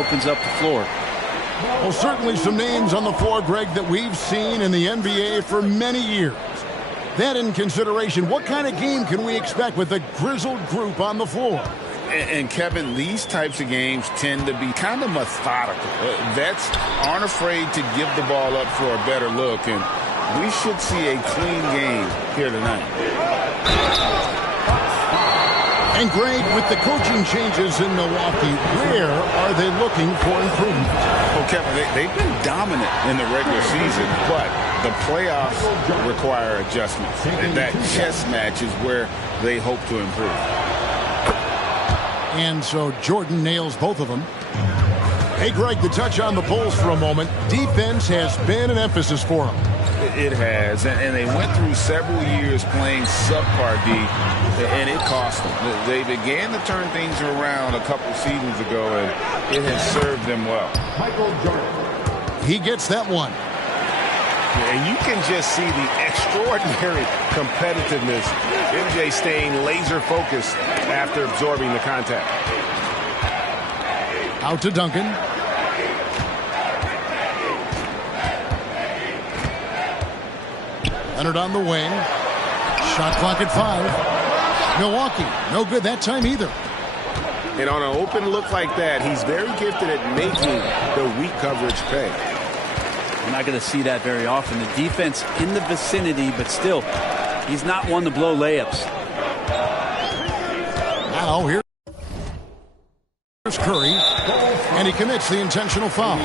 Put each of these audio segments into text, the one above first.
opens up the floor. Well, certainly some names on the floor, Greg, that we've seen in the NBA for many years. That in consideration, what kind of game can we expect with a grizzled group on the floor? And Kevin, these types of games tend to be kind of methodical. Vets aren't afraid to give the ball up for a better look, and we should see a clean game here tonight. And Greg, with the coaching changes in Milwaukee, where are they looking for improvement? Well, Kevin, they've been dominant in the regular season, but the playoffs require adjustments. And that chess match is where they hope to improve. And so Jordan nails both of them. Hey, Greg, to touch on the Bulls for a moment, defense has been an emphasis for them. It has, and they went through several years playing subpar D, and it cost them. They began to turn things around a couple seasons ago, and it has served them well. Michael Jordan. He gets that one. And you can just see the extraordinary competitiveness. MJ staying laser focused after absorbing the contact. Out to Duncan. Leonard on the wing. Shot clock at 5. Milwaukee, no good that time either. And on an open look like that, he's very gifted at making the weak coverage pay. We're not going to see that very often. The defense in the vicinity, but still, he's not one to blow layups. Now here's Curry, and he commits the intentional foul.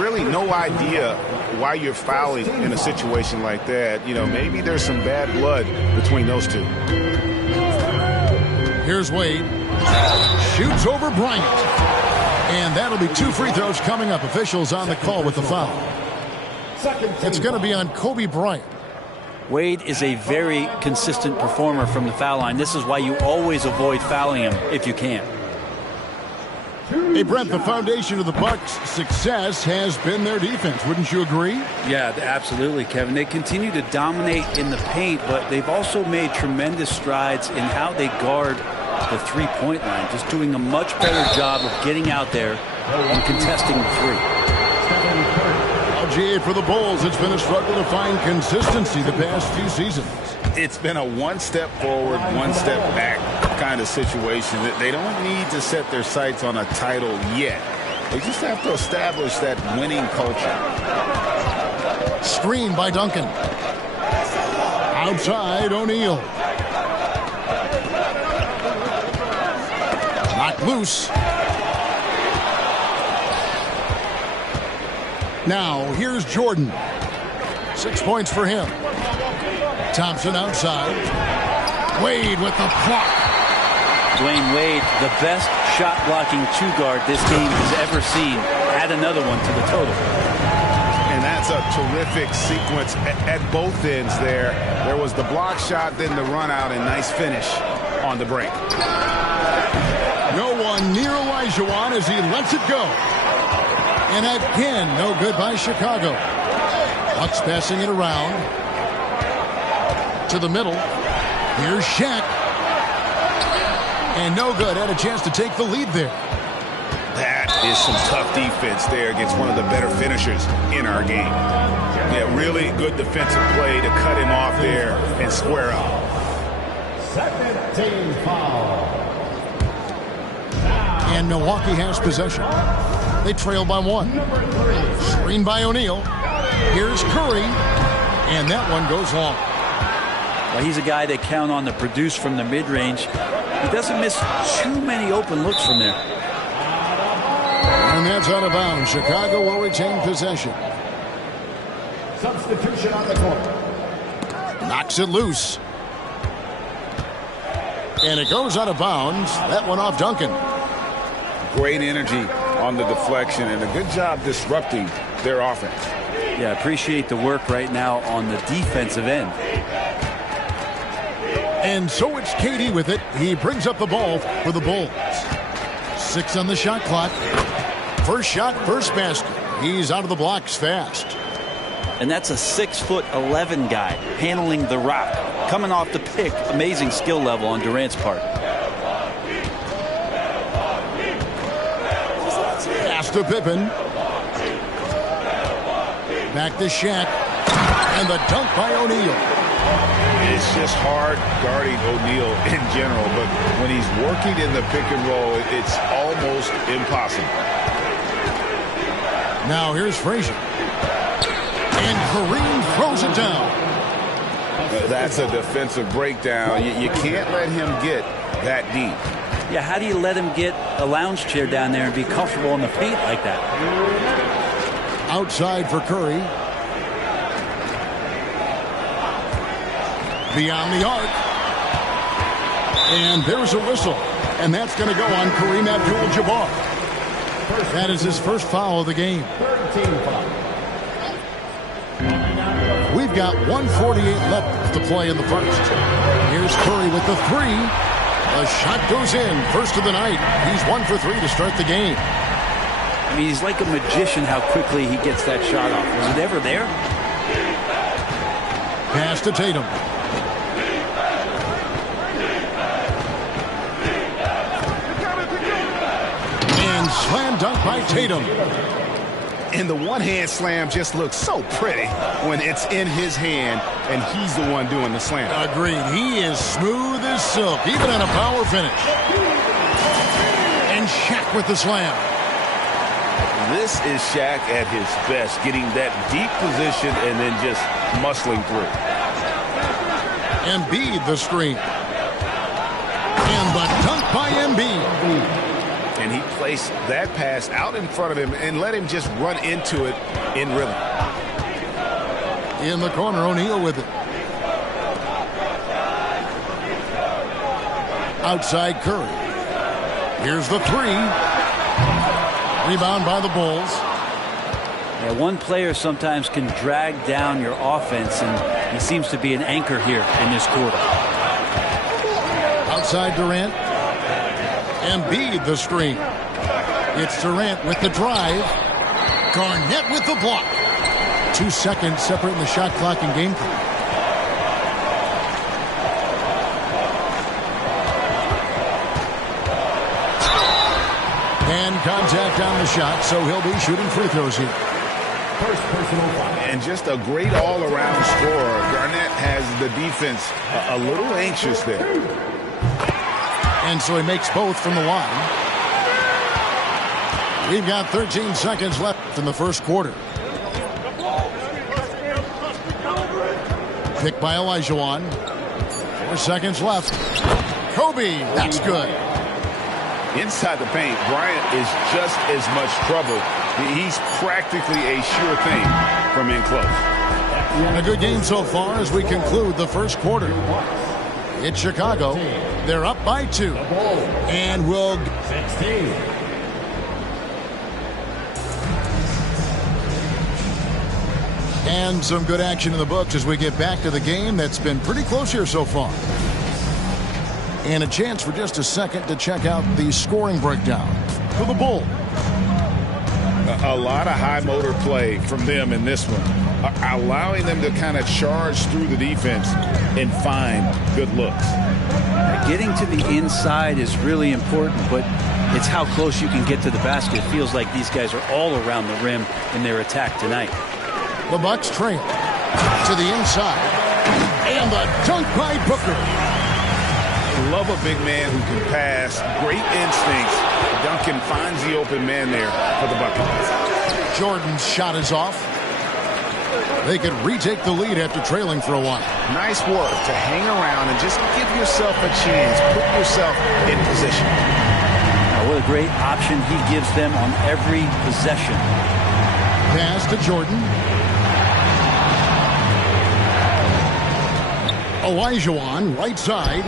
Really no idea why you're fouling in a situation like that. You know, maybe there's some bad blood between those two. Here's Wade. Shoots over Bryant. And that'll be 2 free throws coming up. Officials on the call with the foul. It's going to be on Kobe Bryant. Wade is a very consistent performer from the foul line. This is why you always avoid fouling him if you can. Hey, Brent, the foundation of the Bucks' success has been their defense. Wouldn't you agree? Yeah, absolutely, Kevin. They continue to dominate in the paint, but they've also made tremendous strides in how they guard the three-point line, just doing a much better job of getting out there and contesting the three. LGA for the Bulls, it's been a struggle to find consistency the past few seasons. It's been a one step forward, one step back kind of situation. They don't need to set their sights on a title yet. They just have to establish that winning culture. Screen by Duncan. Outside, O'Neal. Knocked loose. Now, here's Jordan. 6 points for him. Thompson outside. Wade with the block. Dwayne Wade, the best shot-blocking two-guard this team has ever seen. Add another one to the total. And that's a terrific sequence at both ends there. There was the block shot, then the run out, and nice finish on the break. No one near Olajuwon as he lets it go. And again, no good by Chicago. Bucks passing it around to the middle. Here's Shaq. And no good. Had a chance to take the lead there. That is some tough defense there against one of the better finishers in our game. Yeah, really good defensive play to cut him off there and square up. Second team foul. And Milwaukee has possession. They trail by 1. Screen by O'Neal. Here's Curry. And that one goes long. Well, he's a guy they count on to produce from the mid-range. He doesn't miss too many open looks from there. And that's out of bounds. Chicago will retain possession. Substitution on the court. Knocks it loose. And it goes out of bounds. That one off Duncan. Great energy on the deflection and a good job disrupting their offense. Yeah, appreciate the work right now on the defensive end. And so it's KD with it. He brings up the ball for the Bulls. 6 on the shot clock. First shot, first basket. He's out of the blocks fast. And that's a 6'11" guy handling the rock. Coming off the pick, amazing skill level on Durant's part. Pass to Pippen. Back to Shaq. And the dunk by O'Neal. It's just hard guarding O'Neal in general, but when he's working in the pick and roll, it's almost impossible. Now here's Frazier. And Kareem throws it down. That's a defensive breakdown. You can't let him get that deep. Yeah, how do you let him get a lounge chair down there and be comfortable in the paint like that? Outside for Curry. Beyond the arc. And there's a whistle. And that's going to go on Kareem Abdul-Jabbar. That is his first foul of the game. We've got 1:48 left to play in the first. Here's Curry with the three. The shot goes in. First of the night. He's 1 for 3 to start the game. I mean, he's like a magician how quickly he gets that shot off. Was it ever there? Pass to Tatum. And slam dunk by Tatum. And the one-hand slam just looks so pretty when it's in his hand and he's the one doing the slam. Agreed. He is smooth as silk, even on a power finish. And Shaq with the slam. This is Shaq at his best, getting that deep position and then just muscling through. Embiid the screen. And the dunk by Embiid. And he placed that pass out in front of him and let him just run into it in rhythm. In the corner, O'Neal with it. Outside Curry. Here's the three. Rebound by the Bulls. Yeah, one player sometimes can drag down your offense, and he seems to be an anchor here in this quarter. Outside Durant. Embiid the screen. It's Durant with the drive. Garnett with the block. 2 seconds separating the shot clock and game clock. And contact on the shot, so he'll be shooting free throws here. First personal foul. And just a great all-around scorer. Garnett has the defense a little anxious there. And so he makes both from the line. We've got 13 seconds left in the first quarter. Picked by Olajuwon. 4 seconds left. Kobe, that's good. Inside the paint, Bryant is just as much trouble. He's practically a sure thing from in close. A good game so far as we conclude the first quarter. It's Chicago. They're up by 2. And we'll... 16. And some good action in the books as we get back to the game that's been pretty close here so far. And a chance for just a second to check out the scoring breakdown for the Bulls. A lot of high motor play from them in this one, allowing them to kind of charge through the defense and find good looks. Getting to the inside is really important, but it's how close you can get to the basket. It feels like these guys are all around the rim in their attack tonight. The Bucks trail to the inside. And the dunk by Booker. Love a big man who can pass. Great instincts. Duncan finds the open man there for the bucket. Jordan's shot is off. They could retake the lead after trailing for a while. Nice work to hang around and just give yourself a chance. Put yourself in position. What a great option he gives them on every possession. Pass to Jordan. Olajuwon, right side.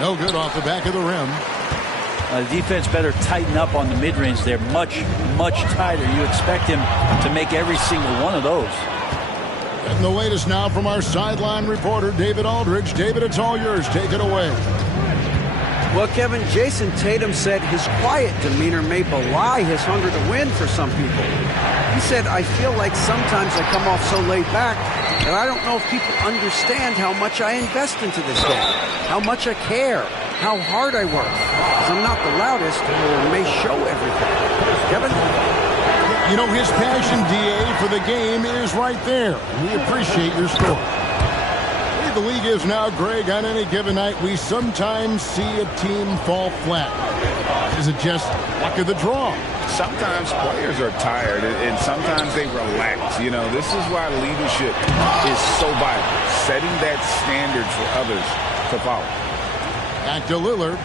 No good off the back of the rim. The defense better tighten up on the mid-range. They're much, much tighter. You expect him to make every single one of those. And the latest now from our sideline reporter, David Aldridge. David, it's all yours. Take it away. Well, Kevin, Jason Tatum said his quiet demeanor may belie his hunger to win for some people. He said, I feel like sometimes I come off so laid back that I don't know if people understand how much I invest into this game, how much I care, how hard I work. Because I'm not the loudest and may show everything. Kevin? You know, his passion, DA, for the game is right there. We appreciate your score. The league is now, Greg, on any given night, we sometimes see a team fall flat. Is it just luck of the draw? Sometimes players are tired, and sometimes they relax. You know, this is why leadership is so vital, setting that standard for others to follow. Back to Lillard.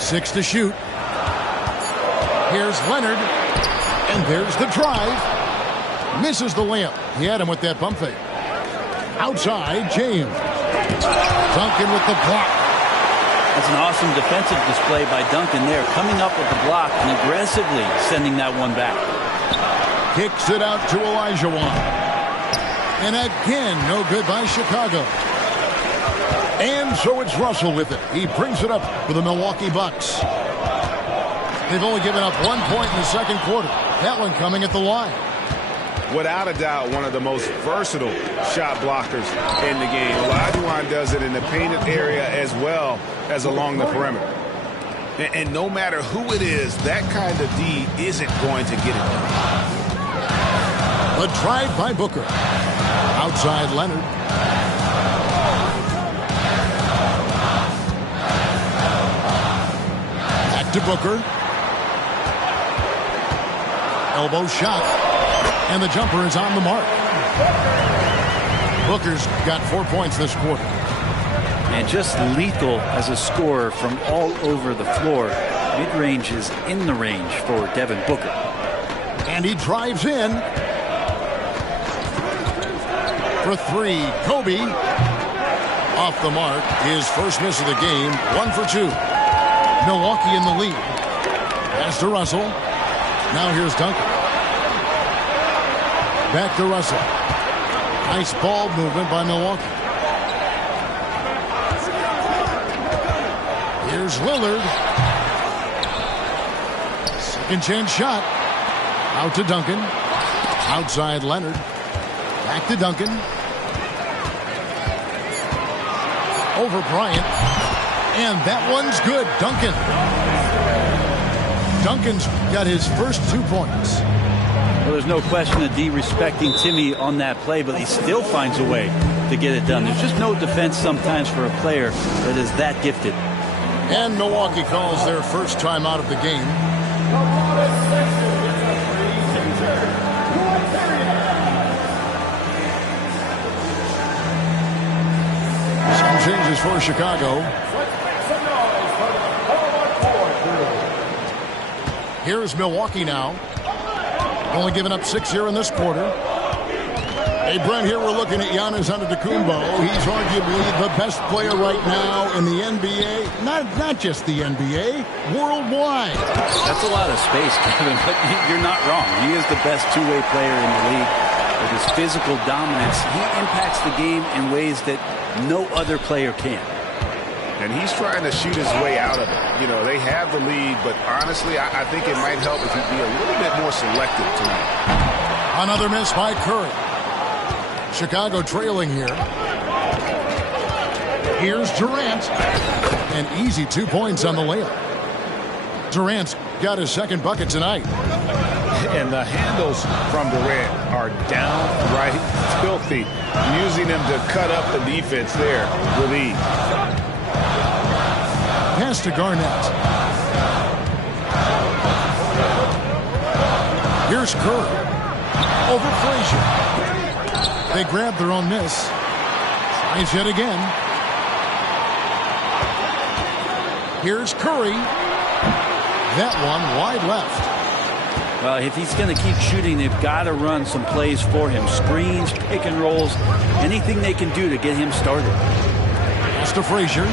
6 to shoot. Here's Leonard. And there's the drive. Misses the layup. He had him with that bump fake. Outside, James. Duncan with the block. That's an awesome defensive display by Duncan there, coming up with the block and aggressively sending that one back. Kicks it out to Olajuwon. And again, no good by Chicago. And so it's Russell with it. He brings it up for the Milwaukee Bucks. They've only given up 1 point in the second quarter. That one coming at the line. Without a doubt, one of the most versatile shot blockers in the game. Olajuwon does it in the painted area as well as along the perimeter. And no matter who it is, that kind of D isn't going to get it done. A drive by Booker. Outside Leonard. Back to Booker. Elbow shot. And the jumper is on the mark. Booker's got 4 points this quarter. And just lethal as a scorer from all over the floor. Mid-range is in the range for Devin Booker. And he drives in. For 3, Kobe. Off the mark. His first miss of the game. 1 for 2. Milwaukee in the lead. Pass to Russell. Now here's Duncan. Back to Russell. Nice ball movement by Milwaukee. Here's Lillard. Second chance shot. Out to Duncan. Outside Leonard. Back to Duncan. Over Bryant. And that one's good. Duncan. Duncan's got his first 2 points. Well, there's no question of D respecting Timmy on that play, but he still finds a way to get it done. There's just no defense sometimes for a player that is that gifted. And Milwaukee calls their first time out of the game. Some changes for Chicago. Here's Milwaukee now. Only giving up 6 here in this quarter. Hey, Brent, here we're looking at Giannis Antetokounmpo. He's arguably the best player right now in the NBA. Not just the NBA, worldwide. That's a lot of space, Kevin, but you're not wrong. He is the best two-way player in the league. With his physical dominance, he impacts the game in ways that no other player can. And he's trying to shoot his way out of it. You know, they have the lead, but honestly, I think it might help if he'd be a little bit more selective tonight. Another miss by Curry. Chicago trailing here. Here's Durant. An easy 2 points on the layup. Durant's got his second bucket tonight. And the handles from Durant are downright filthy, using him to cut up the defense there with ease. Pass to Garnett. Here's Curry. Over Frazier. They grab their own miss. Tries yet again. Here's Curry. That one wide left. Well, if he's going to keep shooting, they've got to run some plays for him. Screens, pick and rolls, anything they can do to get him started. Pass to Frazier.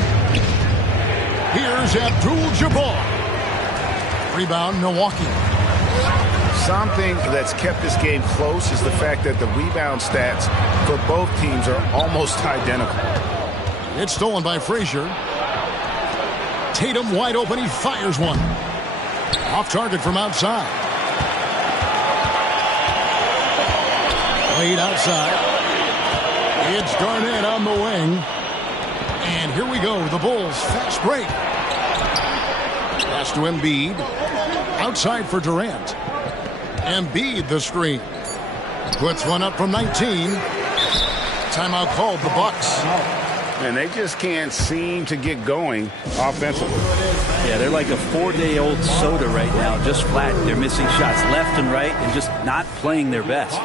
Here's Abdul-Jabbar. Rebound, Milwaukee. Something that's kept this game close is the fact that the rebound stats for both teams are almost identical. It's stolen by Frazier. Tatum wide open. He fires one. Off target from outside. Played outside. It's Garnett on the wing. And here we go. The Bulls fast break. Pass to Embiid. Outside for Durant. Embiid the screen. Puts one up from 19. Timeout called the Bucks. And they just can't seem to get going offensively. Yeah, they're like a 4-day-old soda right now, just flat. They're missing shots left and right and just not playing their best.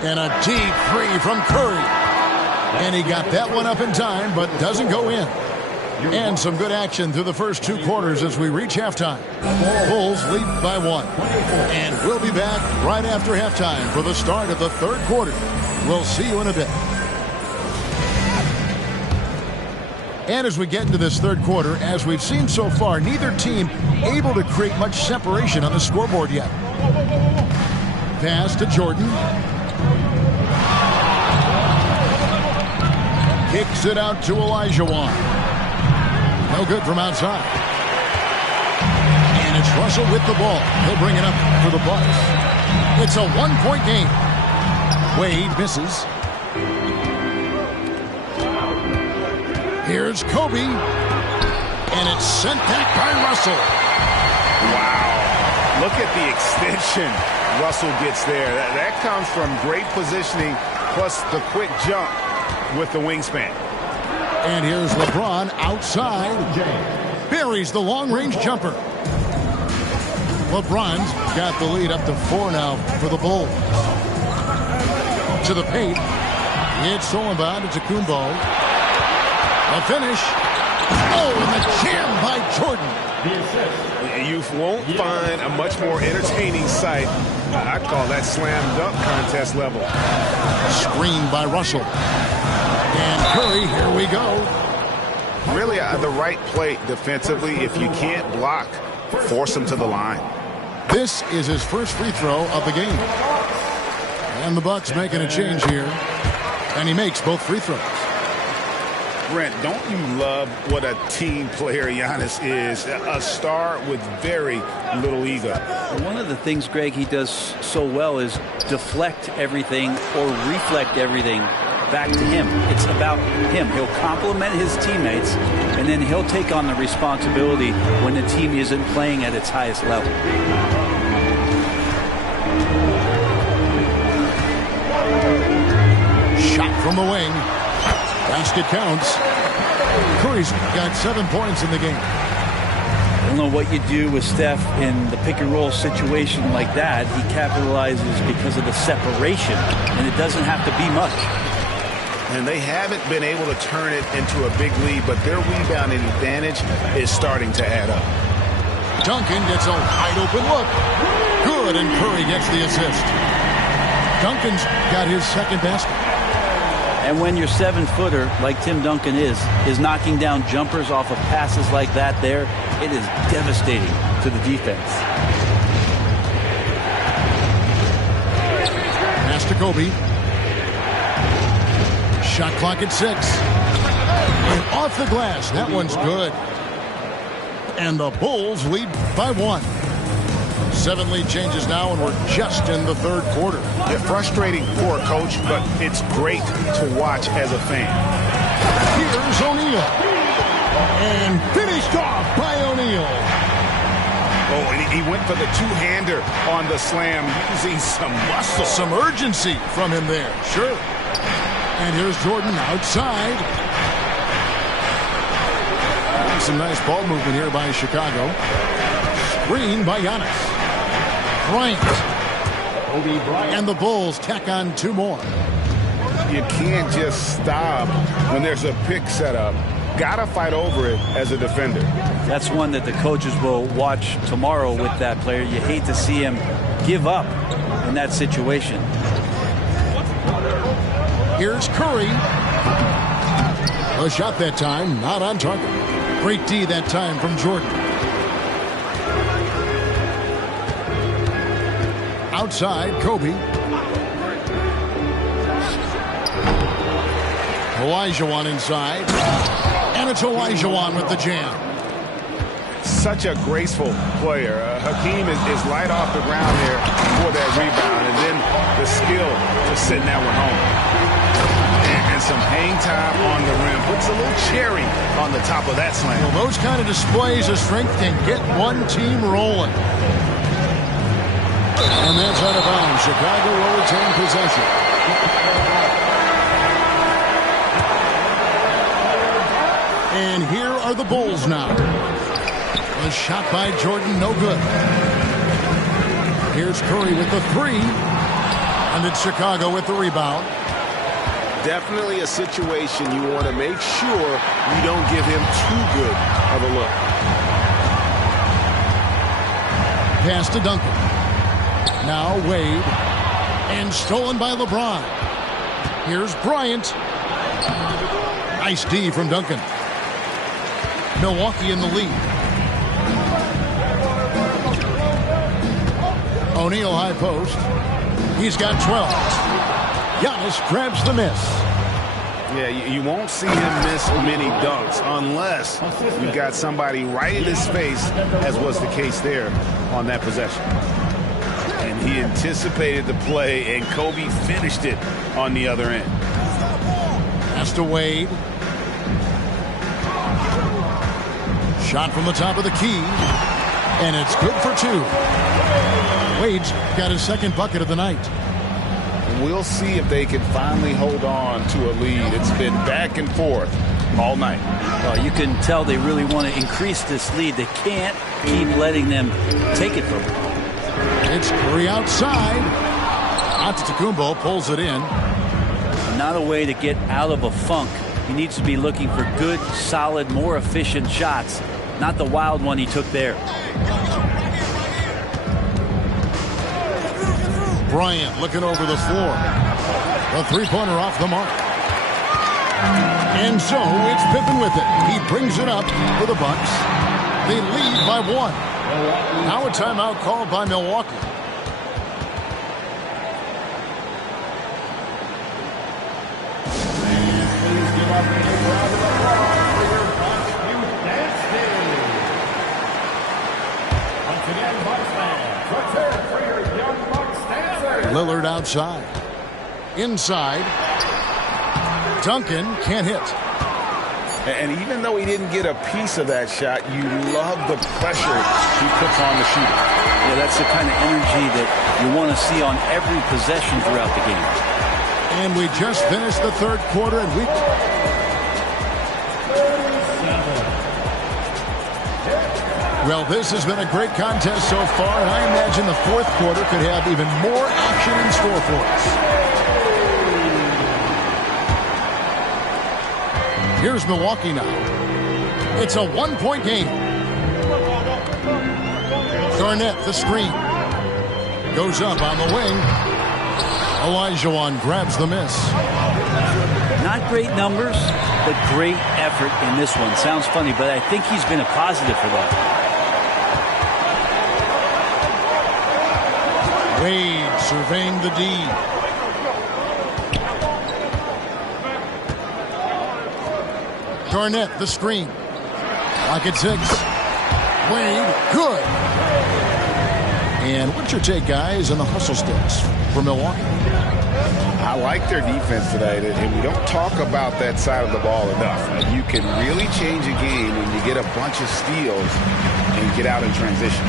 And a deep three from Curry. And he got that one up in time, but doesn't go in. And some good action through the first 2 quarters as we reach halftime. Bulls lead by 1. And we'll be back right after halftime for the start of the 3rd quarter. We'll see you in a bit. And as we get into this 3rd quarter, as we've seen so far, neither team able to create much separation on the scoreboard yet. Pass to Jordan. Kicks it out to Olajuwon. No good from outside. And it's Russell with the ball. He'll bring it up for the Bucks. It's a 1-point game. Wade misses. Here's Kobe. And it's sent back by Russell. Wow. Look at the extension Russell gets there. That comes from great positioning plus the quick jump with the wingspan. And here's LeBron outside. Buries the long-range jumper. LeBron's got the lead up to 4 now for the Bulls. To the paint. It's Solomon to Kumbo. A finish. Oh, and the jam by Jordan. You won't find a much more entertaining sight. I'd call that slam dunk contest level. Screen by Russell. And Curry, here we go. Really, the right play defensively. If you can't block, force him to the line. This is his first free throw of the game. And the Bucks making a change here. And he makes both free throws. Brent, don't you love what a team player Giannis is? A star with very little ego. One of the things, Greg, he does so well is deflect everything or reflect everything back to him. It's about him. He'll compliment his teammates, and then he'll take on the responsibility when the team isn't playing at its highest level. Shot from the wing. Basket counts. Curry's got 7 points in the game. I don't know what you do with Steph in the pick-and-roll situation like that. He capitalizes because of the separation, and it doesn't have to be much. And they haven't been able to turn it into a big lead, but their rebounding advantage is starting to add up. Duncan gets a wide open look. Good, and Curry gets the assist. Duncan's got his second basket. And when your 7-footer, like Tim Duncan is knocking down jumpers off of passes like that there, it is devastating to the defense. Pass to Kobe. Shot clock at 6. And off the glass. That one's good. And the Bulls lead by 1. 7 lead changes now, and we're just in the 3rd quarter. Yeah, frustrating for a coach, but it's great to watch as a fan. Here's O'Neal. And finished off by O'Neal. Oh, and he went for the two-hander on the slam, using some muscle. Some urgency from him there. Sure. And here's Jordan outside. Some nice ball movement here by Chicago. Screen by Giannis. Bryant. And the Bulls tack on 2 more. You can't just stop when there's a pick set up. Gotta fight over it as a defender. That's one that the coaches will watch tomorrow with that player. You hate to see him give up in that situation. Here's Curry. A shot that time, not on target. Great D that time from Jordan. Outside, Kobe. Olajuwon inside. And it's Olajuwon with the jam. Such a graceful player. Hakeem is light off the ground there for that rebound. And then the skill to send that one home. And some hang time on the rim. puts a little cherry on the top of that slam. Well, those kind of displays of strength can get one team rolling. And that's out of bounds. Chicago will retain possession. And here are the Bulls now. A shot by Jordan, no good. Here's Curry with the three. And it's Chicago with the rebound. Definitely a situation you want to make sure you don't give him too good of a look. Pass to Duncan. Now Wade. And stolen by LeBron. Here's Bryant. Nice D from Duncan. Milwaukee in the lead. O'Neal high post. He's got 12. Giannis grabs the miss. Yeah, you won't see him miss many dunks unless you've got somebody right in his face, as was the case there on that possession. And he anticipated the play, and Kobe finished it on the other end. Pass to Wade. Shot from the top of the key. And it's good for two. Wade's got his second bucket of the night. We'll see if they can finally hold on to a lead. It's been back and forth all night. You can tell they really want to increase this lead. They can't keep letting them take it from them. It's Curry outside. Antetokounmpo pulls it in. Not a way to get out of a funk. He needs to be looking for good, solid, more efficient shots. Not the wild one he took there. Bryant looking over the floor. The three-pointer off the mark. And so it's Pippen with it. He brings it up for the Bucks. They lead by one. Now a timeout called by Milwaukee. Lillard outside. Inside. Duncan can't hit. And even though he didn't get a piece of that shot, you love the pressure he puts on the shooter. Yeah, that's the kind of energy that you want to see on every possession throughout the game. And we just finished the third quarter, and well, this has been a great contest so far, and I imagine the fourth quarter could have even more action in store for us. Here's Milwaukee now. It's a one-point game. Garnett, the screen. Goes up on the wing. Olajuwon grabs the miss. Not great numbers, but great effort in this one. Sounds funny, but I think he's been a positive for that. Wade surveying the D. Garnett, the screen. Lock at 6. Wade, good. And what's your take, guys, on the hustle sticks for Milwaukee? I like their defense tonight, and we don't talk about that side of the ball enough. You can really change a game when you get a bunch of steals and get out in transition.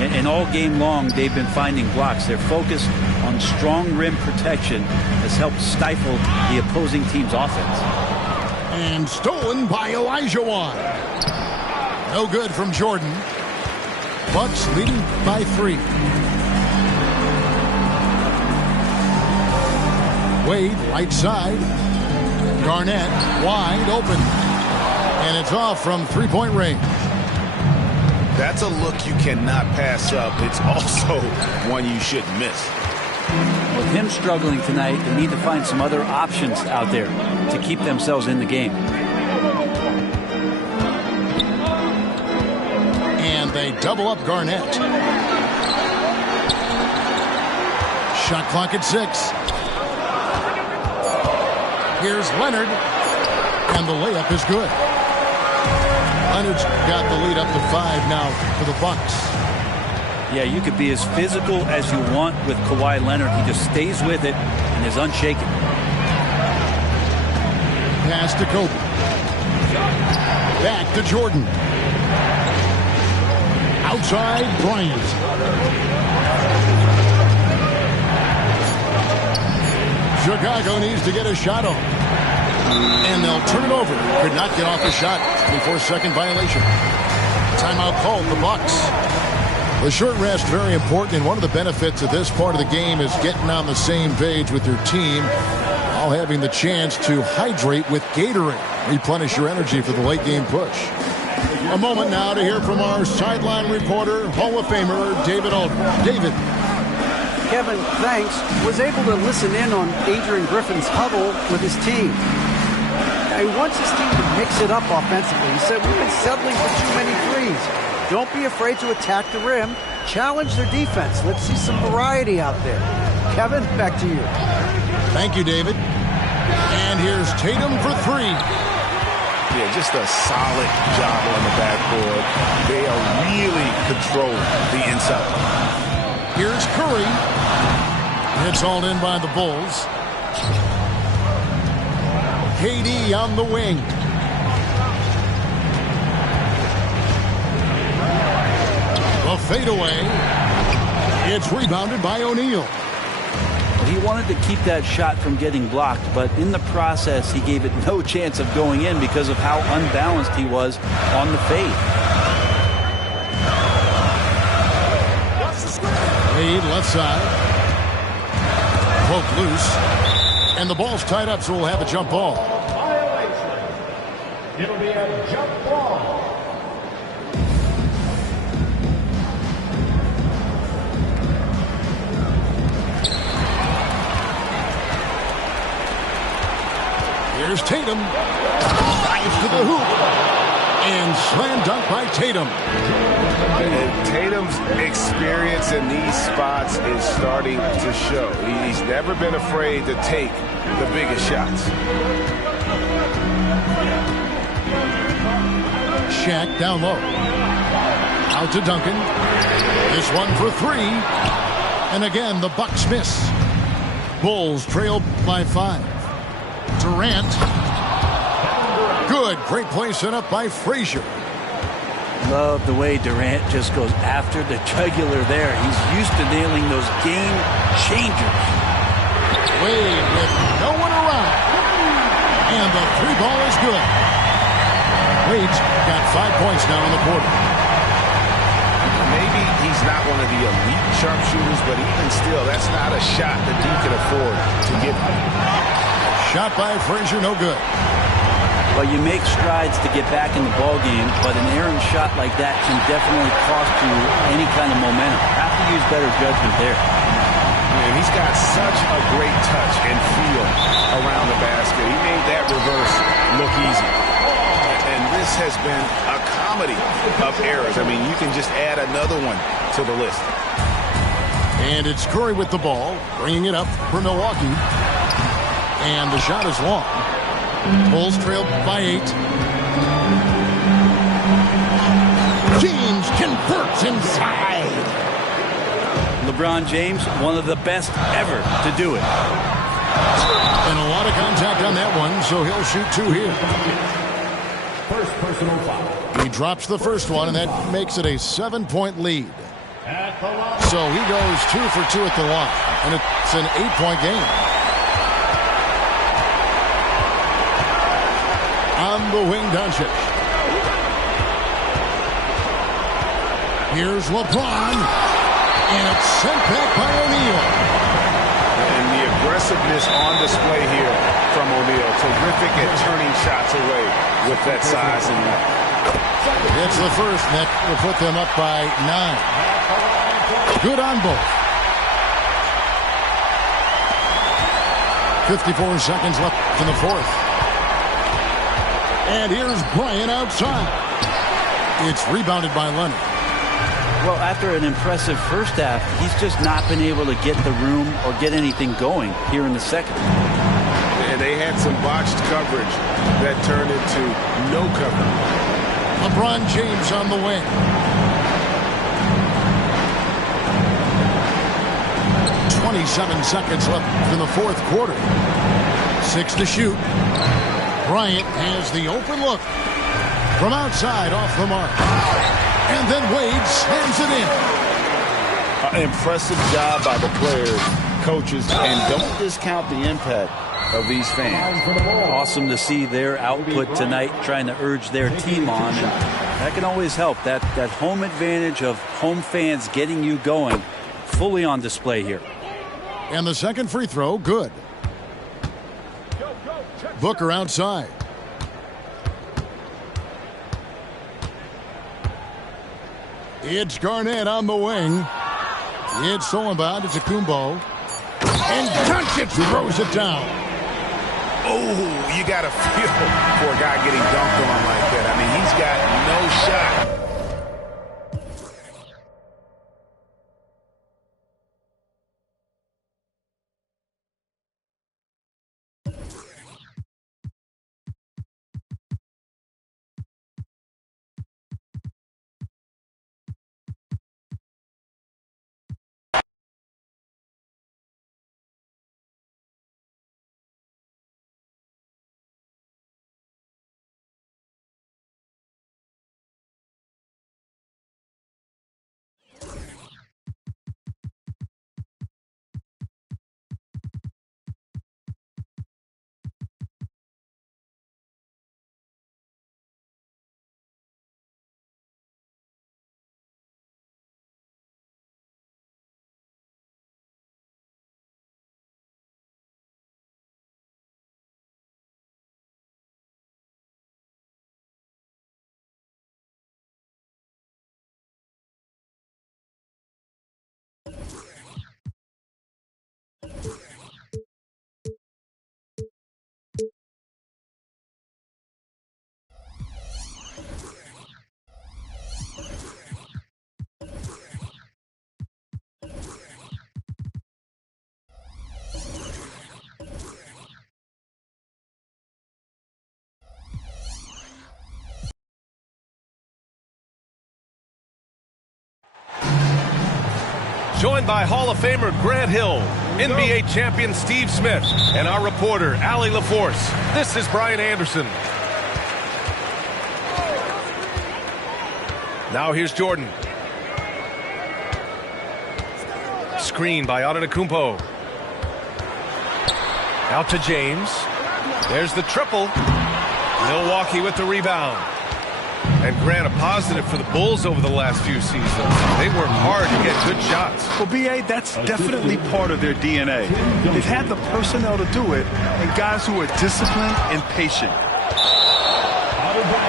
And all game long, they've been finding blocks. Their focus on strong rim protection has helped stifle the opposing team's offense. And stolen by Olajuwon. No good from Jordan. Bucks leading by 3. Wade, right side. Garnett, wide open. And it's off from three-point range. That's a look you cannot pass up. It's also one you shouldn't miss. With him struggling tonight, they need to find some other options out there to keep themselves in the game. And they double up Garnett. Shot clock at 6. Here's Leonard. And the layup is good. Leonard's got the lead up to 5 now for the Bucks. Yeah, you could be as physical as you want with Kawhi Leonard. He just stays with it and is unshaken. pass to Kobe. Back to Jordan. Outside, Bryant. Chicago needs to get a shot on. And they'll turn it over. Could not get off the shot. 24-second violation. Timeout called the Bucks. The short rest, very important, and one of the benefits of this part of the game is getting on the same page with your team, while having the chance to hydrate with Gatorade. Replenish your energy for the late game push. A moment now to hear from our sideline reporter, Hall of Famer David Aldridge. David. Kevin, thanks, was able to listen in on Adrian Griffin's huddle with his team. He wants his team to mix it up offensively. He said, we've been settling for too many threes. Don't be afraid to attack the rim. Challenge their defense. Let's see some variety out there. Kevin, back to you. Thank you, David. And here's Tatum for three. Yeah, just a solid job on the backboard. They are really controlling the inside. Here's Curry. It's hauled in by the Bulls. KD on the wing. The fadeaway. It's rebounded by O'Neal. He wanted to keep that shot from getting blocked, but in the process, he gave it no chance of going in because of how unbalanced he was on the fade. Lead left side. Poke loose. And the ball's tied up, so we'll have a jump ball. Violation. It'll be a jump ball. Here's Tatum. Drives to the hoop. And slam dunk by Tatum. And Tatum's experience in these spots is starting to show. He's never been afraid to take the biggest shots. Shaq down low. Out to Duncan. This one for three. And again, the Bucks miss. Bulls trail by 5. Durant. Good. Great play set up by Frazier. Love the way Durant just goes after the jugular there. He's used to nailing those game changers. Wade with no one around. And the three ball is good. Wade's got 5 points now in the quarter. Maybe he's not one of the elite sharpshooters, but even still, that's not a shot that he can afford to give him. Shot by Frazier, no good. Well, you make strides to get back in the ball game, but an errant shot like that can definitely cost you any kind of momentum. Have to use better judgment there. And he's got such a great touch and feel around the basket. He made that reverse look easy. And this has been a comedy of errors. I mean, you can just add another one to the list. And it's Curry with the ball, bringing it up for Milwaukee. And the shot is long. Bulls trail by 8. James converts inside. LeBron James, one of the best ever to do it. And a lot of contact on that one, so he'll shoot 2 here. First personal foul. He drops the first one, and that makes it a 7-point lead. At the line. So he goes 2 for 2 at the line, and it's an 8-point game. On the wing, Doncic. Here's LeBron, and it's sent back by O'Neal. And the aggressiveness on display here from O'Neal. Terrific at turning shots away with that size and length. It's the first, and that will put them up by 9. Good on both. 54 seconds left in the fourth. And here's Bryant outside. It's rebounded by Leonard. Well, after an impressive first half, he's just not been able to get the room or get anything going here in the second. And they had some botched coverage that turned into no coverage. LeBron James on the wing. .27 seconds left in the fourth quarter. 6 to shoot. Bryant has the open look. From outside, off the mark. And then Wade slams it in. An impressive job by the players, coaches, and don't discount the impact of these fans. Awesome to see their output tonight, trying to urge their team on. And that can always help. That home advantage of home fans getting you going, fully on display here. And the second free throw, good. Booker outside. It's Garnett on the wing. It's stolen by Antetokounmpo. And Doncic throws it down. Oh, you got to feel for a guy getting dunked on like that. I mean, he's got no shot. Joined by Hall of Famer Grant Hill, NBA champion Steve Smith, and our reporter, Allie LaForce. This is Brian Anderson. Now here's Jordan. Screen by Antetokounmpo. Out to James. There's the triple. Milwaukee with the rebound. And Grant, a positive for the Bulls over the last few seasons. They work hard to get good shots. Well, B.A., that's definitely part of their DNA. They've had the personnel to do it, and guys who are disciplined and patient.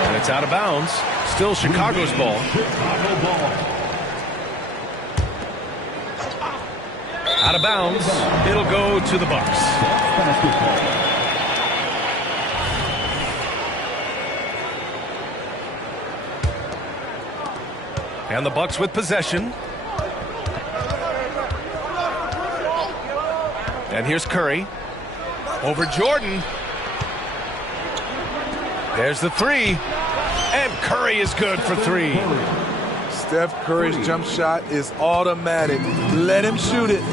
And it's out of bounds. Still Chicago's ball. Out of bounds. It'll go to the Bucks. And the Bucks with possession. And here's Curry. Over Jordan. There's the three. And Curry is good for three. Steph Curry's jump shot is automatic. Let him shoot it.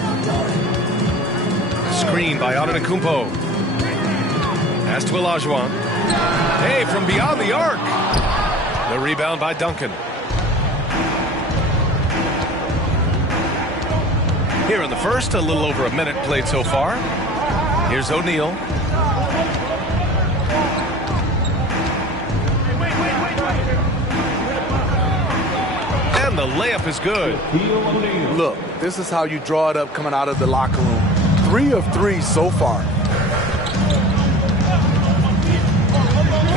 Screen by Antetokounmpo. Pass to Olajuwon. Hey, from beyond the arc. The rebound by Duncan. Here in the first, a little over a minute played so far. Here's O'Neal. And the layup is good. Look, this is how you draw it up coming out of the locker room. 3 of 3 so far.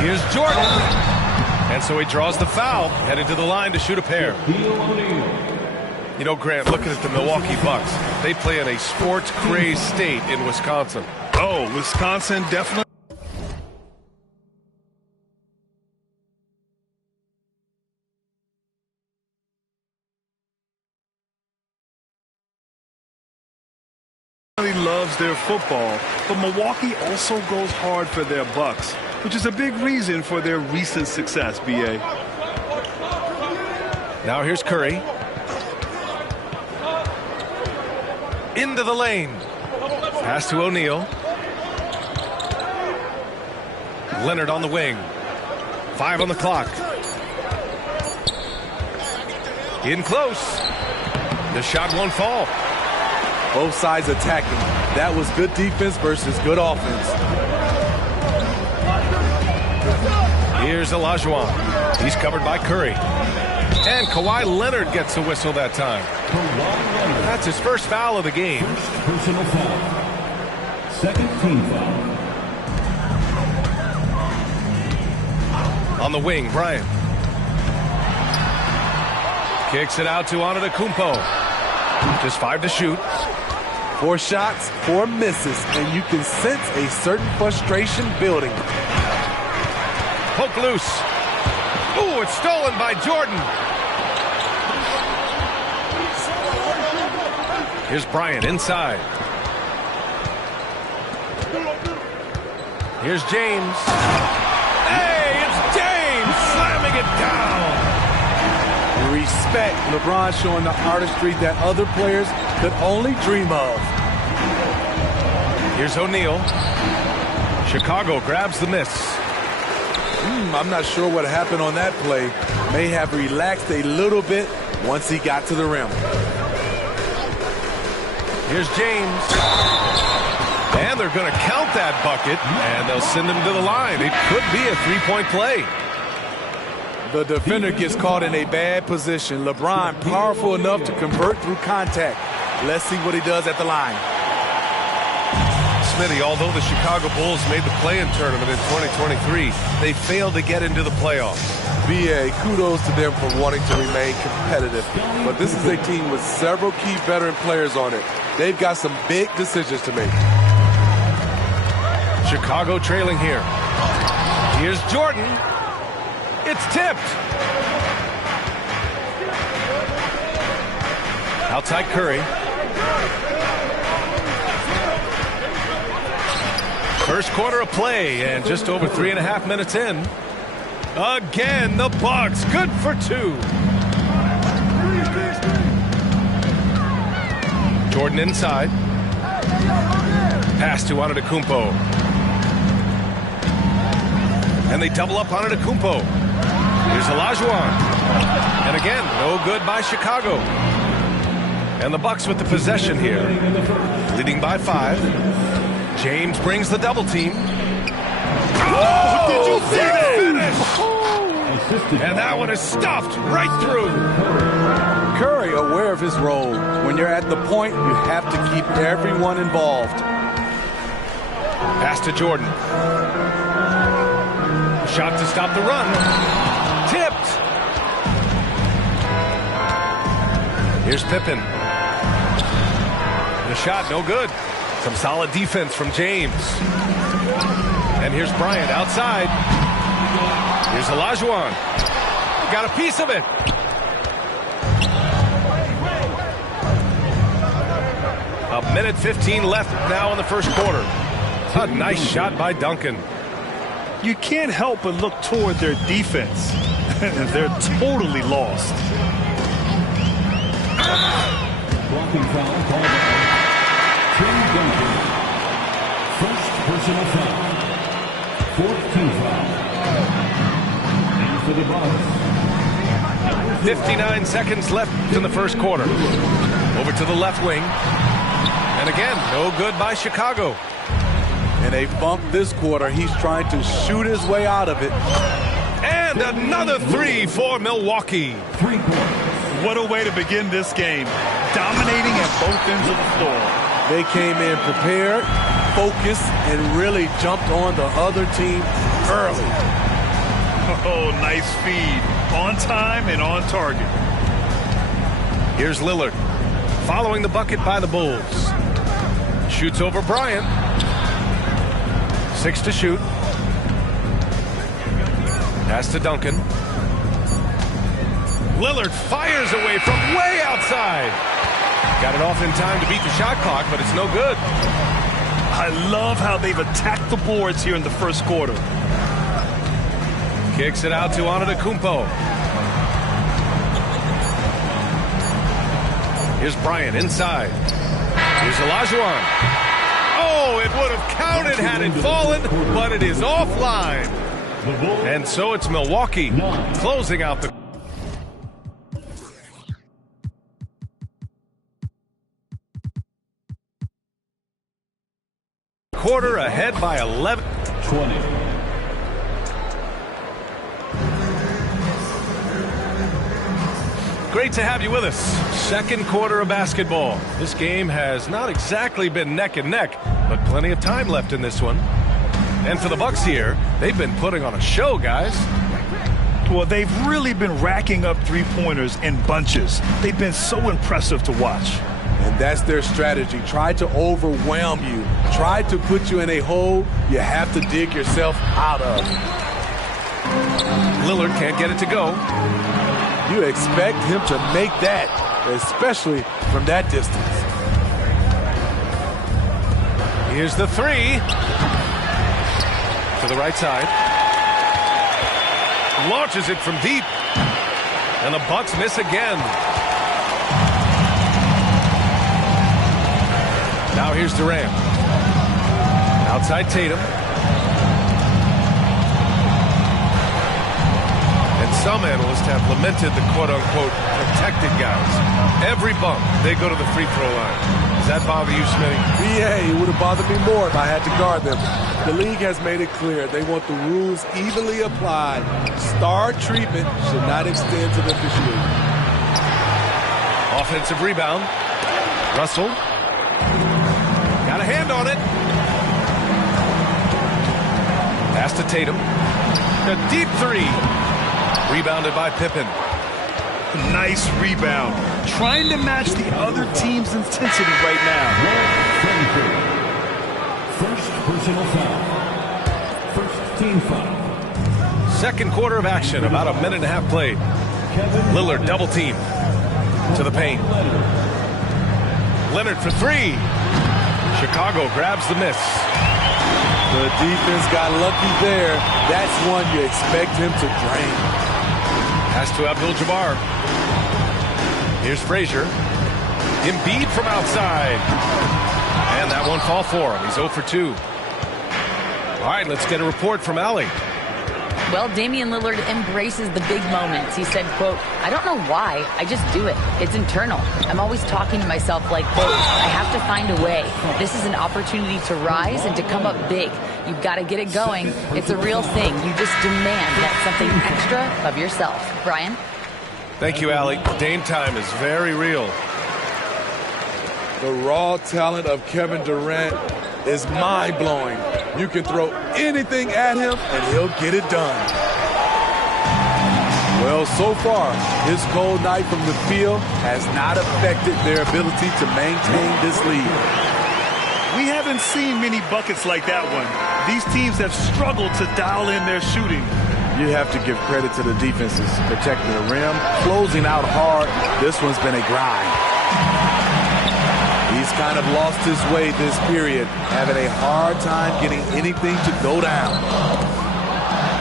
Here's Jordan. And so he draws the foul, headed to the line to shoot a pair. You know, Grant, looking at the Milwaukee Bucks, they play in a sports-crazed state in Wisconsin. Oh, Wisconsin definitely. Loves their football, but Milwaukee also goes hard for their Bucks, which is a big reason for their recent success, B.A. Now here's Curry. Into the lane. Pass to O'Neal. Leonard on the wing. 5 on the clock. In close. The shot won't fall. Both sides attacking. That was good defense versus good offense. Here's Olajuwon. He's covered by Curry. And Kawhi Leonard gets a whistle that time. That's his first foul of the game. Personal foul. Second team foul. On the wing, Bryant. Kicks it out to Antetokounmpo. Just 5 to shoot. 4 shots, 4 misses, and you can sense a certain frustration building. Poke loose. Ooh, it's stolen by Jordan. Here's Bryant inside. Here's James. Hey, it's James slamming it down. Respect. LeBron showing the artistry that other players could only dream of. Here's O'Neal. Chicago grabs the miss. I'm not sure what happened on that play. May have relaxed a little bit once he got to the rim. Here's James. And they're going to count that bucket, and they'll send him to the line. It could be a 3-point play. The defender gets caught in a bad position. LeBron powerful enough to convert through contact. Let's see what he does at the line. Smitty, although the Chicago Bulls made the play-in tournament in 2023, they failed to get into the playoffs. BA, kudos to them for wanting to remain competitive. But this is a team with several key veteran players on it. They've got some big decisions to make. Chicago trailing here. Here's Jordan. It's tipped. Outside Curry. First quarter of play, and just over 3.5 minutes in. Again, the Bucks, good for 2. Jordan inside. Pass to Antetokounmpo. And they double up Antetokounmpo. Here's Olajuwon. And again, no good by Chicago. And the Bucks with the possession here, leading by 5. James brings the double team. Oh, did you see that finish? And that one is stuffed right through. Curry aware of his role. When you're at the point, you have to keep everyone involved. Pass to Jordan. Shot to stop the run. Tipped. Here's Pippen. The shot, no good. Some solid defense from James. And here's Bryant outside. Here's Olajuwon. Got a piece of it. A minute 15 left now in the first quarter. A nice shot by Duncan. You can't help but look toward their defense. They're totally lost. Blocking foul called by Tim Duncan. First personal foul. 4th team foul. And for the Bucks. 59 seconds left in the first quarter. Over to the left wing. And again, no good by Chicago. In a bump this quarter, he's trying to shoot his way out of it. And another 3 for Milwaukee. 3 points. What a way to begin this game. Dominating at both ends of the floor. They came in prepared, focused, and really jumped on the other team early. Oh, nice feed. On time and on target. Here's Lillard. Following the bucket by the Bulls. Shoots over Bryant. 6 to shoot. Pass to Duncan. Lillard fires away from way outside. Got it off in time to beat the shot clock, but it's no good. I love how they've attacked the boards here in the first quarter. Kicks it out to Antetokounmpo. Here's Bryant inside. Here's Olajuwon. Oh, it would have counted had it fallen, but it is offline. And so it's Milwaukee closing out the quarter, ahead by 11. 20. Great to have you with us. Second quarter of basketball. This game has not exactly been neck and neck, but plenty of time left in this one. And for the Bucks here, they've been putting on a show, guys. Well, they've really been racking up three-pointers in bunches. They've been so impressive to watch. And that's their strategy. Try to overwhelm you. Try to put you in a hole you have to dig yourself out of. Lillard can't get it to go. You expect him to make that, especially from that distance. Here's the three. To the right side. Launches it from deep. And the Bucks miss again. Now here's Durant. Outside Tatum. And some analysts have lamented the quote-unquote protected guys. Every bump, they go to the free throw line. Does that bother you, Smitty? Yeah, it would have bothered me more if I had to guard them. The league has made it clear they want the rules evenly applied. Star treatment should not extend to the officiating. Offensive rebound. Russell. Got a hand on it. Pass to Tatum. A deep three. Rebounded by Pippen. Nice rebound. Trying to match the other team's intensity right now. First personal foul. First team foul. Second quarter of action. About a minute and a half played. Lillard double team. To the paint. Leonard for three. Chicago grabs the miss. The defense got lucky there. That's one you expect him to drain. Pass to Abdul-Jabbar. Here's Frazier. Embiid from outside. And that won't fall for him. He's 0 for 2. All right, let's get a report from Allie. Well, Damian Lillard embraces the big moments. He said, quote, "I don't know why, I just do it. It's internal. I'm always talking to myself like this. I have to find a way. This is an opportunity to rise and to come up big. You've got to get it going. It's a real thing. You just demand that something extra of yourself." Brian? Thank you, Allie. Dame time is very real. The raw talent of Kevin Durant is mind-blowing. You can throw anything at him, and he'll get it done. Well, so far, his cold night from the field has not affected their ability to maintain this lead. We haven't seen many buckets like that one. These teams have struggled to dial in their shooting. You have to give credit to the defenses protecting the rim, closing out hard. This one's been a grind. He's kind of lost his way this period, having a hard time getting anything to go down.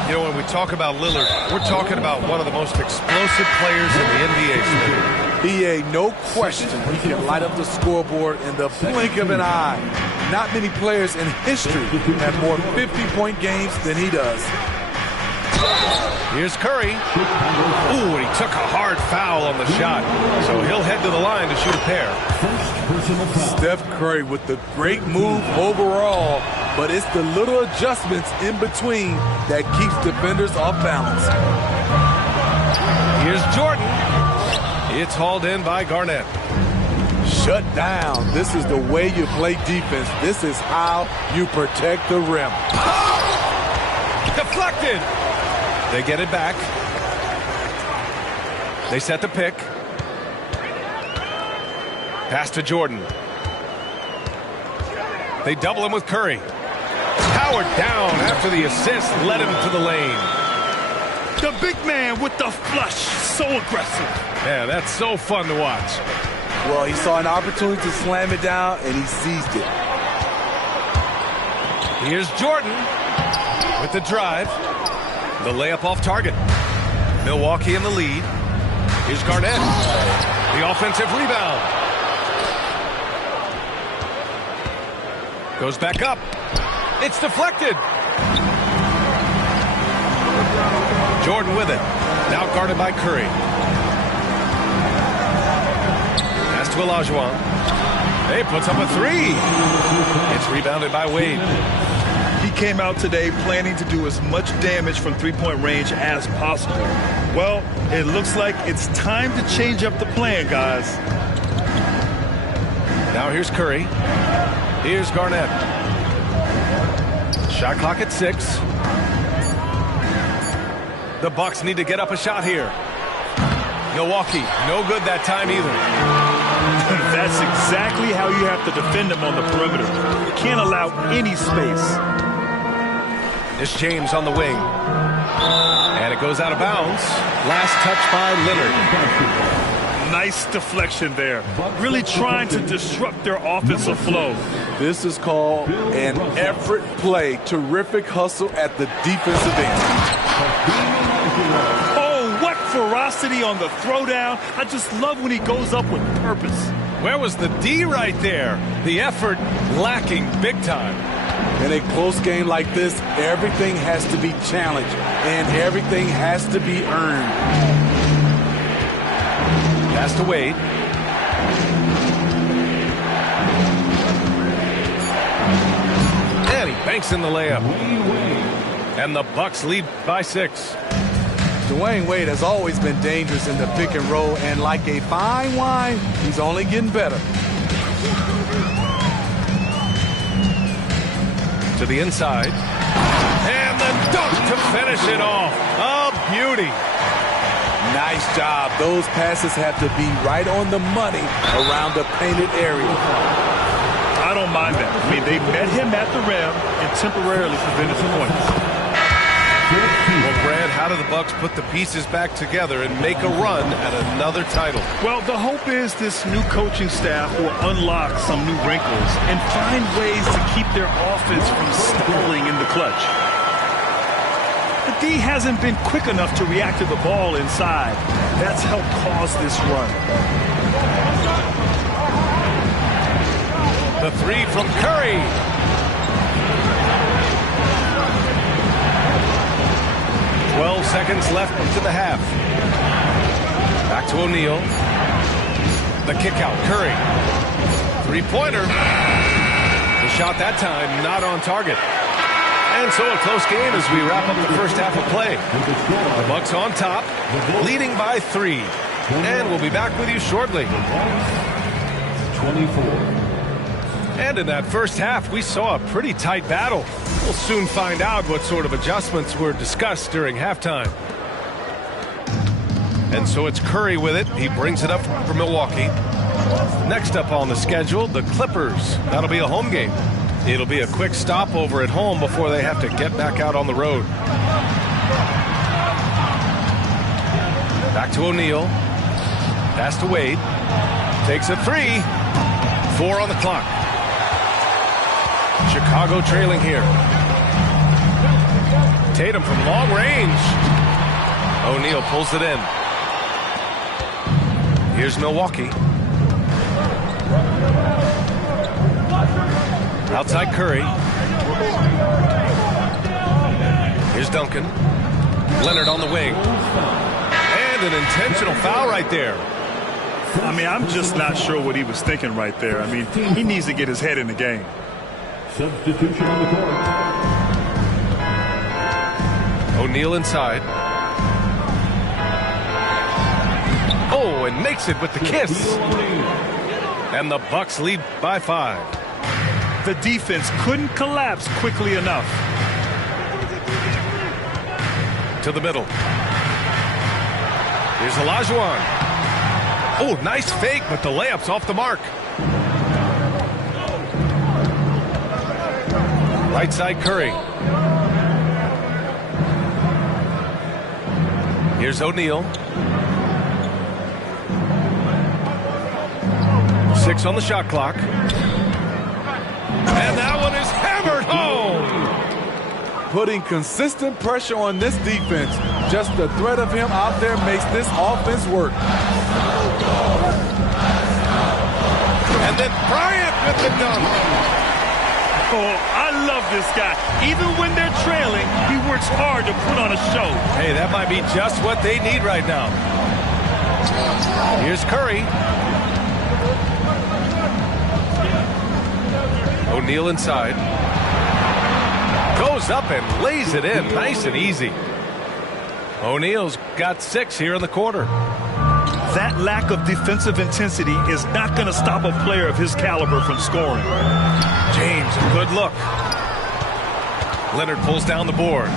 You know, when we talk about Lillard, we're talking about one of the most explosive players in the NBA. B.A., no question, he can light up the scoreboard in the blink of an eye. Not many players in history have more 50-point games than he does. Here's Curry. Ooh, and he took a hard foul on the shot. So he'll head to the line to shoot a pair. Steph Curry with the great move overall, but it's the little adjustments in between that keeps defenders off balance. Here's Jordan. It's hauled in by Garnett. Shut down. This is the way you play defense. This is how you protect the rim. Deflected. They get it back. They set the pick. Pass to Jordan. They double him with Curry. Powered down after the assist led him to the lane. The big man with the flush. So aggressive. Man, that's so fun to watch. Well, he saw an opportunity to slam it down, and he seized it. Here's Jordan with the drive. The layup off target. Milwaukee in the lead. Here's Garnett. The offensive rebound. Goes back up. It's deflected. Jordan with it. Now guarded by Curry. Pass to Olajuwon. He puts up a three. It's rebounded by Wade. He came out today planning to do as much damage from three-point range as possible. Well, it looks like it's time to change up the plan, guys. Now here's Curry. Here's Garnett. Shot clock at 6. The Bucks need to get up a shot here. Milwaukee, no good that time either. That's exactly how you have to defend them on the perimeter. You can't allow any space. It's James on the wing. And it goes out of bounds. Last touch by Lillard. Nice deflection there. Really trying to disrupt their offensive flow. This is called an effort play. Terrific hustle at the defensive end. Oh, what ferocity on the throwdown. I just love when he goes up with purpose. Where was the D right there? The effort lacking big time. In a close game like this, everything has to be challenged and everything has to be earned. Pass to Wade. And he banks in the layup. And the Bucks lead by 6. Dwayne Wade has always been dangerous in the pick and roll, and like a fine wine, he's only getting better. To the inside. And the dunk to finish it off. A beauty. Nice job. Those passes have to be right on the money around the painted area. I don't mind that. I mean, they met him at the rim and temporarily prevented the points. Well, Brad, how do the Bucks put the pieces back together and make a run at another title? Well, the hope is this new coaching staff will unlock some new wrinkles and find ways to keep their offense from stalling in the clutch. The D hasn't been quick enough to react to the ball inside. That's helped cause this run. The three from Curry. Seconds left to the half. Back to O'Neal. The kick out. Curry. Three-pointer. The shot that time not on target. And so a close game as we wrap up the first half of play. The Bucks on top, leading by 3. And we'll be back with you shortly. 24. And in that first half, we saw a pretty tight battle. We'll soon find out what sort of adjustments were discussed during halftime. And so it's Curry with it. He brings it up for Milwaukee. Next up on the schedule, the Clippers. That'll be a home game. It'll be a quick stopover at home before they have to get back out on the road. Back to O'Neal. Pass to Wade. Takes a 3. 4 on the clock. Chicago trailing here. Tatum from long range. O'Neal pulls it in. Here's Milwaukee. Outside Curry. Here's Duncan. Leonard on the wing. And an intentional foul right there. I mean, I'm just not sure what he was thinking right there. I mean, he needs to get his head in the game. Substitution on the court. O'Neal inside. Oh, and makes it with the kiss. And the Bucks lead by 5. The defense couldn't collapse quickly enough. To the middle. Here's Olajuwon. Oh, nice fake, but the layup's off the mark. Right side Curry. Here's O'Neal. 6 on the shot clock. And that one is hammered home. Putting consistent pressure on this defense. Just the threat of him out there makes this offense work. And then Bryant with the dunk. Oh, I love this guy. Even when they're trailing, he works hard to put on a show. Hey, that might be just what they need right now. Here's Curry. O'Neal inside. Goes up and lays it in. Nice and easy. O'Neal's got 6 here in the quarter. That lack of defensive intensity is not going to stop a player of his caliber from scoring. James, a good look. Leonard pulls down the board.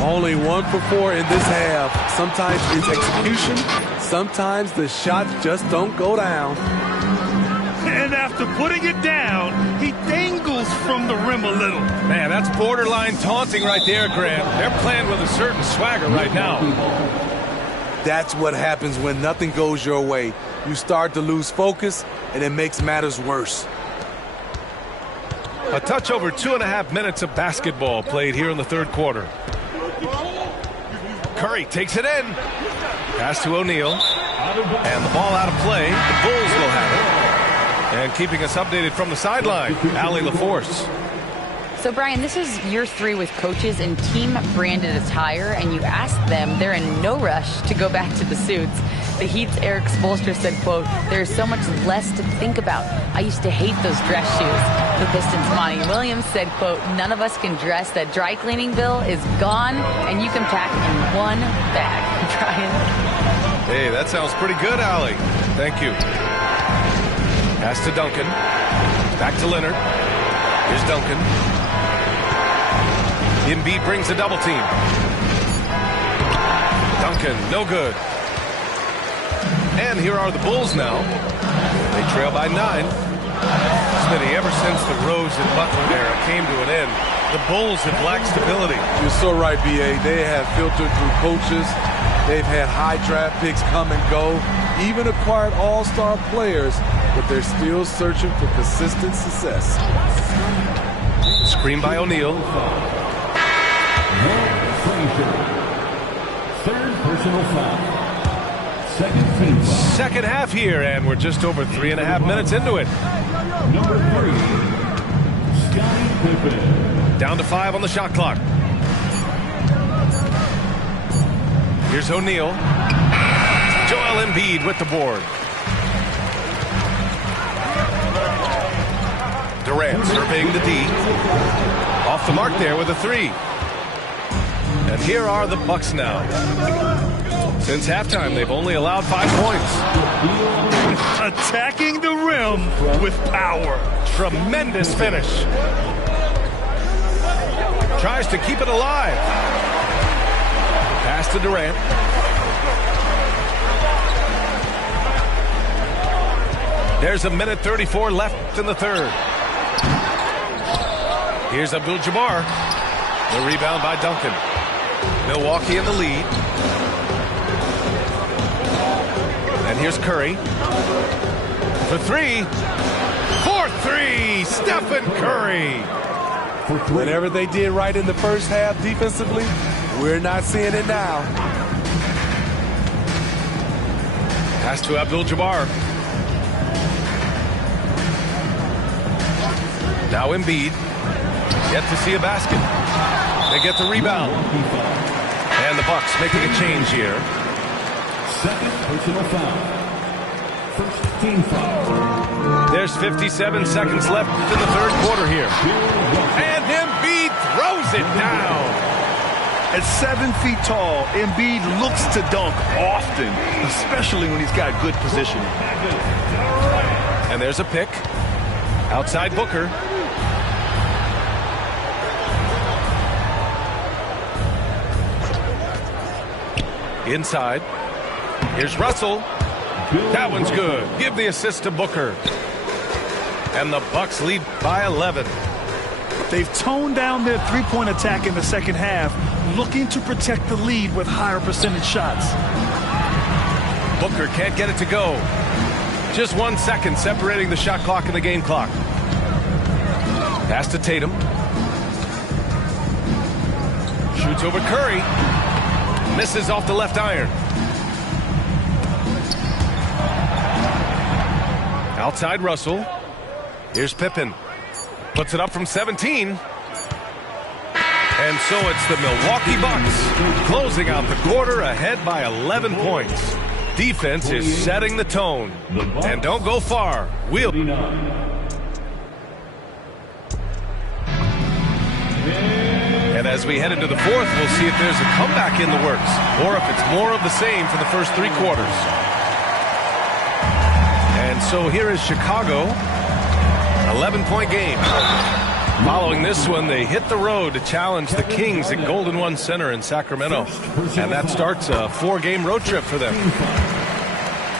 Only 1 for 4 in this half. Sometimes it's execution. Sometimes the shots just don't go down. And after putting it down, he dangles from the rim a little. Man, that's borderline taunting right there, Grant. They're playing with a certain swagger right now. That's what happens when nothing goes your way. You start to lose focus, and it makes matters worse. A touch over 2.5 minutes of basketball played here in the third quarter. Curry takes it in. Pass to O'Neal. And the ball out of play. The Bulls will have it. And keeping us updated from the sideline, Allie LaForce. So, Brian, this is year 3 with coaches in team-branded attire, and you ask them, they're in no rush to go back to the suits. The Heat's Eric Spoelstra said, quote, "There's so much less to think about. I used to hate those dress shoes." The Pistons' Monty Williams said, quote, "None of us can dress. That dry cleaning bill is gone, and you can pack in one bag." Brian? Hey, that sounds pretty good, Allie. Thank you. Pass to Duncan. Back to Leonard. Here's Duncan. Embiid brings a double team. Duncan, no good. And here are the Bulls now. They trail by 9. Smitty, ever since the Rose and Butler era came to an end, the Bulls have lacked stability. You're so right, B.A. They have filtered through coaches. They've had high draft picks come and go, even acquired all-star players, but they're still searching for consistent success. Screen by O'Neal. Third personal foul. Second team foul. Second half here, and we're just over 3.5 minutes into it. Number 3, Scottie Pippen. Down to 5 on the shot clock. Here's O'Neal. Joel Embiid with the board. Durant surveying the D. Off the mark there with a 3. And here are the Bucks now. Since halftime, they've only allowed 5 points. Attacking the rim with power. Tremendous finish. Tries to keep it alive. Pass to Durant. There's 1:34 left in the third. Here's Abdul-Jabbar. The rebound by Duncan. Milwaukee in the lead. And here's Curry. For 3. For 3. Stephen Curry. Whatever they did right in the first half defensively, we're not seeing it now. Pass to Abdul-Jabbar. Now Embiid. Yet to see a basket. They get the rebound. And the Bucks making a change here. Second personal foul. First team foul. There's 57 seconds left in the third quarter here. And Embiid throws it down. At 7 feet tall, Embiid looks to dunk often, especially when he's got good positioning. And there's a pick. Outside Booker. Inside. Here's Russell. That one's good. Give the assist to Booker. And the Bucks lead by 11. They've toned down their three-point attack in the second half, looking to protect the lead with higher percentage shots. Booker can't get it to go. Just 1 second separating the shot clock and the game clock. Pass to Tatum. Shoots over Curry. Misses off the left iron. Outside Russell. Here's Pippen. Puts it up from 17. And so it's the Milwaukee Bucks closing out the quarter ahead by 11 points. Defense is setting the tone. And don't go far. And as we head into the fourth, we'll see if there's a comeback in the works or if it's more of the same for the first 3 quarters. And so here is Chicago. 11-point game. Following this one, they hit the road to challenge the Kings at Golden One Center in Sacramento. And that starts a 4-game road trip for them.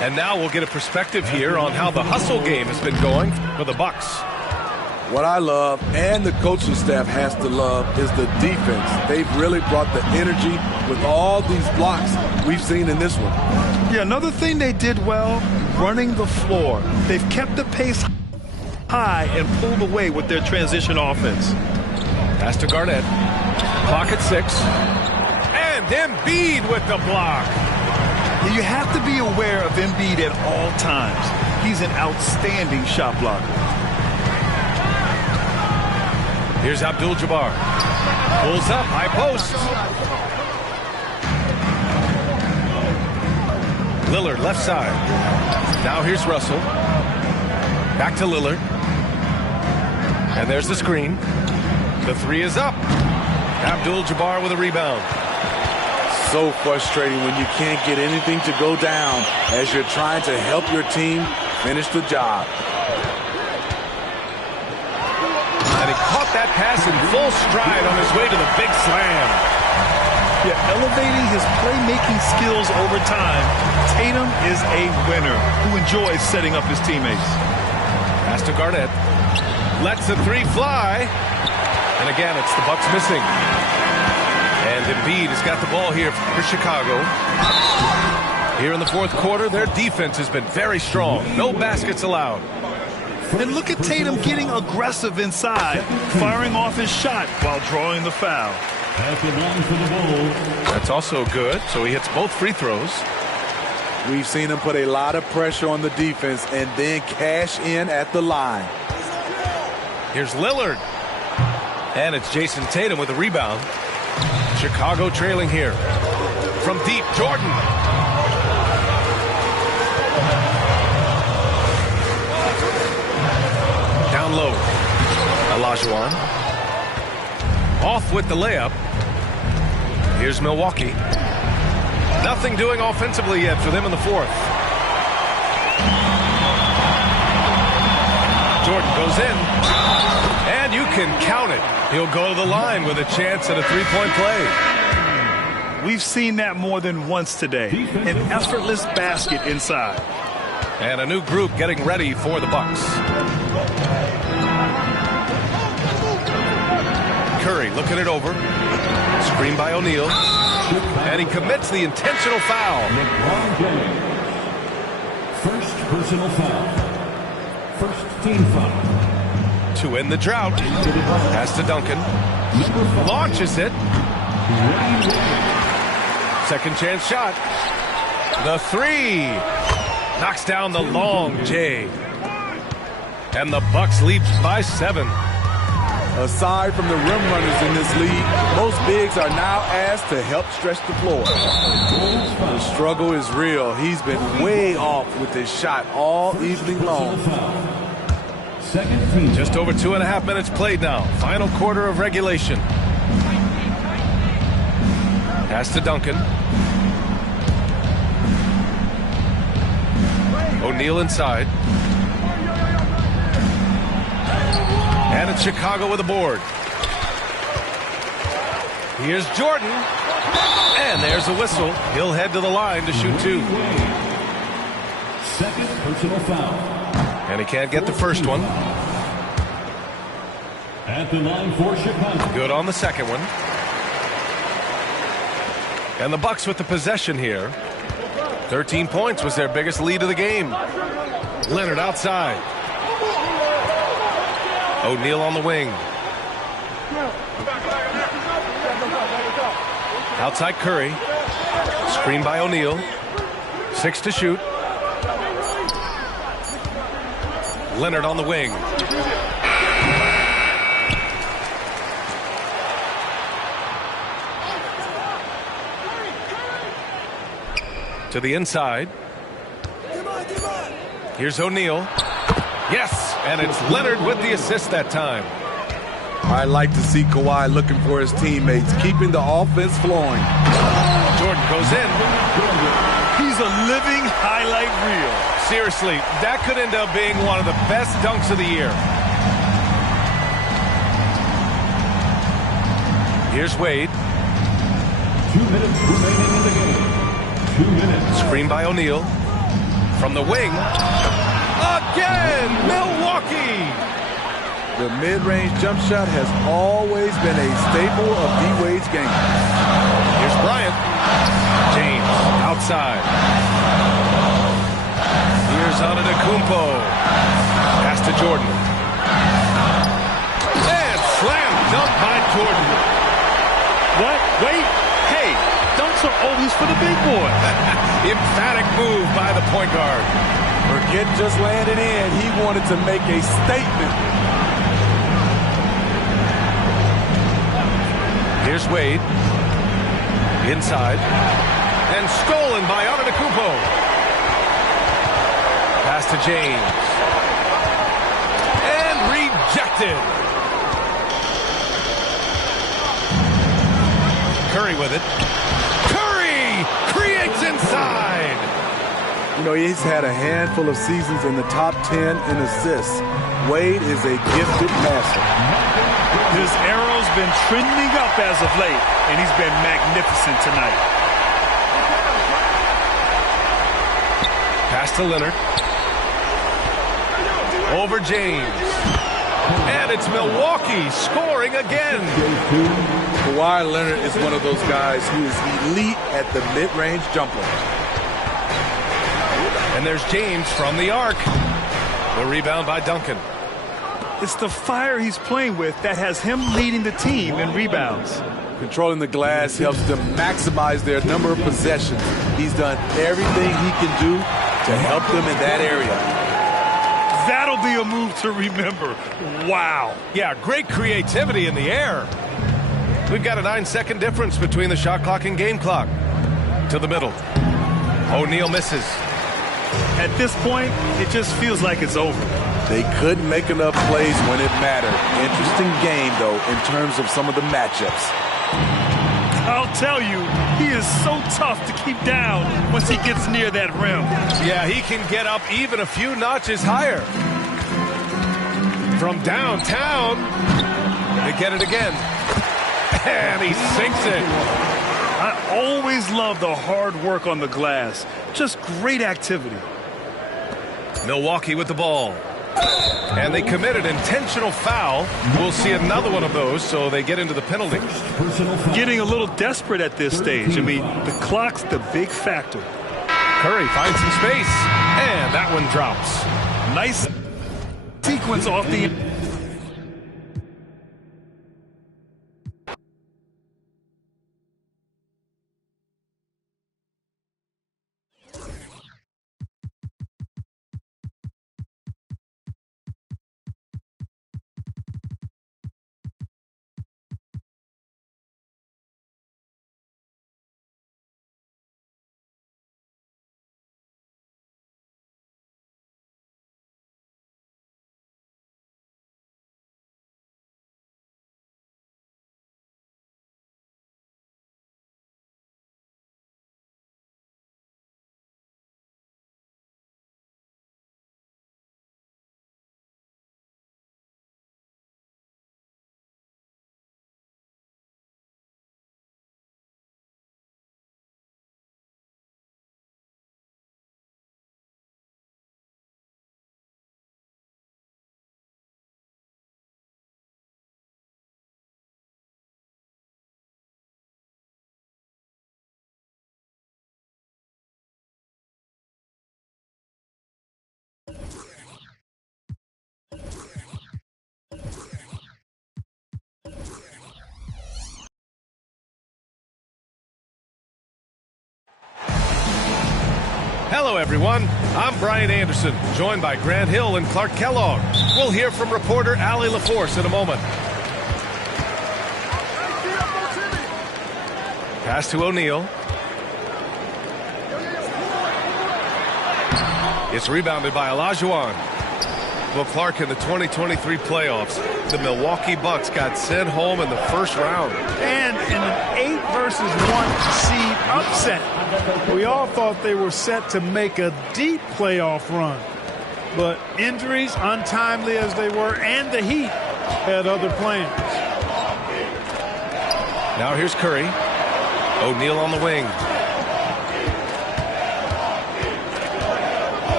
And now we'll get a perspective here on how the hustle game has been going for the Bucks. What I love, and the coaching staff has to love, is the defense. They've really brought the energy with all these blocks we've seen in this one. Yeah, another thing they did well, running the floor. They've kept the pace high and pulled away with their transition offense. Pass to Garnett. Clock at 6. And Embiid with the block. You have to be aware of Embiid at all times. He's an outstanding shot blocker. Here's Abdul-Jabbar. Pulls up, high post. Lillard left side. Now here's Russell. Back to Lillard. And there's the screen. The 3 is up. Abdul-Jabbar with a rebound. So frustrating when you can't get anything to go down as you're trying to help your team finish the job. And he caught that pass in full stride on his way to the big slam. Yeah, elevating his playmaking skills over time, Tatum is a winner who enjoys setting up his teammates. Pass to Garnett. Lets the 3 fly. And again, it's the Bucks missing. And Embiid has got the ball here for Chicago. Here in the fourth quarter, their defense has been very strong. No baskets allowed. And look at Tatum getting aggressive inside, firing off his shot while drawing the foul. That's also good, so he hits both free throws. We've seen him put a lot of pressure on the defense and then cash in at the line. Here's Lillard. And it's Jason Tatum with a rebound. Chicago trailing here. From deep, Jordan. Down low. Olajuwon. Off with the layup. Here's Milwaukee. Nothing doing offensively yet for them in the fourth. Jordan goes in. And you can count it. He'll go to the line with a chance at a 3-point play. We've seen that more than once today. An effortless basket inside. And a new group getting ready for the Bucks. Curry looking it over. Screen by O'Neal. And he commits the intentional foul. First personal foul. First team foul. To end the drought. Pass to Duncan. Launches it. Second chance shot. The 3. Knocks down the long J. And the Bucks lead by 7. Aside from the rim runners in this league, most bigs are now asked to help stretch the floor. The struggle is real. He's been way off with his shot all evening long. Just over 2.5 minutes played now. Final quarter of regulation. Pass to Duncan. O'Neal inside. And it's Chicago with a board. Here's Jordan. And there's a whistle. He'll head to the line to shoot 2. Second personal foul. And he can't get the first one. At the line for Chicago. Good on the second one. And the Bucks with the possession here. 13 points was their biggest lead of the game. Leonard outside. O'Neal on the wing. Outside Curry. Screen by O'Neal. 6 to shoot. Leonard on the wing. To the inside. Here's O'Neal. Yes, and it's Leonard with the assist that time. I like to see Kawhi looking for his teammates, keeping the offense flowing. Jordan goes in. He's a living highlight reel. Seriously, that could end up being one of the best dunks of the year. Here's Wade. 2 minutes remaining in the game. 2 minutes. Screen by O'Neal. From the wing. Again, Milwaukee. The mid-range jump shot has always been a staple of D-Wade's game. Here's Bryant. James outside. Here's Antetokounmpo. Pass to Jordan. And slam dunk by Jordan. What? Wait. Hey, dunks are always for the big boy. Emphatic move by the point guard. Forget just landing in. He wanted to make a statement. Here's Wade. Inside. And stolen by Antetokounmpo. Pass to James. And rejected. Curry with it. Curry creates inside. You know, he's had a handful of seasons in the top 10 in assists. Wade is a gifted passer. His arrow's been trending up as of late, and he's been magnificent tonight. Pass to Leonard. Over James. And it's Milwaukee scoring again. Kawhi Leonard is one of those guys who is elite at the mid-range jumper. And there's James from the arc. The rebound by Duncan. It's the fire he's playing with that has him leading the team in rebounds. Controlling the glass helps them maximize their number of possessions. He's done everything he can do to help them in that area. That'll be a move to remember. Wow. Yeah, great creativity in the air. We've got a 9-second difference between the shot clock and game clock. To the middle. O'Neal misses. At this point, it just feels like it's over. They couldn't make enough plays when it mattered. Interesting game, though, in terms of some of the matchups. I'll tell you, he is so tough to keep down once he gets near that rim. Yeah, he can get up even a few notches higher. From downtown, they get it again. And he sinks it. I always love the hard work on the glass. Just great activity. Milwaukee with the ball. And they committed intentional foul. We'll see another one of those, so they get into the penalty. Getting a little desperate at this stage. I mean, the clock's the big factor. Curry finds some space, and that one drops. Nice sequence off the... Hello, everyone. I'm Brian Anderson, joined by Grant Hill and Clark Kellogg. We'll hear from reporter Allie LaForce in a moment. Pass to O'Neal. It's rebounded by Olajuwon. Well, Clark, in the 2023 playoffs, the Milwaukee Bucks got sent home in the first round. And in an 8 versus 1 seed upset. We all thought they were set to make a deep playoff run. But injuries, untimely as they were, and the Heat had other plans. Now here's Curry. O'Neal on the wing.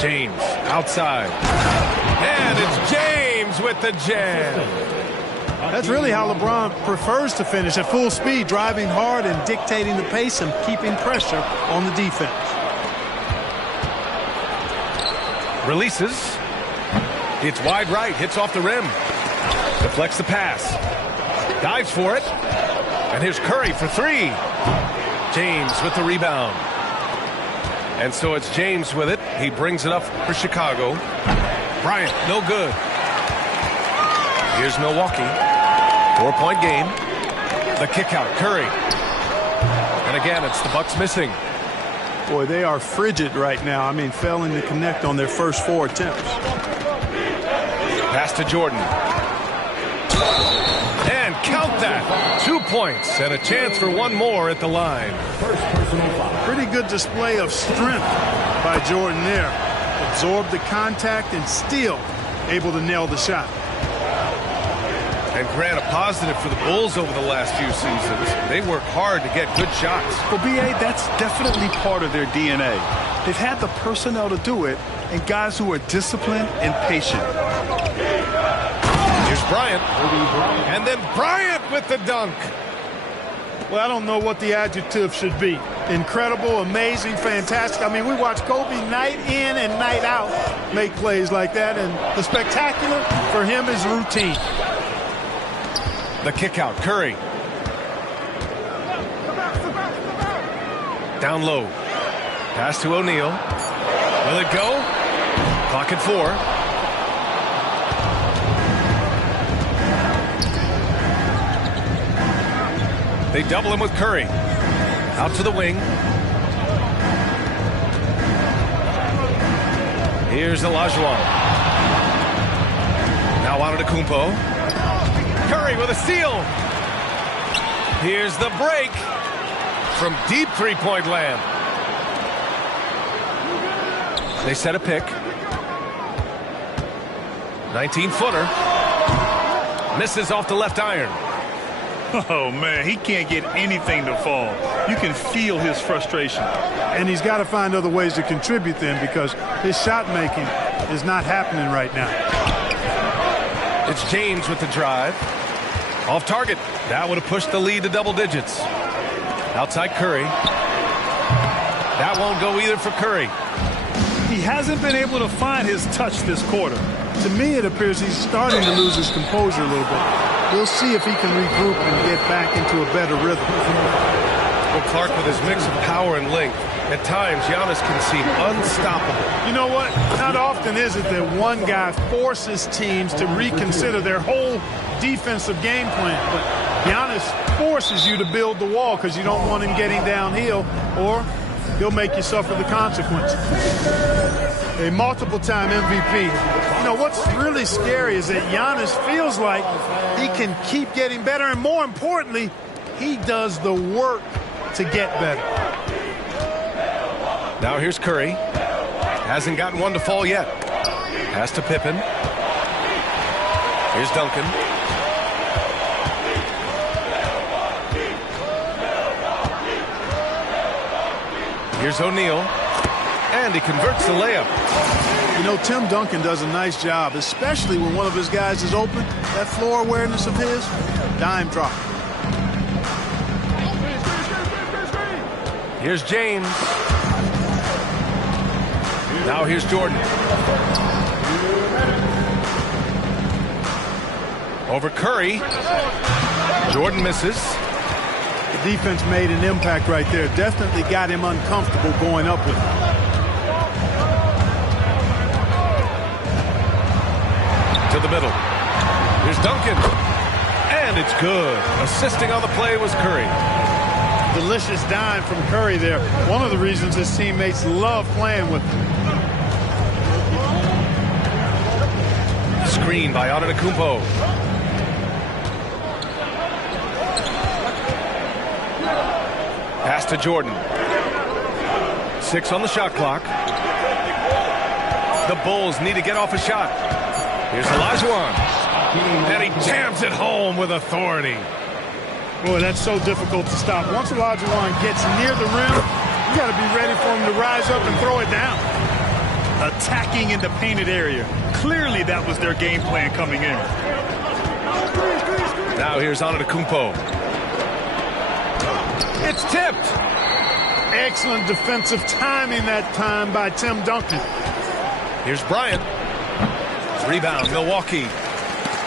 James outside. And it's James with the jam. That's really how LeBron prefers to finish, at full speed, driving hard and dictating the pace and keeping pressure on the defense. Releases. It's wide right. Hits off the rim. Deflects the pass. Dives for it. And here's Curry for 3. James with the rebound. And so it's James with it. He brings it up for Chicago. Bryant, no good. Here's Milwaukee. 4-point game. The kick out, Curry. And again, it's the Bucks missing. Boy, they are frigid right now. I mean, failing to connect on their first 4 attempts. Pass to Jordan. And count that. 2 points and a chance for one more at the line. Pretty good display of strength by Jordan there. Absorbed the contact and still able to nail the shot. And Grant, a positive for the Bulls over the last few seasons. They work hard to get good shots. Well, B.A., that's definitely part of their DNA. They've had the personnel to do it, and guys who are disciplined and patient. Here's Bryant. And then Bryant with the dunk. Well, I don't know what the adjective should be. Incredible, amazing, fantastic. I mean, we watch Kobe night in and night out make plays like that, and the spectacular for him is routine. The kick out, Curry. Down low. Pass to O'Neal. Will it go? Clock at 4. They double him with Curry. Out to the wing. Here's Olajuwon. Now Antetokounmpo. Curry with a steal. Here's the break from deep three-point land. They set a pick. 19-footer. Misses off the left iron. Oh, man, he can't get anything to fall. You can feel his frustration. And he's got to find other ways to contribute then, because his shot making is not happening right now. It's James with the drive. Off target. That would have pushed the lead to double digits. Outside Curry. That won't go either for Curry. He hasn't been able to find his touch this quarter. To me, it appears he's starting to lose his composure a little bit. We'll see if he can regroup and get back into a better rhythm. Well, Clark, with his mix of power and length, at times Giannis can seem unstoppable. You know what? Not often is it that one guy forces teams to reconsider their whole defensive game plan. But Giannis forces you to build the wall because you don't want him getting downhill, or he'll make you suffer the consequences. A multiple-time MVP. You know, what's really scary is that Giannis feels like he can keep getting better, and more importantly, he does the work to get better. Now here's Curry. Hasn't gotten one to fall yet. Pass to Pippen. Here's Duncan. Here's O'Neal. And he converts the layup. You know, Tim Duncan does a nice job, especially when one of his guys is open. That floor awareness of his, dime drop. Here's James. Now here's Jordan. Over Curry. Jordan misses. The defense made an impact right there. Definitely got him uncomfortable going up with him. To the middle. Here's Duncan. And it's good. Assisting on the play was Curry. Delicious dime from Curry there. One of the reasons his teammates love playing with him. Screen by Antetokounmpo. Pass to Jordan. 6 on the shot clock. The Bulls need to get off a shot. Here's Olajuwon. And he jams it home with authority. Boy, that's so difficult to stop. Once Olajuwon gets near the rim, you got to be ready for him to rise up and throw it down. Attacking in the painted area. Clearly that was their game plan coming in. Now here's Antetokounmpo. It's tipped. Excellent defensive timing that time by Tim Duncan. Here's Bryant. Rebound, Milwaukee.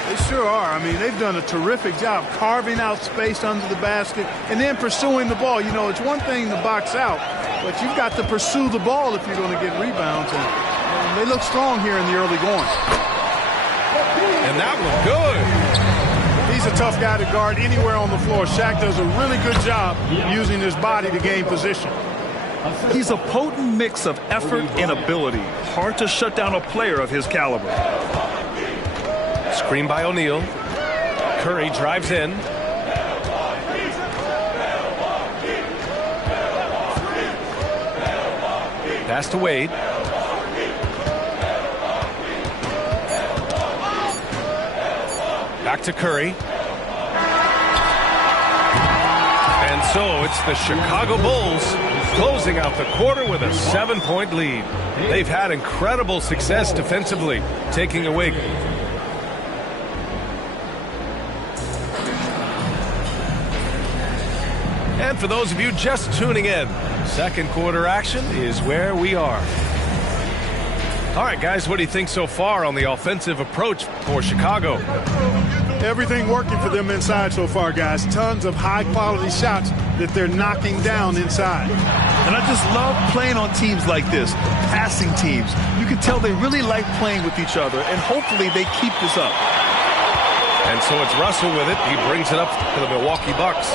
They sure are. I mean, they've done a terrific job carving out space under the basket and then pursuing the ball. You know, it's one thing to box out, but you've got to pursue the ball if you're going to get rebounds. And they look strong here in the early going. And that was good. He's a tough guy to guard anywhere on the floor. Shaq does a really good job using his body to gain position. He's a potent mix of effort and ability. Hard to shut down a player of his caliber. Screen by O'Neal. Curry drives in. Pass to Wade. Back to Curry. And so it's the Chicago Bulls closing out the quarter with a 7-point lead. They've had incredible success defensively, taking away. And for those of you just tuning in, second quarter action is where we are. All right, guys, what do you think so far on the offensive approach for Chicago? Everything working for them inside so far, guys. Tons of high-quality shots that they're knocking down inside. And I just love playing on teams like this, passing teams. You can tell they really like playing with each other, and hopefully they keep this up. And so it's Russell with it. He brings it up to the Milwaukee Bucks.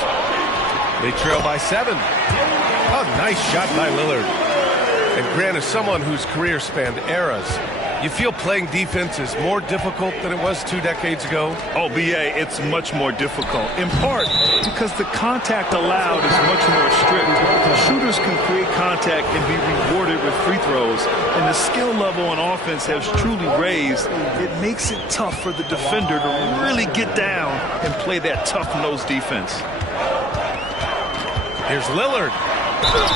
They trail by 7. A nice shot by Lillard. And Grant, as someone whose career spanned eras, you feel playing defense is more difficult than it was 2 decades ago? Oh, B.A., it's much more difficult, in part because the contact allowed is much more strict. Shooters can create contact and be rewarded with free throws, and the skill level on offense has truly raised. It makes it tough for the defender to really get down and play that tough-nosed defense. Here's Lillard.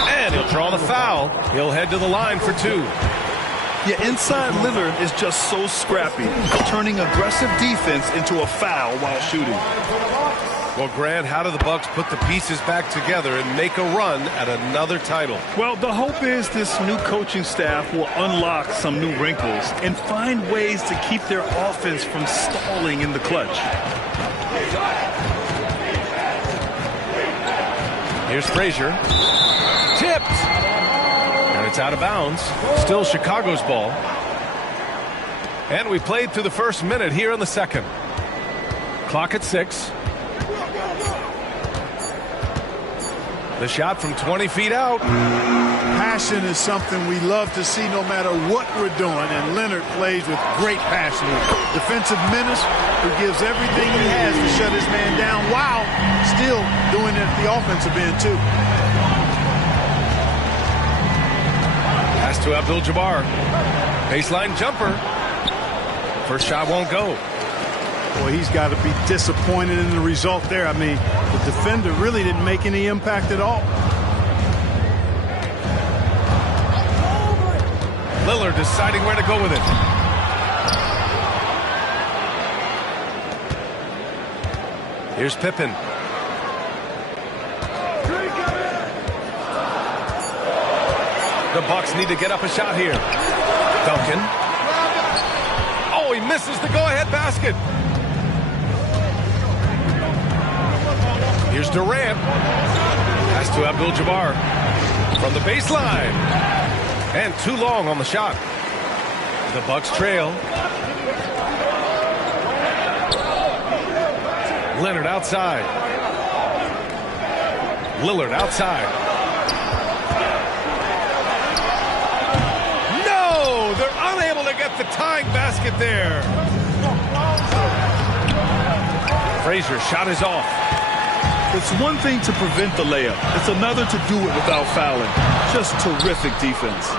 And he'll draw the foul. He'll head to the line for 2. Yeah, inside Lillard is just so scrappy, turning aggressive defense into a foul while shooting. Well, Grant, how do the Bucks put the pieces back together and make a run at another title? Well, the hope is this new coaching staff will unlock some new wrinkles and find ways to keep their offense from stalling in the clutch. Here's Frazier. Tipped. And it's out of bounds. Still Chicago's ball. And we played through the first minute here in the second. Clock at 6. The shot from 20 feet out. Passion is something we love to see no matter what we're doing, and Leonard plays with great passion. Defensive menace who gives everything he has to shut his man down while still doing it at the offensive end, too. Pass to Abdul-Jabbar. Baseline jumper. First shot won't go. Boy, he's got to be disappointed in the result there. I mean, the defender really didn't make any impact at all. Lillard deciding where to go with it. Here's Pippen. The Bucks need to get up a shot here. Duncan. Oh, he misses the go-ahead basket. Here's Durant. Pass to Abdul-Jabbar. From the baseline. And too long on the shot. The Bucks trail. Leonard outside. Lillard outside. No! They're unable to get the tying basket there. Frazier shot is off. It's one thing to prevent the layup. It's another to do it without fouling. Just terrific defense.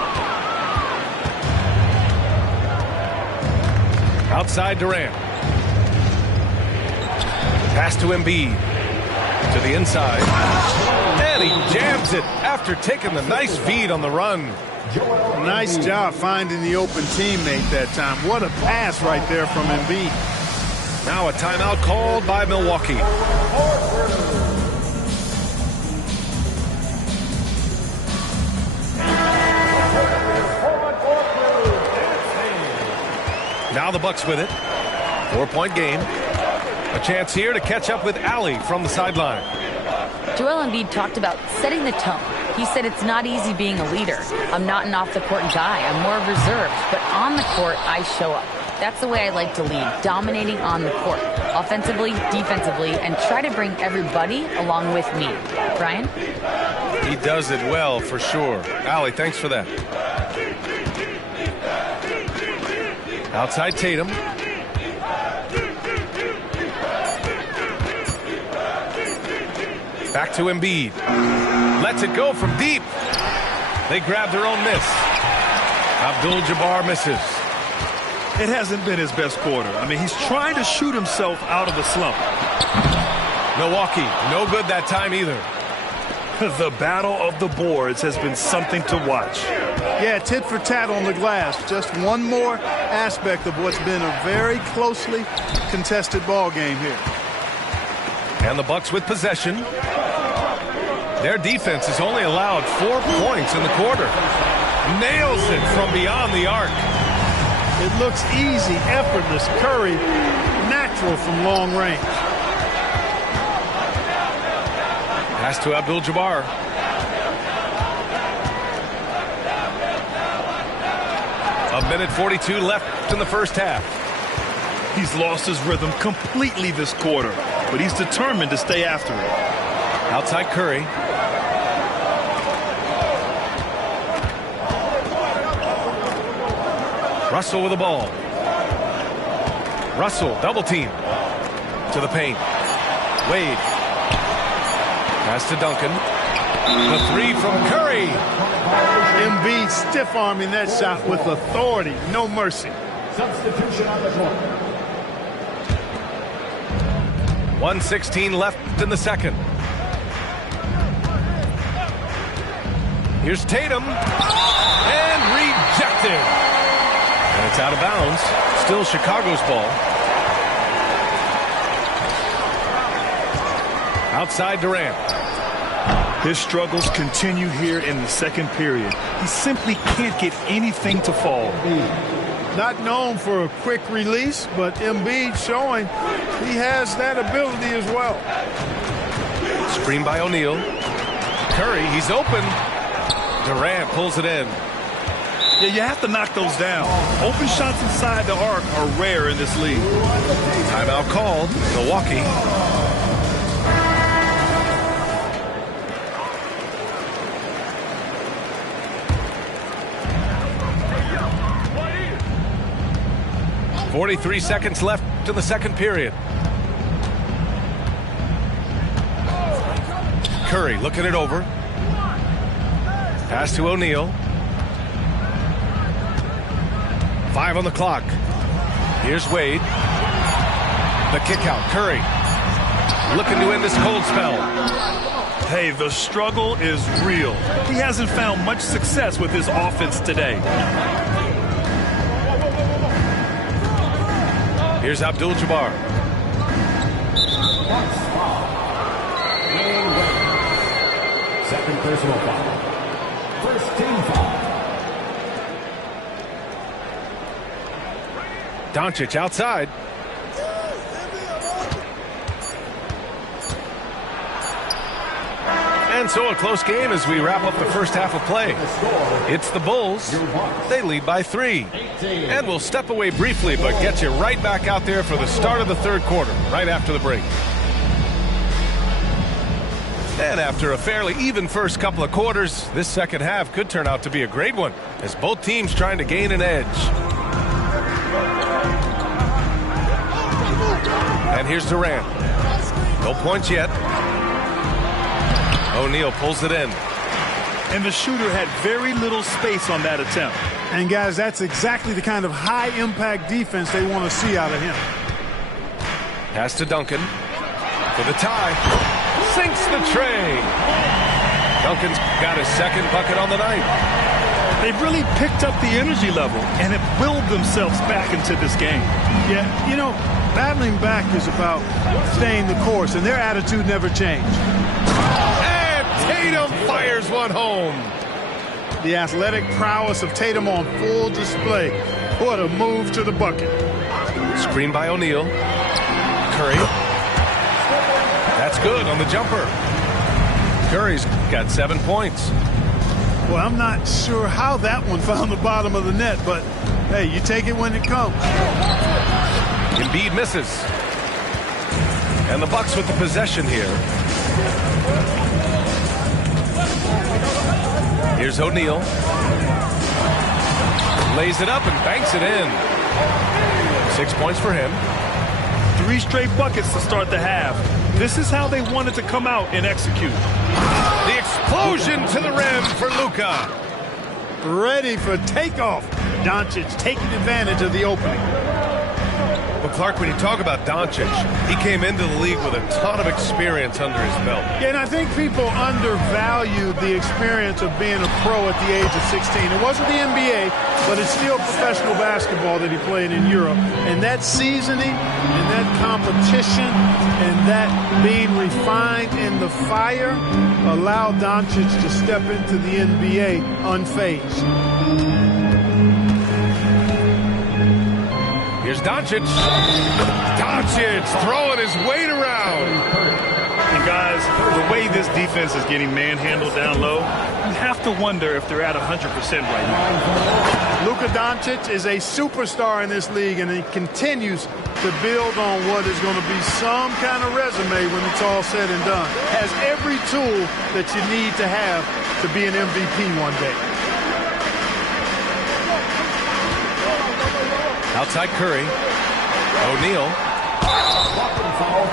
Outside Durant. Pass to Embiid. To the inside. And he jams it after taking the nice feed on the run. Nice job finding the open teammate that time. What a pass right there from Embiid. Now a timeout called by Milwaukee. Now the Bucks with it. 4-point game. A chance here to catch up with Allie from the sideline. Joel Embiid talked about setting the tone. He said it's not easy being a leader. I'm not an off-the-court guy. I'm more reserved. But on the court, I show up. That's the way I like to lead, dominating on the court, offensively, defensively, and try to bring everybody along with me. Brian? He does it well, for sure. Allie, thanks for that. Outside Tatum. Back to Embiid. Lets it go from deep. They grab their own miss. Abdul-Jabbar misses. It hasn't been his best quarter. I mean, he's trying to shoot himself out of the slump. Milwaukee, no good that time either. The battle of the boards has been something to watch. Yeah, tit for tat on the glass. Just one more aspect of what's been a very closely contested ball game here. And the Bucks with possession. Their defense has only allowed 4 points in the quarter. Nails it from beyond the arc. It looks easy, effortless. Curry, natural from long range. Pass to Abdul-Jabbar. A minute 42 left in the first half. He's lost his rhythm completely this quarter, but he's determined to stay after it. Outside Curry. Russell with the ball. Russell, double team. To the paint. Wade. Pass to Duncan. The three from Curry. Embiid stiff-arming that shot with authority. No mercy. Substitution on the court. 1:16 left in the second. Here's Tatum. And rejected. And it's out of bounds. Still Chicago's ball. Outside Durant. His struggles continue here in the second period. He simply can't get anything to fall. Not known for a quick release, but Embiid showing he has that ability as well. Screen by O'Neal. Curry, he's open. Durant pulls it in. Yeah, you have to knock those down. Open shots inside the arc are rare in this league. Timeout called. Milwaukee. .43 seconds left in the second period. Curry looking it over. Pass to O'Neal. 5 on the clock. Here's Wade. The kick out. Curry looking to end this cold spell. Hey, the struggle is real. He hasn't found much success with his offense today. Here's Abdul-Jabbar. Second personal foul. First team foul. Doncic outside. And so a close game as we wrap up the first half of play. It's the Bulls. They lead by 3. And we'll step away briefly, but get you right back out there for the start of the third quarter, right after the break. And after a fairly even first couple of quarters, this second half could turn out to be a great one, as both teams trying to gain an edge. And here's Durant. No points yet. O'Neal pulls it in. And the shooter had very little space on that attempt. And guys, that's exactly the kind of high-impact defense they want to see out of him. Pass to Duncan for the tie. Sinks the tray. Duncan's got his second bucket on the night. They've really picked up the energy level and have willed themselves back into this game. Yeah, you know, battling back is about staying the course, and their attitude never changed. And Tatum fires one home. The athletic prowess of Tatum on full display. What a move to the bucket. Screen by O'Neal. Curry. That's good on the jumper. Curry's got 7 points. Well, I'm not sure how that one found the bottom of the net, but hey, you take it when it comes. Embiid misses. And the Bucks with the possession here. Here's O'Neal. Lays it up and banks it in. 6 points for him. 3 straight buckets to start the half. This is how they wanted to come out and execute. The explosion to the rim for Luka. Ready for takeoff. Doncic taking advantage of the opening. Well, Clark, when you talk about Doncic, he came into the league with a ton of experience under his belt. Yeah, and I think people undervalue the experience of being a pro at the age of 16. It wasn't the NBA, but it's still professional basketball that he played in Europe. And that seasoning and that competition and that being refined in the fire allowed Doncic to step into the NBA unfazed. Here's Doncic. Doncic throwing his weight around. And guys, the way this defense is getting manhandled down low, you have to wonder if they're at 100% right now. Luka Doncic is a superstar in this league, and he continues to build on what is going to be some kind of resume when it's all said and done. Has every tool that you need to have to be an MVP one day. Outside Curry. O'Neal.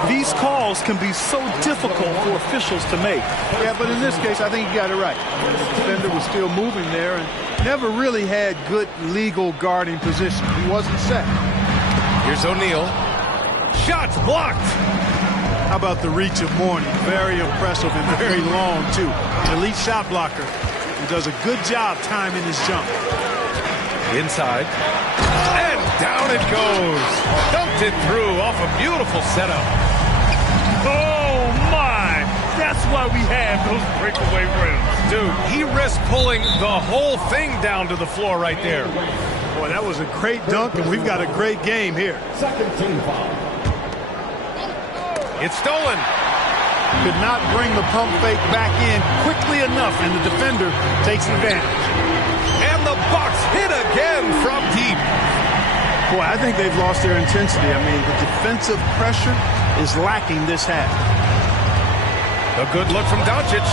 These calls can be so difficult for officials to make. Yeah, but in this case, I think he got it right. The defender was still moving there and never really had good legal guarding position. He wasn't set. Here's O'Neal. Shots blocked. How about the reach of Mourning? Very impressive and very long, too. An elite shot blocker who does a good job timing his jump. Inside. And down it goes. Dumped it through off a beautiful setup. Oh, my. That's why we have those breakaway rims. Dude, he risked pulling the whole thing down to the floor right there. Boy, that was a great dunk, and we've got a great game here. Second team foul. It's stolen. Could not bring the pump fake back in quickly enough, and the defender takes advantage. And the Bucks hit again from deep. Boy, I think they've lost their intensity. I mean, the defensive pressure is lacking this half. A good look from Doncic.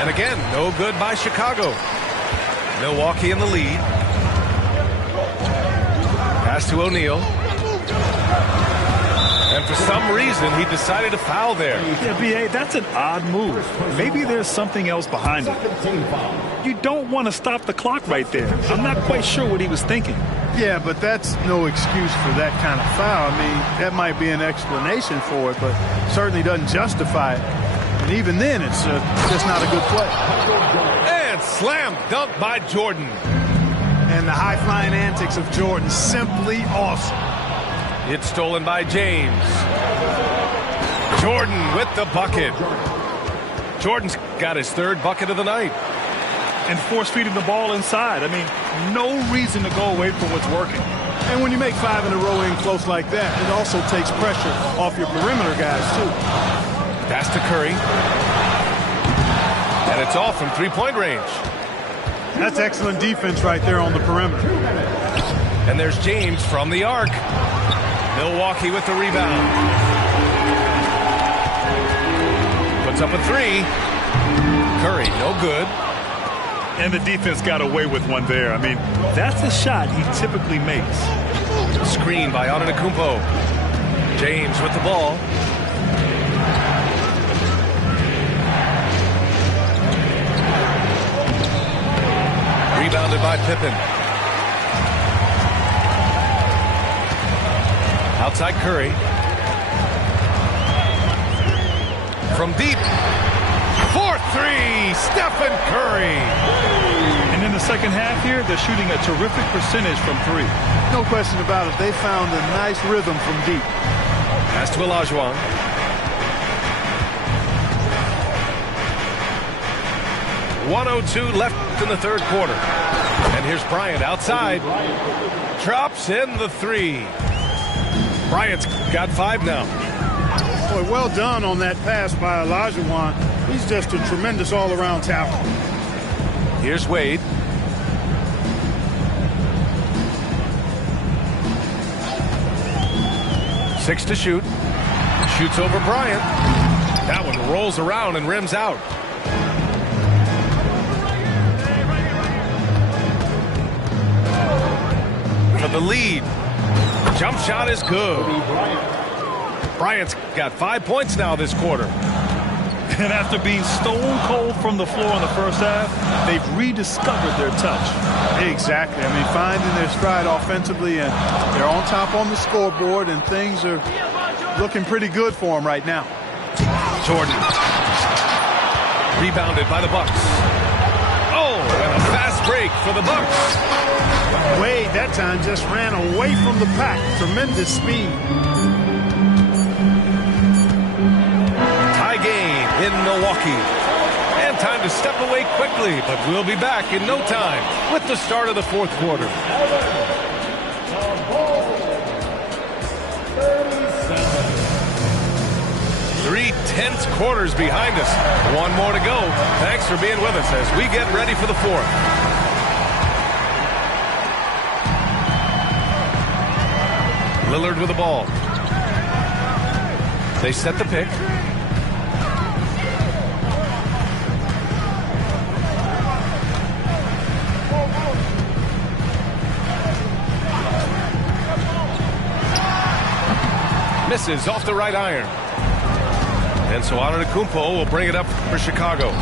And again, no good by Chicago. Milwaukee in the lead. Pass to O'Neal. And for some reason, he decided to foul there. Yeah, B.A., that's an odd move. Maybe there's something else behind it. You don't want to stop the clock right there. I'm not quite sure what he was thinking. Yeah, but that's no excuse for that kind of foul. I mean, that might be an explanation for it, but certainly doesn't justify it. And even then, it's just not a good play. And slam dunk by Jordan. And the high-flying antics of Jordan, simply awesome. It's stolen by James. Jordan with the bucket. Jordan's got his third bucket of the night. And force-feeding the ball inside. I mean, no reason to go away from what's working. And when you make 5 in a row in close like that, it also takes pressure off your perimeter guys, too. Pass to Curry. And it's off from three-point range. That's excellent defense right there on the perimeter. And there's James from the arc. Milwaukee with the rebound. Puts Puts up a three. Curry, no good. And the defense got away with one there. I mean, that's the shot he typically makes. Screen by Antetokounmpo. James with the ball. Rebounded by Pippen. Outside Curry. From deep. 4-3, Stephen Curry. And in the second half here, they're shooting a terrific percentage from three. No question about it. They found a nice rhythm from deep. Pass to Olajuwon. .102 left in the third quarter. And here's Bryant outside. Drops in the three. Bryant's got 5 now. Boy, well done on that pass by Olajuwon. He's just a tremendous all-around talent. Here's Wade. Six to shoot. Shoots over Bryant. That one rolls around and rims out. For the lead. Jump shot is good. Bryant's got 5 points now this quarter. And after being stone cold from the floor in the first half, they've rediscovered their touch. Exactly. I mean, finding their stride offensively, and they're on top on the scoreboard, and things are looking pretty good for them right now. Jordan. Rebounded by the Bucks. Oh, and a fast break for the Bucks. Wade that time just ran away from the pack. Tremendous speed. Game in Milwaukee. And time to step away quickly, but we'll be back in no time with the start of the fourth quarter. 3 tense quarters behind us. One more to go. Thanks for being with us as we get ready for the fourth. Lillard with the ball. They set the pick. Misses off the right iron. And so Antetokounmpo will bring it up for Chicago.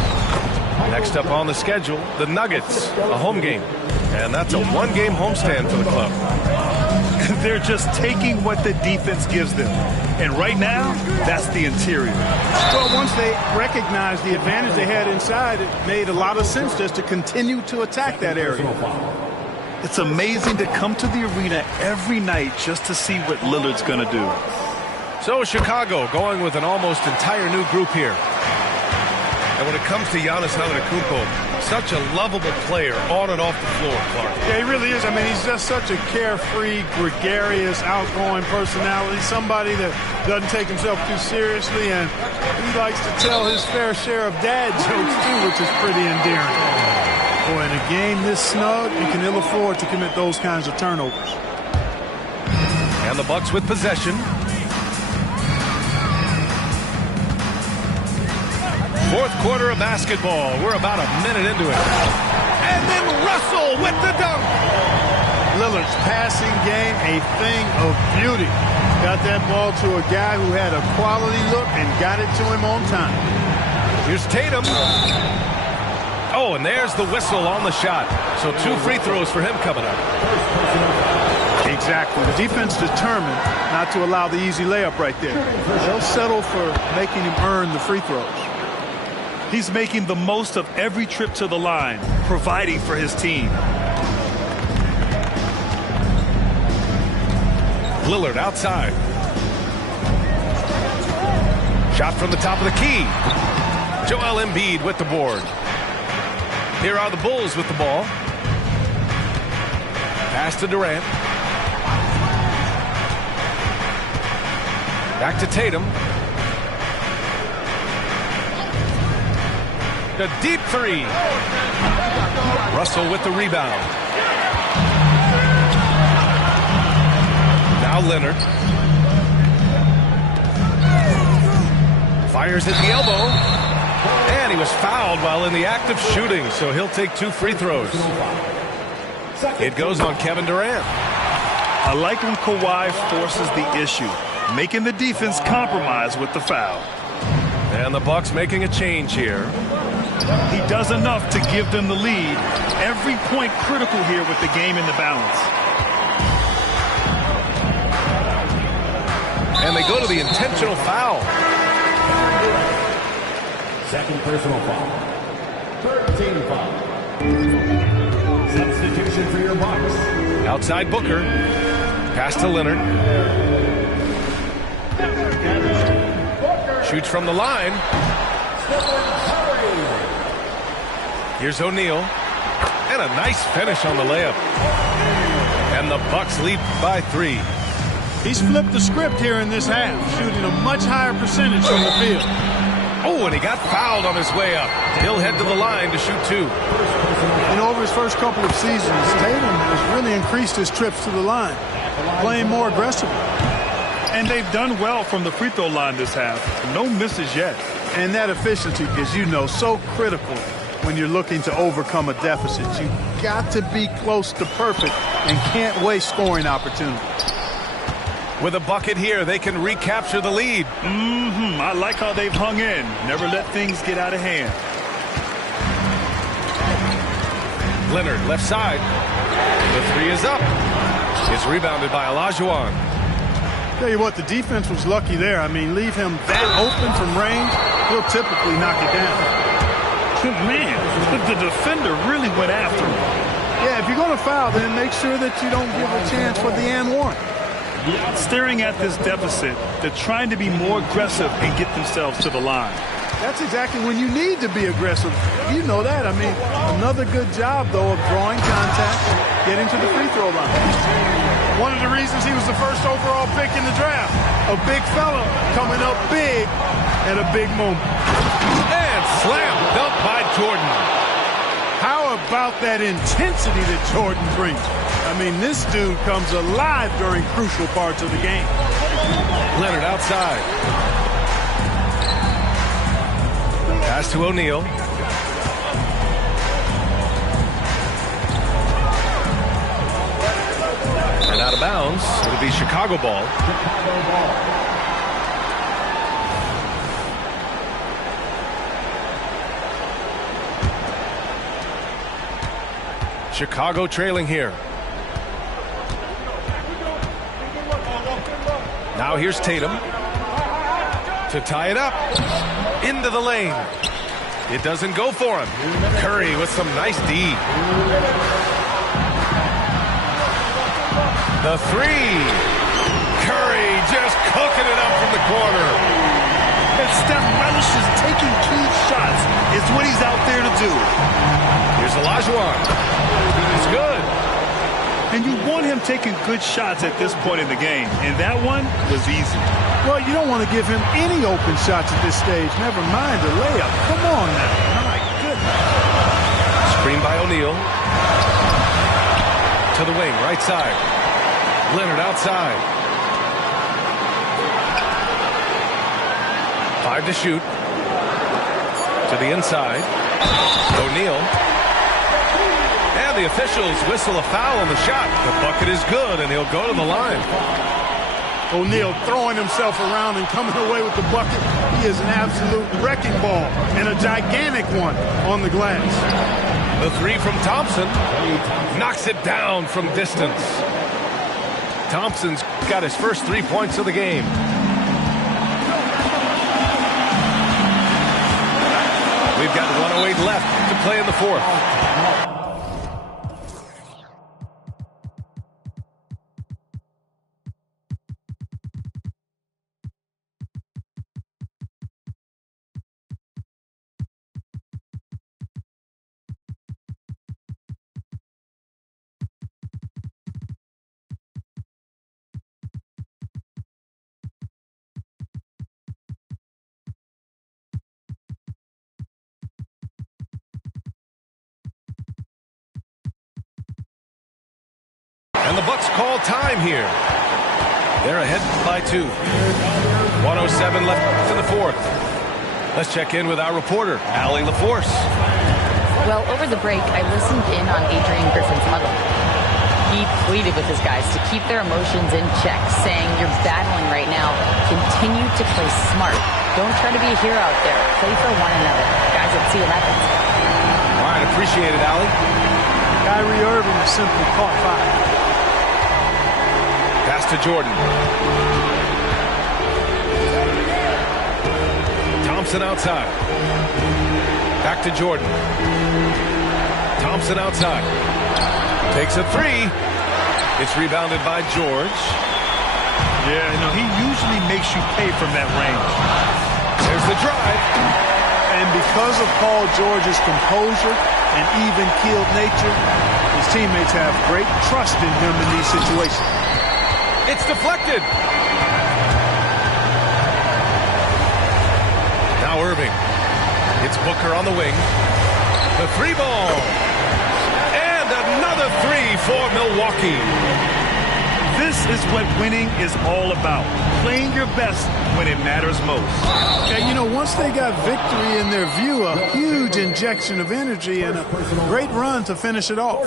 Next up on the schedule, the Nuggets, a home game. And that's a one-game homestand for the club. They're just taking what the defense gives them. And right now, that's the interior. Well, once they recognized the advantage they had inside, it made a lot of sense just to continue to attack that area. It's amazing to come to the arena every night just to see what Lillard's going to do. So Chicago going with an almost entire new group here. And when it comes to Giannis Antetokounmpo, such a lovable player on and off the floor, Clark. Yeah, he really is. I mean, he's just such a carefree, gregarious, outgoing personality. Somebody that doesn't take himself too seriously, and he likes to tell his fair share of dad jokes, too, which is pretty endearing. Boy, in a game this snug, you can ill afford to commit those kinds of turnovers. And the Bucks with possession. Fourth quarter of basketball. We're about a minute into it. And then Russell with the dunk. Lillard's passing game, a thing of beauty. Got that ball to a guy who had a quality look and got it to him on time. Here's Tatum. Oh, and there's the whistle on the shot. So 2 free throws for him coming up. Exactly. The defense determined not to allow the easy layup right there. They'll settle for making him earn the free throws. He's making the most of every trip to the line, providing for his team. Lillard outside. Shot from the top of the key. Joel Embiid with the board. Here are the Bulls with the ball. Pass to Durant. Back to Tatum. A deep three. Russell with the rebound. Now Leonard. Fires at the elbow. was fouled while in the act of shooting, so he'll take 2 free throws. It goes on Kevin Durant. I like when Kawhi forces the issue, making the defense compromise with the foul. And the Bucks making a change here. He does enough to give them the lead. Every point critical here with the game in the balance. And they go to the intentional foul. Second personal foul. 13 foul. Substitution for your Bucks. Outside Booker. Pass to Leonard. Shoots from the line. Here's O'Neal. And a nice finish on the layup. And the Bucks lead by 3. He's flipped the script here in this half, shooting a much higher percentage from the field. Oh, and he got fouled on his way up. He'll head to the line to shoot 2. And over his first couple of seasons, Tatum has really increased his trips to the line, playing more aggressively. And they've done well from the free throw line this half. No misses yet. And that efficiency is, so critical when you're looking to overcome a deficit. You got to be close to perfect and can't waste scoring opportunities. With a bucket here, they can recapture the lead. I like how they've hung in. Never let things get out of hand. Leonard, left side. The 3 is up. It's rebounded by Olajuwon. Tell you what, the defense was lucky there. I mean, leave him that open from range, he'll typically knock it down. Man, the defender really went after him. Yeah, if you're going to foul, then make sure that you don't give a chance for the and one. Staring at this deficit, they're trying to be more aggressive and get themselves to the line. That's exactly when you need to be aggressive. You know that. I mean, another good job, though, of drawing contact, getting to the free throw line. One of the reasons he was the first overall pick in the draft. A big fella coming up big at a big moment. And slam dunk by Jordan. How about that intensity that Jordan brings? I mean, this dude comes alive during crucial parts of the game. Leonard outside. Pass to O'Neal. And out of bounds. It'll be Chicago ball. Chicago trailing here. Now here's Tatum to tie it up into the lane. It doesn't go for him. Curry with some nice D. The 3. Curry just cooking it up from the corner. And Steph relishes taking key shots. It's what he's out there to do. Here's Olajuwon. He's good. And you want him taking good shots at this point in the game. And that one was easy. Well, you don't want to give him any open shots at this stage. Never mind a layup. Come on now. My goodness. Screen by O'Neal. To the wing, right side. Leonard outside. 5 to shoot. To the inside. O'Neal. And the officials whistle a foul on the shot. The bucket is good, and he'll go to the line. O'Neal throwing himself around and coming away with the bucket. He is an absolute wrecking ball, and a gigantic one on the glass. The 3 from Thompson knocks it down from distance. Thompson's got his first 3 points of the game. We've got 1:08 left to play in the 4th. And the Bucks call time here. They're ahead by 2. 1:07 left in the 4th. Let's check in with our reporter, Allie LaForce. Well, over the break, I listened in on Adrian Griffin's huddle. He pleaded with his guys to keep their emotions in check, saying, "You're battling right now. Continue to play smart. Don't try to be a hero out there. Play for one another." Guys, let's see what happens. All right, appreciate it, Allie. Kyrie Irving simply caught fire. Pass to Jordan. Thompson outside. Back to Jordan. Thompson outside. Takes a three. It's rebounded by George. Yeah, he usually makes you pay from that range. There's the drive. And because of Paul George's composure and even-keeled nature, his teammates have great trust in him in these situations. It's deflected. Now Irving. It's Booker on the wing. The three ball. And another three for Milwaukee. This is what winning is all about. Playing your best when it matters most. Yeah, once they got victory in their view, a huge injection of energy and a great run to finish it off.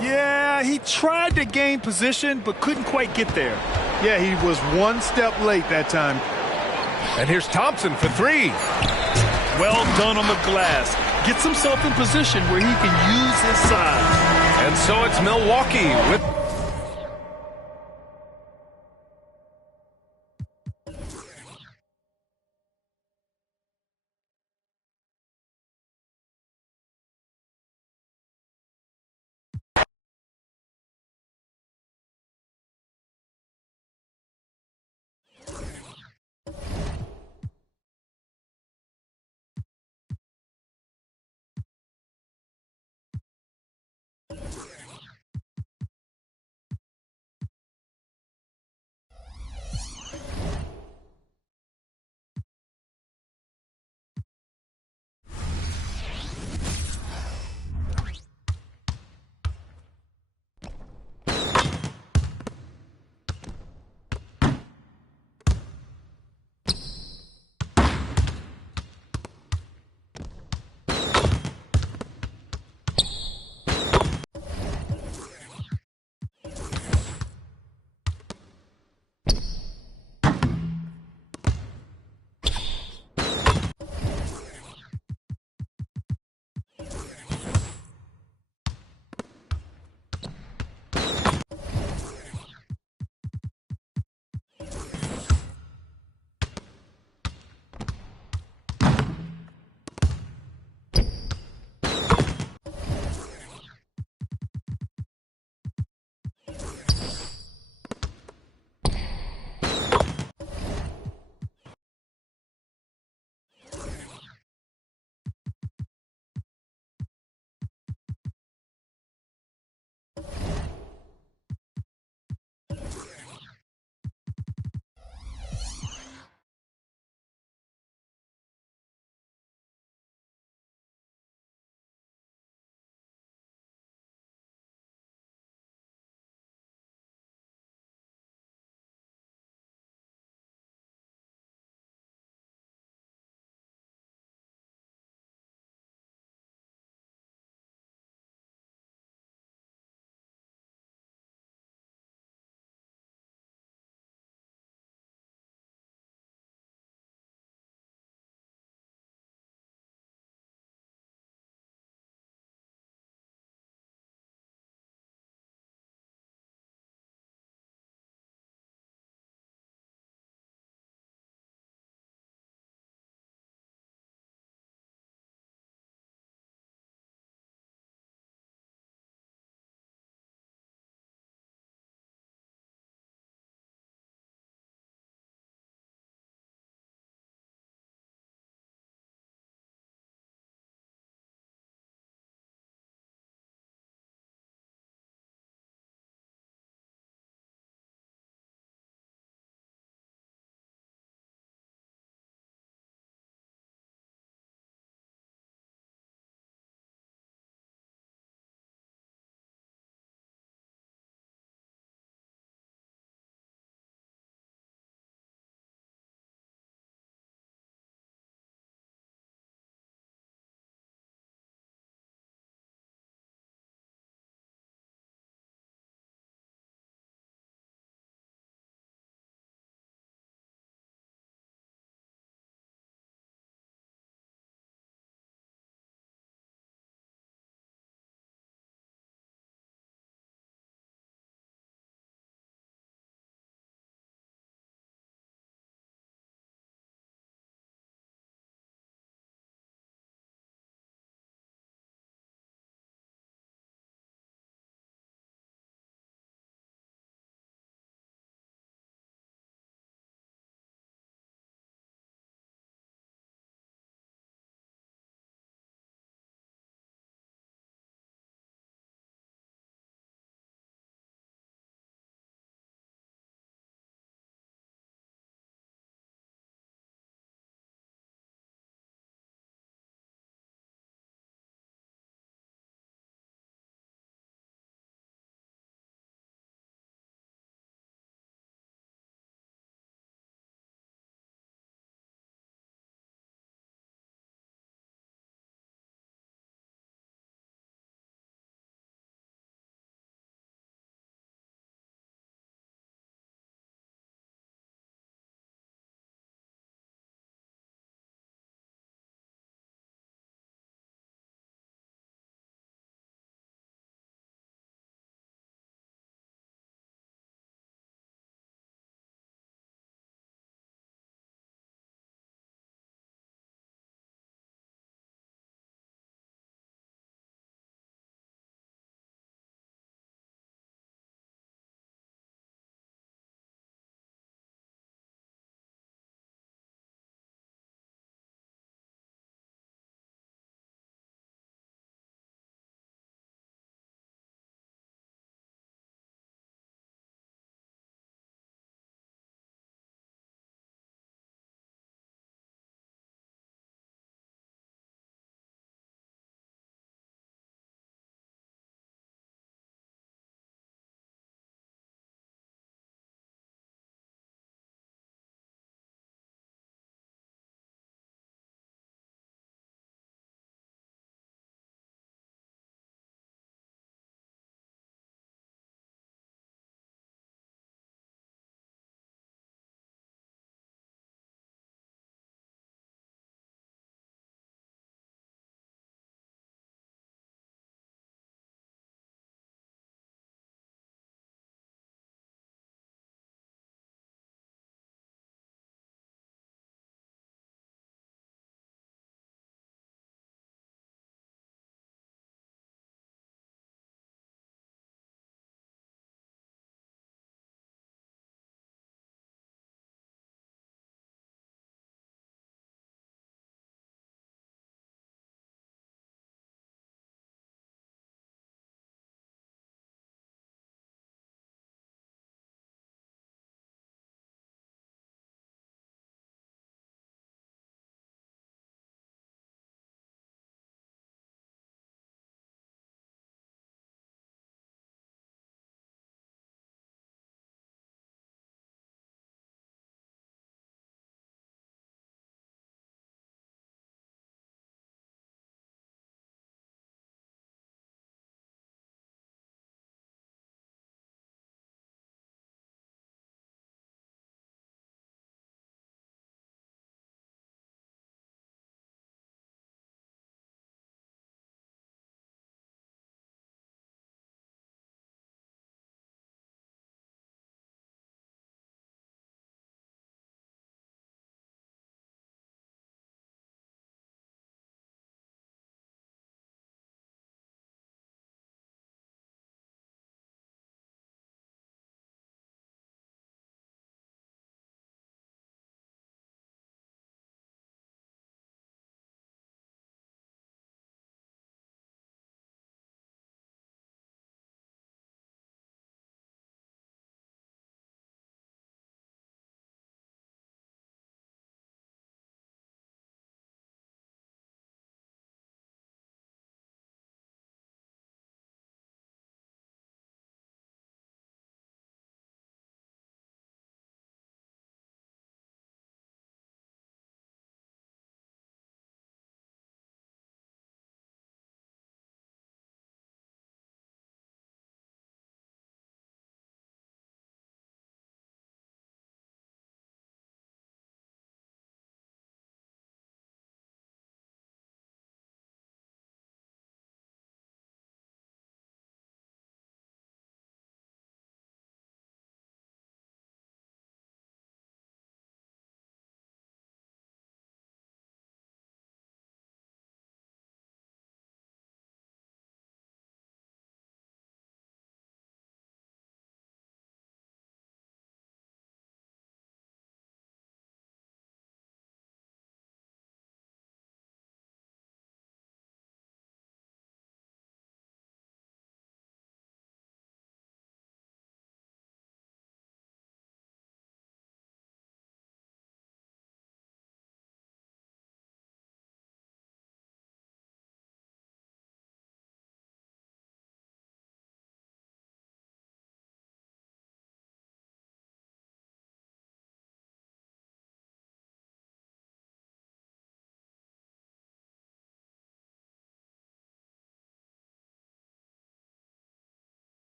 Yeah, he tried to gain position, but couldn't quite get there. Yeah, he was one step late that time. And here's Thompson for three. Well done on the glass. Gets himself in position where he can use his size. And so it's Milwaukee with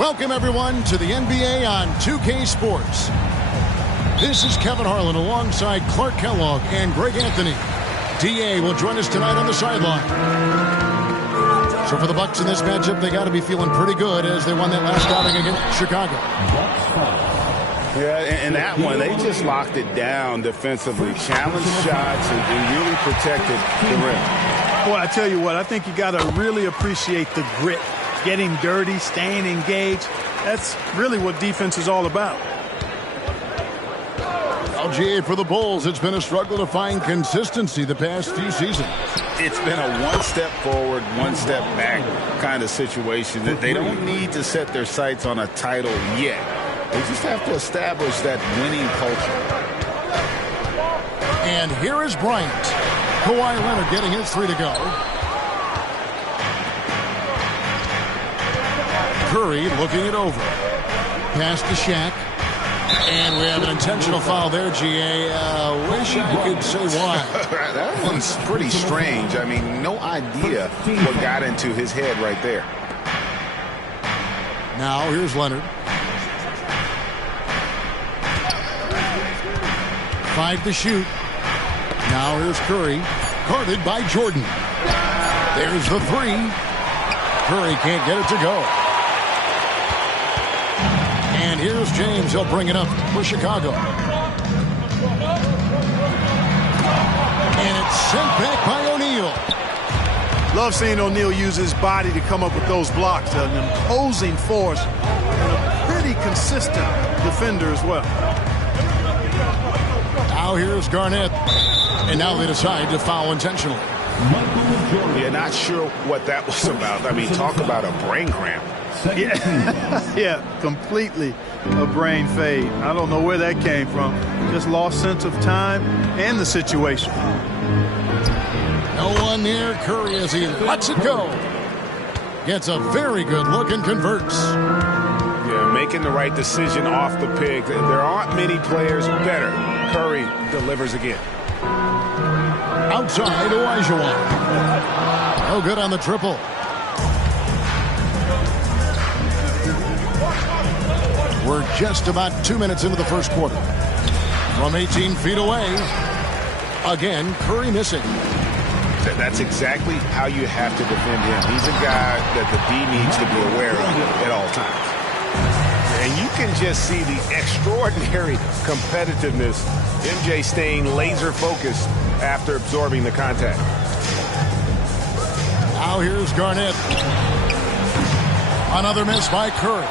Welcome, everyone, to the NBA on 2K Sports. This is Kevin Harlan alongside Clark Kellogg and Greg Anthony. DA will join us tonight on the sideline. So for the Bucks in this matchup, they got to be feeling pretty good as they won that last outing against Chicago. Yeah, in that one, they just locked it down defensively, challenged shots, and really protected the rim. Boy, I tell you what, I think you got to really appreciate the grit. Getting dirty, staying engaged. That's really what defense is all about. LGA for the Bulls, it's been a struggle to find consistency the past few seasons. It's been a one step forward, one step back kind of situation that they don't need to set their sights on a title yet. They just have to establish that winning culture. And here is Bryant. Kawhi Leonard getting his 3 to go. Curry looking it over. Pass to Shaq. And we have an intentional foul there, GA. Wish I could say why. That one's pretty strange. I mean, no idea what got into his head right there. Now here's Leonard. 5 to shoot. Now here's Curry. Guarded by Jordan. There's the 3. Curry can't get it to go. And here's James. He'll bring it up for Chicago. And it's sent back by O'Neal. Love seeing O'Neal use his body to come up with those blocks. An imposing force and a pretty consistent defender as well. Now here's Garnett. And now they decide to foul intentionally. Yeah, not sure what that was about. I mean, talk about a brain cramp. Yeah, completely a brain fade. I don't know where that came from. Just lost sense of time and the situation. No one near Curry as he lets it go. Gets a very good look and converts. Yeah, making the right decision off the pick. There aren't many players better. Curry delivers again. Outside, Olajuwon. No good on the triple. We're just about 2 minutes into the first quarter. From 18 feet away, again, Curry missing. That's exactly how you have to defend him. He's a guy that the D needs to be aware of at all times. And you can just see the extraordinary competitiveness. MJ staying laser focused after absorbing the contact. Now here's Garnett. Another miss by Curry.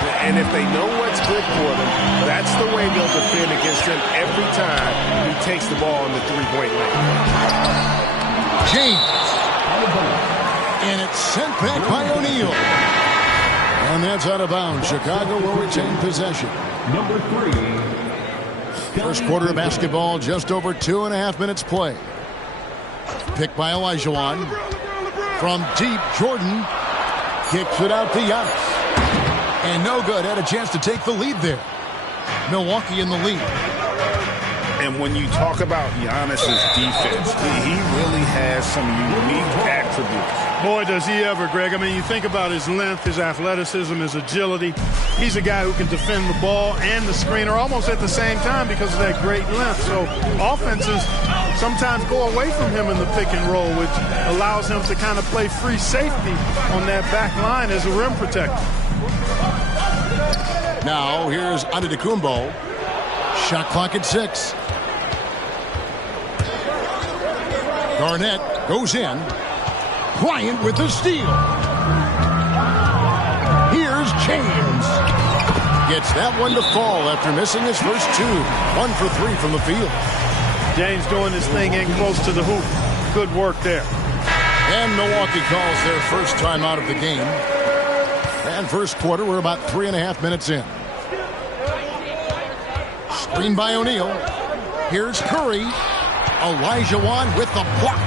And if they know what's good for them, that's the way they'll defend against him every time he takes the ball in the three-point line. James. And it's sent back by O'Neal. And that's out of bounds. Chicago will retain possession. Number 3. First quarter of basketball, just over 2.5 minutes play. Picked by Olajuwon. From deep, Jordan kicks it out to Giannis. And no good. Had a chance to take the lead there. Milwaukee in the lead. And when you talk about Giannis's defense, he really has some unique attributes. Boy, does he ever, Greg. I mean, you think about his length, his athleticism, his agility. He's a guy who can defend the ball and the screener almost at the same time because of that great length. So offenses sometimes go away from him in the pick and roll, which allows him to kind of play free safety on that back line as a rim protector. Now, here's Antetokounmpo. Shot clock at 6. Garnett goes in. Bryant with the steal. Here's James. Gets that one to fall after missing his first 2. 1 for 3 from the field. James doing his thing in close to the hoop. Good work there. And Milwaukee calls their first time out of the game. And first quarter, we're about 3.5 minutes in. Screen by O'Neal. Here's Curry. Olajuwon with the block.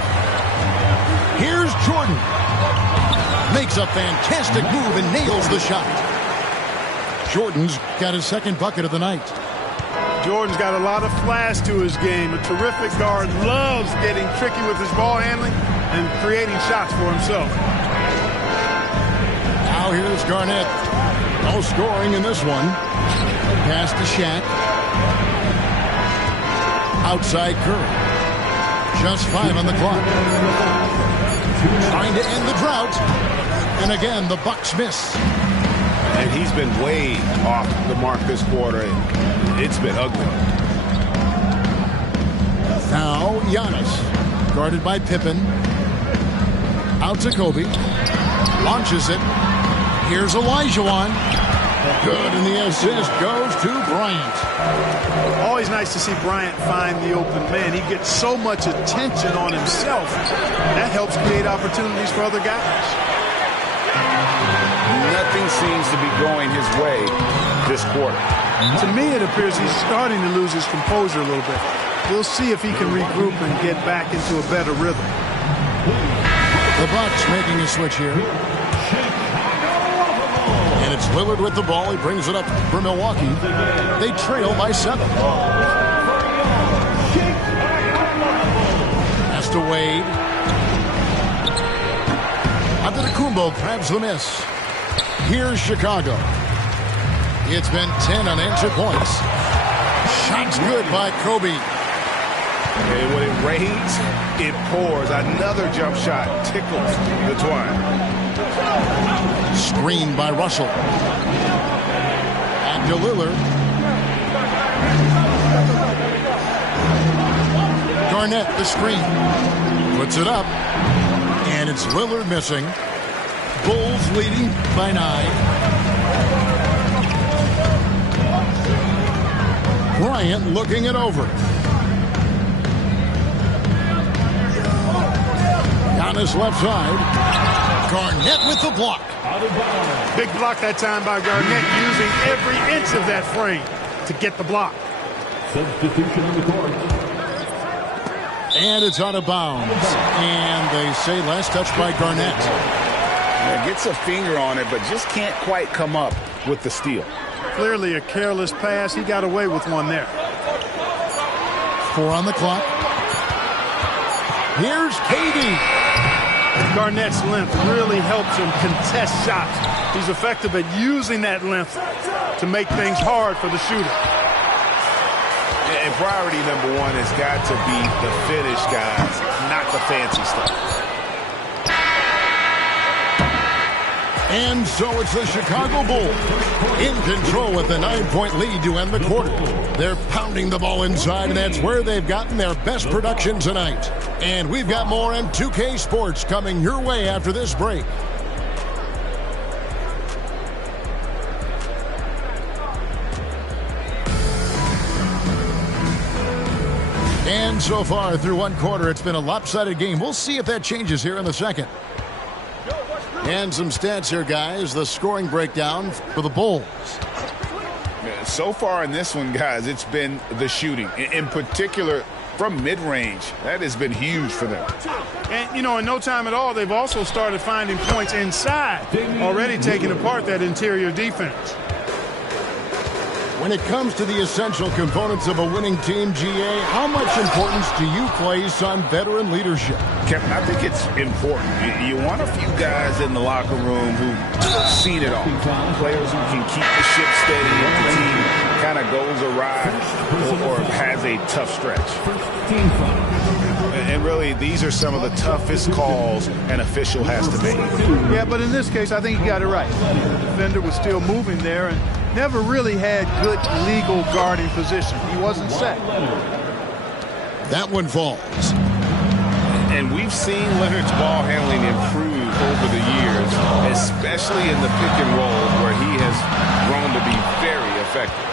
Here's Jordan. Makes a fantastic move and nails the shot. Jordan's got his second bucket of the night. Jordan's got a lot of flash to his game. A terrific guard. Loves getting tricky with his ball handling and creating shots for himself. Now Now here's Garnett. No scoring in this one. Pass to Shaq. Outside Curry. Just 5 on the clock. Trying to end the drought. And again, the Bucks miss. And he's been way off the mark this quarter. It's been ugly. Now Giannis. Guarded by Pippen. Out to Kobe. Launches it. Here's Olajuwon. Good, and the assist goes to Bryant. Always nice to see Bryant find the open man. He gets so much attention on himself. That helps create opportunities for other guys. Nothing seems to be going his way this quarter. To me, it appears he's starting to lose his composure a little bit. We'll see if he can regroup and get back into a better rhythm. The Bucks making a switch here. And it's Lillard with the ball. He brings it up for Milwaukee. They trail by 7. Pass to Wade. Antetokounmpo grabs the miss. Here's Chicago. It's been 10 unanswered points. Shots good by Kobe. And when it rains, it pours. Another jump shot tickles the twine. Screen by Russell. And to Lillard. Garnett, the screen. Puts it up. And it's Lillard missing. Bulls leading by 9. Bryant looking it over. Giannis left side. Garnett with the block. Big block that time by Garnett, using every inch of that frame to get the block. Substitution on the court. And it's out of bounds. And they say last touch by Garnett. Yeah, gets a finger on it, but just can't quite come up with the steal. Clearly a careless pass. He got away with one there. 4 on the clock. Here's KD. Garnett's length really helps him contest shots. He's effective at using that length to make things hard for the shooter. And priority number 1 has got to be the finish, guys, not the fancy stuff. And so it's the Chicago Bulls in control with a 9-point lead to end the quarter. They're pounding the ball inside, and that's where they've gotten their best production tonight. And we've got more M2K Sports coming your way after this break. And so far through one quarter, it's been a lopsided game. We'll see if that changes here in the second. And some stats here, guys. The scoring breakdown for the Bulls. So far in this one, guys, it's been the shooting. In particular, from mid-range. That has been huge for them. And, you know, in no time at all, they've also started finding points inside, already taking apart that interior defense. When it comes to the essential components of a winning team, GA, how much importance do you place on veteran leadership? Kevin, I think it's important. You want a few guys in the locker room who've seen it all. Players who can keep the ship steady if the team kind of goes awry or has a tough stretch. And really, these are some of the toughest calls an official has to make. Yeah, but in this case, I think he got it right. The defender was still moving there and never really had good legal guarding position. He wasn't set. That one falls. And we've seen Leonard's ball handling improve over the years, especially in the pick and roll where he has grown to be very effective.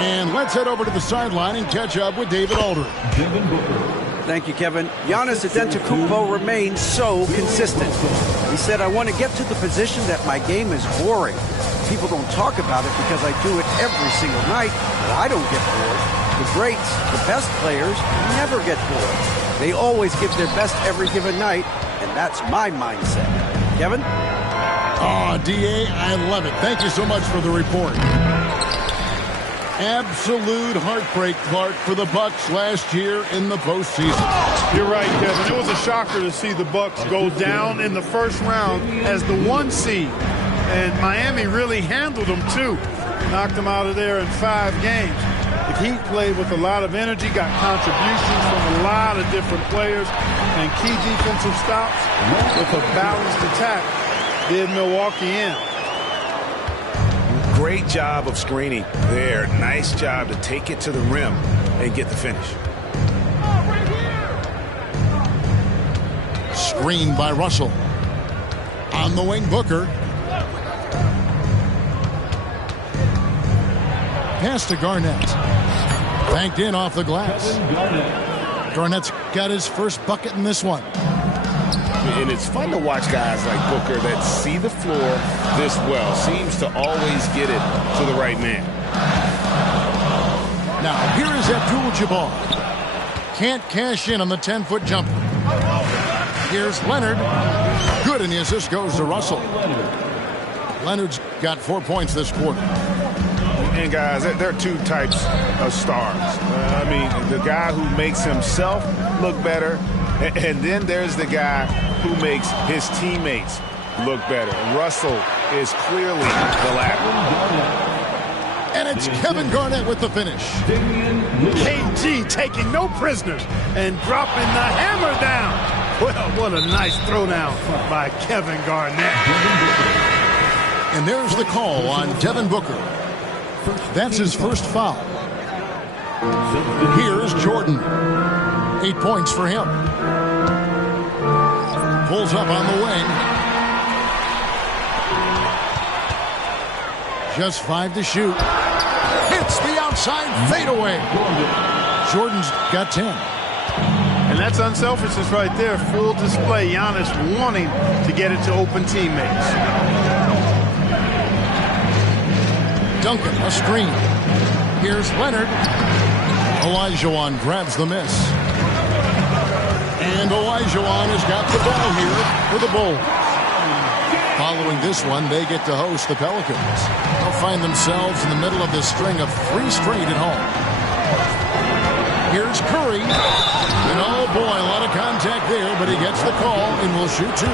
And let's head over to the sideline and catch up with David Aldridge. Thank you, Kevin. Giannis Antetokounmpo remains so consistent. He said, I want to get to the position that my game is boring. People don't talk about it because I do it every single night, but I don't get bored. The greats, the best players, never get bored. They always give their best every given night, and that's my mindset. Kevin? Oh, DA, I love it. Thank you so much for the report. Absolute heartbreak, Clark, for the Bucks last year in the postseason. You're right, Kevin. It was a shocker to see the Bucks go down in the first round as the 1 seed And Miami really handled them, too. Knocked them out of there in 5 games. The Heat played with a lot of energy, got contributions from a lot of different players, and key defensive stops with a balanced attack did Milwaukee in. Great job of screening there. Nice job to take it to the rim and get the finish. Screened by Russell. On the wing, Booker. Pass to Garnett. Banked in off the glass. Garnett's got his first bucket in this one. And it's fun to watch guys like Booker that see the floor this well. Seems to always get it to the right man. Now, here is Abdul-Jabbar. Can't cash in on the 10-foot jumper. Here's Leonard. Good, and the assist goes to Russell. Leonard's got 4 points this quarter. And guys, there are 2 types of stars. I mean, the guy who makes himself look better, and then there's the guy who makes his teammates look better. Russell is clearly the latter. And it's Kevin Garnett with the finish. KG taking no prisoners and dropping the hammer down. Well, what a nice throwdown by Kevin Garnett. And there's the call on Devin Booker. That's his first foul. Here's Jordan. 8 points for him. Pulls up on the wing. Just 5 to shoot. Hits the outside fadeaway. Jordan's got 10. And that's unselfishness right there. Full display. Giannis wanting to get it to open teammates. Duncan, a screen. Here's Leonard. Olajuwon grabs the miss. And Olajuwon has got the ball here for the Bulls. Following this one, they get to host the Pelicans. They'll find themselves in the middle of this string of 3 straight at home. Here's Curry. And oh boy, a lot of contact there, but he gets the call and will shoot 2.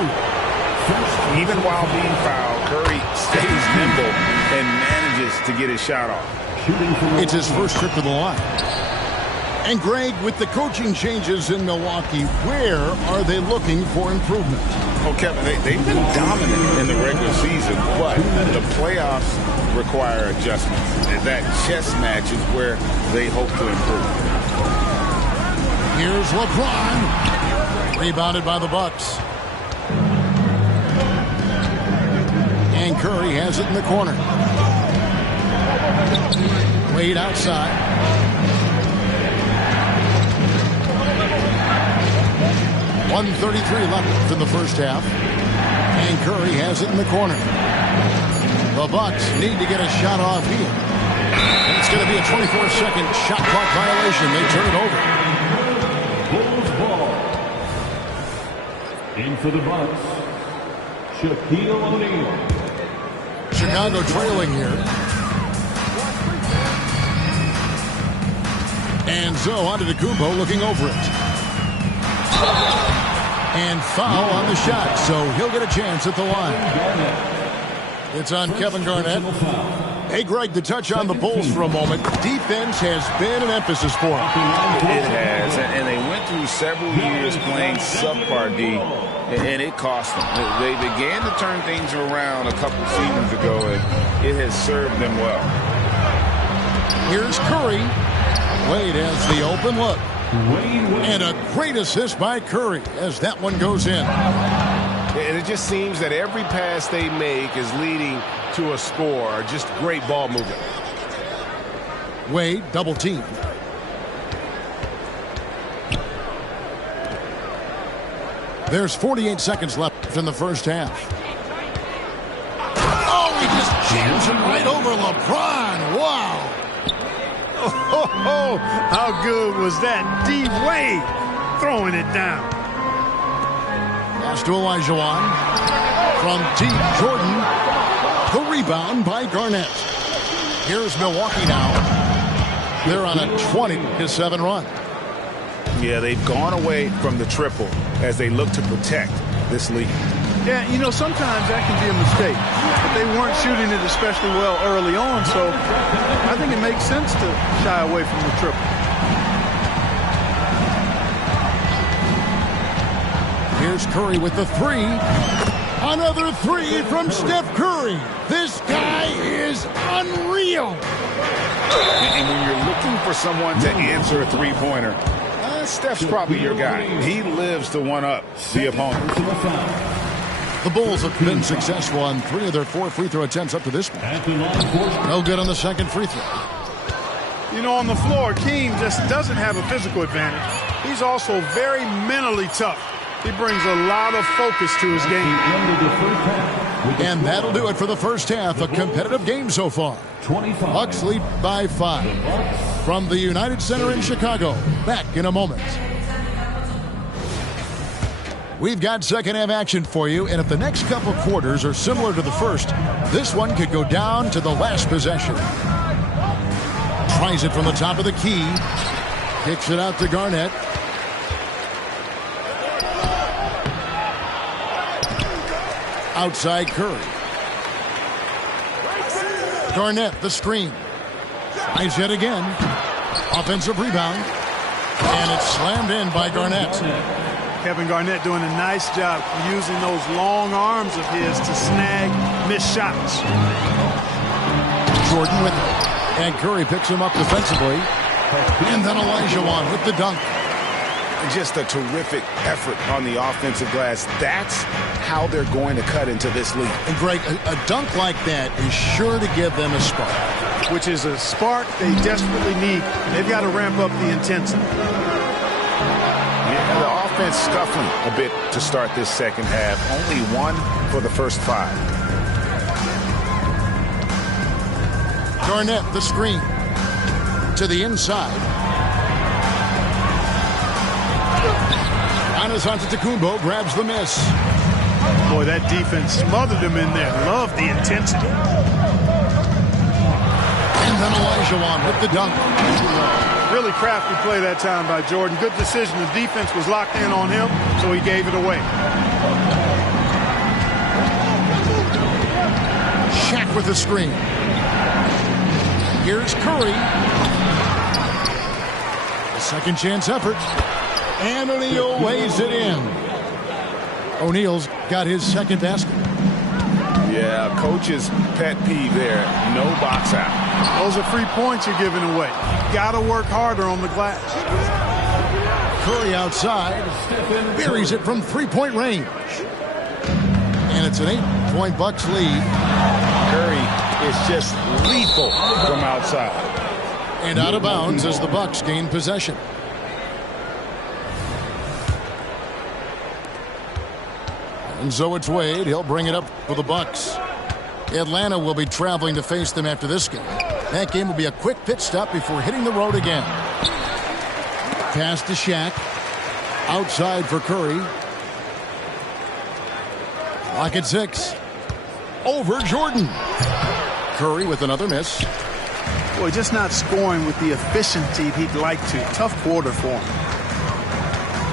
Even while being fouled, Curry stays nimble and manages to get his shot off. It's his first trip to the line. And Greg, with the coaching changes in Milwaukee, where are they looking for improvement? Oh, Kevin, they've been dominant in the regular season, but the playoffs require adjustments. And that chess match is where they hope to improve. Here's LeBron. Rebounded by the Bucks. And Curry has it in the corner. Wade outside. .133 left in the first half. And Curry has it in the corner. The Bucks need to get a shot off here. And it's going to be a 24-second shot clock violation. They turn it over. Bulls ball. In for the Bucks, Shaquille O'Neal. Chicago trailing here. And Zo Antetokounmpo looking over it. And foul on the shot, so he'll get a chance at the line. It's on Kevin Garnett. Hey, Greg, to touch on the Bulls for a moment. Defense has been an emphasis for them. It has, and they went through several years playing subpar D, and it cost them. They began to turn things around a couple seasons ago, and it has served them well. Here's Curry. Wade has the open look. And a great assist by Curry as that one goes in. And it just seems that every pass they make is leading to a score. Just great ball movement. Wade double team. There's 48 seconds left in the first half. Oh, he just jams him right over LeBron. Wow. Oh, how good was that? D-Wade throwing it down. Pass to Olajuwon. From deep, Jordan. The rebound by Garnett. Here's Milwaukee now. They're on a 20-7 run. Yeah, they've gone away from the triple as they look to protect this lead. Yeah, you know, sometimes that can be a mistake. But they weren't shooting it especially well early on, so I think it makes sense to shy away from the triple. Here's Curry with the three. Another three from Steph Curry. This guy is unreal. And when you're looking for someone to answer a three-pointer, Steph's probably your guy. He lives to one-up the opponent. The Bulls have been successful on 3 of their 4 free throw attempts up to this point. No good on the second free throw. You know, on the floor, Keem just doesn't have a physical advantage. He's also very mentally tough. He brings a lot of focus to his game. And that'll do it for the first half. A competitive game so far. Bucks lead by 5. From the United Center in Chicago. Back in a moment. We've got second half action for you, and if the next couple quarters are similar to the first, this one could go down to the last possession. Tries it from the top of the key. Kicks it out to Garnett. Outside Curry. Garnett, the screen. Tries yet again. Offensive rebound. And it's slammed in by Garnett. Kevin Garnett doing a nice job using those long arms of his to snag missed shots. Jordan with it. And Curry picks him up defensively. And then Olajuwon with the dunk. Just a terrific effort on the offensive glass. That's how they're going to cut into this league. And Greg, a dunk like that is sure to give them a spark. Which is a spark they desperately need. They've got to ramp up the intensity. Yeah, the offense scuffling a bit to start this second half. Only 1 for the first 5. Garnett, the screen. To the inside. Giannis Antetokounmpo grabs the miss. Boy, that defense smothered him in there. Love the intensity. And then Olajuwon with the dunk. Really crafty play that time by Jordan. Good decision. The defense was locked in on him, so he gave it away. Shaq with the screen. Here's Curry. A second chance effort. And O'Neal weighs it in. O'Neal's got his second basket. Yeah, coach's pet peeve there. No box out. Those are free points you're giving away. Got to work harder on the glass. Curry outside. Buries it from three-point range. And it's an 8-point Bucks lead. Curry is just lethal from outside. And out of bounds as the Bucks gain possession. And so it's Wade. He'll bring it up for the Bucks. Atlanta will be traveling to face them after this game. That game will be a quick pit stop before hitting the road again. Pass to Shaq. Outside for Curry. Clock at 6. Over Jordan. Curry with another miss. Boy, just not scoring with the efficiency he'd like to. Tough quarter for him.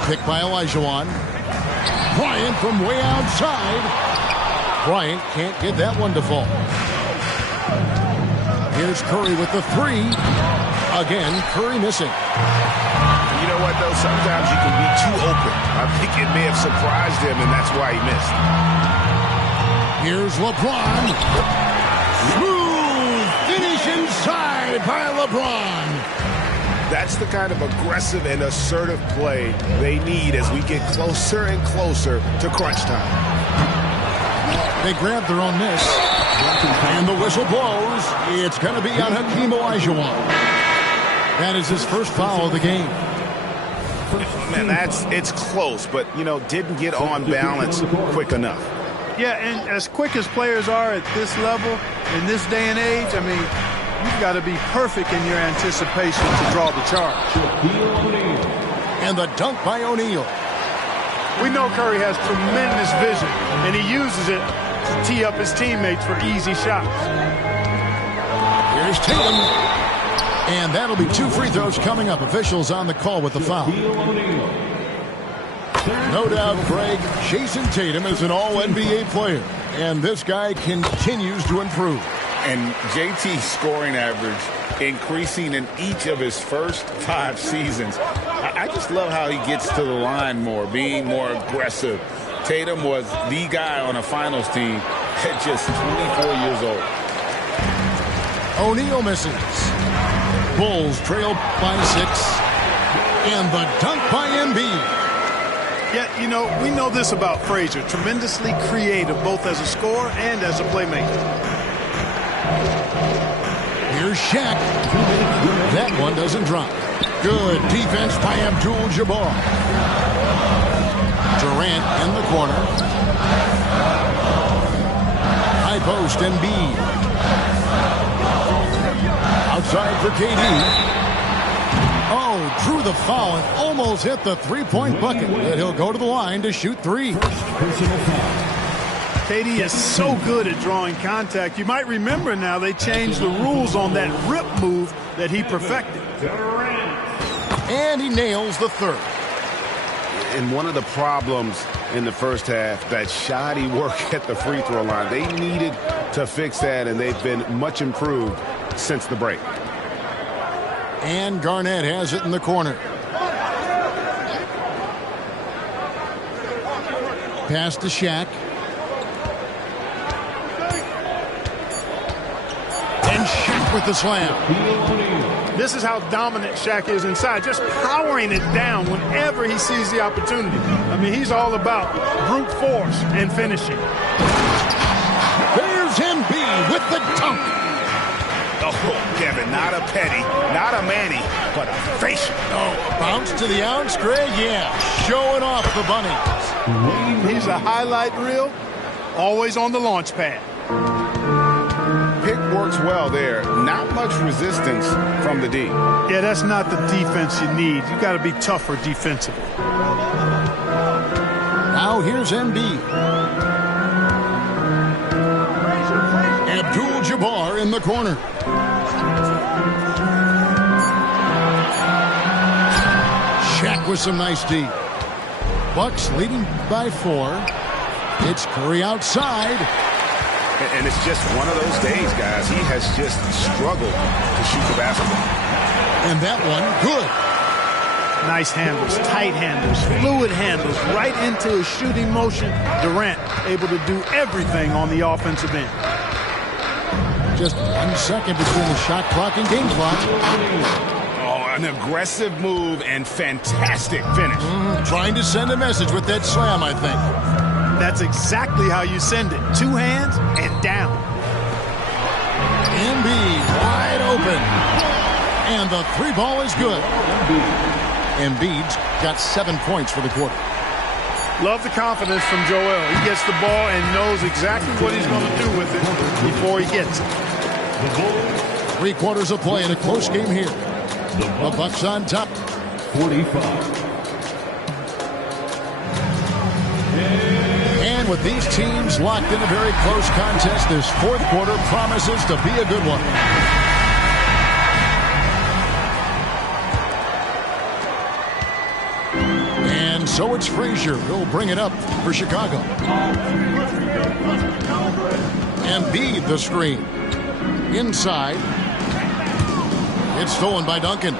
Picked by Olajuwon. Bryant from way outside. Bryant can't get that one to fall. Here's Curry with the 3. Again, Curry missing. You know what, though? Sometimes you can be too open. I think it may have surprised him, and that's why he missed. Here's LeBron. Smooth finish inside by LeBron. That's the kind of aggressive and assertive play they need as we get closer and closer to crunch time. They grab their own miss. And the whistle blows. It's going to be on Hakeem Olajuwon. That is his first foul of the game. Man, it's close, but, didn't get on balance quick enough. Yeah, and as quick as players are at this level, in this day and age, you've got to be perfect in your anticipation to draw the charge. And the dunk by O'Neal. We know Curry has tremendous vision, and he uses it to tee up his teammates for easy shots. Here's Tatum. And that'll be 2 free throws coming up. Officials on the call with the foul. No doubt, Greg, Jason Tatum is an all-NBA player, and this guy continues to improve. And JT's scoring average increasing in each of his first 5 seasons. I just love how he gets to the line more, being more aggressive. Tatum was the guy on a finals team at just 24 years old. O'Neal misses. Bulls trail by 6. And the dunk by Embiid. Yeah, you know, we know this about Frazier. Tremendously creative, both as a scorer and as a playmaker. Here's Shaq. That one doesn't drop. Good defense by Abdul-Jabbar. Durant in the corner. High post, Embiid. Outside for KD. Oh, drew the foul and almost hit the three-point bucket. But he'll go to the line to shoot 3. KD is so good at drawing contact. You might remember now they changed the rules on that rip move that he perfected. And he nails the 3rd. And one of the problems in the first half, that shoddy work at the free throw line. They needed to fix that, and they've been much improved since the break. And Garnett has it in the corner. Pass to Shaq. And Shaq with the slam. This is how dominant Shaq is inside, just powering it down whenever he sees the opportunity. I mean, he's all about brute force and finishing. There's Embiid with the dunk. Oh, Kevin, not a Petty, not a Manny, but a facial. Oh, bounce to the ounce, Greg, yeah. Showing off the bunnies. He's a highlight reel, always on the launch pad. Pick works well there. Not much resistance from the D. Yeah, that's not the defense you need. You got to be tougher defensively. Now here's Embiid. Abdul-Jabbar in the corner. Shaq with some nice D. Bucks leading by 4. It's Curry outside. And it's just one of those days, guys. He has just struggled to shoot the basketball. And that one, good. Nice handles, tight handles, fluid handles, right into his shooting motion. Durant able to do everything on the offensive end. Just 1 second between the shot clock and game clock. Oh, an aggressive move and fantastic finish. Trying to send a message with that slam, I think. That's exactly how you send it. 2 hands and down. Embiid wide open. And the 3 ball is good. Embiid's got 7 points for the quarter. Love the confidence from Joel. He gets the ball and knows exactly what he's going to do with it before he gets it. 3 quarters of play in a close game here. The Bucks on top. 45. And with these teams locked in a very close contest, this 4th quarter promises to be a good one. And so it's Frazier who'll bring it up for Chicago. Embiid the screen. Inside. It's stolen by Duncan.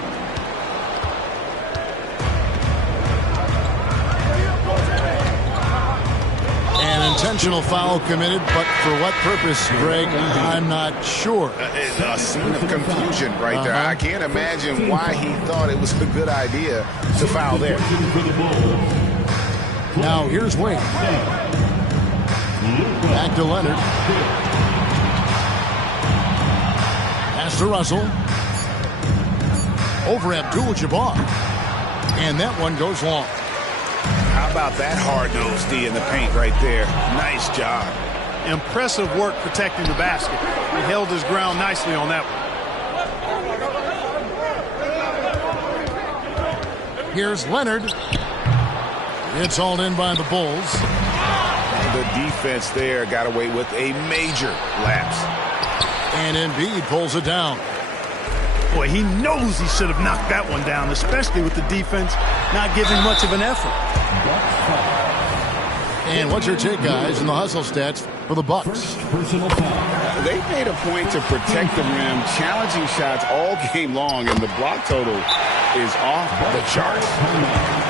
An intentional foul committed, but for what purpose, Greg, I'm not sure. A scene of confusion right there. I can't imagine why he thought it was a good idea to foul there. Now here's Wade. Back to Leonard. Pass to Russell. Over Abdul-Jabbar. And that one goes long. How about that hard-nosed D in the paint right there? Nice job. Impressive work protecting the basket. He held his ground nicely on that one. Here's Leonard. It's hauled in by the Bulls. The defense there got away with a major lapse. And Embiid pulls it down. Boy, he knows he should have knocked that one down, especially with the defense not giving much of an effort. And what's your take, guys, in the hustle stats for the Bucks? They made a point to protect the rim, challenging shots all game long, and the block total is off the charts.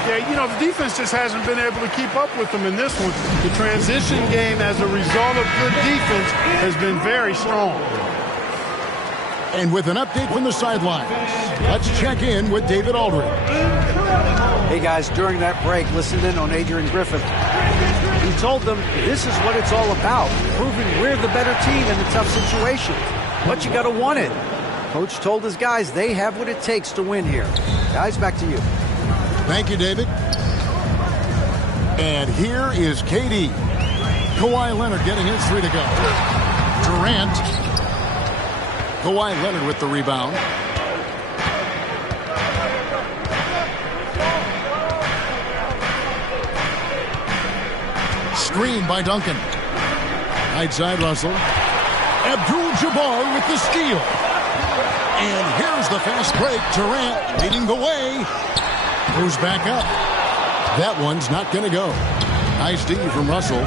Yeah, you know, the defense just hasn't been able to keep up with them in this one. The transition game, as a result of good defense, has been very strong. And with an update from the sidelines, let's check in with David Aldridge. Hey, guys, during that break, listened in on Adrian Griffin. He told them this is what it's all about, proving we're the better team in the tough situations. But you got to want it. Coach told his guys they have what it takes to win here. Guys, back to you. Thank you, David. And here is KD. Kawhi Leonard getting his 3 to go. Durant. Kawhi Leonard with the rebound. Screen by Duncan. Right side Russell. Abdul-Jabbar with the steal. And here's the fast break. Durant leading the way. Goes back up. That one's not going to go. Nice D from Russell.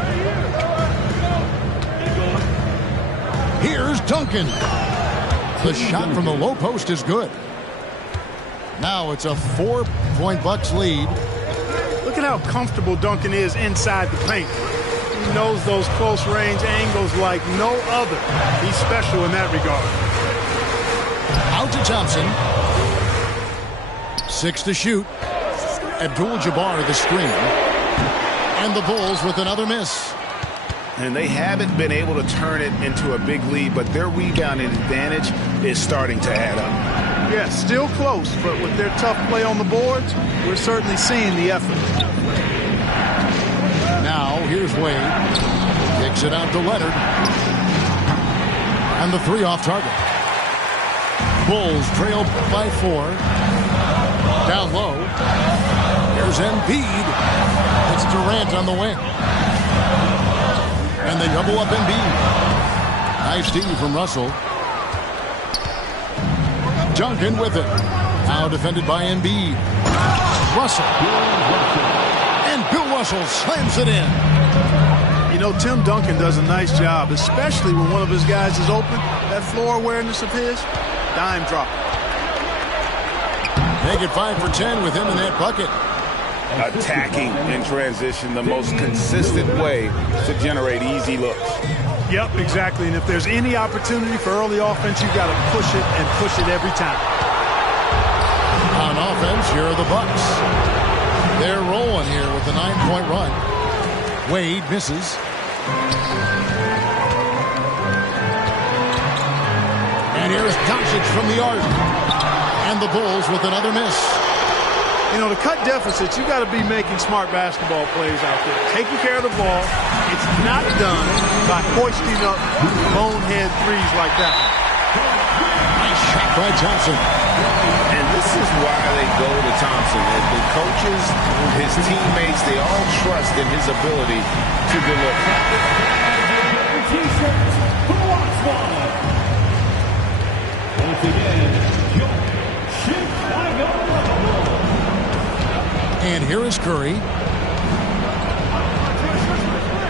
Here's Duncan. The shot from the low post is good. Now it's a 4-point Bucks lead. Look at how comfortable Duncan is inside the paint. He knows those close range angles like no other. He's special in that regard. Out to Thompson. 6 to shoot. Abdul-Jabbar the screen. And the Bulls with another miss. And they haven't been able to turn it into a big lead, but their rebounding advantage is starting to add up. Yeah, still close, but with their tough play on the boards, we're certainly seeing the effort. Now, here's Wade. Kicks it out to Leonard. And the 3 off target. Bulls trail by 4. Down low. Here's Embiid. It's Durant on the wing. And they double up Embiid. Nice D from Russell. Duncan with it. Now defended by Embiid. Russell. And Bill Russell slams it in. You know, Tim Duncan does a nice job, especially when one of his guys is open. That floor awareness of his, dime drop. Make it 5 for 10 with him in that bucket. Attacking in transition, the most consistent way to generate easy looks. Yep, exactly. And if there's any opportunity for early offense, you've got to push it and push it every time. On offense, here are the Bucks. They're rolling here with a 9-point run. Wade misses. And here's Doncic from the arc. And the Bulls with another miss. You know, to cut deficits, you got to be making smart basketball plays out there. Taking care of the ball. It's not done by hoisting up bonehead threes like that. Nice shot by Johnson. And this is why they go to Thompson. And the coaches, his teammates, they all trust in his ability to deliver. Once again, Chicago. And here is Curry.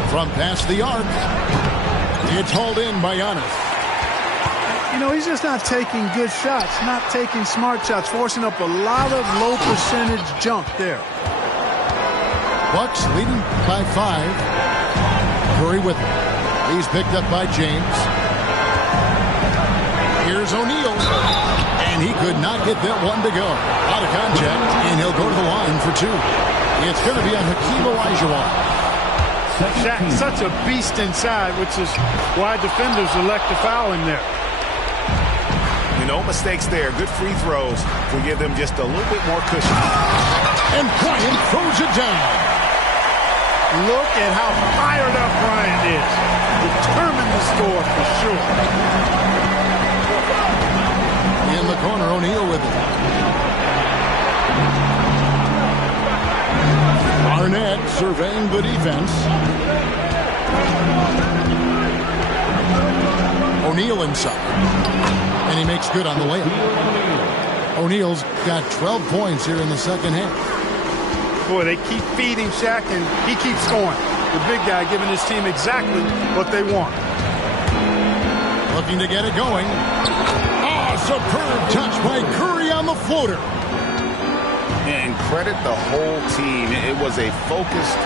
From past the arc. It's hauled in by Giannis. You know, he's just not taking good shots, not taking smart shots, forcing up a lot of low percentage junk there. Bucks leading by 5. Curry with him. He's picked up by James. Here's O'Neal. And he could not get that one to go. Out of contact, and he'll go to the line for 2. It's going to be on Hakeem Olajuwon. Shaq, such a beast inside, which is why defenders elect to foul him there. No mistakes there. Good free throws will give them just a little bit more cushion. And Bryant throws it down. Look at how fired up Bryant is. Determined to score for sure. In the corner, O'Neal with it. Arnett surveying the defense. O'Neal inside. And he makes good on the layup. O'Neal's got 12 points here in the second half. Boy, they keep feeding Shaq, and he keeps scoring. The big guy giving his team exactly what they want. Looking to get it going. Superb touch by Curry on the floater. And credit the whole team. It was a focused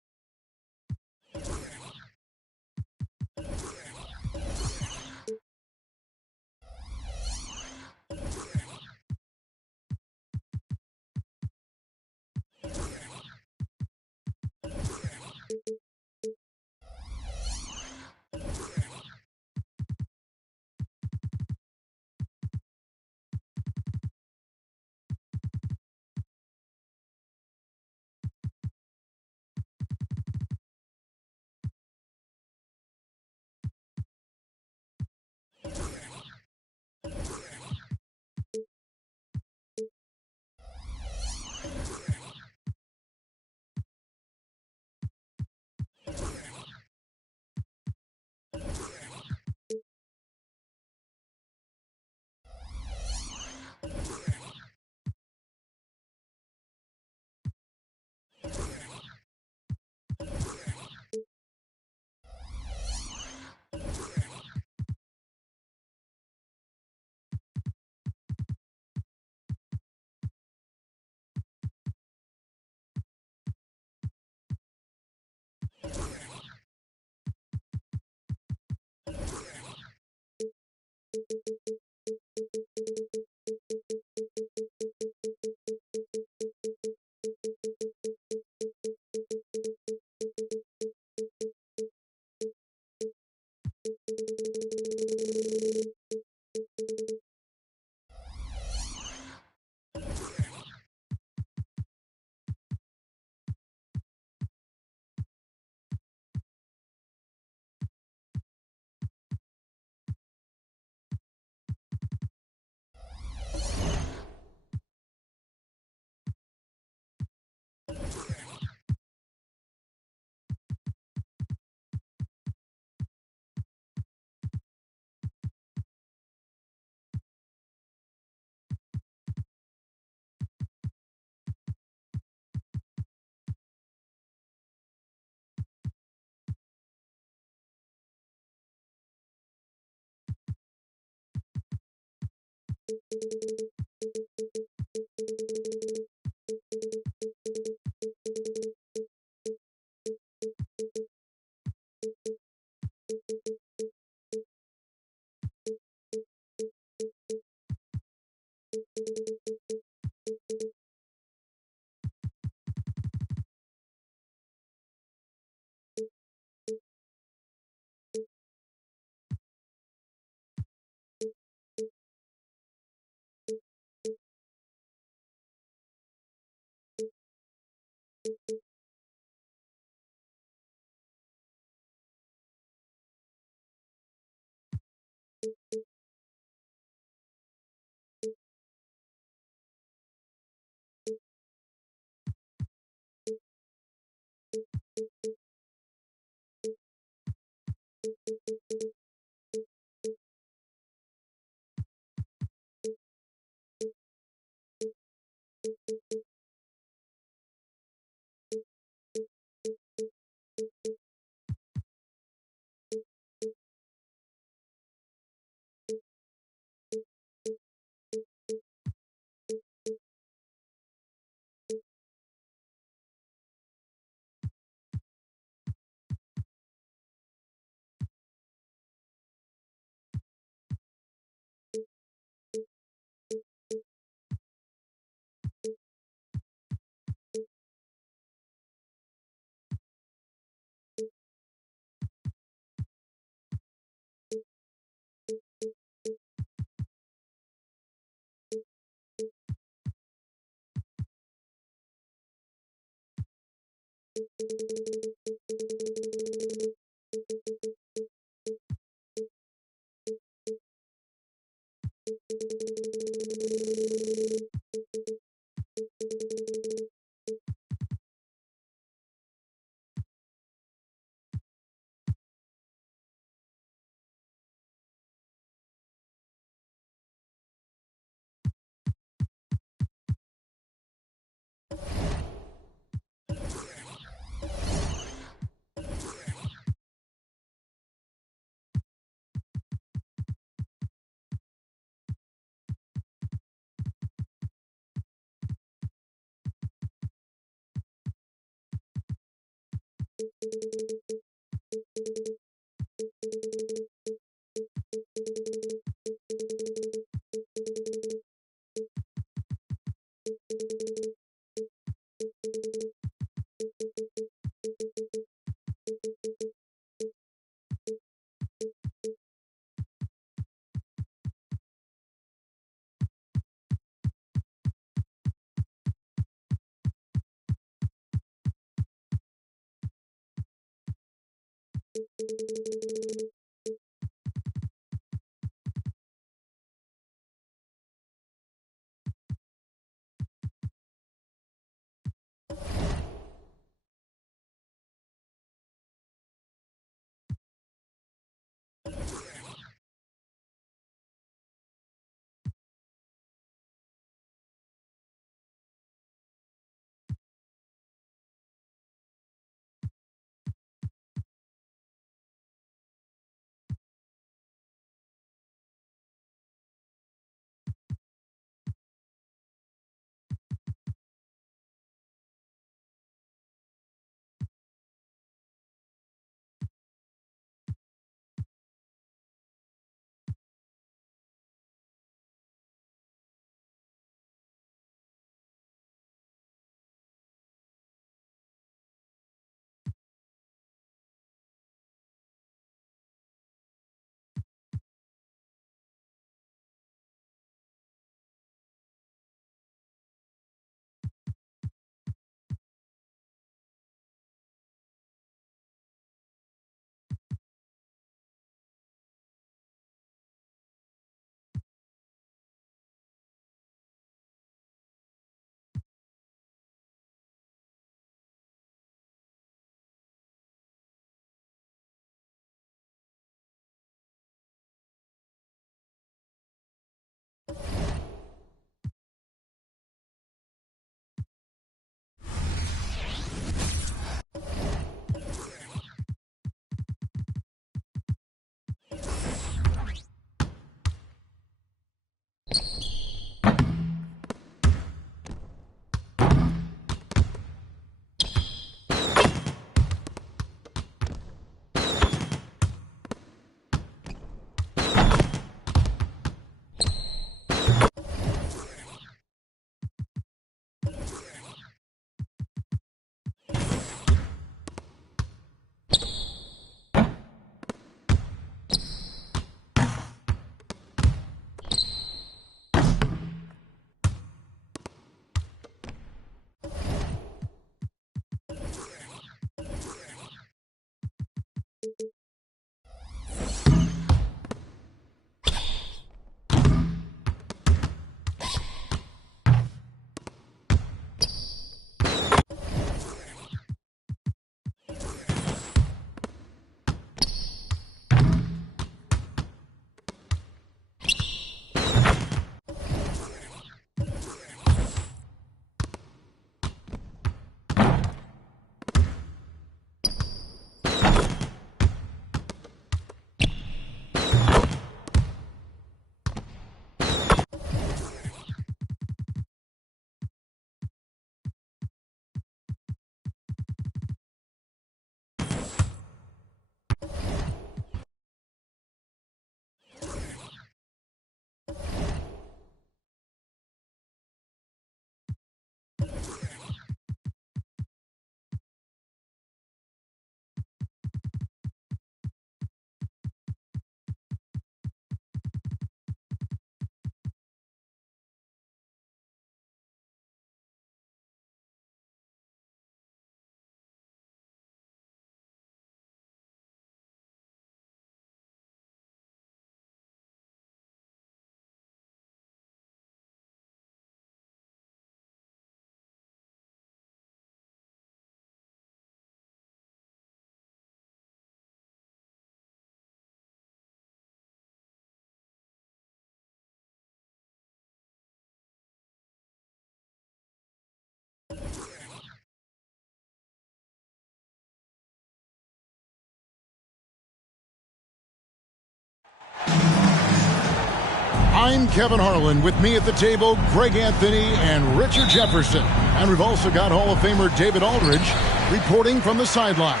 I'm Kevin Harlan. With me at the table, Greg Anthony and Richard Jefferson. And we've also got Hall of Famer David Aldridge reporting from the sideline.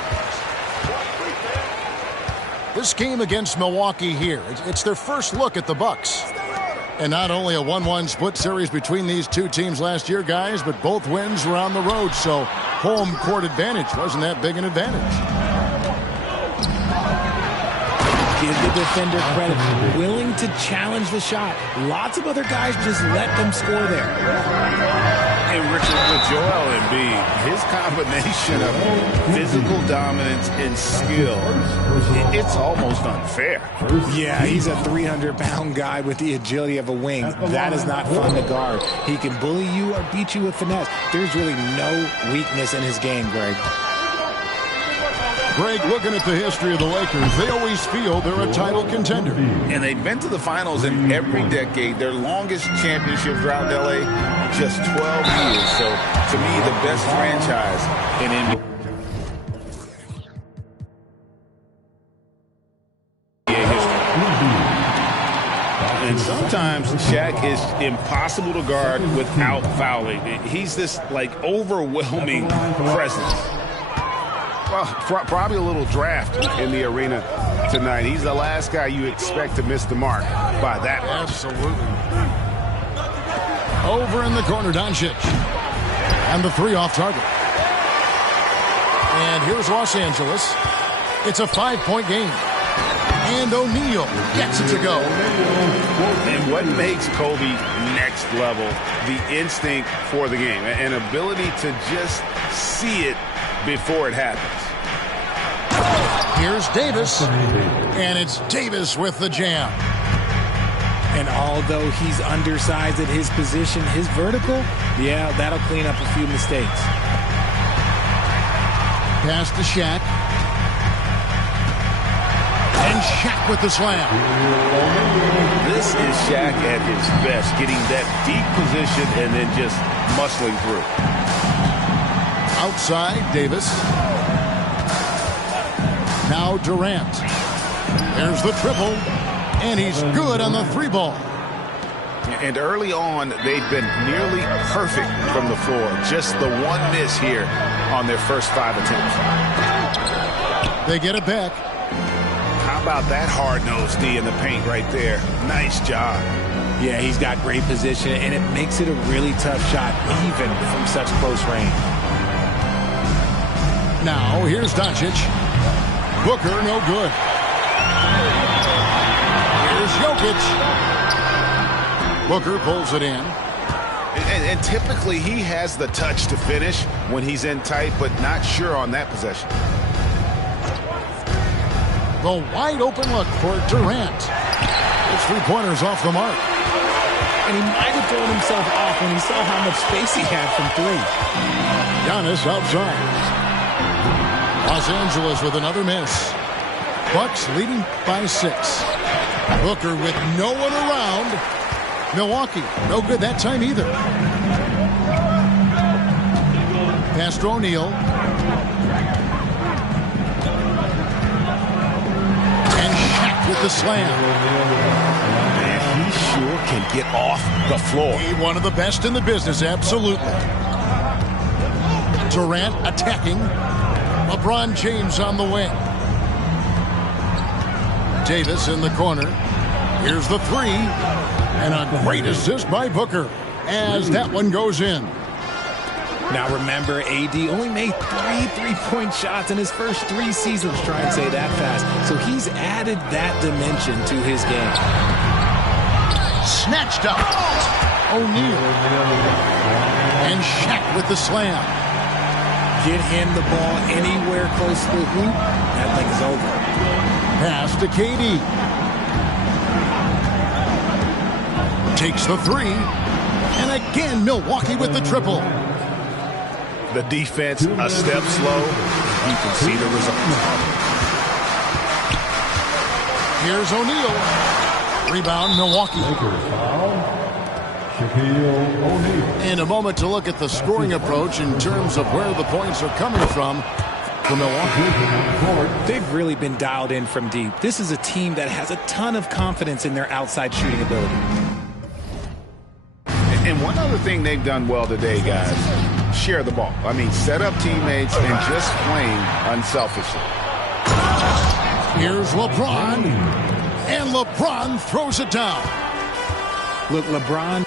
This game against Milwaukee here, it's their first look at the Bucks. And not only a 1-1 split series between these two teams last year, guys, but both wins were on the road, so home court advantage wasn't that big an advantage. Give the defender credit. Willing to challenge the shot. Lots of other guys just let them score there. And Richard, with Joel Embiid, his combination of physical dominance and skill, it's almost unfair. Yeah, he's a 300-pound guy with the agility of a wing. That is not fun to guard. He can bully you or beat you with finesse. There's really no weakness in his game, Greg. Greg, looking at the history of the Lakers, they always feel they're a title contender. And they've been to the finals in every decade. Their longest championship drought in L.A., just 12 years. So, to me, the best franchise in NBA history. And sometimes Shaq is impossible to guard without fouling. He's this, like, overwhelming presence. Well, probably a little draft in the arena tonight. He's the last guy you expect to miss the mark by that much. Absolutely. Over in the corner, Doncic. And the three off target. And here's Los Angeles. It's a 5-point game. And O'Neal gets it to go. And what makes Kobe next level, the instinct for the game, an ability to just see it before it happens. Here's Davis, and it's Davis with the jam. And although he's undersized at his position, his vertical, yeah, that'll clean up a few mistakes. Pass to Shaq. And Shaq with the slam. This is Shaq at his best, getting that deep position and then just muscling through. Outside, Davis. Now Durant. There's the triple. And he's good on the three ball. And early on, they've been nearly perfect from the floor. Just the one miss here on their first 5 attempts. They get it back. How about that hard-nosed D in the paint right there? Nice job. Yeah, he's got great position, and it makes it a really tough shot, even from such close range. Now, here's Doncic. Booker, no good. Here's Jokic. Booker pulls it in. And typically, he has the touch to finish when he's in tight, but not sure on that possession. The wide open look for Durant. His three-pointer's off the mark. And he might have thrown himself off when he saw how much space he had from three. Giannis outside. Los Angeles with another miss. Bucks leading by 6. Booker with no one around. Milwaukee, no good that time either. Pass to O'Neal. And Shaq with the slam. Man, he sure can get off the floor. One of the best in the business, absolutely. Durant attacking. LeBron James on the wing. Davis in the corner. Here's the three. And a great assist by Booker as that one goes in. Now remember, AD only made 3 three-point shots in his first 3 seasons. Try and say that fast. So he's added that dimension to his game. Snatched up. O'Neal. And Shaq with the slam. Get him the ball anywhere close to the hoop, that thing is over. Pass to KD. Takes the three. And again, Milwaukee with the triple. The defense a step slow. You can see the result. Here's O'Neal. Rebound, Milwaukee. In a moment to look at the scoring approach in terms of where the points are coming from for Milwaukee. They've really been dialed in from deep. This is a team that has a ton of confidence in their outside shooting ability. And one other thing they've done well today, guys, share the ball. I mean, set up teammates and just playing unselfishly. Here's LeBron, and LeBron throws it down. Look, LeBron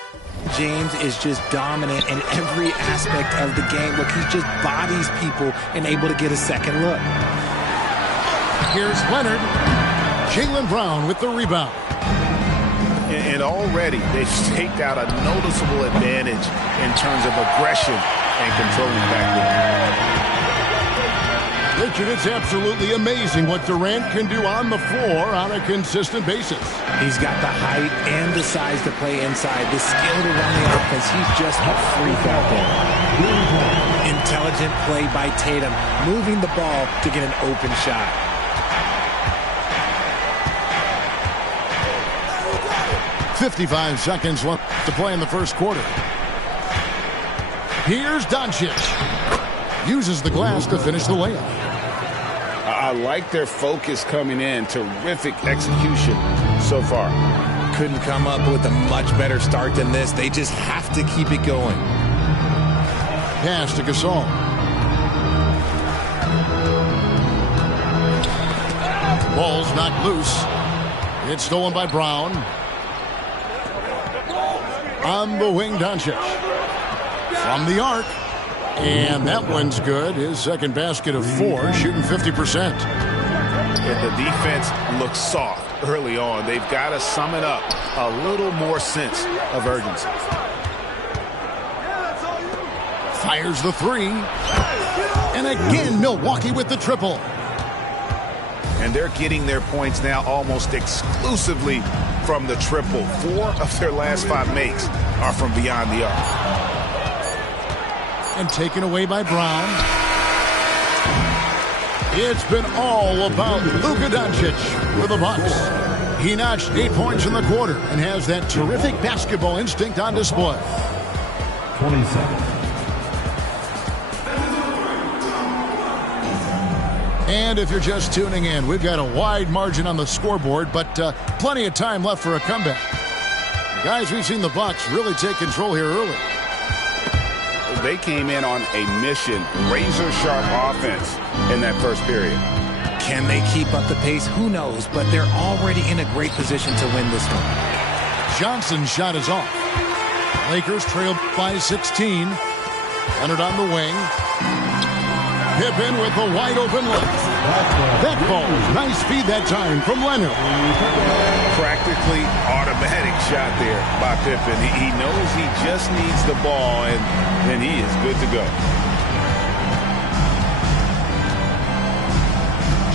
James is just dominant in every aspect of the game. Look, he just bodies people and able to get a second look. Here's Leonard. Jaylen Brown with the rebound. And already they've staked out a noticeable advantage in terms of aggression and controlling back. Richard, it's absolutely amazing what Durant can do on the floor on a consistent basis. He's got the height and the size to play inside, the skill to run the offense. He's just a freak out there. Intelligent play by Tatum, moving the ball to get an open shot. .55 seconds left to play in the first quarter. Here's Doncic. Uses the glass to finish the layup. I like their focus coming in. Terrific execution so far. Couldn't come up with a much better start than this. They just have to keep it going. Pass to Gasol. Ball's knocked loose. It's stolen by Brown. On the wing, Doncic. From the arc. And that one's good. His second basket of 4, shooting 50%. And the defense looks soft early on. They've got to sum it up. A little more sense of urgency. Fires the 3. And again, Milwaukee with the triple. And they're getting their points now almost exclusively from the triple. 4 of their last 5 makes are from beyond the arc. And taken away by Brown. It's been all about Luka Doncic for the Bucks. He notched 8 points in the quarter and has that terrific basketball instinct on display. 20 seconds. And if you're just tuning in, we've got a wide margin on the scoreboard, but plenty of time left for a comeback. Guys, we've seen the Bucks really take control here early. They came in on a mission, razor-sharp offense in that first period. Can they keep up the pace? Who knows, but they're already in a great position to win this one. Johnson's shot is off. Lakers trail by 16. Leonard on the wing. Pippen with a wide-open look. That ball, nice feed that time from Leonard. Practically automatic shot there by Pippen. He knows he just needs the ball, and then he is good to go.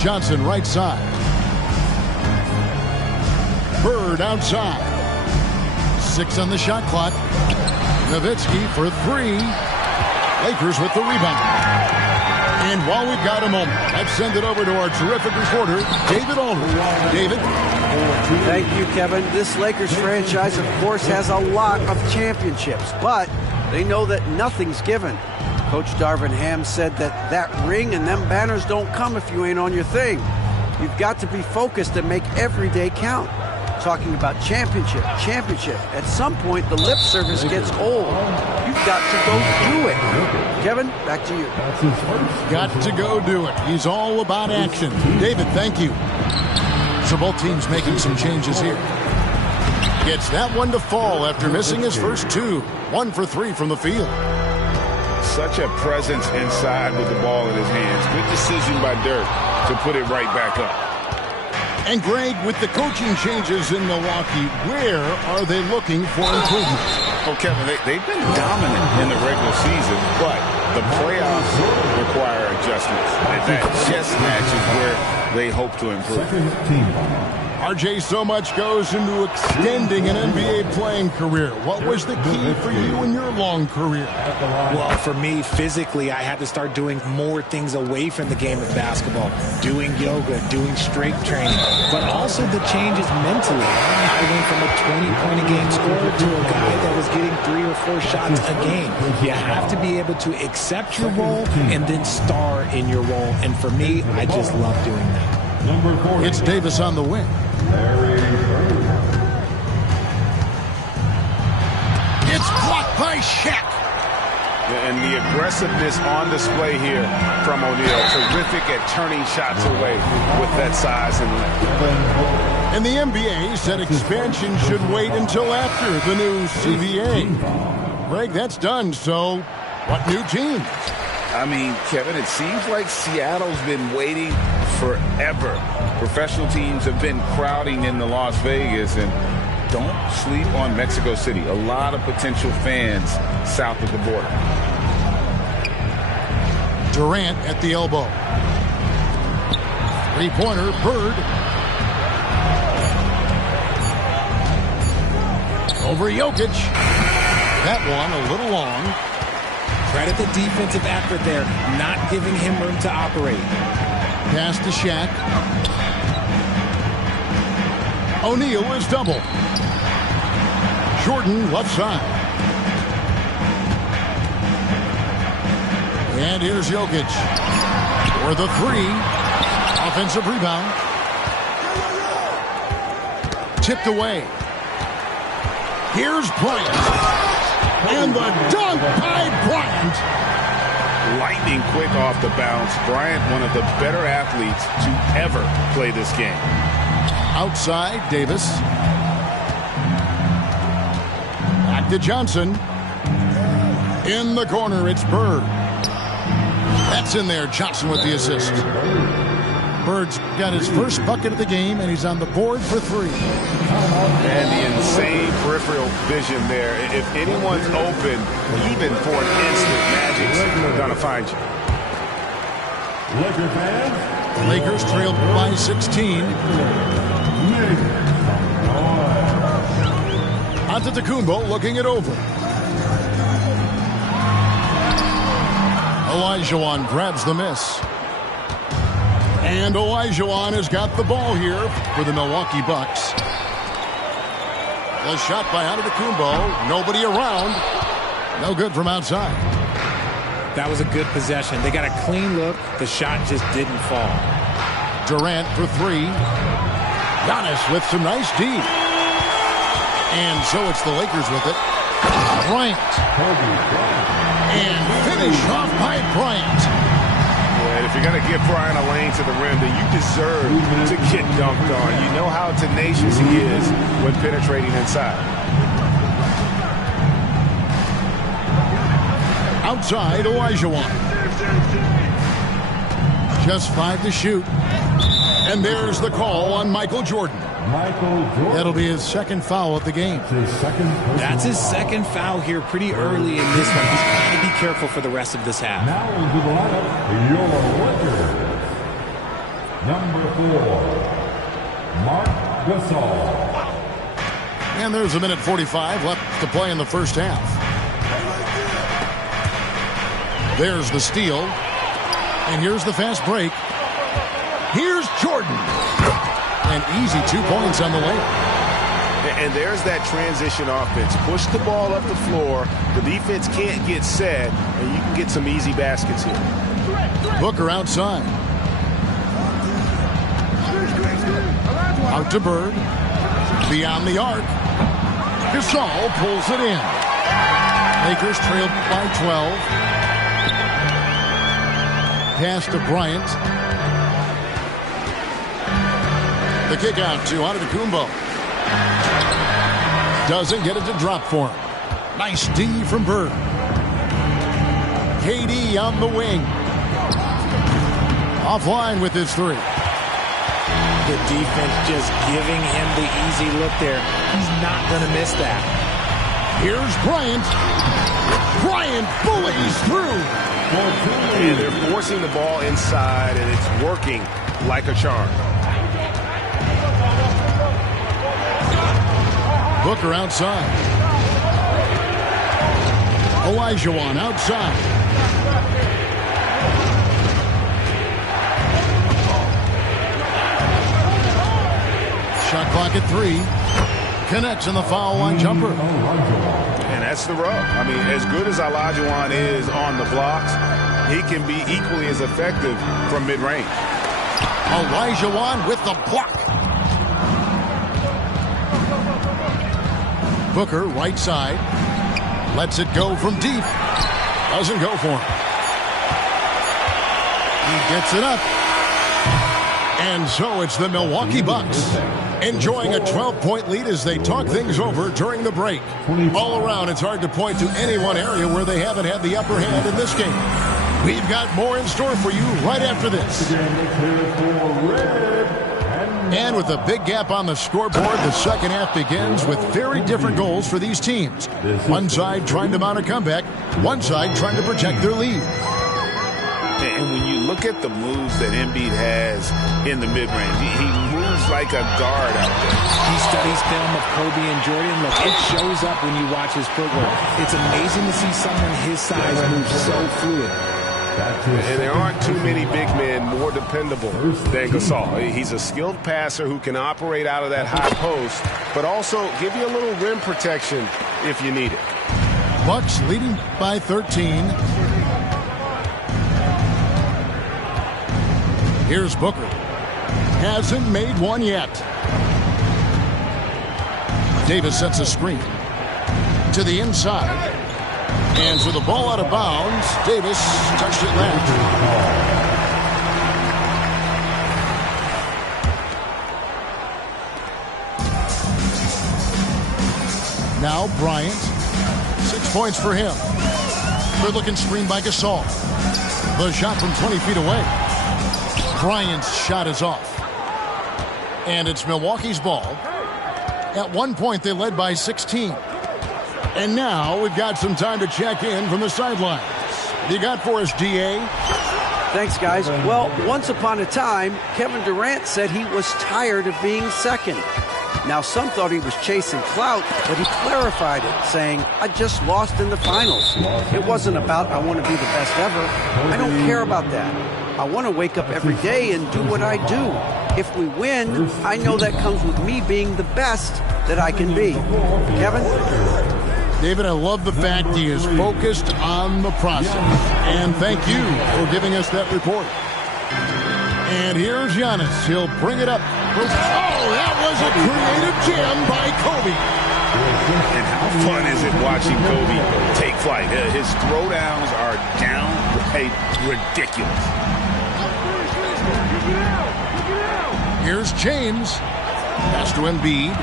Johnson right side. Bird outside. 6 on the shot clock. Nowitzki for 3. Lakers with the rebound. And while we've got a moment, let's send it over to our terrific reporter, David Aldridge. David? Thank you, Kevin. This Lakers franchise, of course, has a lot of championships, but they know that nothing's given. Coach Darvin Ham said that ring and them banners don't come if you ain't on your thing. You've got to be focused and make every day count. Talking about championship. At some point, the lip service gets old. You've got to go do it. Kevin, back to you. Got to go do it. He's all about action. David, thank you. So both teams making some changes here. Gets that one to fall after missing his first 2. 1 for 3 from the field. Such a presence inside with the ball in his hands. Good decision by Dirk to put it right back up. And Greg, with the coaching changes in Milwaukee, where are they looking for improvement? Well, Kevin, they've been dominant in the regular season, but the playoffs require adjustments. And that just matches where they hope to improve. RJ, so much goes into extending an NBA playing career. What was the key for you in your long career? Well, for me, physically, I had to start doing more things away from the game of basketball. Doing yoga, doing strength training, but also the changes mentally. I went from a 20-point-a-game scorer to a guy that was getting 3 or 4 shots a game. You have to be able to accept your role and then star in your role. And for me, I just love doing that. It's Davis on the wing. It's blocked. by Shaq. And the aggressiveness on display here from O'Neal. Terrific at turning shots away with that size and length. And the NBA said expansion should wait until after the new CBA. Greg, that's done, so what new teams? I mean, Kevin, it seems like Seattle's been waiting forever. Professional teams have been crowding into Las Vegas, and don't sleep on Mexico City. A lot of potential fans south of the border. Durant at the elbow. Three-pointer, Bird. Over Jokic. That one a little long. Credit the defensive effort there, not giving him room to operate. Pass to Shaq. O'Neal is double. Jordan left side. And here's Jokic for the three. Offensive rebound. Tipped away. Here's Bryant. And the dunk by Bryant. Lightning quick off the bounce. Bryant, one of the better athletes to ever play this game. Outside, Davis. Back to Johnson. In the corner, it's Bird. That's in there. Johnson with the assist. Bird's got his first bucket of the game, and he's on the board for three. And the insane peripheral vision there. If anyone's open, even for an instant, Magic's gonna find you. Lakers trailed by 16. Antetokounmpo looking it over. Olajuwon grabs the miss. And Olajuwon has got the ball here for the Milwaukee Bucks. The shot by Antetokounmpo. Nobody around. No good from outside. That was a good possession. They got a clean look. The shot just didn't fall. Durant for three. Giannis with some nice D. And so it's the Lakers with it. Bryant. And finish off by Bryant. And if you're going to give Bryant a lane to the rim, then you deserve to get dunked on. You know how tenacious he is when penetrating inside. Outside, Olajuwon. Just 5 to shoot. And there's the call on Michael Jordan. That'll be his second foul of the game. That's his second foul here pretty early in this one. He's got to be careful for the rest of this half. Now into the lineup, your Lakers. Number 4, Marc Gasol. And there's a minute 45 left to play in the first half. There's the steal. And here's the fast break. Here's Jordan. And easy 2 points on the way. And there's that transition offense. Push the ball up the floor. The defense can't get set, and you can get some easy baskets here. Booker outside. Out to Bird. Beyond the arc. Gasol pulls it in. Lakers trailed by 12. Pass to Bryant. The kick out to Antetokounmpo. Doesn't get it to drop for him. Nice D from Bird. KD on the wing. Offline with his three. The defense just giving him the easy look there. He's not going to miss that. Here's Bryant. Bryant bullies through. And they're forcing the ball inside, and it's working like a charm. Booker outside. Olajuwon outside. Shot clock at 3. Connects in the foul line jumper. And that's the rub. I mean, as good as Olajuwon is on the blocks, he can be equally as effective from mid-range. Olajuwon with the block. Booker right side. Lets it go from deep. Doesn't go for him. He gets it up. And so it's the Milwaukee Bucks enjoying a 12-point lead as they talk things over during the break. All around, it's hard to point to any one area where they haven't had the upper hand in this game. We've got more in store for you right after this. And with a big gap on the scoreboard, the second half begins with very different goals for these teams. One side trying to mount a comeback, one side trying to protect their lead. And when you look at the moves that Embiid has in the mid-range, he moves like a guard out there. He studies film of Kobe and Jordan. Look, it shows up when you watch his footwork. It's amazing to see someone his size move so fluid. And there aren't too many big men more dependable than Gasol. He's a skilled passer who can operate out of that high post, but also give you a little rim protection if you need it. Bucks leading by 13. Here's Booker. Hasn't made one yet. Davis sets a screen to the inside. And for the ball out of bounds, Davis touched it last. Now Bryant. 6 points for him. Good looking screen by Gasol. The shot from 20 feet away. Bryant's shot is off. And it's Milwaukee's ball. At one point, they led by 16. And now we've got some time to check in from the sidelines. What you got for us, DA? Thanks, guys. Well, once upon a time, Kevin Durant said he was tired of being second. Now, some thought he was chasing clout, but he clarified it, saying, I just lost in the finals. It wasn't about I want to be the best ever. I don't care about that. I want to wake up every day and do what I do. If we win, I know that comes with me being the best that I can be. Kevin? David, I love the fact he is focused on the process. And thank you for giving us that report. And here's Giannis. He'll bring it up. Oh, that was a creative jam by Kobe. And how fun is it watching Kobe take flight? His throwdowns are downright ridiculous. Here's James. Pass to Embiid.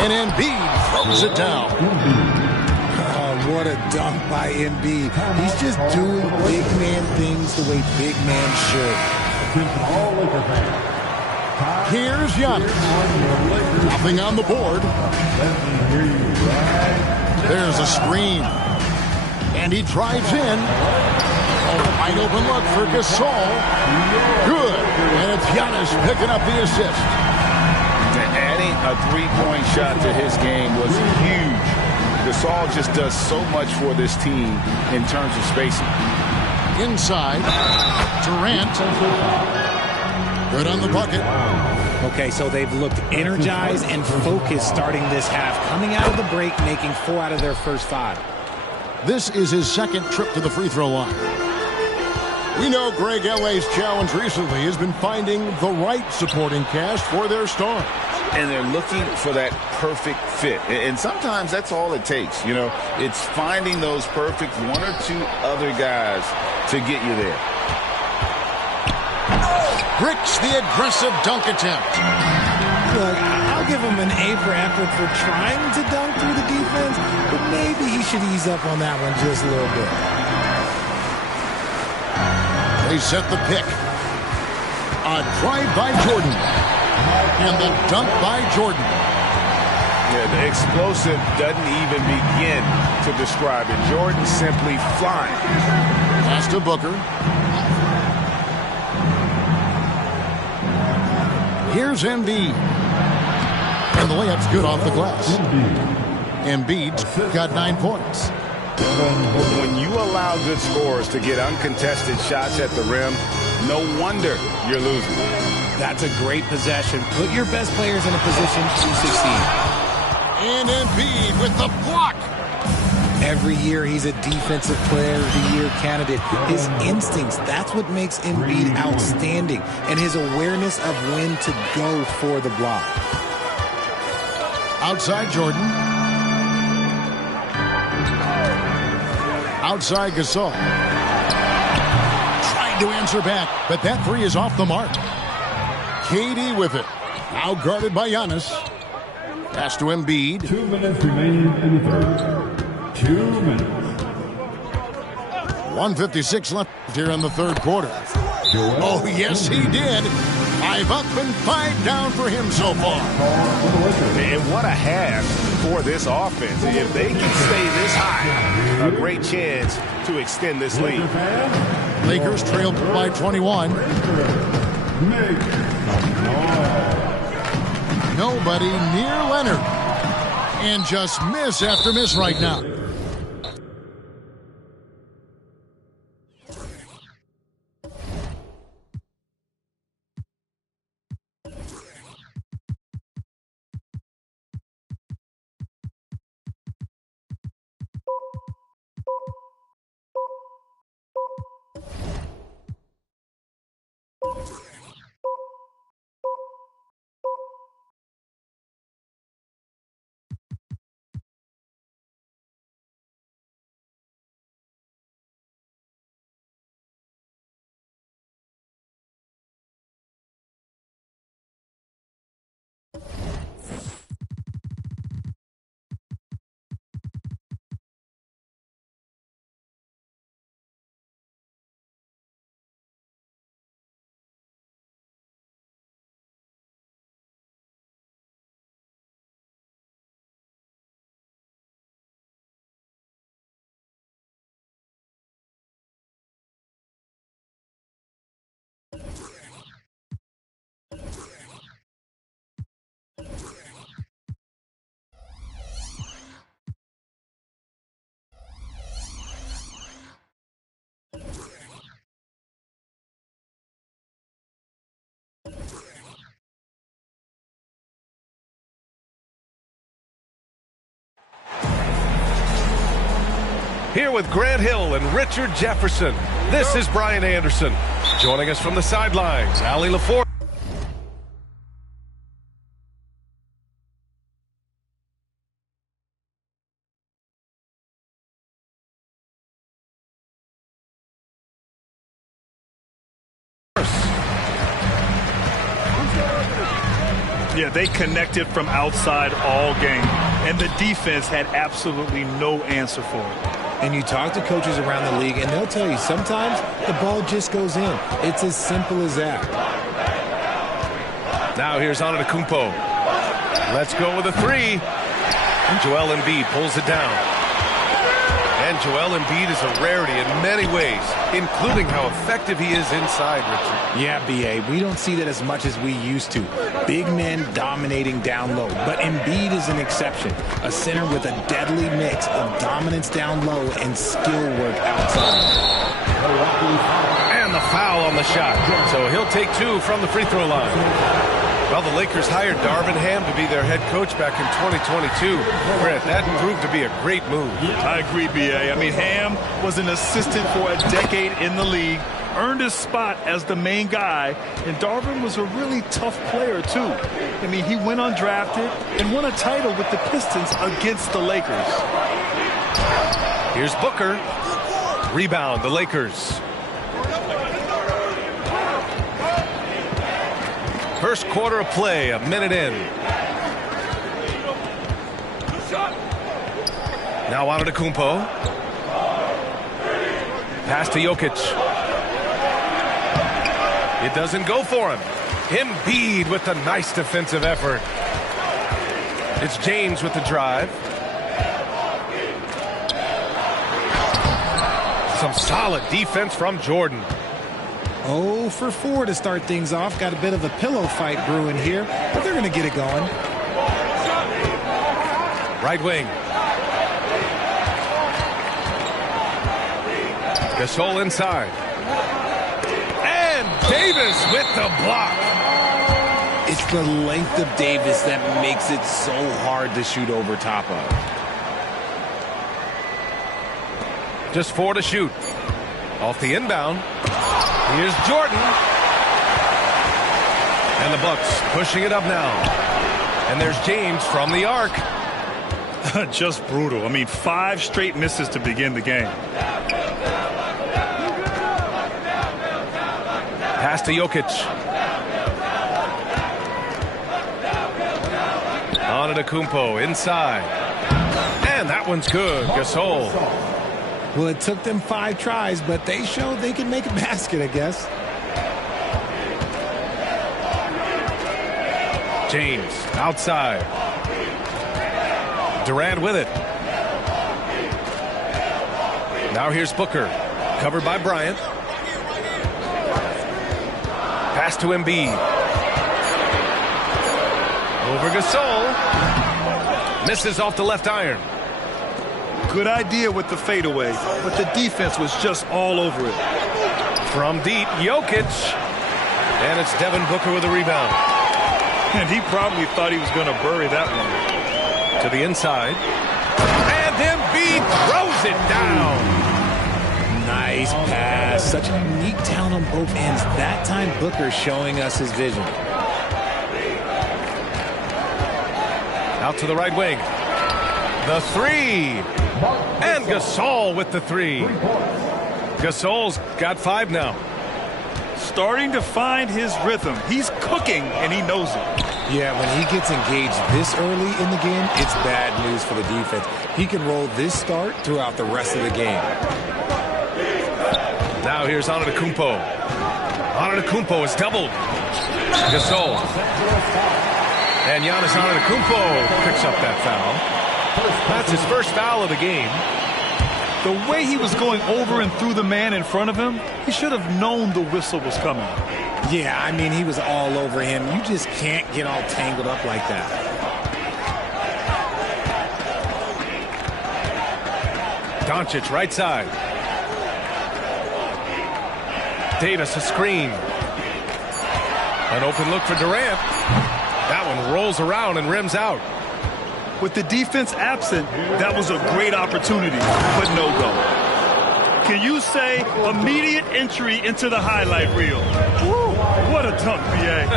And Embiid throws it down. Oh, what a dunk by Embiid. He's just doing big man things the way big man should. Here's Giannis. Nothing on the board. There's a screen. And he drives in. A wide open look for Gasol. Good. And it's Giannis picking up the assist. Adding a three-point shot to his game was huge. Gasol just does so much for this team in terms of spacing. Inside, Durant. Good on the bucket. Okay, so they've looked energized and focused starting this half. Coming out of the break, making 4 out of their first 5. This is his second trip to the free throw line. We know Greg L.A.'s challenge recently has been finding the right supporting cast for their stars. And they're looking for that perfect fit. And sometimes that's all it takes. You know, it's finding those perfect 1 or 2 other guys to get you there. Bricks the aggressive dunk attempt. Look, I'll give him an A for effort for trying to dunk through the defense, but maybe he should ease up on that one just a little bit. They set the pick. A drive by Jordan. And the dunk by Jordan. Yeah, the explosive doesn't even begin to describe it. Jordan simply flying. Pass to Booker. Here's Embiid. And the layup's good off the glass. Embiid's got 9 points. When you allow good scorers to get uncontested shots at the rim, no wonder you're losing. That's a great possession. Put your best players in a position to succeed. And Embiid with the block. Every year he's a Defensive Player of the Year candidate. His instincts, that's what makes Embiid outstanding, and his awareness of when to go for the block. Outside Jordan. Outside Gasol. Trying to answer back, but that three is off the mark. KD with it. Now guarded by Giannis. Pass to Embiid. 2 minutes remaining in the third. 2 minutes. 1:56 left here in the third quarter. Oh, yes, he did. 5 up and 5 down for him so far. And what a half for this offense. If they can stay this high, a great chance to extend this lead. Lakers trailed by 21. Nobody near Leonard. And just miss after miss right now. Here with Grant Hill and Richard Jefferson, this is Brian Anderson. Joining us from the sidelines, Allie LaForge. Yeah, they connected from outside all game, and the defense had absolutely no answer for it. And you talk to coaches around the league, and they'll tell you sometimes the ball just goes in. It's as simple as that. Now here's Antetokounmpo. Let's go with a three. And Joel Embiid pulls it down. And Joel Embiid is a rarity in many ways, including how effective he is inside, Richard. Yeah, B.A., we don't see that as much as we used to. Big men dominating down low, but Embiid is an exception. A center with a deadly mix of dominance down low and skill work outside. And the foul on the shot. So he'll take two from the free throw line. Well, the Lakers hired Darvin Ham to be their head coach back in 2022. Grant, that proved to be a great move. I agree, B.A. I mean, Ham was an assistant for a decade in the league, earned his spot as the main guy, and Darvin was a really tough player, too. I mean, he went undrafted and won a title with the Pistons against the Lakers. Here's Booker. Rebound, the Lakers. First quarter of play, a minute in. Now Antetokounmpo. Pass to Jokic. It doesn't go for him. Embiid with the nice defensive effort. It's James with the drive. Some solid defense from Jordan. 0 for 4 to start things off. Got a bit of a pillow fight brewing here, but they're going to get it going. Right wing. Gasol inside. And Davis with the block. It's the length of Davis that makes it so hard to shoot over top of. Just 4 to shoot. Off the inbound. Here's Jordan. And the Bucks pushing it up now. And there's James from the arc. Just brutal. I mean, 5 straight misses to begin the game. Pass to Jokic. Antetokounmpo inside. And that one's good. Gasol. Well, it took them 5 tries, but they showed they can make a basket, I guess. James outside. Durant with it. Now here's Booker. Covered by Bryant. Pass to Embiid. Over Gasol. Misses off the left iron. Good idea with the fadeaway, but the defense was just all over it. From deep, Jokic. And it's Devin Booker with a rebound. And he probably thought he was going to bury that one. To the inside. And Embiid throws it down. Nice pass. Such unique talent on both ends. That time, Booker showing us his vision. Out to the right wing. The 3. And Gasol with the 3. Gasol's got 5 now. Starting to find his rhythm. He's cooking, and he knows it. Yeah, when he gets engaged this early in the game, it's bad news for the defense. He can roll this start throughout the rest of the game. Now here's Antetokounmpo. Antetokounmpo is doubled. Gasol. And Giannis Antetokounmpo picks up that foul. That's his first foul of the game. The way he was going over and through the man in front of him, he should have known the whistle was coming. Yeah, I mean, he was all over him. You just can't get all tangled up like that. Doncic right side. Davis a screen. An open look for Durant. That one rolls around and rims out. With the defense absent, that was a great opportunity, but no go. Can you say immediate entry into the highlight reel? Woo, what a dunk, BA.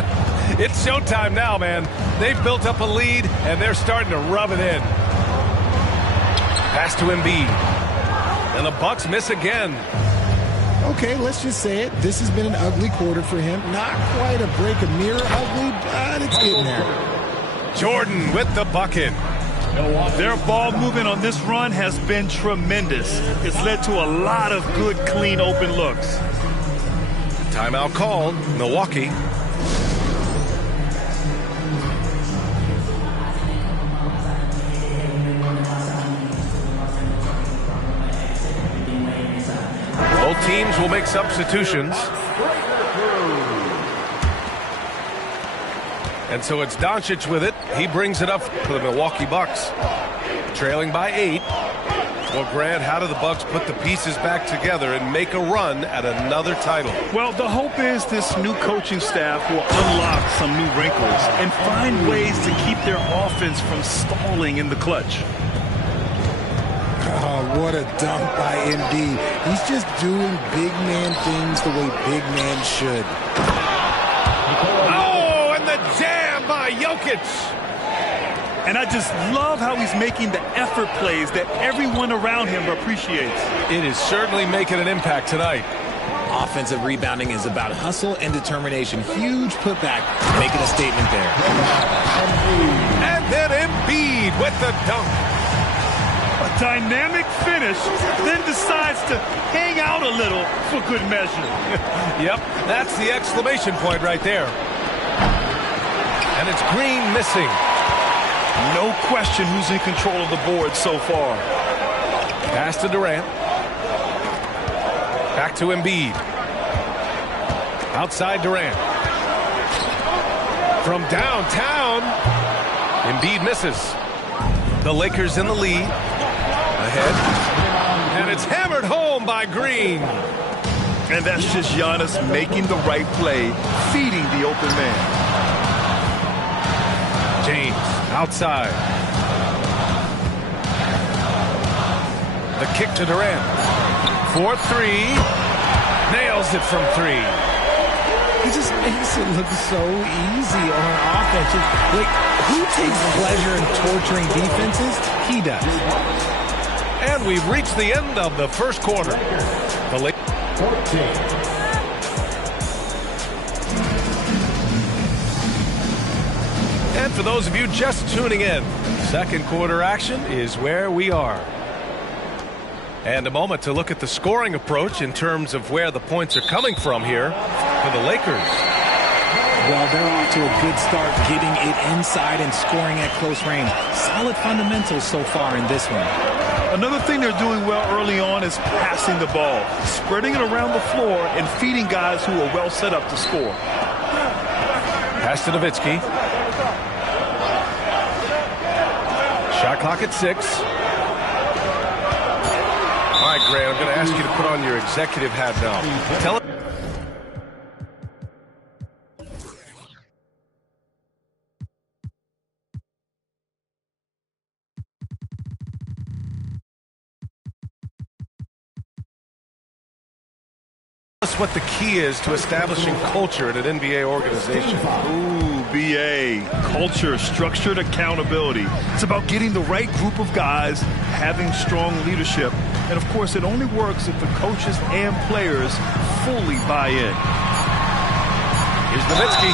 It's showtime now, man. They've built up a lead, and they're starting to rub it in. Pass to Embiid. And the Bucks miss again. Okay, let's just say it. This has been an ugly quarter for him. Not quite a break a mirror ugly, but it's getting there. Jordan with the bucket. Their ball movement on this run has been tremendous. It's led to a lot of good, clean, open looks. Timeout called. Milwaukee. Both teams will make substitutions. And so it's Doncic with it. He brings it up for the Milwaukee Bucks. Trailing by 8. Well, Grant, how do the Bucks put the pieces back together and make a run at another title? Well, the hope is this new coaching staff will unlock some new wrinkles and find ways to keep their offense from stalling in the clutch. Oh, what a dunk by Embiid. He's just doing big man things the way big man should. Oh, and the jam by Jokic. And I just love how he's making the effort plays that everyone around him appreciates. It is certainly making an impact tonight. Offensive rebounding is about hustle and determination. Huge putback, making a statement there. And then Embiid with the dunk. A dynamic finish, then decides to hang out a little for good measure. Yep, that's the exclamation point right there. And it's Green missing. No question who's in control of the board so far. Pass to Durant. Back to Embiid. Outside Durant. From downtown, Embiid misses. The Lakers in the lead. Ahead. And it's hammered home by Green. And that's just Giannis making the right play, feeding the open man. James outside. The kick to Durant. for three. Nails it from three. He just makes it look so easy on offense. Like, who takes pleasure in torturing defenses? He does. And we've reached the end of the first quarter. The late 14. And for those of you just tuning in, second quarter action is where we are. And a moment to look at the scoring approach in terms of where the points are coming from here for the Lakers. Well, they're off to a good start getting it inside and scoring at close range. Solid fundamentals so far in this one. Another thing they're doing well early on is passing the ball, spreading it around the floor and feeding guys who are well set up to score. Pass to Nowitzki. Shot clock at 6. All right, Grant, I'm going to ask you to put on your executive hat now. Tell it. Tell us what the key is to establishing culture at an NBA organization. Ooh, BA, culture, structured accountability. It's about getting the right group of guys, having strong leadership. And, of course, it only works if the coaches and players fully buy in. Here's Nowitzki.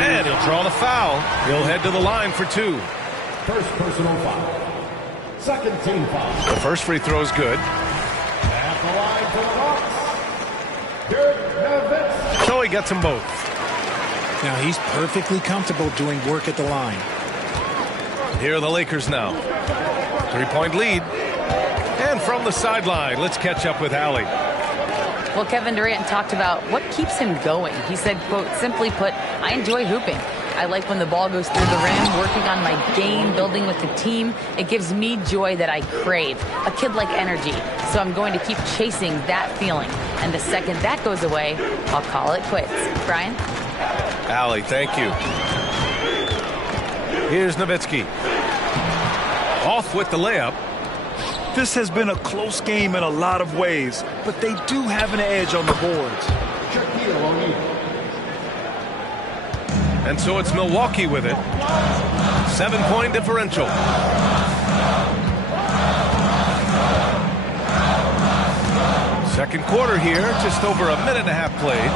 And he'll draw the foul. He'll head to the line for 2. First personal foul. Second team foul. The first free throw is good. At the line for the Bucks, Dirk Nowitzki. So he gets them both. Now he's perfectly comfortable doing work at the line. Here are the Lakers now. 3-point lead. And from the sideline, let's catch up with Allie. Well, Kevin Durant talked about what keeps him going. He said, quote, simply put, I enjoy hooping. I like when the ball goes through the rim, working on my game, building with the team. It gives me joy that I crave, a kid-like energy. So I'm going to keep chasing that feeling. And the second that goes away, I'll call it quits. Brian? Allie, thank you. Here's Nowitzki. Off with the layup. This has been a close game in a lot of ways, but they do have an edge on the boards. Shaquille O'Neal. And so it's Milwaukee with it. 7-point differential. Second quarter here, just over a minute and a half played.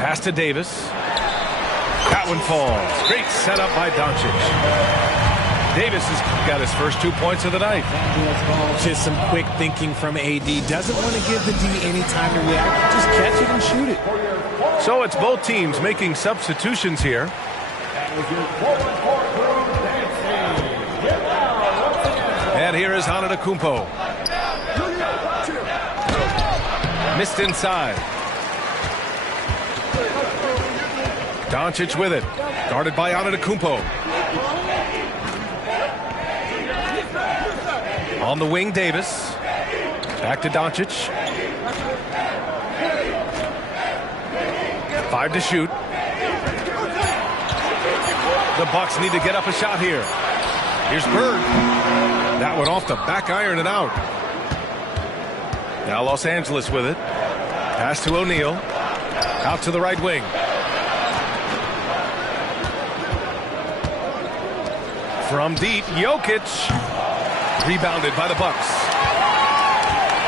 Pass to Davis. That one falls. Great setup by Doncic. Davis has got his first 2 points of the night. Just some quick thinking from AD. Doesn't want to give the D any time to react. Just catch it and shoot it. So it's both teams making substitutions here. And here is Antetokounmpo. Missed inside. Doncic with it. Guarded by Antetokounmpo. On the wing, Davis. Back to Doncic. 5 to shoot. The Bucks need to get up a shot here. Here's Bird. That one off the back iron and out. Now Los Angeles with it. Pass to O'Neal. Out to the right wing. From deep, Jokic. Rebounded by the Bucks.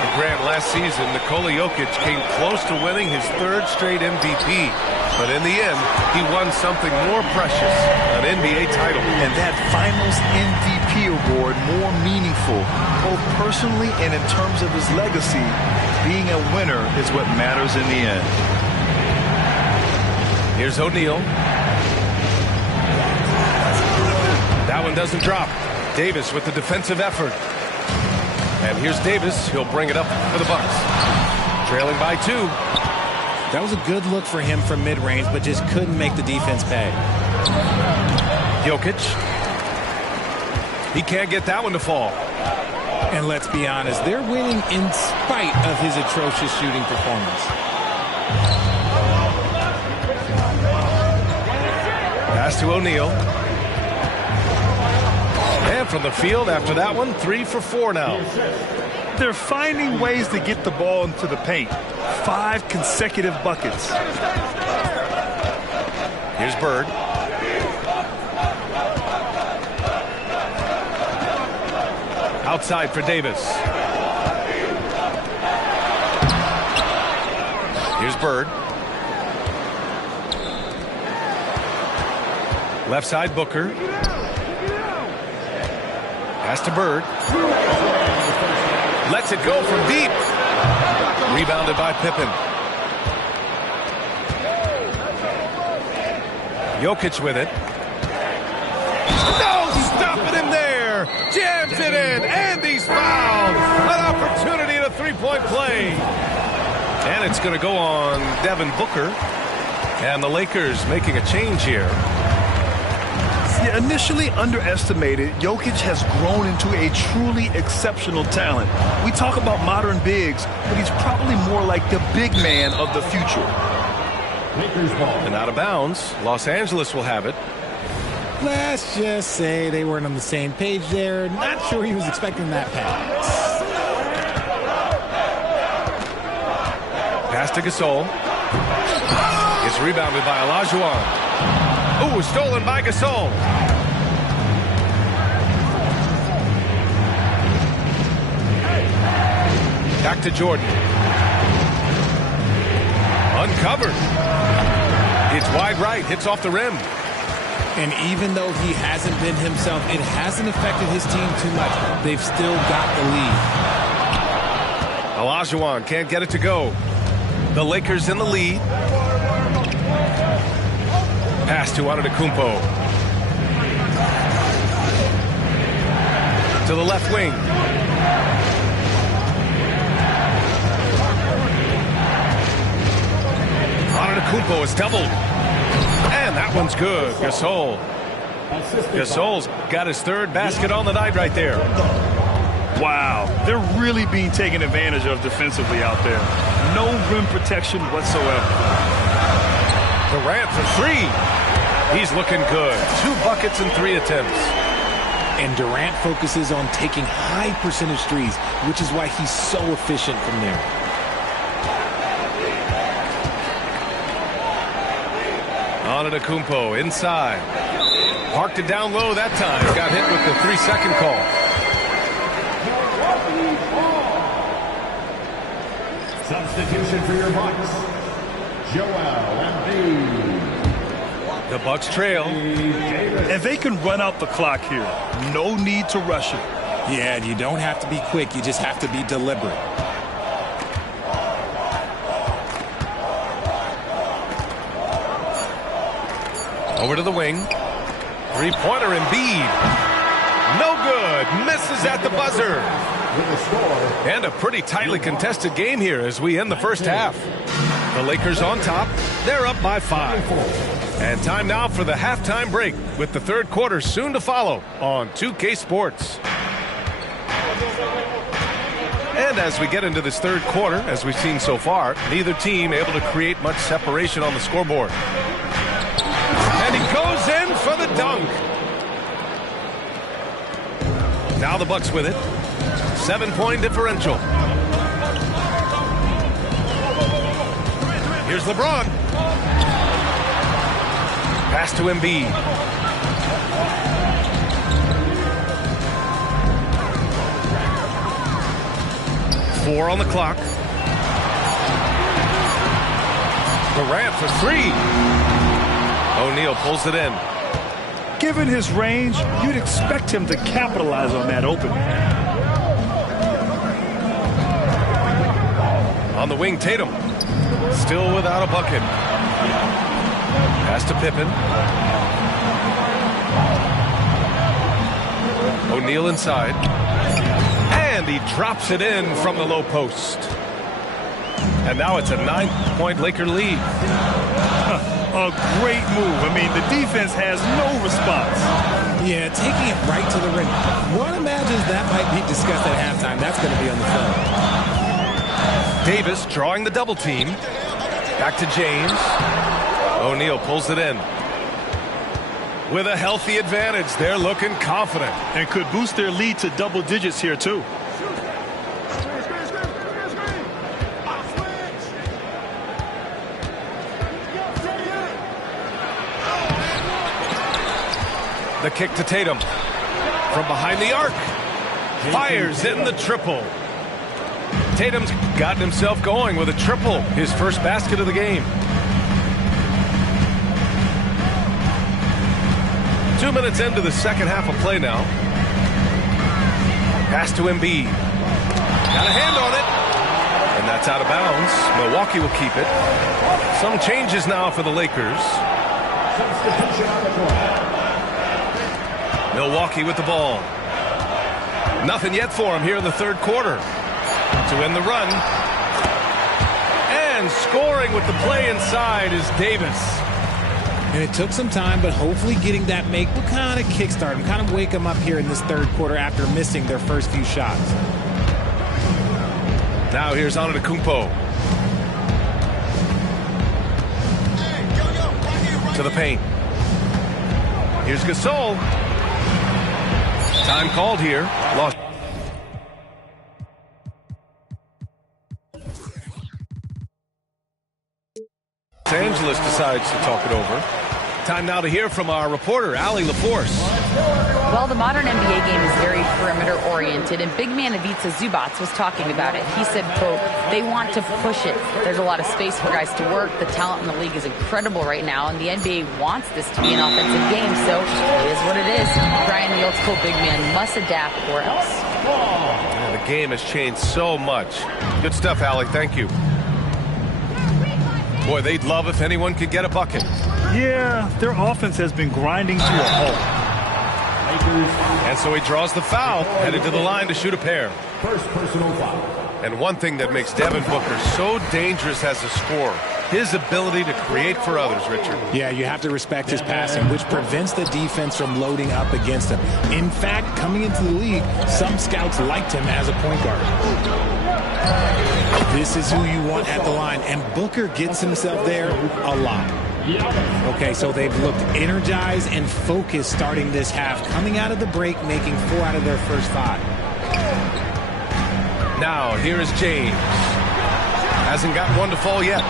And Grant, last season, Nikola Jokic came close to winning his 3rd straight MVP. But in the end, he won something more precious, an NBA title. And that Finals MVP award more meaningful, both personally and in terms of his legacy. Being a winner is what matters in the end. Here's O'Neal. That one doesn't drop. Davis with the defensive effort. And here's Davis. He'll bring it up for the Bucks. Trailing by 2. That was a good look for him from mid-range, but just couldn't make the defense pay. Jokic. He can't get that one to fall. And let's be honest, they're winning in spite of his atrocious shooting performance. Pass to O'Neal. And from the field after that one, 3 for 4 now. They're finding ways to get the ball into the paint. 5 consecutive buckets. Here's Bird. Outside for Davis. Here's Bird. Left side, Booker. Pass to Bird. Lets it go from deep. Rebounded by Pippen. Jokic with it. No, stopping him there. Jams it in, and he's fouled. An opportunity at a three-point play. And it's going to go on Devin Booker. And the Lakers making a change here. Yeah, initially underestimated, Jokic has grown into a truly exceptional talent. We talk about modern bigs, but he's probably more like the big man of the future. And out of bounds, Los Angeles will have it. Let's just say they weren't on the same page there. Not sure he was expecting that pass. Pass to Gasol. It's rebounded by Olajuwon. Ooh, stolen by Gasol. Back to Jordan. Uncovered. It's wide right. Hits off the rim. And even though he hasn't been himself, it hasn't affected his team too much. They've still got the lead. Olajuwon can't get it to go. The Lakers in the lead. Pass to Antetokounmpo. To the left wing. Antetokounmpo is doubled. And that one's good. Gasol. Gasol's got his third basket on the night right there. Wow, they're really being taken advantage of defensively out there. No rim protection whatsoever. Durant for 3. He's looking good. 2 buckets and 3 attempts. And Durant focuses on taking high percentage threes, which is why he's so efficient from there. Antetokounmpo inside. Parked it down low that time. Got hit with the 3-second call. Substitution for your Bucks, Joel Embiid. The Bucks trail. And they can run out the clock here. No need to rush it. Yeah, you don't have to be quick. You just have to be deliberate. Over to the wing. Three-pointer Embiid. No good. Misses at the buzzer. And a pretty tightly contested game here as we end the first half. The Lakers on top. They're up by 5. And time now for the halftime break with the third quarter soon to follow on 2K Sports. And as we get into this third quarter, as we've seen so far, neither team able to create much separation on the scoreboard. And he goes in for the dunk. Now the Bucks with it. 7-point differential. Here's LeBron. Pass to Embiid. Four on the clock. Durant for 3. O'Neal pulls it in. Given his range, you'd expect him to capitalize on that opening. On the wing, Tatum. Still without a bucket. Pass to Pippen. O'Neal inside. And he drops it in from the low post. And now it's a 9-point Laker lead. A great move. I mean, the defense has no response. Yeah, taking it right to the rim. One imagines that might be discussed at halftime. That's going to be on the film. Davis drawing the double team. Back to James. O'Neal pulls it in. with a healthy advantage. They're looking confident. And could boost their lead to double digits here, too. The kick to Tatum. From behind the arc. Fires in the triple. Tatum's gotten himself going with a triple. His first basket of the game. 2 minutes into the second half of play now. Pass to Embiid. Got a hand on it. And that's out of bounds. Milwaukee will keep it. Some changes now for the Lakers. Milwaukee with the ball. Nothing yet for him here in the third quarter. To end the run. And scoring with the play inside is Davis. And it took some time, but hopefully getting that make will kind of kickstart him, kind of wake him up here in this third quarter after missing their first few shots. Now here's Antetokounmpo. To the paint. Here's Gasol. Time called here. Lost. Los Angeles decides to talk it over. Time now to hear from our reporter, Allie LaForce. Well, the modern NBA game is very perimeter-oriented, and big man Ivica Zubac was talking about it. He said, quote, they want to push it. There's a lot of space for guys to work. The talent in the league is incredible right now, and the NBA wants this to be an offensive game, so it is what it is. Brian, the old-school big man, must adapt or else. Yeah, the game has changed so much. Good stuff, Allie. Thank you. Boy, they'd love if anyone could get a bucket. Yeah, their offense has been grinding to a halt. And so he draws the foul, headed to the line to shoot a pair. First personal foul. And one thing that makes Devin Booker so dangerous as a scorer, his ability to create for others, Richard. Yeah, you have to respect his passing, which prevents the defense from loading up against him. In fact, coming into the league, some scouts liked him as a point guard. This is who you want at the line, and Booker gets himself there a lot. Okay, so they've looked energized and focused starting this half, coming out of the break, making 4 out of their first 5. Now, here is James. Hasn't got one to fall yet.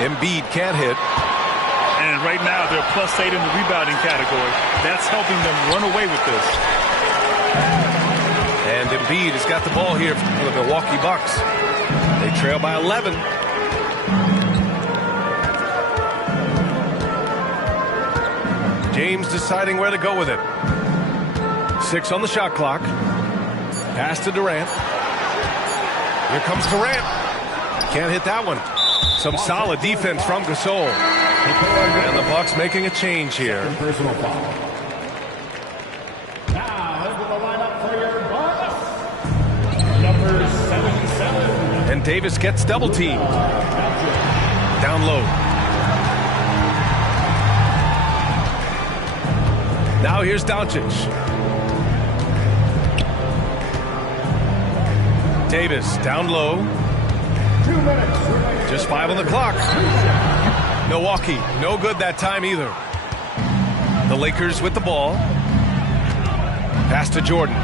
Embiid can't hit. And right now, they're +8 in the rebounding category. That's helping them run away with this. And Embiid has got the ball here for the Milwaukee Bucks. They trail by 11. James deciding where to go with it. 6 on the shot clock. Pass to Durant. Here comes Durant. Can't hit that one. Some solid defense from Gasol. And the Bucks making a change here. Personal foul. Now into the lineup for your Bucks. Number 77. And Davis gets double teamed. Down low. Now here's Doncic. Davis down low. 2 minutes. Just 5 on the clock. Milwaukee, no good that time either. The Lakers with the ball. Pass to Jordan.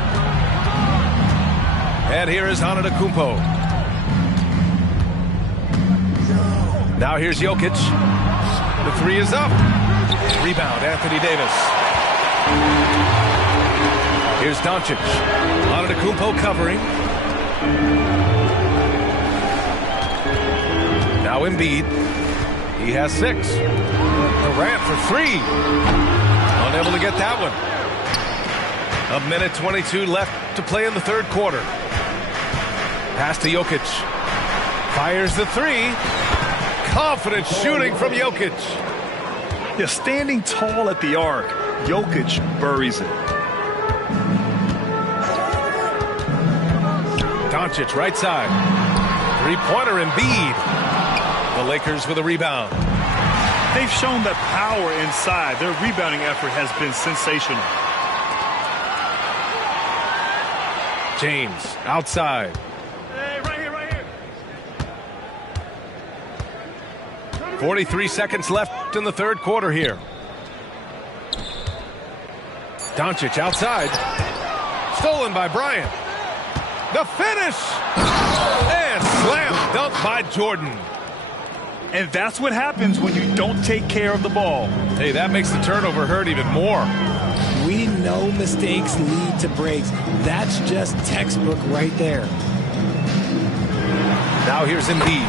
And here is Antetokounmpo. Now here's Jokic. The 3 is up. Rebound, Anthony Davis. Here's Doncic. Antetokounmpo covering. Now Embiid. He has 6. Durant for 3. Unable to get that one. 1:22 left to play in the third quarter. Pass to Jokic. Fires the 3. Confident shooting from Jokic. Yeah, standing tall at the arc. Jokic buries it. Doncic right side. 3-pointer Embiid. The Lakers with a rebound. They've shown that power inside. Their rebounding effort has been sensational. James outside. Hey, right here. 43 seconds left in the third quarter here. Doncic outside. Stolen by Bryant. The finish! And slam dunk by Jordan. And that's what happens when you don't take care of the ball. Hey, that makes the turnover hurt even more. We know mistakes lead to breaks. That's just textbook right there. Now here's Embiid.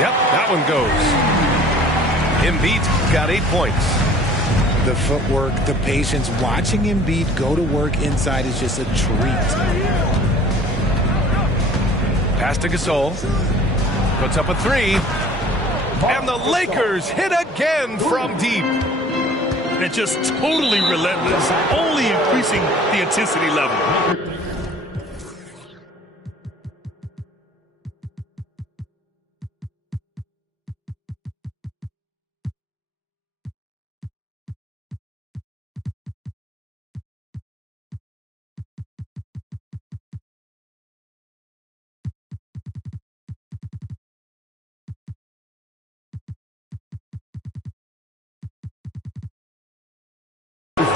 Yep, that one goes. Embiid's got 8 points. The footwork, the patience, watching Embiid go to work inside is just a treat. Pass to Gasol. Puts up a 3. And the Lakers hit again from deep. And just totally relentless, only increasing the intensity level.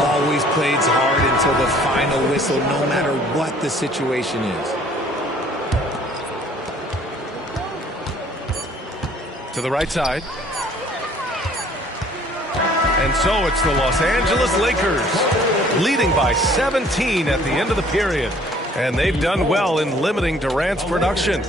Always plays hard until the final whistle, no matter what the situation is. To the right side. And so it's the Los Angeles Lakers leading by 17 at the end of the period. And they've done well in limiting Durant's production.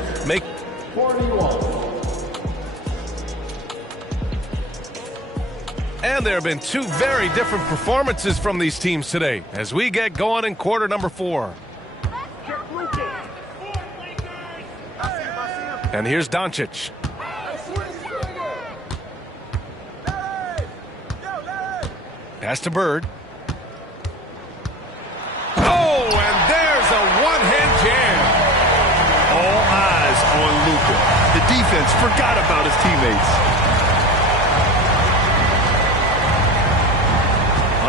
And there have been 2 very different performances from these teams today as we get going in quarter number 4. And here's Doncic. Pass to Bird. Oh, and there's a one-hand jam. All eyes on Luka. The defense forgot about his teammates.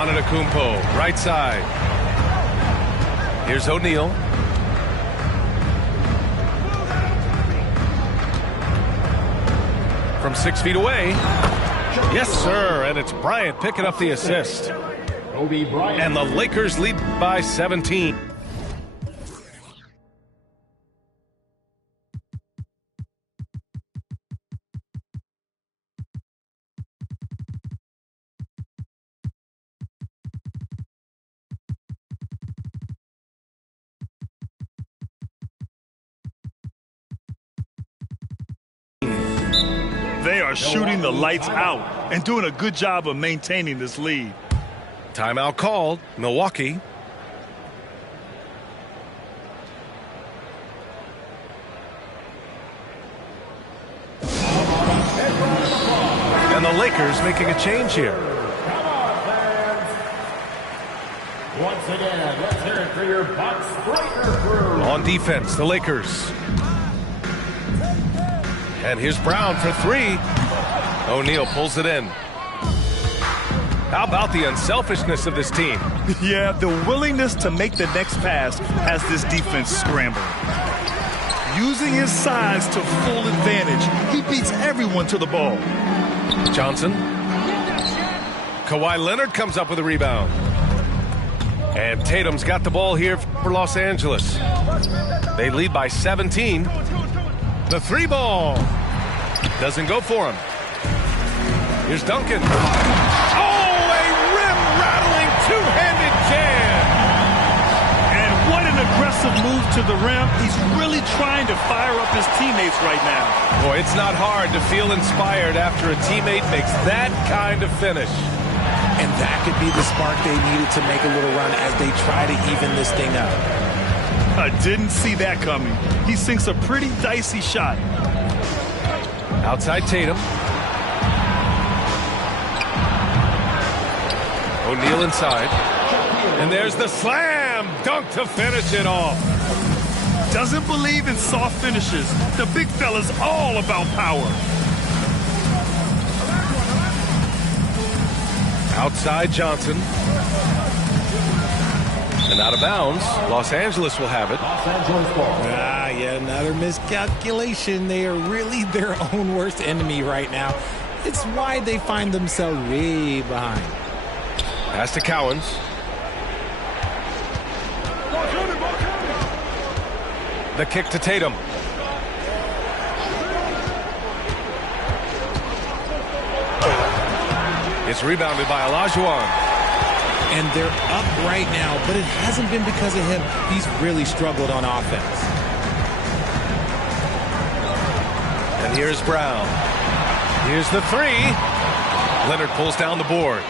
Antetokounmpo, right side. Here's O'Neal. From 6 feet away. Yes, sir, and it's Bryant picking up the assist. And the Lakers lead by 17. They are shooting the lights out and doing a good job of maintaining this lead. Timeout called. Milwaukee. And the Lakers making a change here. Once again, let's hear it for your Bucks breaker crew. On defense, the Lakers. And here's Brown for 3. O'Neal pulls it in. How about the unselfishness of this team? Yeah, the willingness to make the next pass has this defense scrambling. Using his size to full advantage, he beats everyone to the ball. Johnson. Kawhi Leonard comes up with a rebound. And Tatum's got the ball here for Los Angeles. They lead by 17. The 3-ball doesn't go for him. Here's Duncan. Oh, a rim-rattling two-handed jam. And what an aggressive move to the rim. He's really trying to fire up his teammates right now. Boy, it's not hard to feel inspired after a teammate makes that kind of finish. And that could be the spark they needed to make a little run as they try to even this thing up. I didn't see that coming. He sinks a pretty dicey shot. Outside Tatum. O'Neal inside. And there's the slam dunk to finish it off. Doesn't believe in soft finishes. The big fella's all about power. Outside Johnson. And out of bounds. Los Angeles will have it. Los Angeles ball. Yeah, another miscalculation. They are really their own worst enemy right now. It's why they find themselves way behind. Pass to Cowens. The kick to Tatum. It's rebounded by Olajuwon. And they're up right now, but it hasn't been because of him. He's really struggled on offense. And here's Brown. Here's the three. Leonard pulls down the board.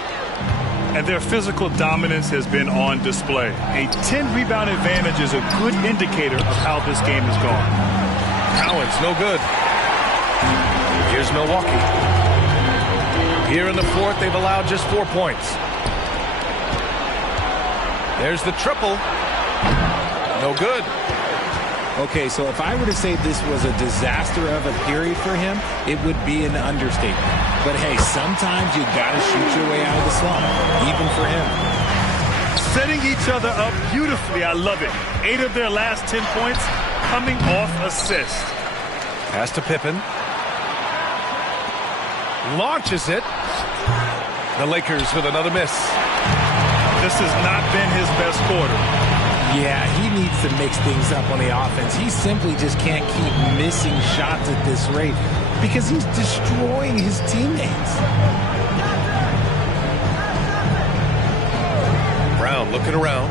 And their physical dominance has been on display. A 10-rebound advantage is a good indicator of how this game has gone. Cowan's no good. Here's Milwaukee. Here in the fourth, they've allowed just 4 points. There's the triple. No good. Okay, so if I were to say this was a disaster of a period for him, it would be an understatement. But hey, sometimes you got to shoot your way out of the slump, even for him. Setting each other up beautifully. I love it. 8 of their last 10 points coming off assist. Pass to Pippen. Launches it. The Lakers with another miss. This has not been his best quarter. Yeah, he needs to mix things up on the offense. He simply just can't keep missing shots at this rate because he's destroying his teammates. Brown looking around.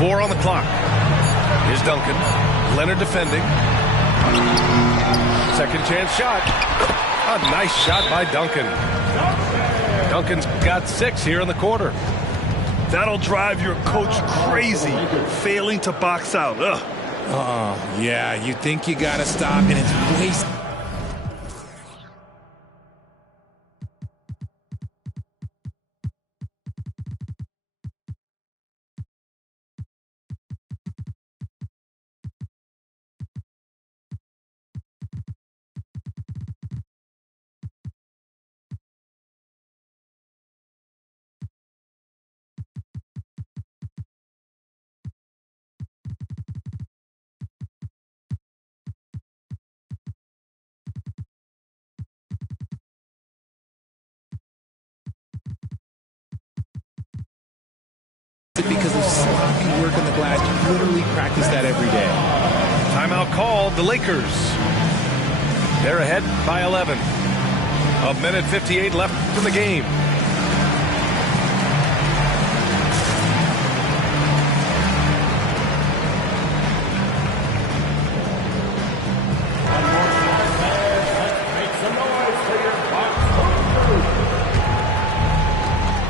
4 on the clock. Here's Duncan. Leonard defending. Second chance shot. A nice shot by Duncan. Duncan's got 6 here in the quarter. That'll drive your coach crazy, failing to box out. Ugh. Oh, yeah, you think you got to stop, and it's waste. Because of sloppy work on the glass. You literally practice that every day. Timeout called. The Lakers. They're ahead by 11. 1:58 left in the game.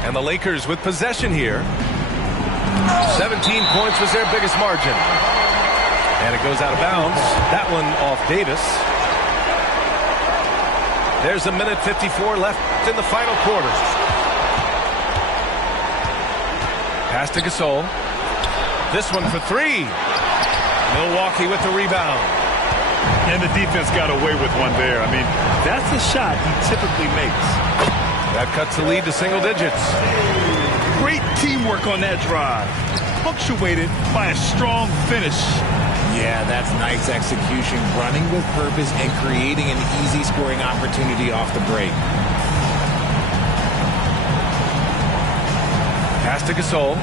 And the Lakers with possession here. 17 points was their biggest margin. And it goes out of bounds. That one off Davis. There's 1:54 left in the final quarter. Pass to Gasol. This one for 3. Milwaukee with the rebound. And the defense got away with one there. I mean, that's a shot he typically makes. That cuts the lead to single digits. Great teamwork on that drive, punctuated by a strong finish. Yeah, that's nice execution, running with purpose and creating an easy scoring opportunity off the break. Pass to Gasol.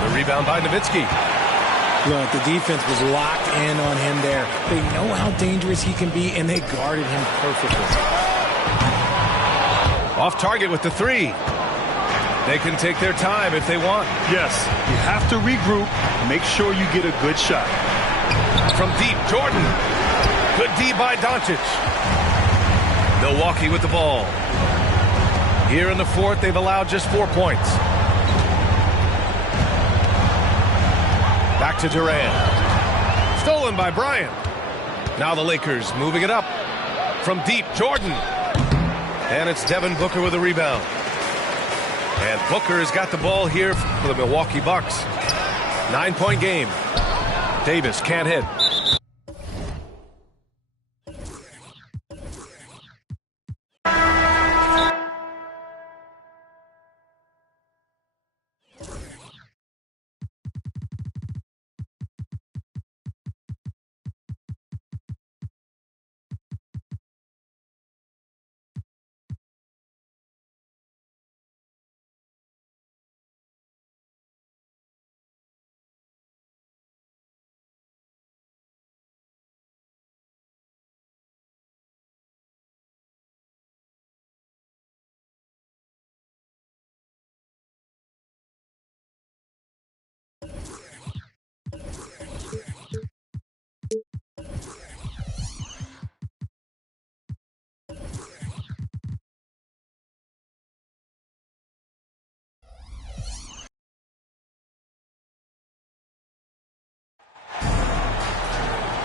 The rebound by Nowitzki. Look, the defense was locked in on him there. They know how dangerous he can be, and they guarded him perfectly. Off target with the 3. They can take their time if they want. Yes, you have to regroup. Make sure you get a good shot. From deep, Jordan. Good D by Doncic. Milwaukee with the ball. Here in the fourth, they've allowed just 4 points. Back to Durant. Stolen by Bryant. Now the Lakers moving it up. From deep, Jordan. And it's Devin Booker with a rebound. And Booker's got the ball here for the Milwaukee Bucks. 9-point game. Davis can't hit.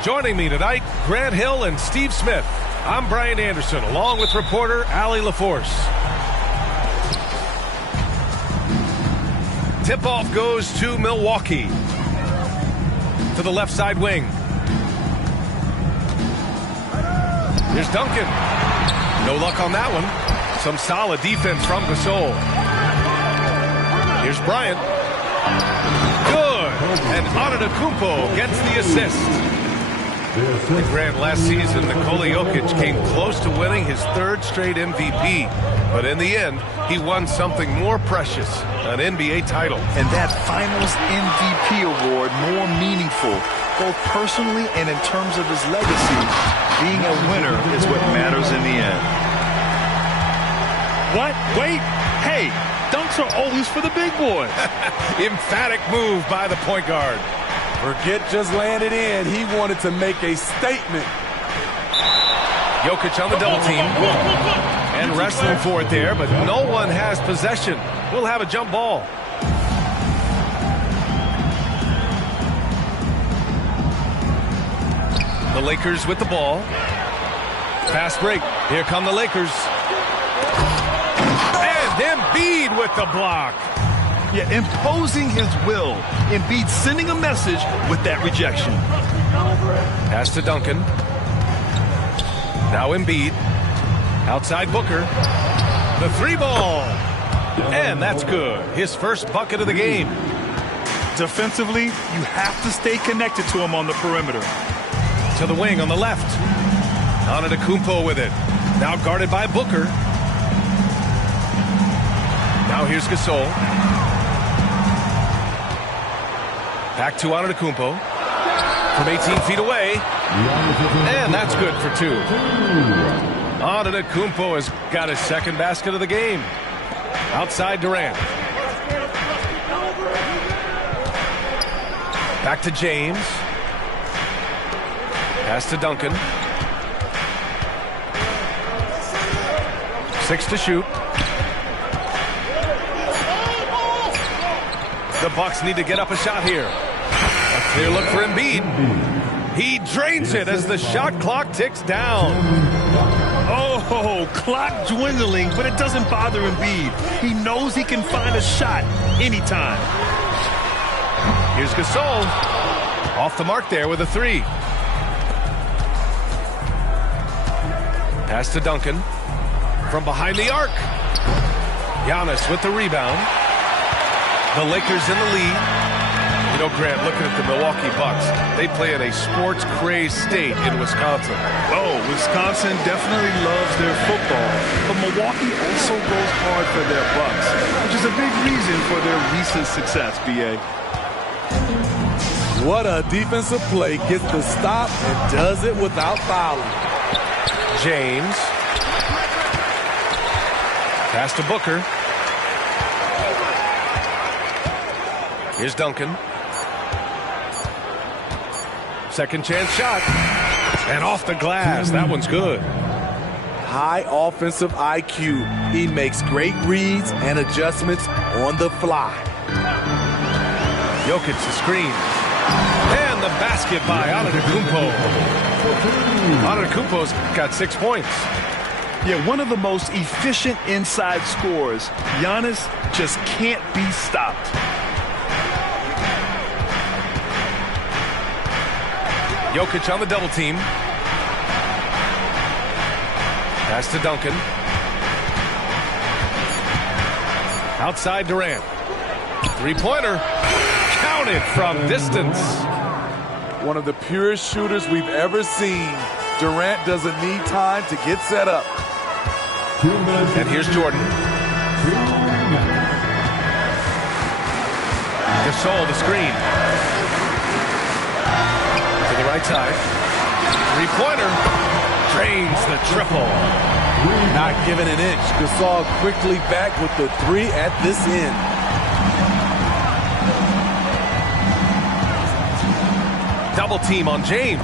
Joining me tonight, Grant Hill and Steve Smith. I'm Brian Anderson, along with reporter Allie LaForce. Tip-off goes to Milwaukee. To the left side wing. Here's Duncan. No luck on that one. Some solid defense from Gasol. Here's Bryant. Good. And Antetokounmpo gets the assist. Grant, last season, Nikola Jokic came close to winning his 3rd straight MVP. But in the end, he won something more precious, an NBA title. And that Finals MVP award more meaningful, both personally and in terms of his legacy. Being a winner is what matters in the end. What? Wait. Hey, dunks are always for the big boys. Emphatic move by the point guard. Forget just landed in. He wanted to make a statement. Jokic on the double team. And wrestling for it there, but no one has possession. We'll have a jump ball. The Lakers with the ball. Fast break. Here come the Lakers. And Embiid with the block. Yeah, imposing his will. Embiid sending a message with that rejection. Pass to Duncan. Now Embiid. Outside Booker. The 3-ball. And that's good. His first bucket of the game. Defensively, you have to stay connected to him on the perimeter. To the wing on the left. Antetokounmpo with it. Now guarded by Booker. Now here's Gasol. Back to Antetokounmpo. From 18 feet away. And that's good for 2. Antetokounmpo has got his 2nd basket of the game. Outside Durant. Back to James. Pass to Duncan. 6 to shoot. The Bucks need to get up a shot here. A clear look for Embiid. He drains it as the shot clock ticks down. Oh, clock dwindling, but it doesn't bother Embiid. He knows he can find a shot anytime. Here's Gasol. Off the mark there with a 3. Pass to Duncan. From behind the arc. Giannis with the rebound. The Lakers in the lead. You know, Grant, looking at the Milwaukee Bucks, they play in a sports-crazed state in Wisconsin. Oh, Wisconsin definitely loves their football, but Milwaukee also goes hard for their Bucks, which is a big reason for their recent success, B.A. What a defensive play. Gets the stop and does it without fouling. James. Pass to Booker. Here's Duncan. Second chance shot. And off the glass. That one's good. High offensive IQ. He makes great reads and adjustments on the fly. Jokic the screen. And the basket by Antetokounmpo. Antetokounmpo's got 6 points. Yeah, one of the most efficient inside scorers. Giannis just can't be stopped. Jokic on the double team. Pass to Duncan. Outside Durant. 3-pointer. Counted from distance. One of the purest shooters we've ever seen. Durant doesn't need time to get set up. And here's Jordan. Gasol the screen. To the right side. 3-pointer. Drains the triple. Not giving an inch. Gasol quickly back with the 3 at this end. Double team on James.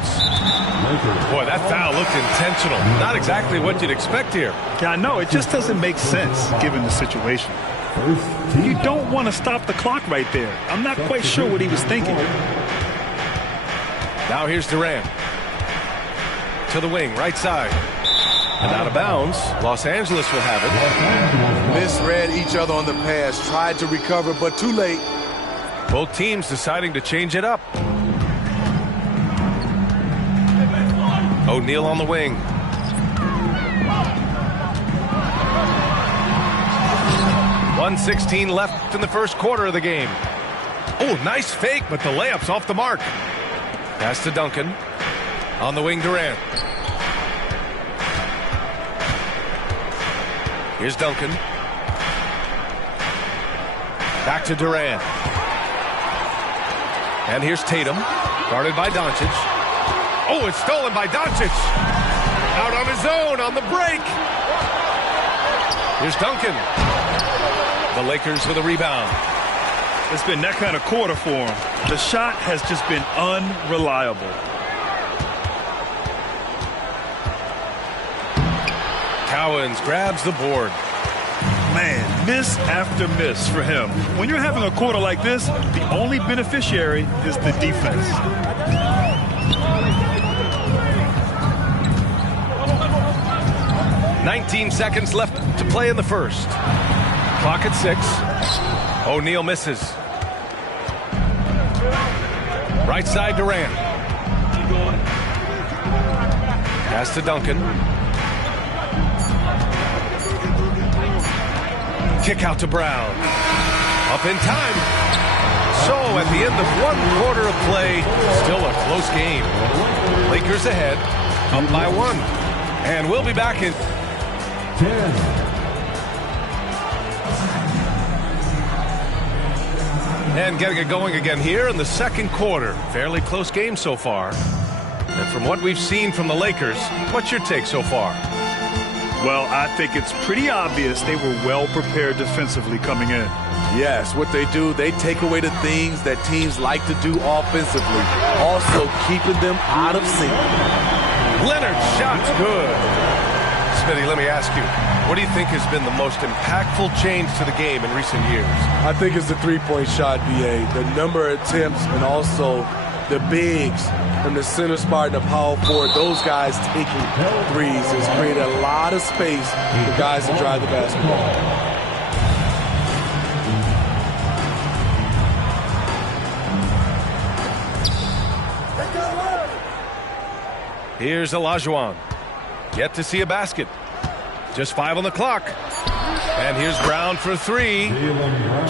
Boy, that foul looked intentional. Not exactly what you'd expect here. Yeah, I know. It just doesn't make sense given the situation. You don't want to stop the clock right there. I'm not quite sure what he was thinking. Now here's Durant. to the wing, right side. And out of bounds, Los Angeles will have it. Misread each other on the pass, tried to recover, but too late. Both teams deciding to change it up. O'Neal on the wing. .116 left in the first quarter of the game. Oh, nice fake, but the layup's off the mark. Pass to Duncan. On the wing, Durant. Here's Duncan. Back to Durant. And here's Tatum. Guarded by Doncic. Oh, it's stolen by Doncic. Out on his own on the break. Here's Duncan. The Lakers with a rebound. It's been that kind of quarter for him. The shot has just been unreliable. Cowens grabs the board. Man, miss after miss for him. When you're having a quarter like this, the only beneficiary is the defense. "19 seconds left to play in the first. Clock at 6. O'Neal misses. Right side, Durant. Pass to Duncan. Kick out to Brown. Up in time. So at the end of one quarter of play, still a close game. Lakers ahead, up by 1. And we'll be back in 10. And getting it going again here in the second quarter. Fairly close game so far. And from what we've seen from the Lakers, what's your take so far? Well, I think it's pretty obvious they were well prepared defensively coming in. Yes, what they do, they take away the things that teams like to do offensively. Also keeping them out of sync. Leonard's shot's good. Smitty, let me ask you, what do you think has been the most impactful change to the game in recent years? I think it's the three-point shot, BA. The number of attempts and also the bigs from the center spot and the power forward, those guys taking threes has created a lot of space for guys to drive the basketball. Here's Olajuwon. Yet to see a basket. Just 5 on the clock. And here's Brown for 3.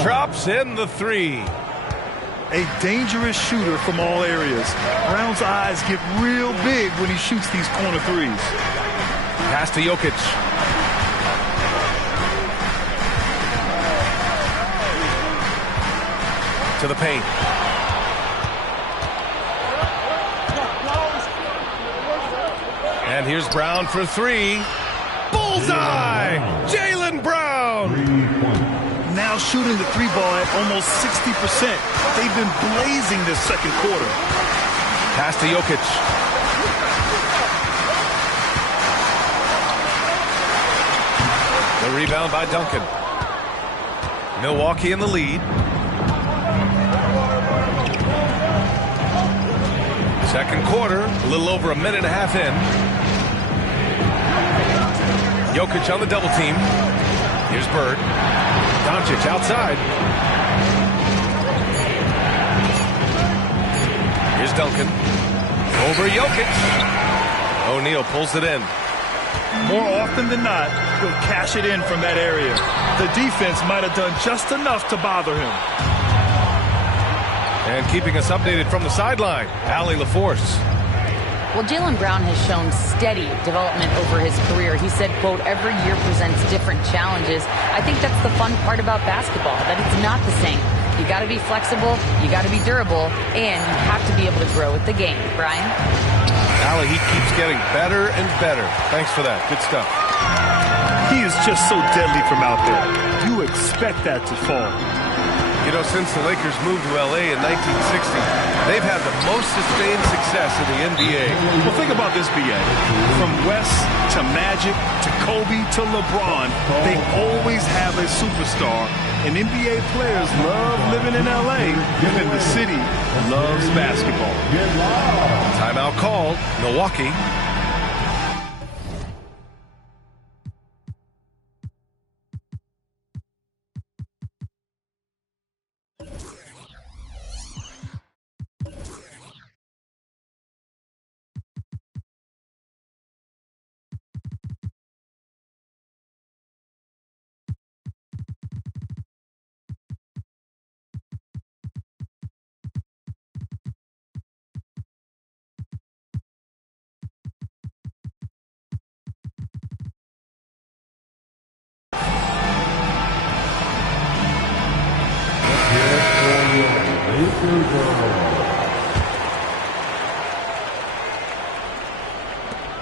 Drops in the 3. A dangerous shooter from all areas. Brown's eyes get real big when he shoots these corner threes. Pass to Jokic. To the paint. And here's Brown for 3. Bullseye! Jaylen Brown! Now shooting the 3 ball at almost 60%. They've been blazing this second quarter. Pass to Jokic. The rebound by Duncan. Milwaukee in the lead. Second quarter, a little over a minute and a half in. Jokic on the double team. Here's Bird. Doncic outside. Here's Duncan. Over Jokic. O'Neal pulls it in. More often than not, he'll cash it in from that area. The defense might have done just enough to bother him. And keeping us updated from the sideline, Allie LaForce. Well, Jaylen Brown has shown steady development over his career. He said, quote, every year presents different challenges. I think that's the fun part about basketball, that it's not the same. You got to be flexible, you got to be durable, and you have to be able to grow with the game. Brian? Allie, he keeps getting better and better. Thanks for that. Good stuff. He is just so deadly from out there. You expect that to fall. You know, since the Lakers moved to L.A. in 1960, they've had the most sustained success in the NBA. Well, think about this, B.A. From West to Magic to Kobe to LeBron, they always have a superstar. And NBA players love living in L.A. and the city loves basketball. Timeout called. Milwaukee.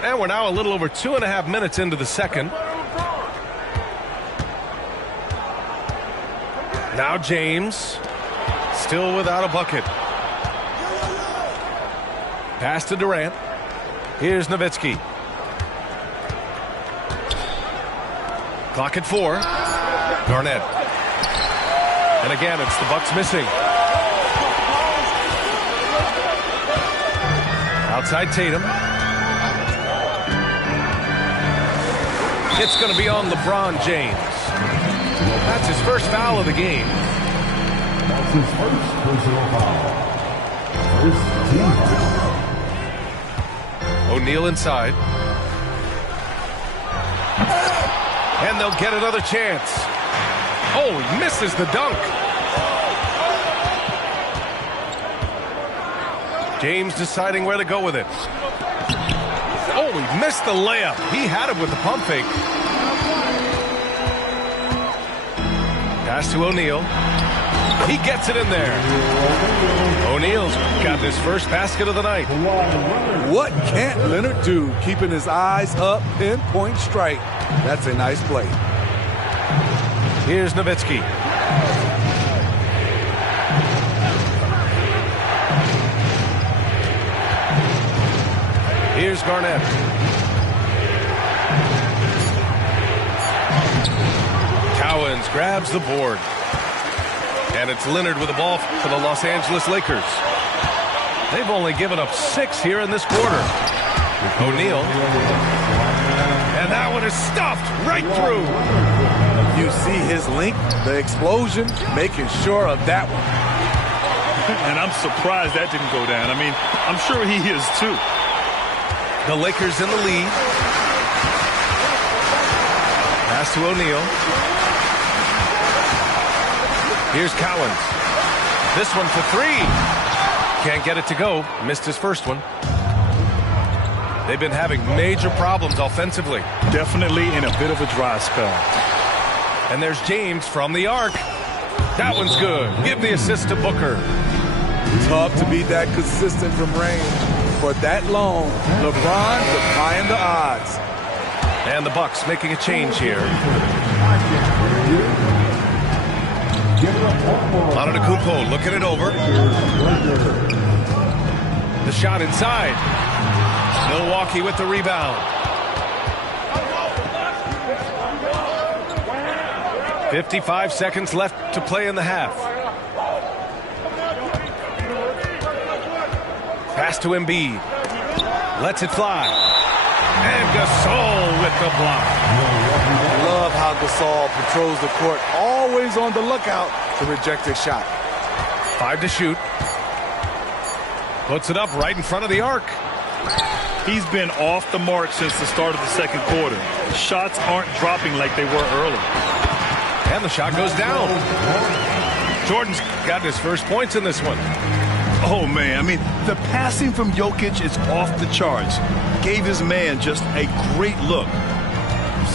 And we're now a little over 2.5 minutes into the second. Now James, still without a bucket. Pass to Durant. Here's Nowitzki. Clock at 4. Garnett. And again, it's the Bucks missing. Outside Tatum. It's going to be on LeBron James. That's his first foul of the game. That's his first personal foul. First team foul. O'Neal inside. And they'll get another chance. Oh, he misses the dunk. James deciding where to go with it. Oh, he missed the layup. He had it with the pump fake. Pass to O'Neal. He gets it in there. O'Neal's got his first basket of the night. What can't Leonard do? Keeping his eyes up, pinpoint strike. That's a nice play. Here's Nowitzki. Here's Garnett. Cowens grabs the board. And it's Leonard with the ball for the Los Angeles Lakers. They've only given up 6 here in this quarter. O'Neal. And that one is stuffed right through. You see his link, the explosion, making sure of that one. And I'm surprised that didn't go down. I mean, I'm sure he is too. The Lakers in the lead. Pass to O'Neal. Here's Cowens. This one for 3. Can't get it to go. Missed his first one. They've been having major problems offensively. Definitely in a bit of a dry spell. And there's James from the arc. That one's good. Give the assist to Booker. Tough to be that consistent from range. For that long, LeBron defying the odds. And the Bucks making a change here. Antetokounmpo looking it over. The shot inside. Milwaukee with the rebound. 55 seconds left to play in the half. Pass to Embiid. Lets it fly. And Gasol with the block. Love how Gasol patrols the court, always on the lookout to reject his shot. 5 to shoot. Puts it up right in front of the arc. He's been off the mark since the start of the second quarter. Shots aren't dropping like they were early. And the shot goes down. Jordan's got his first points in this one. Oh, man. I mean, the passing from Jokic is off the charts. Gave his man just a great look.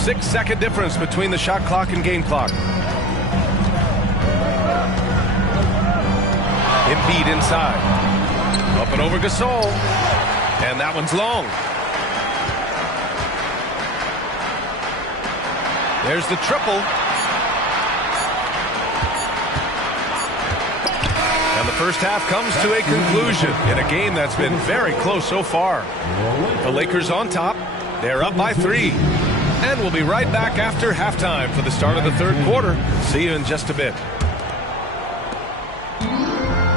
6-second difference between the shot clock and game clock. Embiid inside. Up and over Gasol. And that one's long. There's the triple. And the first half comes to a conclusion in a game that's been very close so far. The Lakers on top. They're up by 3. And we'll be right back after halftime for the start of the third quarter. See you in just a bit.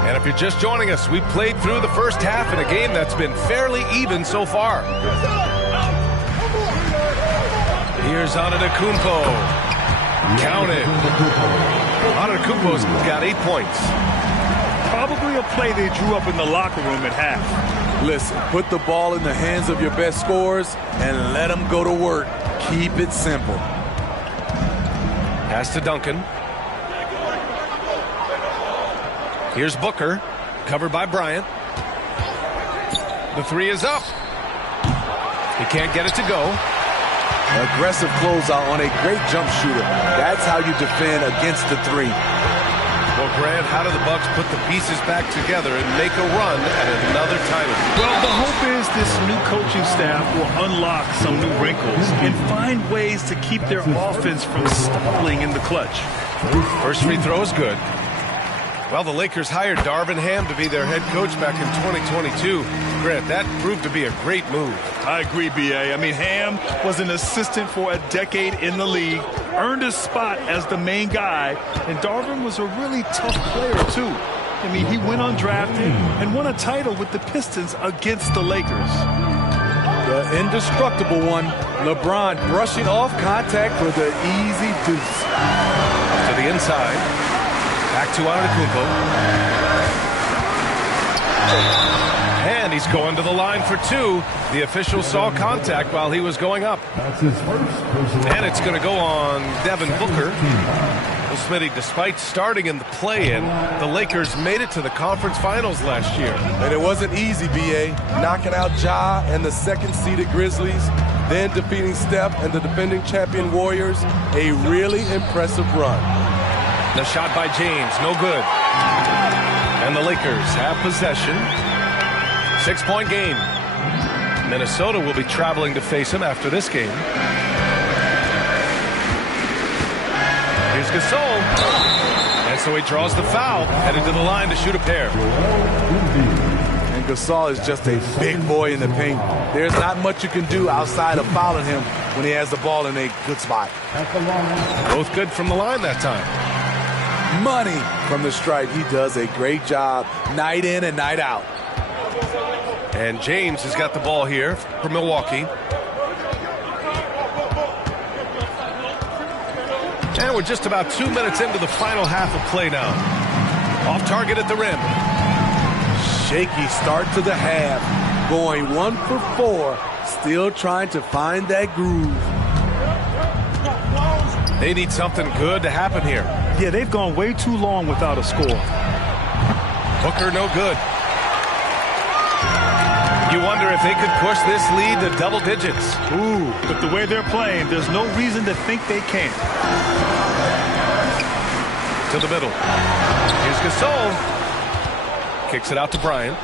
And if you're just joining us, we played through the first half in a game that's been fairly even so far. Here's Antetokounmpo. Count it. Antetokounmpo's got 8 points. Probably a play they drew up in the locker room at half. Listen, put the ball in the hands of your best scorers and let them go to work. Keep it simple. Pass to Duncan. Here's Booker, covered by Bryant. The 3 is up. He can't get it to go. Aggressive closeout on a great jump shooter. That's how you defend against the 3. Well, Grant, how do the Bucks put the pieces back together and make a run at another title? Well, the hope is this new coaching staff will unlock some new wrinkles and find ways to keep their offense from stalling in the clutch. First free throw is good. Well, the Lakers hired Darvin Ham to be their head coach back in 2022. Grant, that proved to be a great move. I agree, B.A. I mean, Ham was an assistant for a decade in the league, earned his spot as the main guy, and Darvin was a really tough player, too. I mean, he went undrafted and won a title with the Pistons against the Lakers. The indestructible one, LeBron brushing off contact for the easy deuce. To the inside. Back to Antetokounmpo. And he's going to the line for two. The official saw contact while he was going up. That's his first personal. And it's going to go on Devin Booker. Well, Smitty, despite starting in the play-in, the Lakers made it to the conference finals last year. And it wasn't easy, B.A. Knocking out Ja and the second-seeded Grizzlies, then defeating Steph and the defending champion Warriors. A really impressive run. The shot by James, no good. And the Lakers have possession. 6-point game. Minnesota will be traveling to face him after this game. Here's Gasol. And so he draws the foul, headed to the line to shoot a pair. And Gasol is just a big boy in the paint. There's not much you can do outside of fouling him when he has the ball in a good spot. Both good from the line that time. Money from the stripe. He does a great job night in and night out. And James has got the ball here for Milwaukee. And we're just about 2 minutes into the final half of play now. Off target at the rim. Shaky start to the half. Going 1 for 4. Still trying to find that groove. They need something good to happen here. Yeah, they've gone way too long without a score. Booker, no good. You wonder if they could push this lead to double digits. Ooh, but the way they're playing, there's no reason to think they can't. To the middle. Here's Gasol. Kicks it out to Bryant.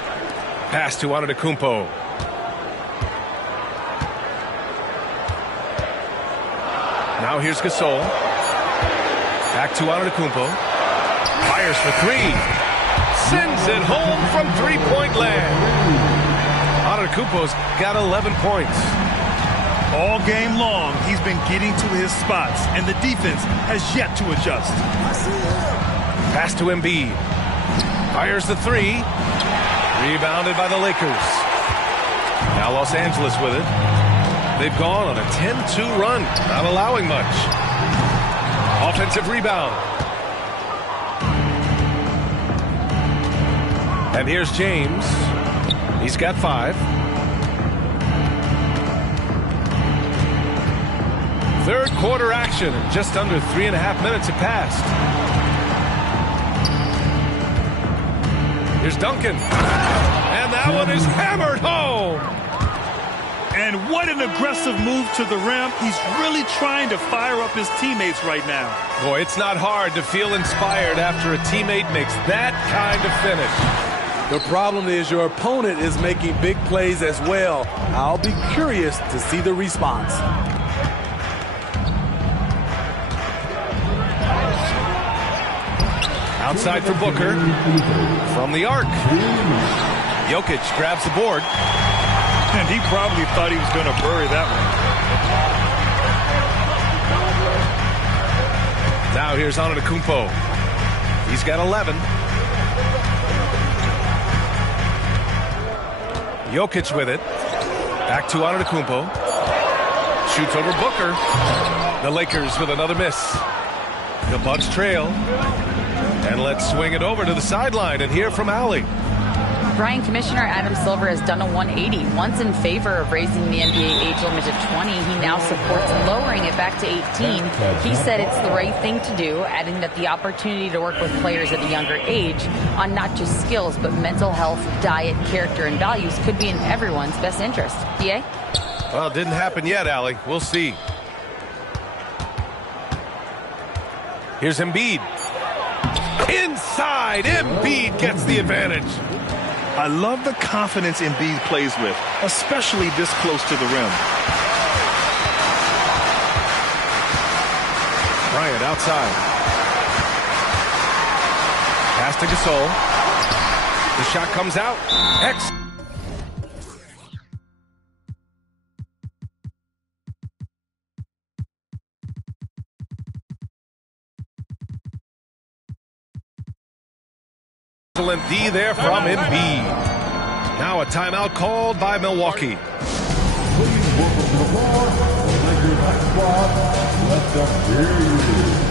Pass to Antetokounmpo. Now here's Gasol. Back to Antetokounmpo. Fires for three. Sends it home from three-point land. Antetokounmpo's got 11 points. All game long, he's been getting to his spots, and the defense has yet to adjust. Pass to Embiid. Fires the three. Rebounded by the Lakers. Now Los Angeles with it. They've gone on a 10-2 run, not allowing much. Offensive rebound. And here's James. He's got 5. Third quarter action. Just under 3.5 minutes have passed. Here's Duncan. And that one is hammered home. And what an aggressive move to the rim. He's really trying to fire up his teammates right now. Boy, it's not hard to feel inspired after a teammate makes that kind of finish. The problem is your opponent is making big plays as well. I'll be curious to see the response. Outside for Booker. From the arc. Jokic grabs the board. And he probably thought he was going to bury that one. Now here's Antetokounmpo. He's got 11. Jokic with it. Back to Antetokounmpo. Shoots over Booker. The Lakers with another miss. The Bucks trail. And let's swing it over to the sideline and hear from Allie. Brian, Commissioner Adam Silver has done a 180. Once in favor of raising the NBA age limit to 20, he now supports lowering it back to 18. He said it's the right thing to do, adding that the opportunity to work with players at a younger age on not just skills, but mental health, diet, character, and values could be in everyone's best interest. DA? Well, it didn't happen yet, Allie. We'll see. Here's Embiid. Inside, Embiid gets the advantage. I love the confidence Embiid plays with, especially this close to the rim. Bryant outside. Pass to Gasol. The shot comes out. Excellent D there from Embiid. Now a timeout called by Milwaukee. Please welcome to the floor, the Lakers hot squad. Let them hear you.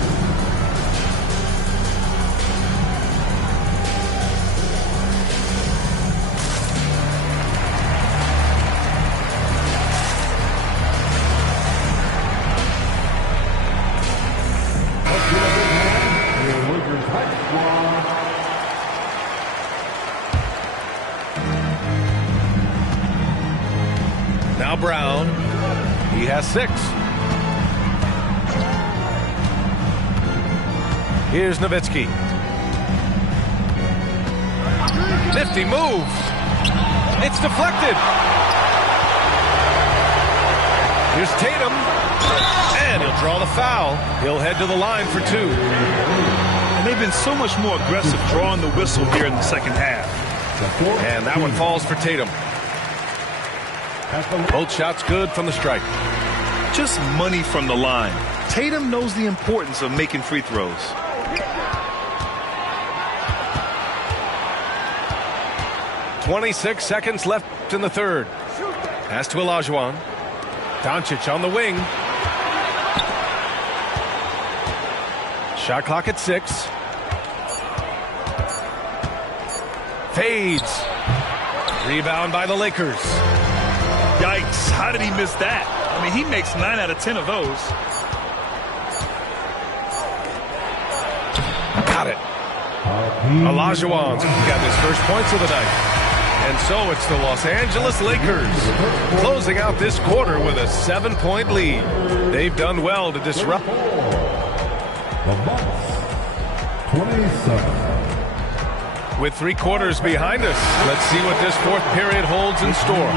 Now Brown. He has 6. Here's Nowitzki. Nifty move. It's deflected. Here's Tatum. And he'll draw the foul. He'll head to the line for 2. And they've been so much more aggressive drawing the whistle here in the second half. And that one falls for Tatum. Both shots good from the stripe. Just money from the line. Tatum knows the importance of making free throws. .26 seconds left in the third. Pass to Olajuwon. Doncic on the wing. Shot clock at 6. Fades. Rebound by the Lakers. Yikes, how did he miss that? I mean, he makes 9 out of 10 of those. Got it. Olajuwon's got his first points of the night. And so it's the Los Angeles Lakers closing out this quarter with a 7-point lead. They've done well to disrupt. The Bucks, 27. With 3 quarters behind us, let's see what this fourth period holds in store.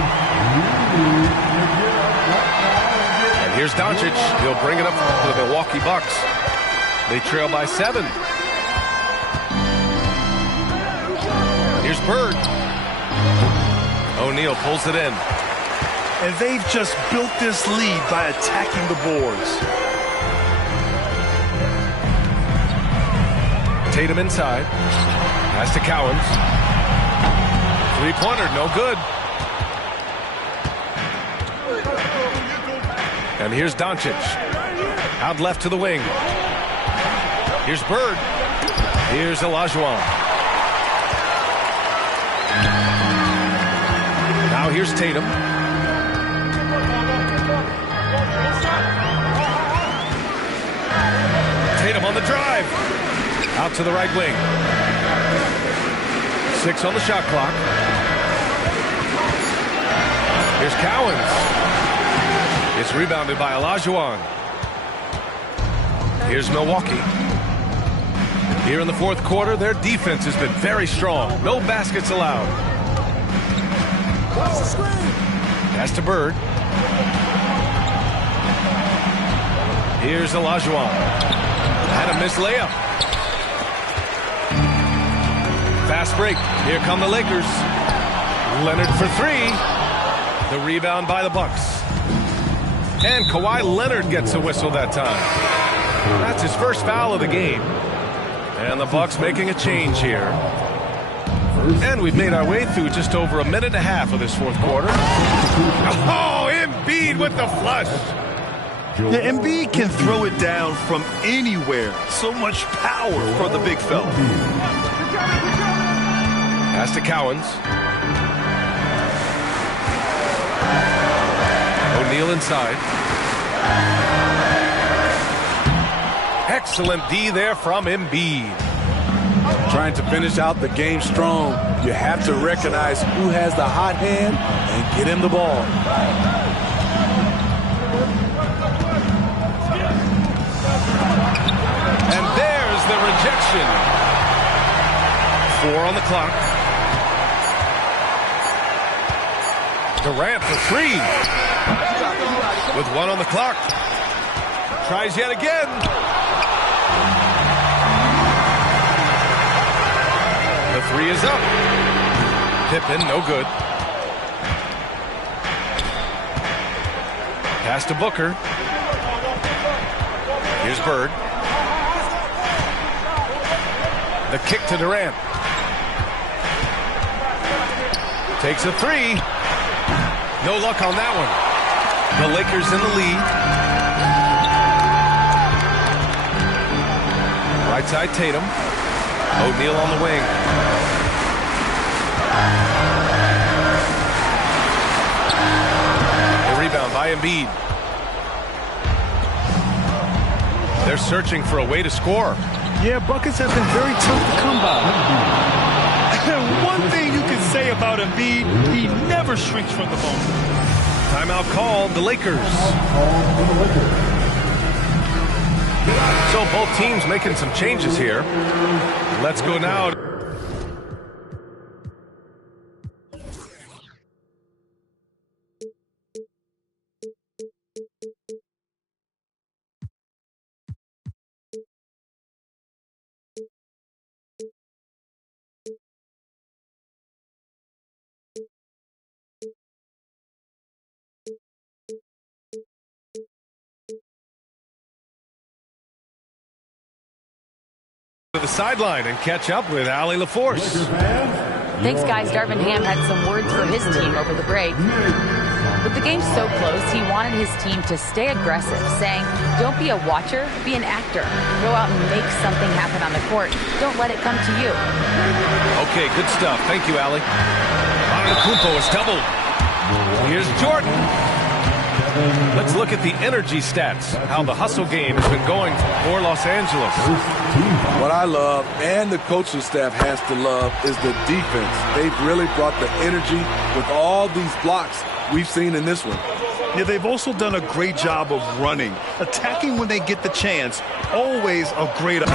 And here's Doncic. He'll bring it up for the Milwaukee Bucks. They trail by 7. Here's Bird. O'Neal pulls it in. And they've just built this lead by attacking the boards. Tatum inside. Pass to Cowens. 3-pointer, no good. And here's Doncic. Out left to the wing. Here's Bird. Here's Olajuwon. Now here's Tatum. Tatum on the drive. Out to the right wing. 6 on the shot clock. Here's Cowens. It's rebounded by Olajuwon. Here's Milwaukee. Here in the fourth quarter, their defense has been very strong. No baskets allowed. Pass to Bird. Here's Olajuwon. Had a missed layup. Fast break. Here come the Lakers. Leonard for 3. The rebound by the Bucks. And Kawhi Leonard gets a whistle that time. That's his first foul of the game. And the Bucks making a change here. And we've made our way through just over a minute and a half of this fourth quarter. Oh, Embiid with the flush. Yeah, Embiid can throw it down from anywhere. So much power for the big fella. Pass to Cowens. O'Neal inside. Excellent D there from Embiid. Trying to finish out the game strong, you have to recognize who has the hot hand and get him the ball. And there's the rejection. 4 on the clock. Durant for 3. With 1 on the clock. Tries yet again. The 3 is up. Pippen, no good. Pass to Booker. Here's Bird. The kick to Durant. Takes a 3. No luck on that one. The Lakers in the lead. Right side Tatum. O'Neal on the wing. The rebound by Embiid. They're searching for a way to score. Yeah, buckets have been very tough to come by. And one thing you can say about Embiid, he never shrinks from the moment. Timeout called, the Lakers. So both teams making some changes here. Let's go now. To the sideline and catch up with Allie LaForce. Thanks, guys. Darvin Ham had some words for his team over the break. With the game so close, he wanted his team to stay aggressive, saying, don't be a watcher, be an actor. Go out and make something happen on the court. Don't let it come to you. Okay, good stuff. Thank you, Allie. Antetokounmpo is doubled. Here's Jordan. Let's look at the energy stats, how the hustle game has been going for Los Angeles. What I love, and the coaching staff has to love, is the defense. They've really brought the energy with all these blocks we've seen in this one. Yeah, they've also done a great job of running, attacking when they get the chance. Always a great... Oh!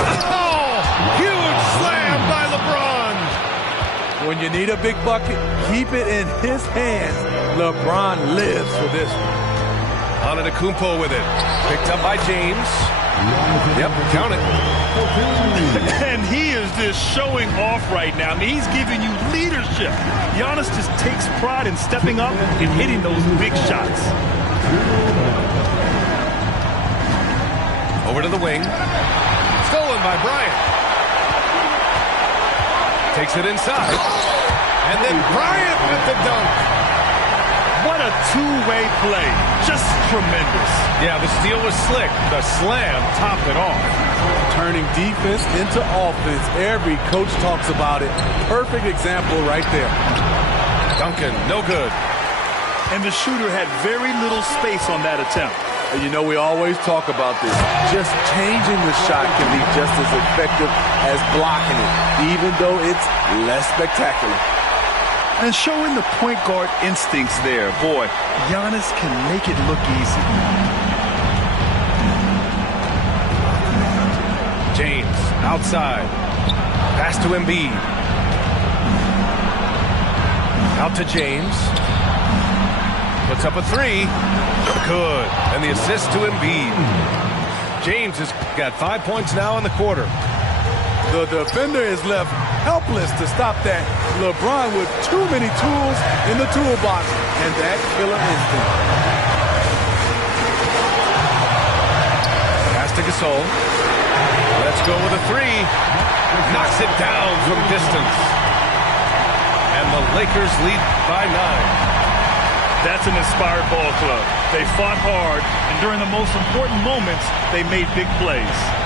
Huge slam by LeBron! When you need a big bucket, keep it in his hands. LeBron lives for this one. Antetokounmpo with it. Picked up by James. Yep, count it. And he is just showing off right now. I mean, he's giving you leadership. Giannis just takes pride in stepping up and hitting those big shots. Over to the wing. Stolen by Bryant. Takes it inside. And then Bryant with the dunk. What a two-way play. Just tremendous. Yeah, the steal was slick. The slam topped it off. Turning defense into offense. Every coach talks about it. Perfect example right there. Duncan, no good. And the shooter had very little space on that attempt. And you know, we always talk about this. Just changing the shot can be just as effective as blocking it, even though it's less spectacular. And showing the point guard instincts there. Boy, Giannis can make it look easy. James, outside. Pass to Embiid. Out to James. Puts up a 3. Good. And the assist to Embiid. James has got 5 points now in the quarter. The defender is left helpless to stop that. LeBron with too many tools in the toolbox and that killer instinct. Pass to Gasol. Let's go with a 3. Knocks it down from distance. And the Lakers lead by 9. That's an inspired ball club. They fought hard, and during the most important moments, they made big plays.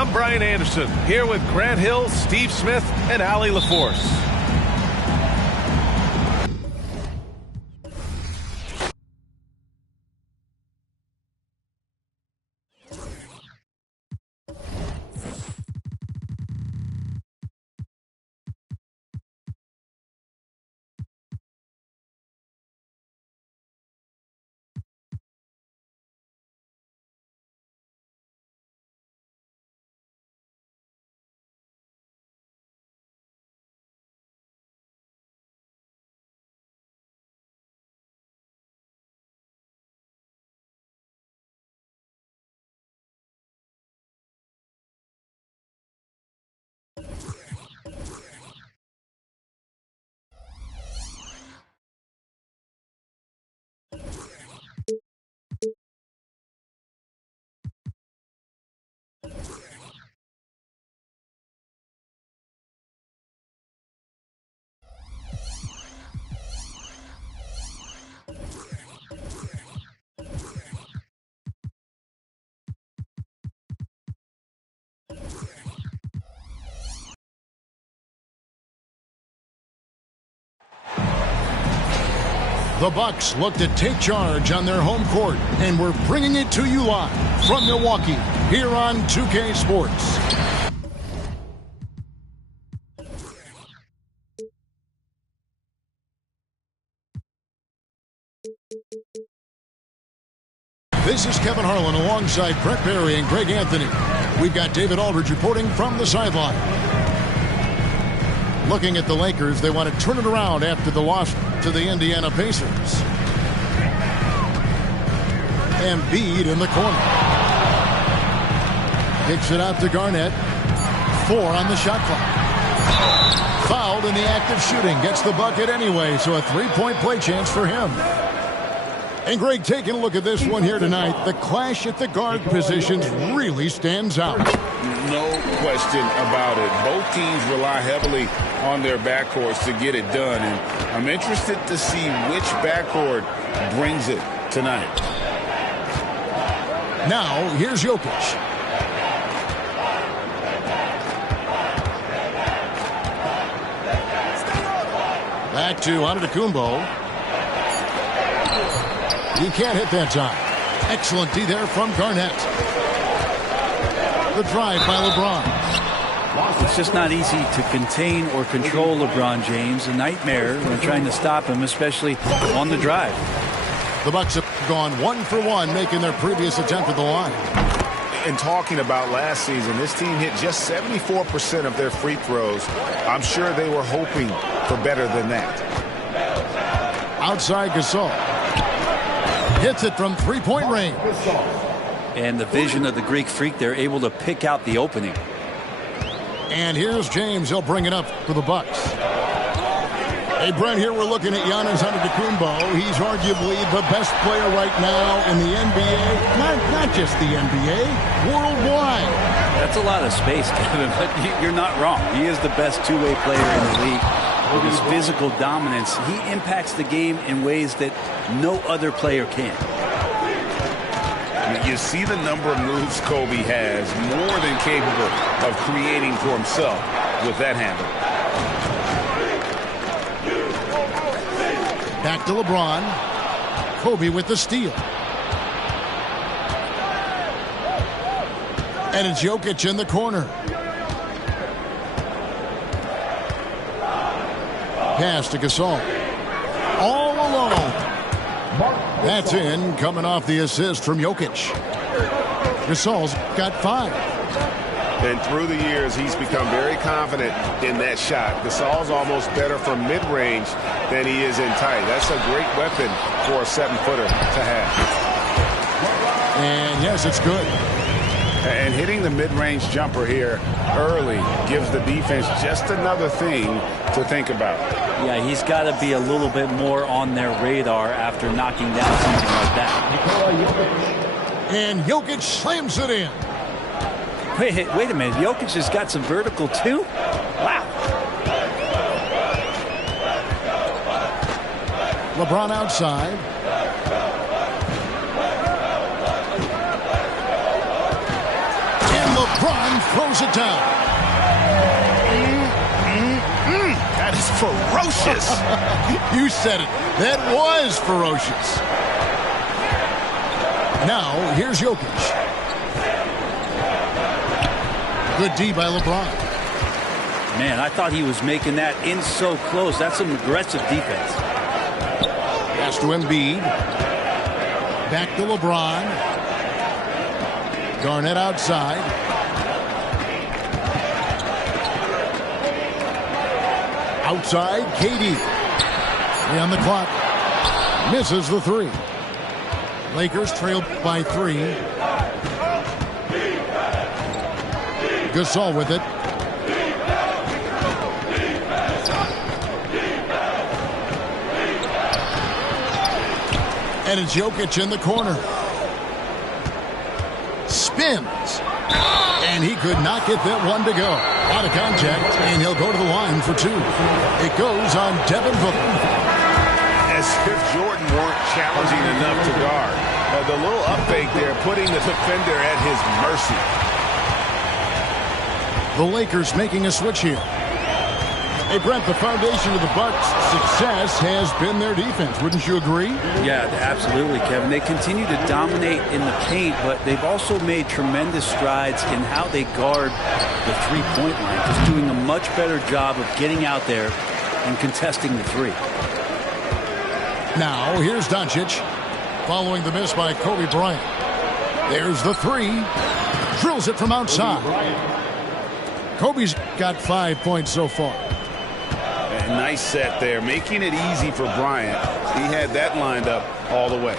I'm Brian Anderson, here with Grant Hill, Steve Smith, and Allie LaForce. The Bucks look to take charge on their home court, and we're bringing it to you live from Milwaukee here on 2K Sports. This is Kevin Harlan alongside Brent Barry and Greg Anthony. We've got David Aldridge reporting from the sideline. Looking at the Lakers, they want to turn it around after the loss to the Indiana Pacers. Embiid in the corner. Kicks it out to Garnett. 4 on the shot clock. Fouled in the act of shooting. Gets the bucket anyway, so a 3-point play chance for him. And Greg, taking a look at this one here tonight, the clash at the guard positions really stands out. No question about it. Both teams rely heavily on their backcourts to get it done, and I'm interested to see which backcourt brings it tonight. Now, here's Jokic. Back to Antetokounmpo. He can't hit that time. Excellent D there from Garnett. The drive by LeBron. It's just not easy to contain or control LeBron James. A nightmare when trying to stop him, especially on the drive. The Bucks have gone 1 for 1, making their previous attempt at the line. And talking about last season, this team hit just 74% of their free throws. I'm sure they were hoping for better than that. Outside Gasol. Hits it from 3-point range. And the vision of the Greek Freak, they're able to pick out the opening. And here's James. He'll bring it up for the Bucks. Hey, Brent, here we're looking at Giannis Antetokounmpo. He's arguably the best player right now in the NBA. Not just the NBA, worldwide. That's a lot of space, Kevin, but you're not wrong. He is the best two-way player in the league. With his physical dominance, he impacts the game in ways that no other player can. You see the number of moves Kobe has, more than capable of creating for himself with that handle. Back to LeBron. Kobe with the steal. And it's Jokic in the corner. Pass to Gasol. All alone. That's in, coming off the assist from Jokic. Gasol's got 5. And through the years, he's become very confident in that shot. Gasol's almost better from mid-range than he is in tight. That's a great weapon for a 7-footer to have. And yes, it's good. And hitting the mid-range jumper here early gives the defense just another thing to think about. Yeah, he's got to be a little bit more on their radar after knocking down something like that. And Jokic slams it in. Wait a minute. Jokic has got some vertical, too? Wow. LeBron outside. In the LeBron throws it down. That is ferocious. You said it. That was ferocious. Now, here's Jokic. Good D by LeBron. Man, I thought he was making that in so close. That's some aggressive defense. Pass to Embiid. Back to LeBron. Garnett outside. Outside, KD. 3 on the clock. Misses the 3. Lakers trail by 3. Gasol with it. And it's Jokic in the corner. Spins. And he could not get that one to go. Out of contact, and he'll go to the line for 2. It goes on Devin Booker. As if Jordan weren't challenging enough to guard. The little up fake there, putting the defender at his mercy. The Lakers making a switch here. Hey, Brent, the foundation of the Bucks' success has been their defense. Wouldn't you agree? Yeah, absolutely, Kevin. They continue to dominate in the paint, but they've also made tremendous strides in how they guard the three-point line, just doing a much better job of getting out there and contesting the 3. Now, here's Doncic, following the miss by Kobe Bryant. There's the 3. Drills it from outside. Kobe's got 5 points so far. Nice set there, making it easy for Bryant. He had that lined up all the way.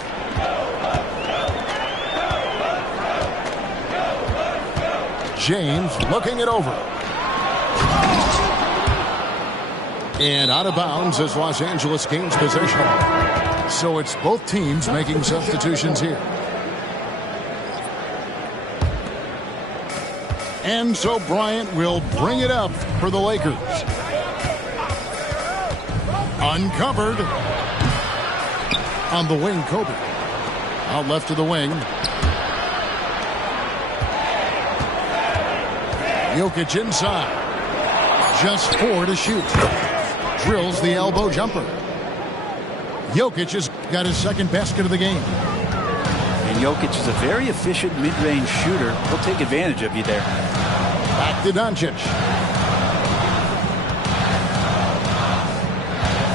James looking it over. And out of bounds as Los Angeles gains possession. So it's both teams making substitutions here. And so Bryant will bring it up for the Lakers. Uncovered. On the wing, Kobe. Out left to the wing. Jokic inside. Just 4 to shoot. Drills the elbow jumper. Jokic has got his second basket of the game. And Jokic is a very efficient mid-range shooter. He'll take advantage of you there. Back to Doncic.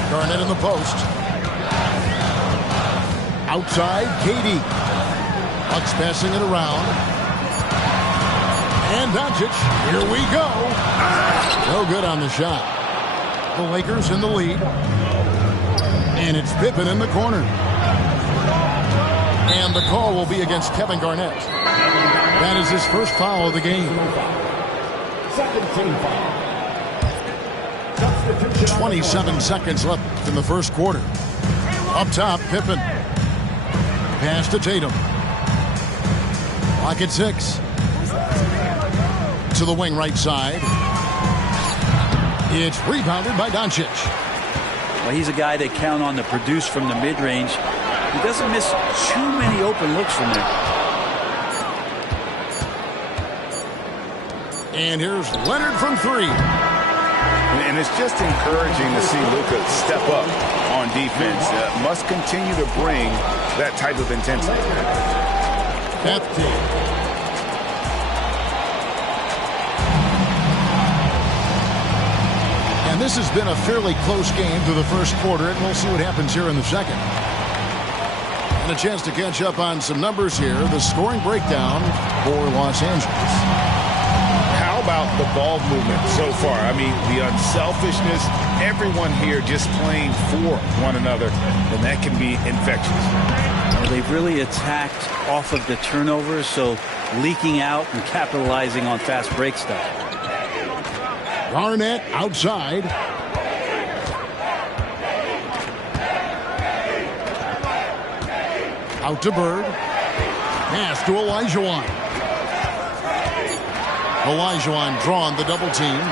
Garnett in the post. Outside, KD. Bucks passing it around. And Doncic, here we go. No good on the shot. The Lakers in the lead. And it's Pippen in the corner. And the call will be against Kevin Garnett. That is his first foul of the game. Second team foul. 27 seconds left in the first quarter. Up top, Pippen. Pass to Tatum. Clock at 6. To the wing right side. It's rebounded by Doncic. Well, he's a guy they count on to produce from the mid-range. He doesn't miss too many open looks from there. And here's Leonard from 3. And it's just encouraging to see Luka step up on defense. Must continue to bring that type of intensity. And this has been a fairly close game through the first quarter, and we'll see what happens here in the second. And a chance to catch up on some numbers here. The scoring breakdown for Los Angeles. How about the ball movement so far? I mean, the unselfishness, everyone here just playing for one another, and that can be infectious. Well, they've really attacked off of the turnovers, so leaking out and capitalizing on fast break stuff. Garnett outside. Out to Bird. Pass to Olajuwon. Olajuwon drawn the double team.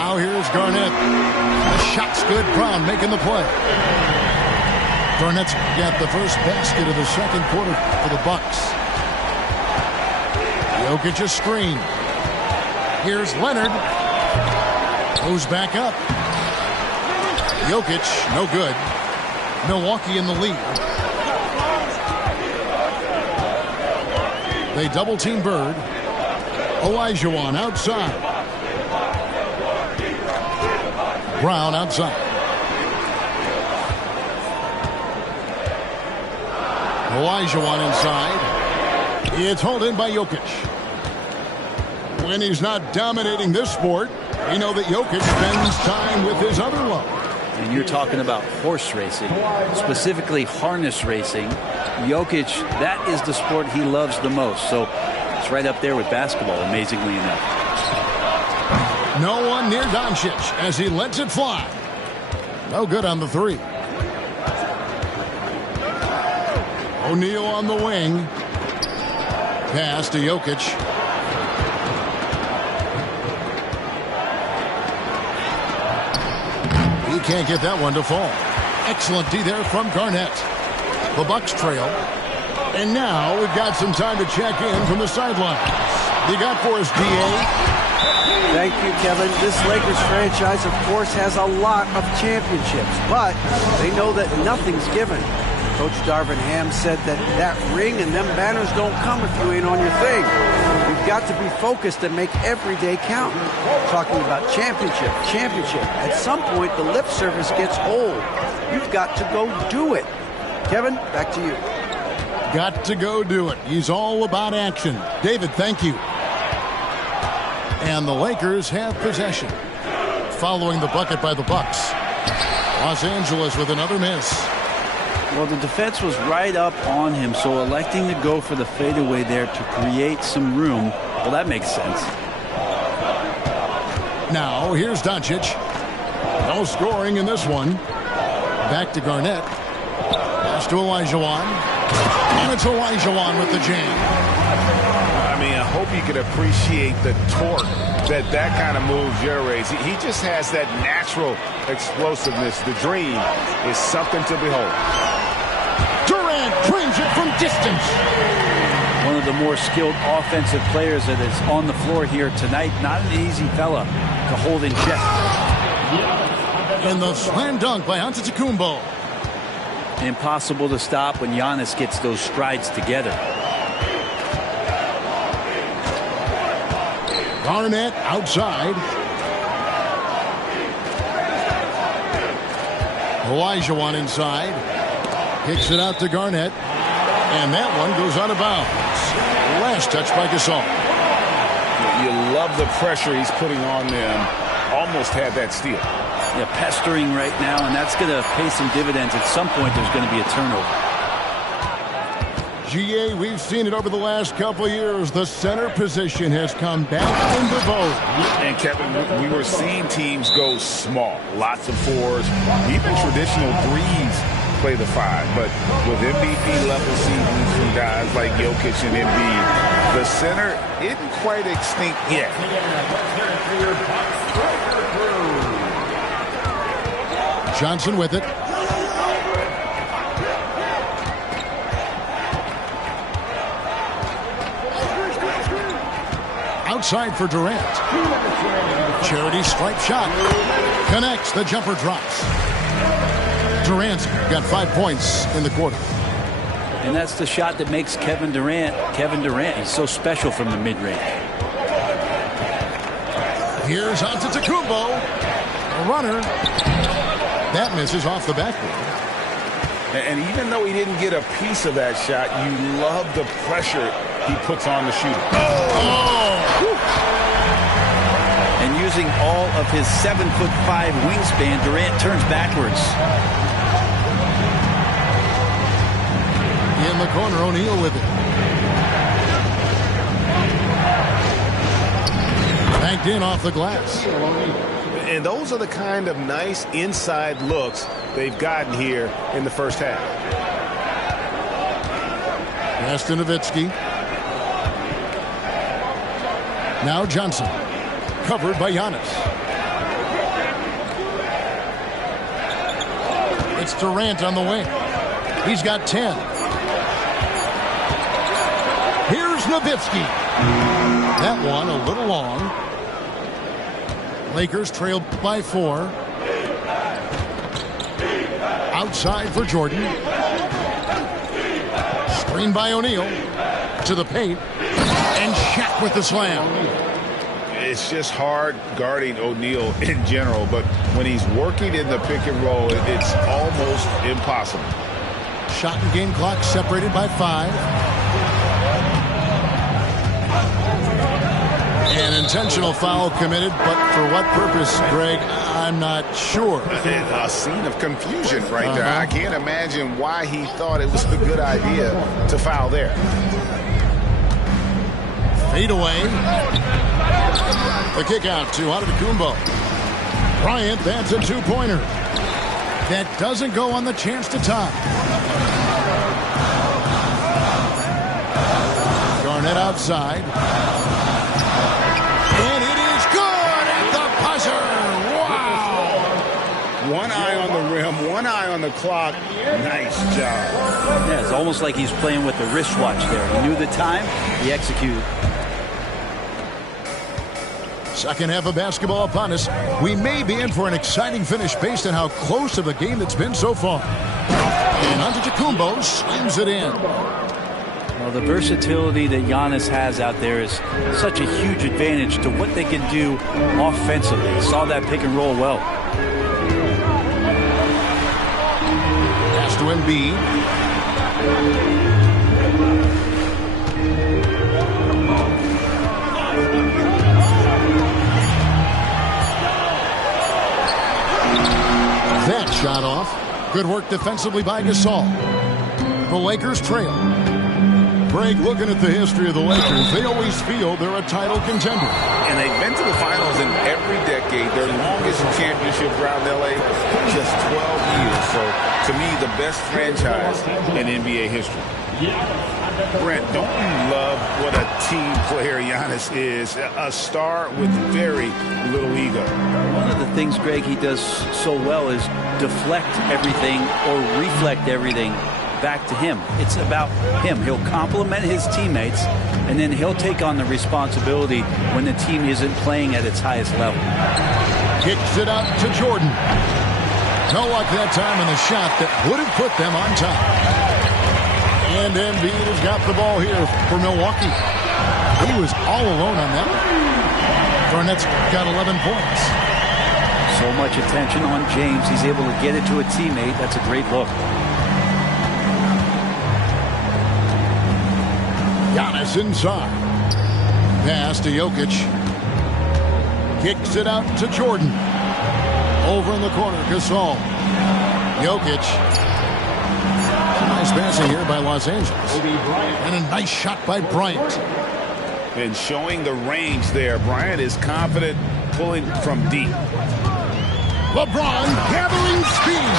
Now here's Garnett. The shot's good. Brown making the play. Garnett's got the first basket of the second quarter for the Bucks. Jokic a screen. Here's Leonard. Goes back up. Jokic, no good. Milwaukee in the lead. They double team Bird. Olajuwon outside. Brown outside. Olajuwon inside. It's hauled in by Jokic. When he's not dominating this sport, we know that Jokic spends time with his other love. And you're talking about horse racing, specifically harness racing. Jokic, that is the sport he loves the most. So it's right up there with basketball, amazingly enough. No one near Doncic as he lets it fly. No good on the three. O'Neal on the wing. Pass to Jokic. He can't get that one to fall. Excellent D there from Garnett. The Bucks trail. And now we've got some time to check in from the sidelines. You got for us, D.A.? Thank you, Kevin. This Lakers franchise, of course, has a lot of championships, but they know that nothing's given. Coach Darvin Ham said that ring and them banners don't come if you ain't on your thing. You've got to be focused and make every day count. Talking about championship. At some point, the lip service gets old. You've got to go do it. Kevin, back to you. Got to go do it. He's all about action. David, thank you. And the Lakers have possession. Following the bucket by the Bucks. Los Angeles with another miss. Well, the defense was right up on him, so electing to go for the fadeaway there to create some room, well, that makes sense. Now, here's Doncic. No scoring in this one. Back to Garnett. Pass to Olajuwon. And it's Olajuwon with the jam. I mean, I hope you can appreciate the torque that kind of move generates. He just has that natural explosiveness. The dream is something to behold. Durant dreams it from distance. One of the more skilled offensive players that is on the floor here tonight. Not an easy fella to hold in check. And the slam dunk by Antetokounmpo. Impossible to stop when Giannis gets those strides together. Garnett outside. Olajuwon inside. Kicks it out to Garnett. And that one goes out of bounds. Last touch by Gasol. You love the pressure he's putting on them. Almost had that steal. Yeah, pestering right now, and that's going to pay some dividends. At some point, there's going to be a turnover. GA, we've seen it over the last couple of years. The center position has come back into vogue. And Kevin, we were seeing teams go small. Lots of fours, even traditional threes play the five. But with MVP-level seasons from guys like Jokic and Embiid, the center isn't quite extinct yet. Johnson with it. Outside for Durant. Charity stripe shot. Connects. The jumper drops. Durant got 5 points in the quarter. And that's the shot that makes Kevin Durant. He's so special from the mid-range. Here's Antetokounmpo. A runner. That misses off the backboard. And even though he didn't get a piece of that shot, you love the pressure he puts on the shooter. And using all of his 7'5" wingspan, Durant turns backwards. In the corner, O'Neal with it. Banked in off the glass. And those are the kind of nice inside looks they've gotten here in the first half. Pass to Nowitzki. Now Johnson. Covered by Giannis. It's Durant on the wing. He's got 10. Here's Nowitzki. That one a little long. Lakers trail by 4. Outside for Jordan. Screen by O'Neal. To the paint. And Shaq with the slam. It's just hard guarding O'Neal in general, but when he's working in the pick and roll, it's almost impossible. Shot and game clock separated by 5. An intentional foul committed, but for what purpose, Greg, I'm not sure. A scene of confusion right there. I can't imagine why he thought it was a good idea to foul there. Fade away. The kick out to Antetokounmpo. Bryant, that's a 2-pointer. That doesn't go on the chance to tie. Garnett outside. And it is good at the buzzer. Wow. One eye on the rim, one eye on the clock. Nice job. Yeah, it's almost like he's playing with the wristwatch there. He knew the time, he executed. Second half of basketball upon us. We may be in for an exciting finish based on how close of the game it's been so far. And Antetokounmpo slams it in. Well, the versatility that Giannis has out there is such a huge advantage to what they can do offensively. Saw that pick and roll well. Pass to Embiid. That shot off. Good work defensively by Gasol. The Lakers trail. Greg, looking at the history of the Lakers, they always feel they're a title contender. And they've been to the finals in every decade. Their longest championship around LA, just 12 years. So, to me, the best franchise in NBA history. Brent, don't you love what a team player Giannis is? A star with very little ego. One of the things, Greg, he does so well is deflect everything or reflect everything back to him. It's about him. He'll compliment his teammates, and then he'll take on the responsibility when the team isn't playing at its highest level. Kicks it out to Jordan. No luck that time on the shot that would have put them on top. And Embiid has got the ball here for Milwaukee. He was all alone on that one. Garnett's got 11 points. So much attention on James. He's able to get it to a teammate. That's a great look. Giannis inside. Pass to Jokic. Kicks it out to Jordan. Over in the corner, Gasol. Jokic. Nice passing here by Los Angeles. And a nice shot by Bryant. And showing the range there. Bryant is confident pulling from deep. LeBron gathering speed.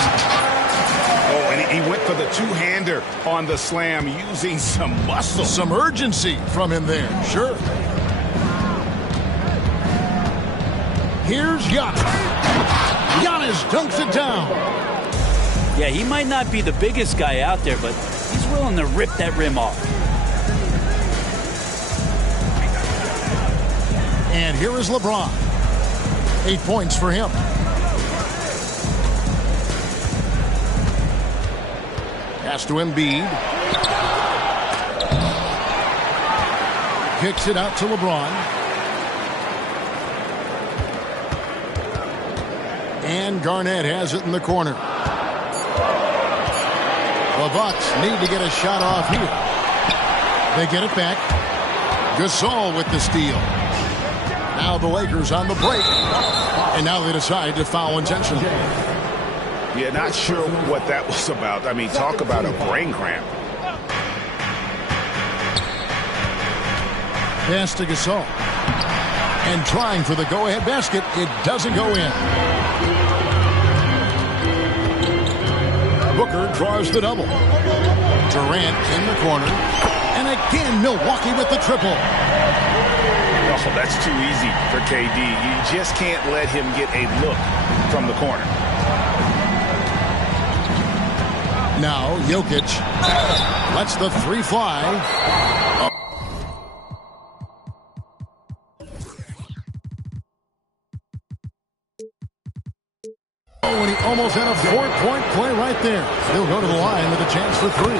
Oh, and he went for the two-hander on the slam using some muscle. Some urgency from him there, sure. Here's Giannis. Giannis dunks it down. Yeah, he might not be the biggest guy out there, but he's willing to rip that rim off. And here is LeBron. 8 points for him. Pass to Embiid. Kicks it out to LeBron. And Garnett has it in the corner. The Bucks need to get a shot off here. They get it back. Gasol with the steal. Now the Lakers on the break. And now they decide to foul intentionally. Yeah, not sure what that was about. I mean, talk about a brain cramp. Pass to Gasol. And trying for the go-ahead basket. It doesn't go in. Booker draws the double. Durant in the corner. And again, Milwaukee with the triple. Oh, that's too easy for KD. You just can't let him get a look from the corner. Now, Jokic lets the three fly. Almost had a 4-point play right there. He'll go to the line with a chance for 3.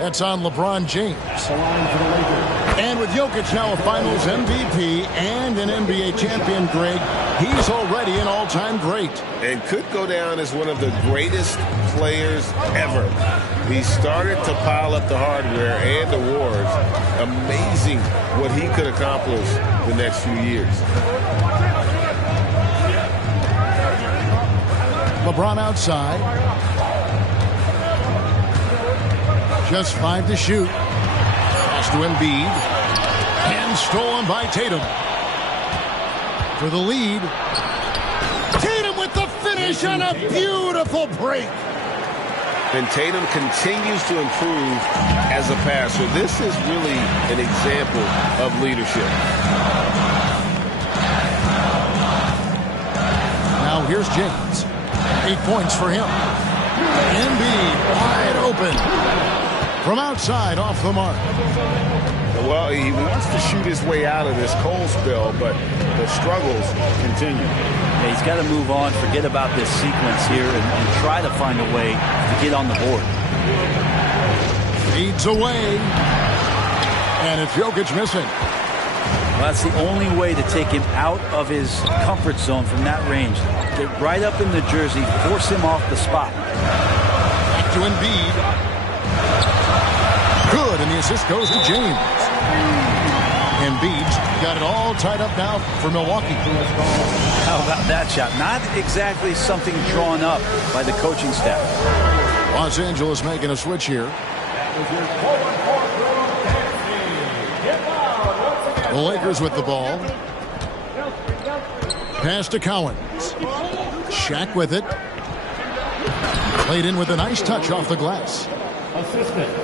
That's on LeBron James. And with Jokic now a Finals MVP and an NBA champion, Greg, he's already an all-time great. And could go down as one of the greatest players ever. He started to pile up the hardware and awards. Amazing what he could accomplish the next few years. LeBron outside. Just 5 to shoot. Pass to Embiid. And stolen by Tatum. For the lead. Tatum with the finish on a beautiful break. And Tatum continues to improve as a passer. This is really an example of leadership. Now here's James. 8 points for him. Embiid wide open. From outside, off the mark. Well, he wants to shoot his way out of this cold spell, but the struggles continue. Yeah, he's got to move on, forget about this sequence here, and try to find a way to get on the board. Feeds away. And it's Jokic missing. Well, that's the only way to take him out of his comfort zone from that range. Get right up in the jersey, force him off the spot. Back to Embiid. Good, and the assist goes to James. Embiid's got it all tied up now for Milwaukee. How about that shot? Not exactly something drawn up by the coaching staff. Los Angeles making a switch here. The Lakers with the ball. Pass to Cowens. Shaq with it. Played in with a nice touch off the glass.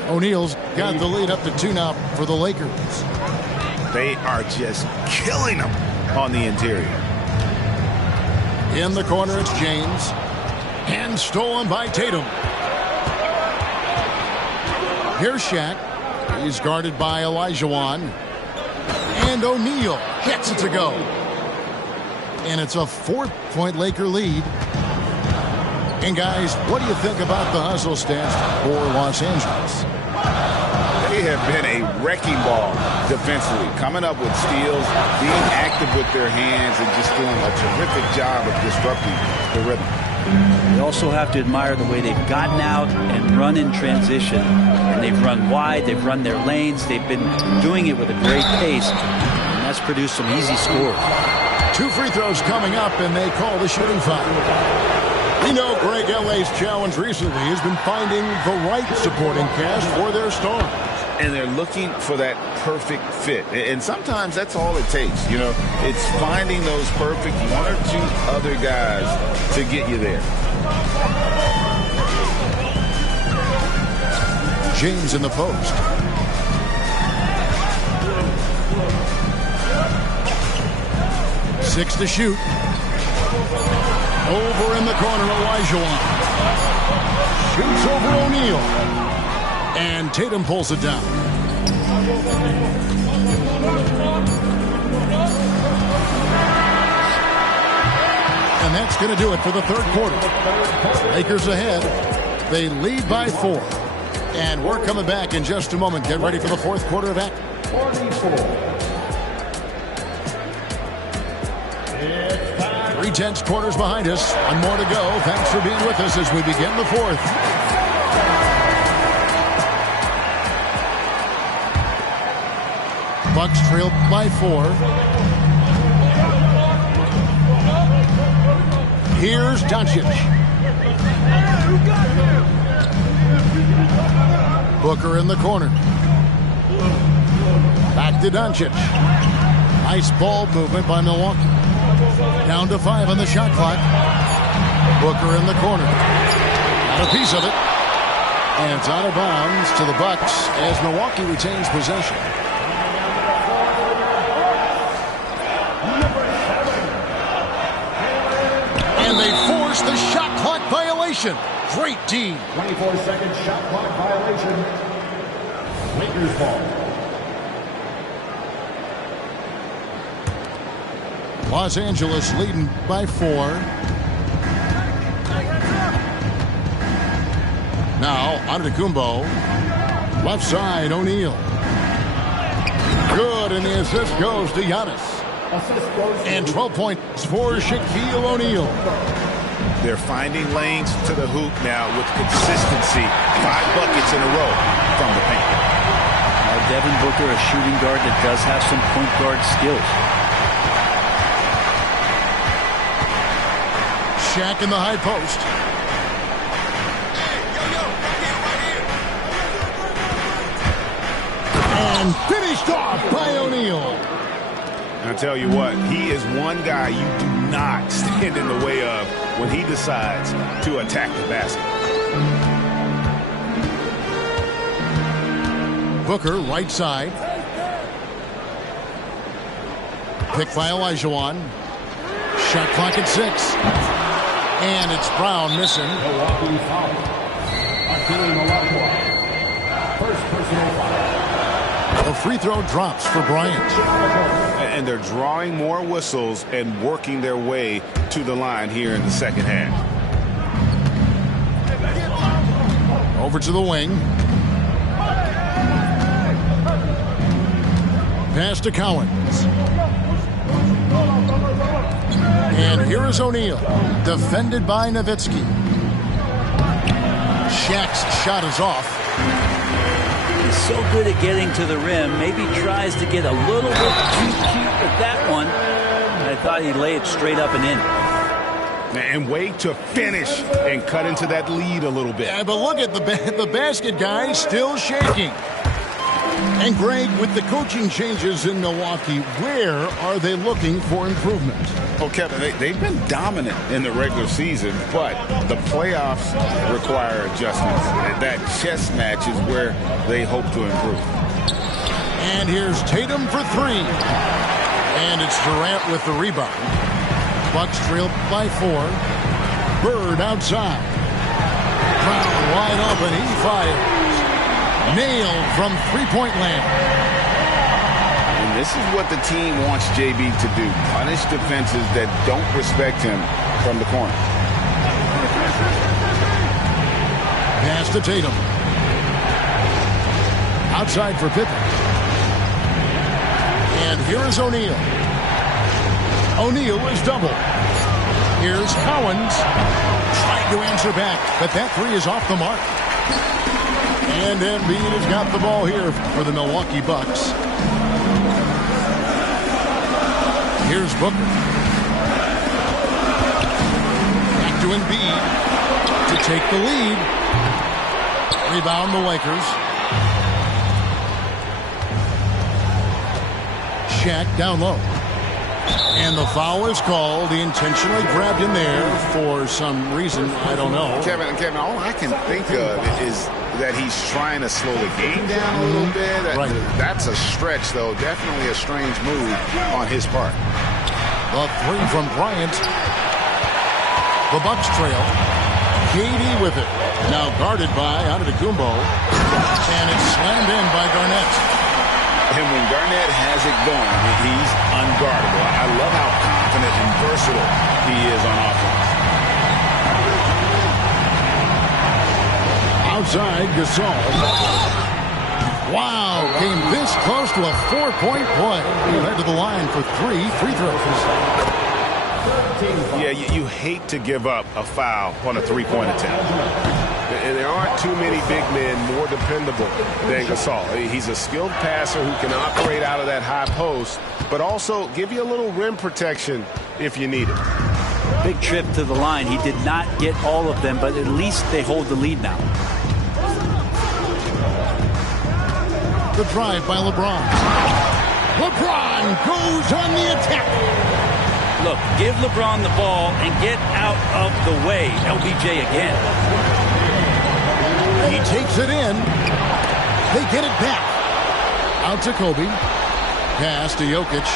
O'Neal's got the lead up to 2 now for the Lakers. They are just killing them on the interior. In the corner, it's James. And stolen by Tatum. Here's Shaq. He's guarded by Olajuwon. And O'Neal gets it to go. And it's a 4-point Laker lead. And guys, what do you think about the hustle stats for Los Angeles? They have been a wrecking ball defensively, coming up with steals, being active with their hands, and just doing a terrific job of disrupting the rhythm. You also have to admire the way they've gotten out and run in transition. And they've run wide, they've run their lanes, they've been doing it with a great pace, and that's produced some easy scores. 2 free throws coming up, and they call the shooting foul. We know Greg LA's challenge recently has been finding the right supporting cast for their stars. And they're looking for that perfect fit. And sometimes that's all it takes. You know, it's finding those perfect 1 or 2 other guys to get you there. James in the post. Six to shoot. Over in the corner, Olajuwon. Shoots over O'Neal. And Tatum pulls it down. And that's going to do it for the 3rd quarter. Lakers ahead. They lead by 4. And we're coming back in just a moment. Get ready for the 4th quarter of action. 3/10 quarters behind us. 1 more to go. Thanks for being with us as we begin the 4th. Bucks trail by 4. Here's Doncic. Booker in the corner. Back to Doncic. Nice ball movement by Milwaukee. Down to 5 on the shot clock. Booker in the corner. Got a piece of it. And it's out of bounds to the Bucks as Milwaukee retains possession. And they force the shot clock violation. Great D. 24-second shot clock violation. Lakers ball. Los Angeles leading by 4. Now, Antetokounmpo. Left side, O'Neal. Good, and the assist goes to Giannis. And 12 points for Shaquille O'Neal. They're finding lanes to the hoop now with consistency. 5 buckets in a row from the paint. Devin Booker, a shooting guard that does have some point guard skills. Shaq in the high post. And finished off by O'Neal. I tell you what, he is one guy you do not stand in the way of when he decides to attack the basket. Booker, right side. Picked by Olajuwon. Shot clock at 6. And it's Brown missing. Milwaukee foul. Hakeem Olajuwon. First personal foul. The free throw drops for Bryant. And they're drawing more whistles and working their way to the line here in the second half. Over to the wing. Pass to Cowens. And here is O'Neal, defended by Nowitzki. Shaq's shot is off. He's so good at getting to the rim. Maybe tries to get a little bit too cute with that one. I thought he'd lay it straight up and in. And wait to finish and cut into that lead a little bit. Yeah, but look at the basket guy still shaking. And Greg, with the coaching changes in Milwaukee, where are they looking for improvement? Oh, Kevin, they've been dominant in the regular season, but the playoffs require adjustments. That chess match is where they hope to improve. And here's Tatum for 3. And it's Durant with the rebound. Bucks trail by 4. Bird outside. Brown wide open. He fires. Nailed from three-point land. And this is what the team wants JB to do. Punish defenses that don't respect him from the corner. Pass to Tatum. Outside for Pippen. And here is O'Neal. O'Neal is double. Here's Cowens. Trying to answer back, but that 3 is off the mark. And Embiid has got the ball here for the Milwaukee Bucks. Here's Booker. Back to Embiid to take the lead. Rebound the Lakers. Shaq down low. And the foul is called. He intentionally grabbed in there for some reason. I don't know. Kevin, all I can think of is that he's trying to slow the game down a little bit. Right. That's a stretch, though. Definitely a strange move on his part. The 3 from Bryant. The Bucks trail. KD with it. Now guarded by Antetokounmpo. And it's slammed in by Garnett. And when Garnett has it going, he's unguardable. I love how confident and versatile he is on offense. Outside, Gasol. Wow, came this close to a 4-point play. He'll head to the line for 3 free throws. Yeah, you hate to give up a foul on a 3-point attempt. And there aren't too many big men more dependable than Gasol. He's a skilled passer who can operate out of that high post, but also give you a little rim protection if you need it. Big trip to the line. He did not get all of them, but at least they hold the lead now. The drive by LeBron. LeBron goes on the attack. Look, give LeBron the ball and get out of the way. LBJ again. He takes it in. They get it back. Out to Kobe. Pass to Jokic.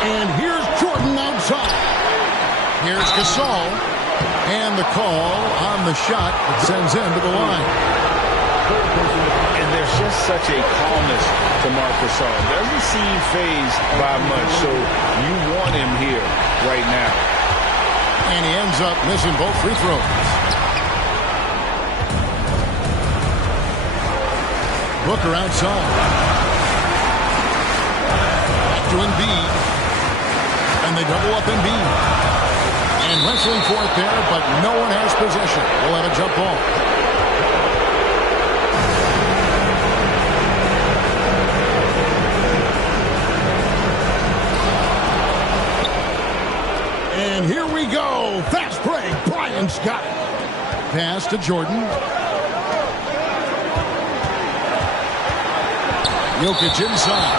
And here's Jordan outside. Here's Gasol. And the call on the shot that sends him to the line. And there's just such a calmness to Marc Gasol. Doesn't seem fazed by much, so you want him here right now. And he ends up missing both free throws. Booker outside. Back to Embiid. And they double up Embiid. And wrestling for it there, but no one has possession. We'll have a jump ball. And here we go. Fast break. Bryant's got it. Pass to Jordan. Jokic inside.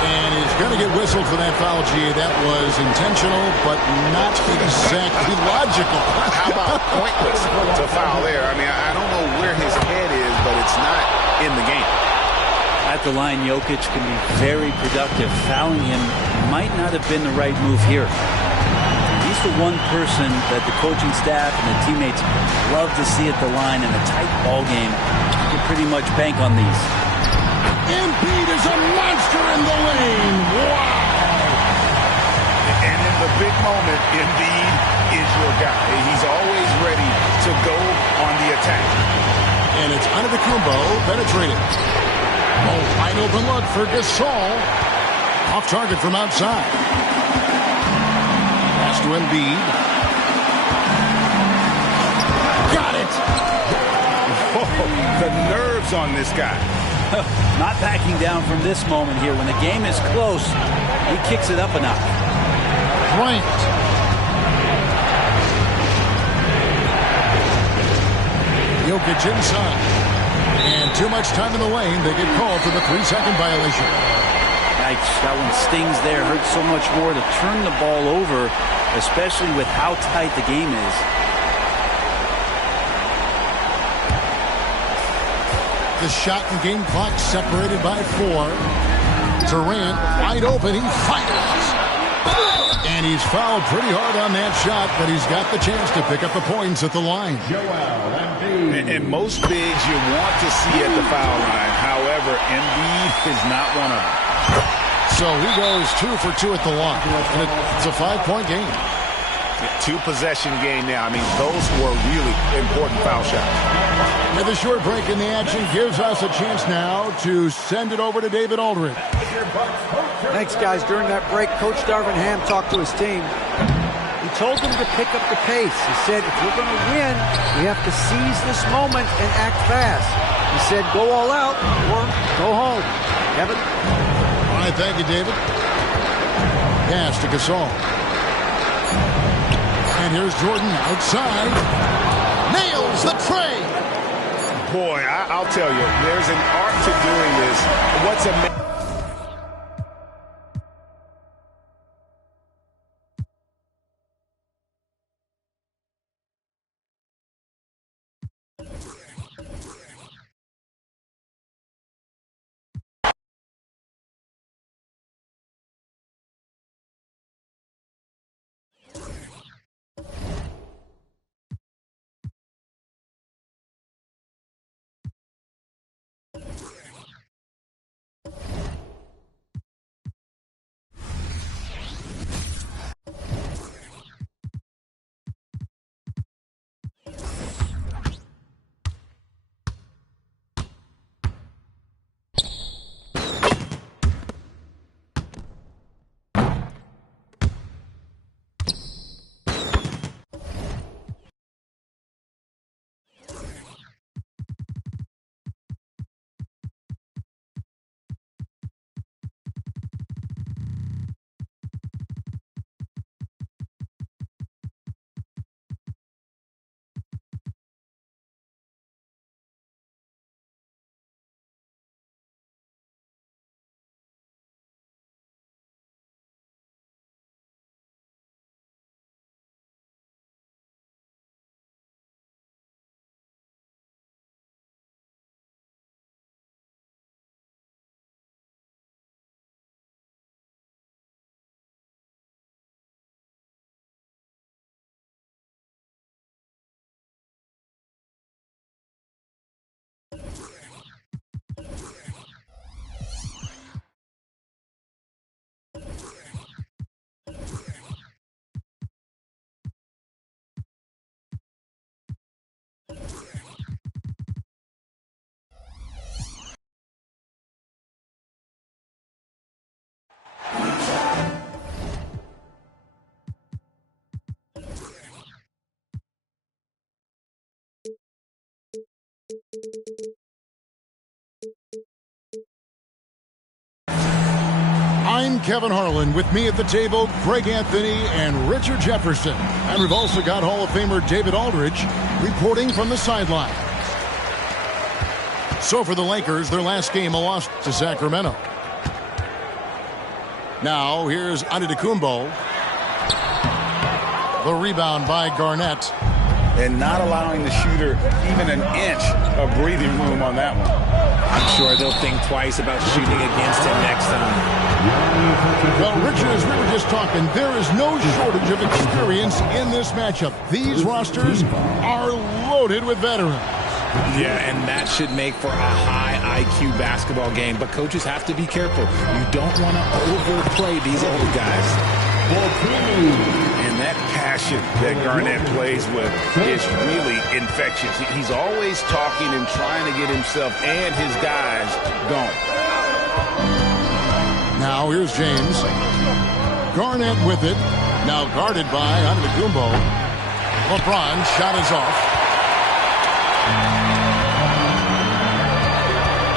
And he's going to get whistled for that foul, G. That was intentional, but not exactly logical. How about pointless to foul there? I mean, I don't know where his head is, but it's not in the game. At the line, Jokic can be very productive. Fouling him might not have been the right move here. He's the one person that the coaching staff and the teammates love to see at the line in a tight ball game. You can pretty much bank on these. Embiid is a monster in the lane. Wow. And in the big moment, Embiid is your guy. He's always ready to go on the attack. And it's Antetokounmpo penetrated. Oh, wide open look for Gasol. Off target from outside. Pass to Embiid. Got it. Oh, the nerves on this guy. Not backing down from this moment here. When the game is close, he kicks it up a notch. Bryant. Jokic inside. And too much time in the lane. They get called for the 3-second violation. Yikes, that one stings there. Hurts so much more to turn the ball over, especially with how tight the game is. The shot and game clock separated by 4. Durant wide open. He fires. And he's fouled pretty hard on that shot, but he's got the chance to pick up the points at the line. And most bigs you want to see at the foul line. However, Embiid is not one of them. So he goes 2 for 2 at the line. And it's a 5-point game. 2-possession game now. I mean, those were really important foul shots. And the short break in the action gives us a chance now to send it over to David Aldridge. Thanks, guys. During that break, Coach Darvin Ham talked to his team. He told them to pick up the pace. He said, if we're going to win, we have to seize this moment and act fast. He said, go all out or go home. Kevin? All right, thank you, David. Pass to Gasol. And here's Jordan outside. Nails the tray. Boy, I'll tell you, there's an art to doing this. What's amazing? I'm Kevin Harlan. With me at the table, Greg Anthony and Richard Jefferson. And we've also got Hall of Famer David Aldridge reporting from the sideline. So for the Lakers, their last game, a loss to Sacramento. Now, here's Antetokounmpo. The rebound by Garnett. And not allowing the shooter even an inch of breathing room on that one. I'm sure they'll think twice about shooting against him next time. Well, Richard, as we were just talking, there is no shortage of experience in this matchup. These rosters are loaded with veterans. Yeah, and that should make for a high IQ basketball game. But coaches have to be careful. You don't want to overplay these old guys. And that passion that Garnett plays with is really infectious. He's always talking and trying to get himself and his guys going. Now here's James. Garnett with it. Now guarded by Antetokounmpo. LeBron shot is off.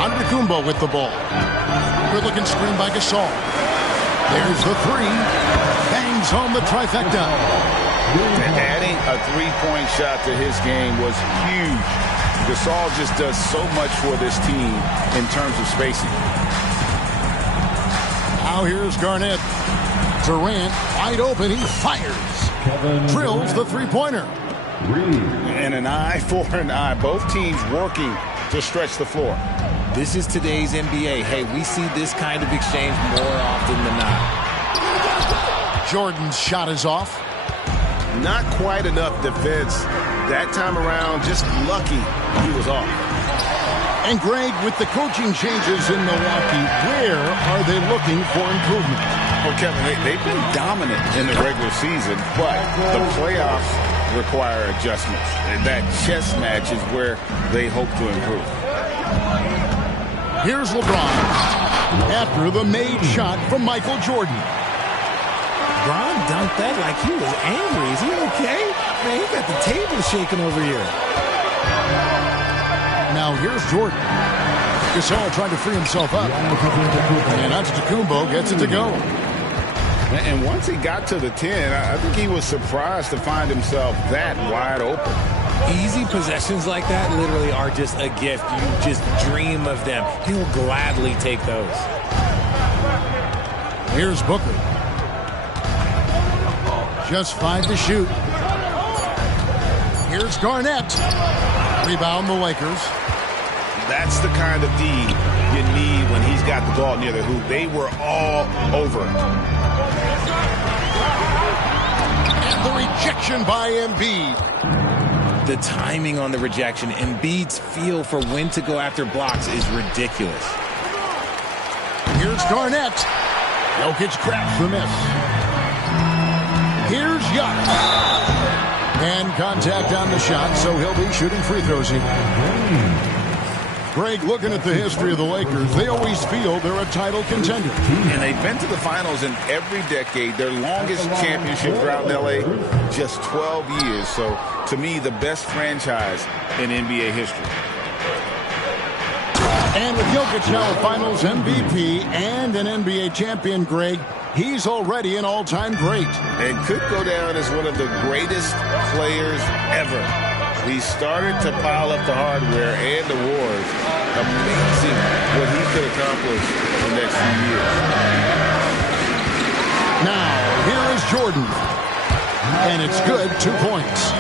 Antetokounmpo with the ball. Good looking screen by Gasol. There's the three. Bangs home the trifecta. And adding a three-point shot to his game was huge. Gasol just does so much for this team in terms of spacing. Now here's Garnett. Durant wide open. He fires. Drills the three-pointer. And an eye for an eye. Both teams working to stretch the floor. This is today's NBA. Hey, we see this kind of exchange more often than not. Jordan's shot is off. Not quite enough defense that time around. Just lucky he was off. And Greg, with the coaching changes in Milwaukee, where are they looking for improvement? Well, Kevin, they've been dominant in the regular season, but the playoffs require adjustments. And that chess match is where they hope to improve. Here's LeBron after the made shot from Michael Jordan. LeBron dunked that like he was angry. Is he okay? Man, he got the table shaking over here. Now here's Jordan. Gasol trying to free himself up. And Antetokounmpo gets it to go. And once he got to the 10, I think he was surprised to find himself that wide open. Easy possessions like that literally are just a gift. You just dream of them. He'll gladly take those. Here's Booker. Just 5 to shoot. Here's Garnett. Rebound the Lakers. That's the kind of D you need when he's got the ball near the hoop. They were all over it. And the rejection by Embiid. The timing on the rejection, Embiid's feel for when to go after blocks is ridiculous. Here's Garnett. Jokic cracks the miss. Here's Giannis. And contact on the shot, so he'll be shooting free throws here. Greg, looking at the history of the Lakers, they always feel they're a title contender. And they've been to the finals in every decade. Their longest championship drought in L.A., just 12 years. So, to me, the best franchise in NBA history. And with Jokic now a Finals MVP and an NBA champion, Greg, he's already an all-time great. And could go down as one of the greatest players ever. He started to pile up the hardware and the wars. Amazing what he could accomplish in the next few years. Now, here is Jordan. And it's good, 2 points.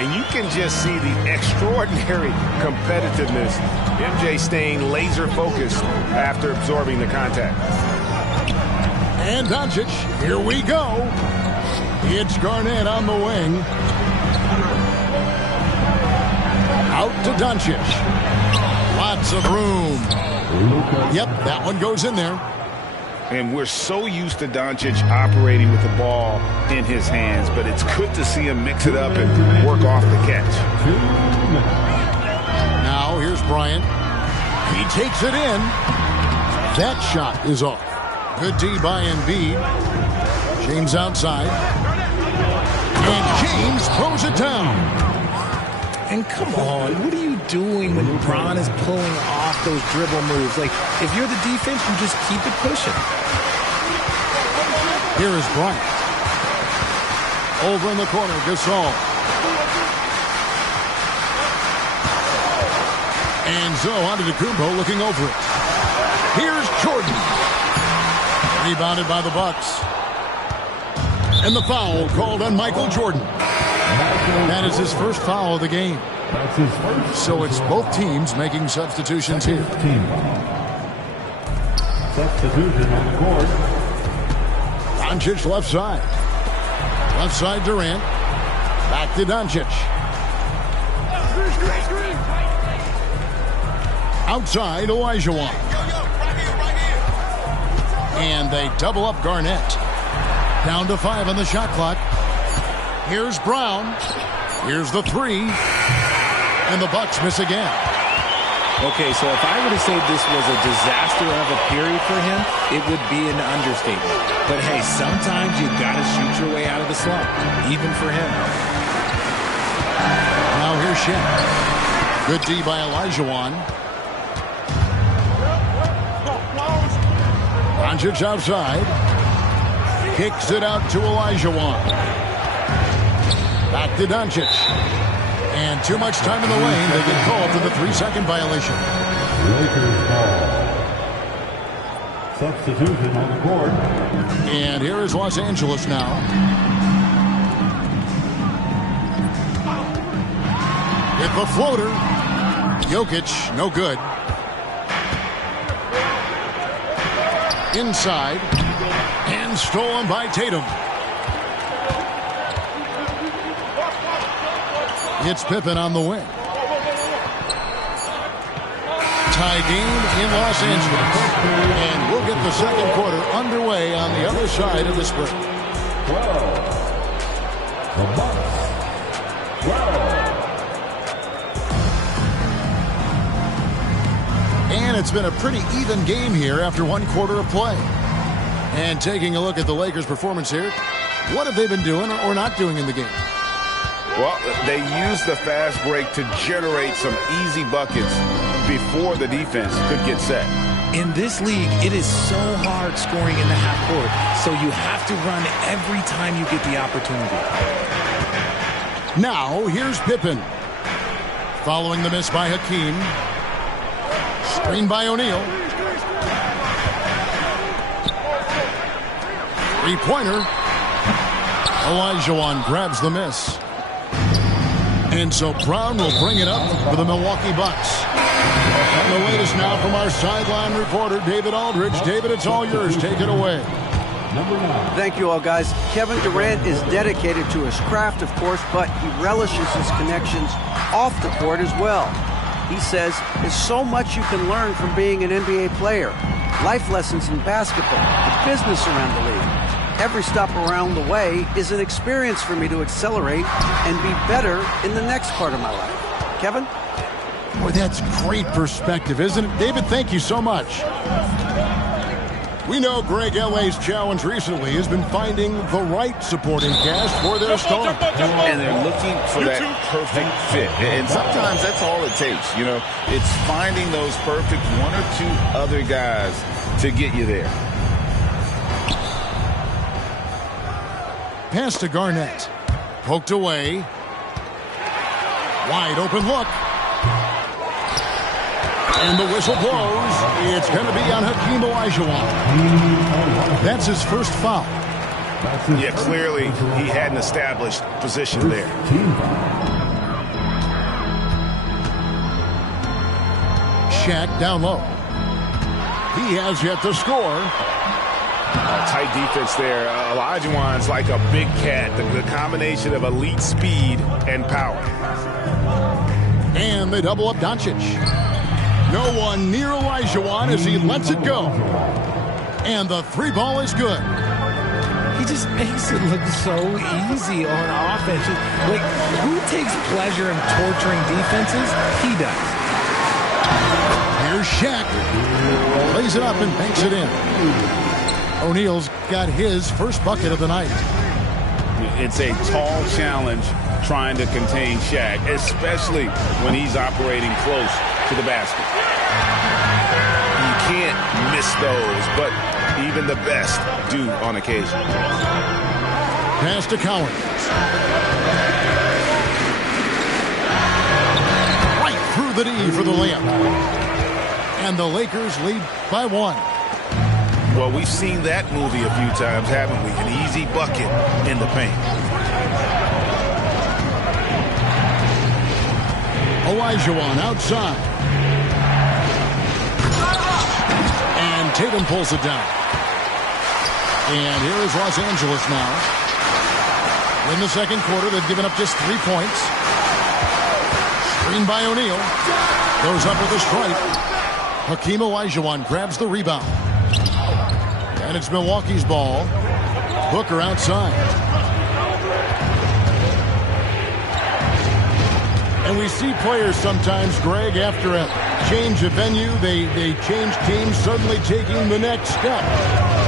And you can just see the extraordinary competitiveness. MJ staying laser focused after absorbing the contact. And Doncic, here we go. It's Garnett on the wing. Out to Doncic. Lots of room. Yep, that one goes in there. And we're so used to Doncic operating with the ball in his hands, but it's good to see him mix it up and work off the catch. Now here's Bryant. He takes it in. That shot is off. Good D by Embiid. James outside. And James throws it down. And come on, what are you doing when Bron is pulling off those dribble moves? Like, if you're the defense, you just keep it pushing. Here is Bryant. Over in the corner, Gasol. And Zoe Antetokounmpo looking over it. Here's Jordan. Rebounded by the Bucks. And the foul called on Michael Jordan. That is his first foul of the game. So it's both teams making substitutions here. Substitution on the court. Doncic left side. Left side Durant. Back to Doncic. Outside Olajuwon. And they double up Garnett. Down to 5 on the shot clock. Here's Brown. Here's the 3. And the Bucks miss again. Okay, so if I were to say this was a disaster of a period for him, it would be an understatement. But hey, sometimes you got to shoot your way out of the slump, even for him. Now here's Shaq. Good D by Olajuwon. Doncic outside. Kicks it out to Olajuwon. Back to Doncic. And too much time in the lane. They get called for the 3-second violation. Lakers ball. Substitution on the court. And here is Los Angeles now. With the floater. Jokic, no good. Inside. And stolen by Tatum. It's Pippen on the wing. Tie game in Los Angeles. And we'll get the second quarter underway on the other side of this break. 12. The Bucks. 12. And it's been a pretty even game here after one quarter of play. And taking a look at the Lakers' performance here, what have they been doing or not doing in the game? Well, they used the fast break to generate some easy buckets before the defense could get set. In this league, it is so hard scoring in the half court, so you have to run every time you get the opportunity. Now, here's Pippen. Following the miss by Hakeem. Screen by O'Neal. Three-pointer. Olajuwon grabs the miss. And so Brown will bring it up for the Milwaukee Bucks. And the latest now from our sideline reporter, David Aldridge. David, it's all yours. Take it away. Thank you all, guys. Kevin Durant is dedicated to his craft, of course, but he relishes his connections off the court as well. He says there's so much you can learn from being an NBA player. Life lessons in basketball, the business around the league. Every stop around the way is an experience for me to accelerate and be better in the next part of my life. Kevin? Boy, that's great perspective, isn't it? David, thank you so much. We know Greg L.A.'s challenge recently has been finding the right supporting cast for their star. And they're looking for that perfect fit. And sometimes that's all it takes. You know, it's finding those perfect one or two other guys to get you there. Pass to Garnett. Poked away. Wide open look. And the whistle blows. It's going to be on Hakeem Olajuwon. That's his first foul. Yeah, clearly he had an established position there. Shaq down low. He has yet to score. Tight defense there. Olajuwon's like a big cat. The combination of elite speed and power. And they double up Doncic. No one near Olajuwon as he lets it go. And the three ball is good. He just makes it look so easy on offense. Like, who takes pleasure in torturing defenses? He does. Here's Shaq. Lays it up and banks it in. O'Neal's got his first bucket of the night. It's a tall challenge trying to contain Shaq, especially when he's operating close to the basket. You can't miss those, but even the best do on occasion. Pass to Cowens. Right through the D for the layup. And the Lakers lead by 1. Well, we've seen that movie a few times, haven't we? An easy bucket in the paint. Olajuwon outside. And Tatum pulls it down. And here is Los Angeles now. In the second quarter, they've given up just 3 points. Screen by O'Neal. Goes up with a strike. Hakeem Olajuwon grabs the rebound. And it's Milwaukee's ball. Booker outside. And we see players sometimes, Greg, after a change of venue, they change teams, suddenly taking the next step.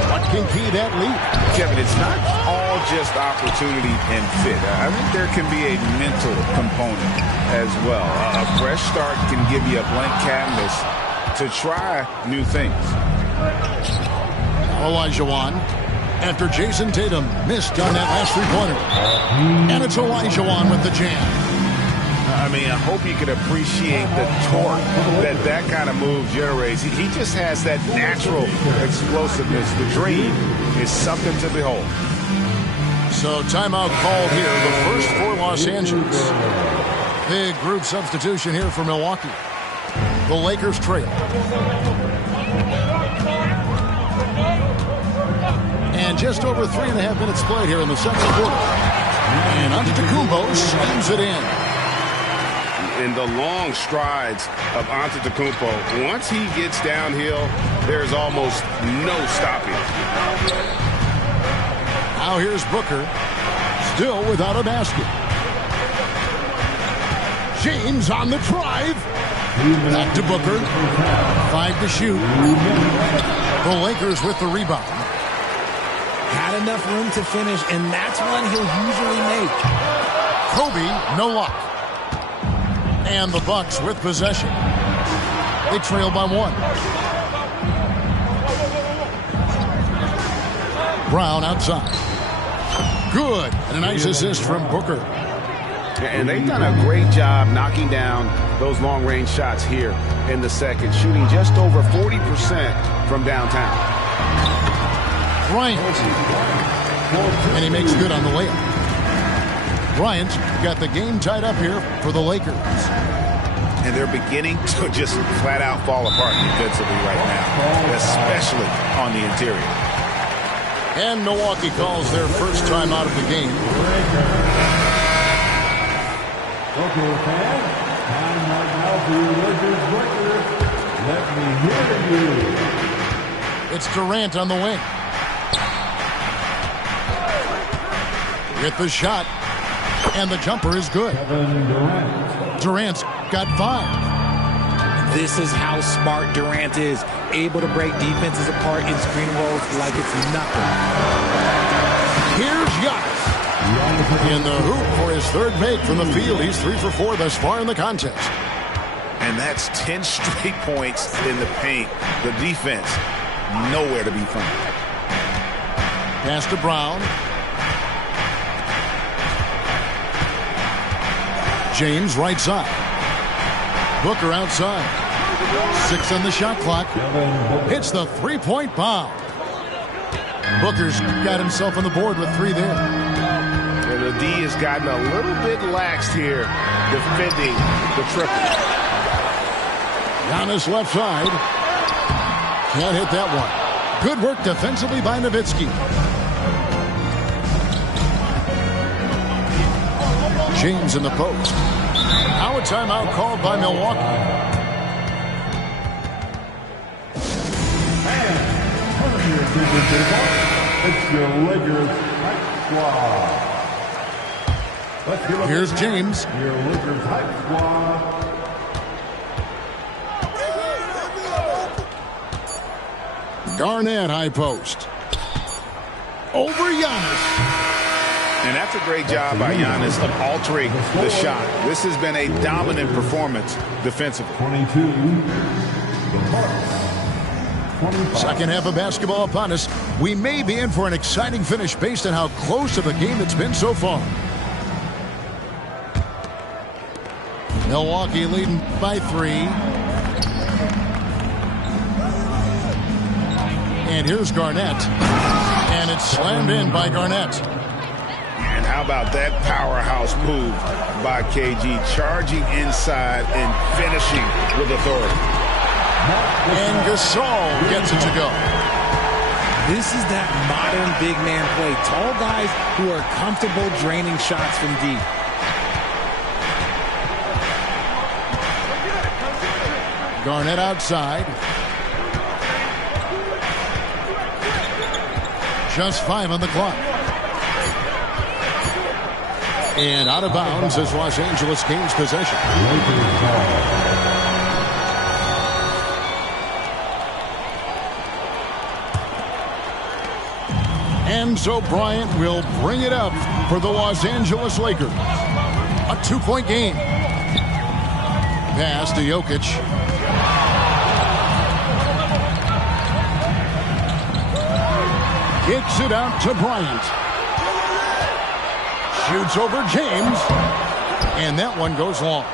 What can key that leap? Kevin, it's not all just opportunity and fit. I think there can be a mental component as well. A fresh start can give you a blank canvas to try new things. Olajuwon, after Jason Tatum missed on that last three-pointer. And it's Olajuwon with the jam. I mean, I hope you can appreciate the torque that kind of move generates. He just has that natural explosiveness. The dream is something to behold. So timeout called here, the first for Los Angeles. Big group substitution here for Milwaukee. The Lakers trail. And just over 3.5 minutes played here in the second quarter. And Antetokounmpo slams it in. In the long strides of Antetokounmpo, once he gets downhill, there's almost no stopping. Now here's Booker, still without a basket. James on the drive. Back to Booker. 5 to shoot. The Lakers with the rebound. Had enough room to finish, and that's one he'll usually make. Kobe, no luck. And the Bucks with possession. They trail by 1. Brown outside. Good. And a nice assist from Booker. And they've done a great job knocking down those long-range shots here in the second, shooting just over 40% from downtown. Bryant. And he makes good on the layup. Bryant got the game tied up here for the Lakers. And they're beginning to just flat out fall apart defensively right now, especially on the interior. And Milwaukee calls their first time out of the game. Okay, fans, time right now for your Lakers record. Let me hear you. It's Durant on the wing. With the shot. And the jumper is good. Durant's got 5. This is how smart Durant is. Able to break defenses apart in screen rolls like it's nothing. Here's Giannis. In the hoop for his third make from the field. He's 3 for 4 thus far in the contest. And that's 10 straight points in the paint. The defense, nowhere to be found. Pass to Brown. James right side. Booker outside. 6 on the shot clock. Hits the three-point bomb. Booker's got himself on the board with 3 there. And the D has gotten a little bit laxed here defending the triple. Giannis left side. Can't hit that one. Good work defensively by Nowitzki. James in the post. Now a timeout called by Milwaukee. It's your Lakers Hype Squad. Let's give Here's James. Your Lakers Hype Squad. Garnett high post. Over Giannis. And that's a great job by Giannis of altering the shot. This has been a dominant performance defensively. 22. Second half of basketball upon us. We may be in for an exciting finish based on how close of a game it's been so far. Milwaukee leading by 3. And here's Garnett. And it's slammed in by Garnett. And how about that powerhouse move by KG, charging inside and finishing with authority. And Gasol gets it to go. This is that modern big man play. Tall guys who are comfortable draining shots from deep. Garnett outside. Just 5 on the clock. And out of bounds as Los Angeles gains possession. And so Bryant will bring it up for the Los Angeles Lakers. A 2-point game. Pass to Jokic. Kicks it out to Bryant. Shoots over James. And that one goes long.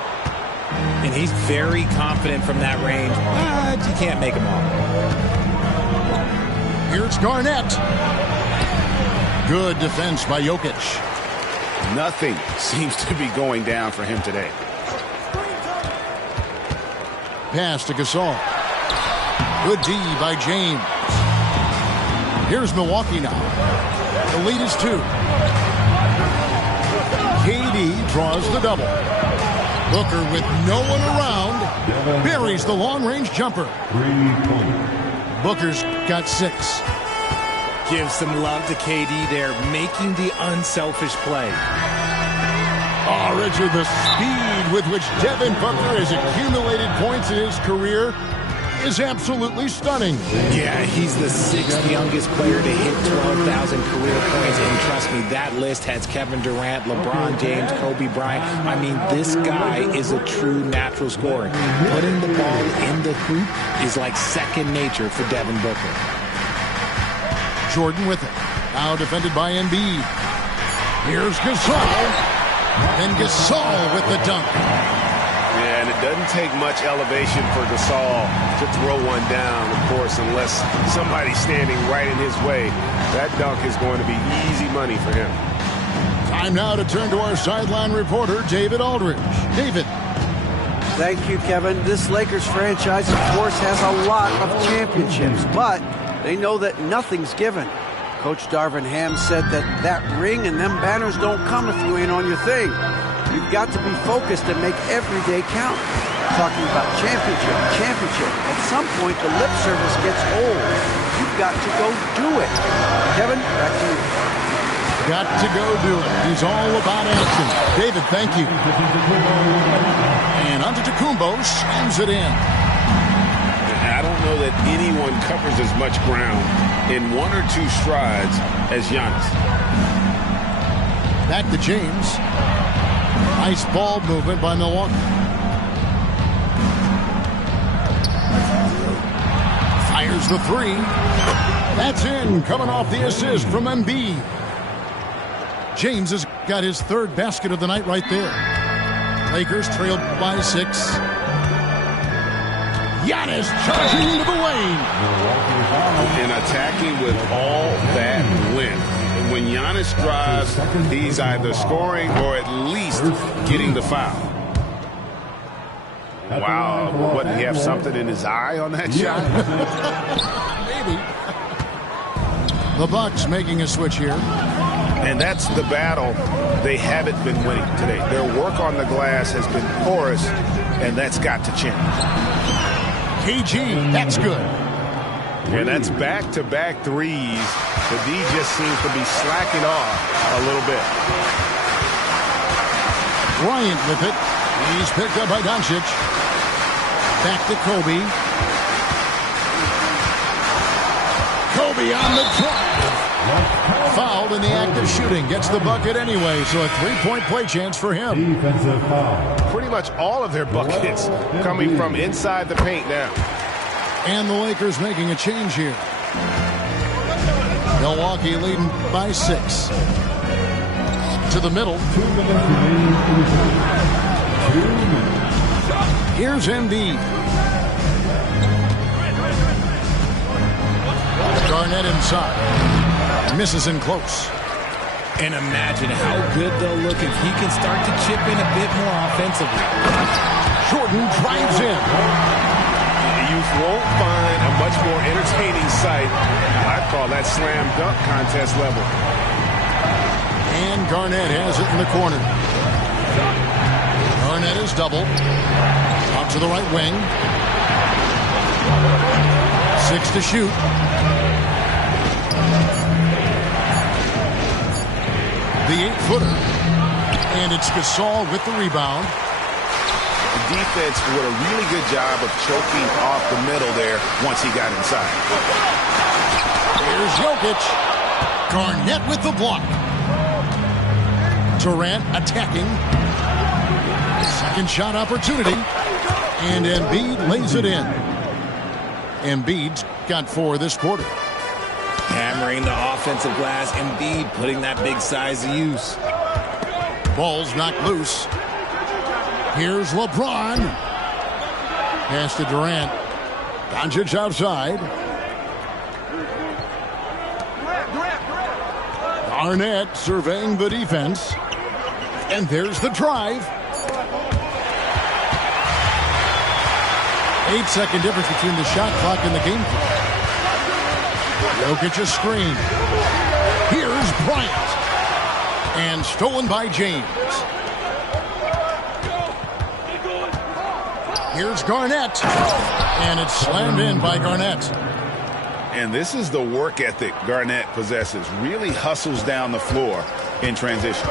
And he's very confident from that range. But you can't make him all. Here's Garnett. Good defense by Jokic. Nothing seems to be going down for him today. Pass to Gasol. Good D by James. Here's Milwaukee now. The lead is 2. KD draws the double. Booker with no one around buries the long-range jumper. 3-point. Booker's got 6. Give some love to KD there, making the unselfish play. Oh, Richard, the speed with which Devin Booker has accumulated points in his career is absolutely stunning. Yeah, he's the 6th youngest player to hit 12,000 career points. And trust me, that list has Kevin Durant, LeBron James, Kobe Bryant. I mean, this guy is a true natural scorer. Putting the ball in the hoop is like second nature for Devin Booker. Jordan with it. Now defended by Embiid. Here's Gasol. And Gasol with the dunk. Yeah, and it doesn't take much elevation for Gasol to throw one down, of course, unless somebody's standing right in his way. That dunk is going to be easy money for him. Time now to turn to our sideline reporter, David Aldridge. David. Thank you, Kevin. This Lakers franchise, of course, has a lot of championships, but they know that nothing's given. Coach Darvin Ham said that ring and them banners don't come if you ain't on your thing. You've got to be focused and make every day count. Talking about championship. At some point, the lip service gets old. You've got to go do it. Kevin, back to you. Got to go do it. He's all about action. David, thank you. And Antetokounmpo slams it in. I don't know that anyone covers as much ground in 1 or 2 strides as Giannis. Back to James. Nice ball movement by Milwaukee. Fires the 3. That's in, coming off the assist from Embiid. James has got his 3rd basket of the night right there. Lakers trailed by 6. Giannis charging into the lane. And attacking with all that length. And when Giannis drives, he's either scoring or at least getting the foul. Wow, what, did he have something in his eye on that shot? Maybe. The Bucks making a switch here. And that's the battle they haven't been winning today. Their work on the glass has been porous, and that's got to change. KG, that's good. And that's back-to-back threes. The D just seems to be slacking off a little bit. Bryant with it. He's picked up by Doncic. Back to Kobe. Kobe on the drive. Fouled in the act of shooting. Gets the bucket anyway, so a three-point play chance for him. Defensive foul. Pretty much all of their buckets coming from inside the paint now. And the Lakers making a change here. Milwaukee leading by 6. To the middle. 2 minutes remaining in the time. 2 minutes. Here's Embiid. Garnett inside. Misses in close. And imagine how good they'll look if he can start to chip in a bit more offensively. Jordan drives in. You won't find a much more entertaining sight. I'd call that slam dunk contest level. And Garnett has it in the corner. Garnett is doubled. Out to the right wing. 6 to shoot. The 8-footer. And it's Gasol with the rebound. The defense did a really good job of choking off the middle there once he got inside. Here's Jokic. Garnett with the block. Durant attacking. Second shot opportunity. And Embiid lays it in. Embiid's got 4 this quarter. Hammering the offensive glass. Embiid putting that big size to use. Ball's knocked loose. Here's LeBron. Pass to Durant. Doncic outside. Garnett surveying the defense. And there's the drive. 8-second difference between the shot clock and the game clock. Jokic a screen. Here's Bryant. And stolen by James. Here's Garnett. And it's slammed in by Garnett. And this is the work ethic Garnett possesses. Really hustles down the floor in transition.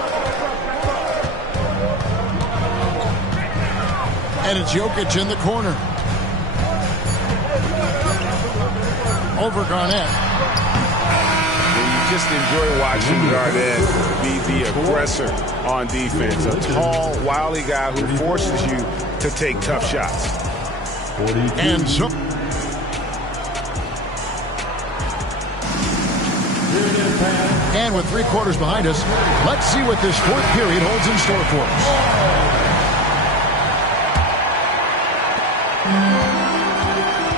And it's Jokic in the corner. Over Garnett. You just enjoy watching Garnett be the aggressor on defense. A tall, wily guy who forces you to take tough shots. And so and with 3 quarters behind us, let's see what this 4th period holds in store for us.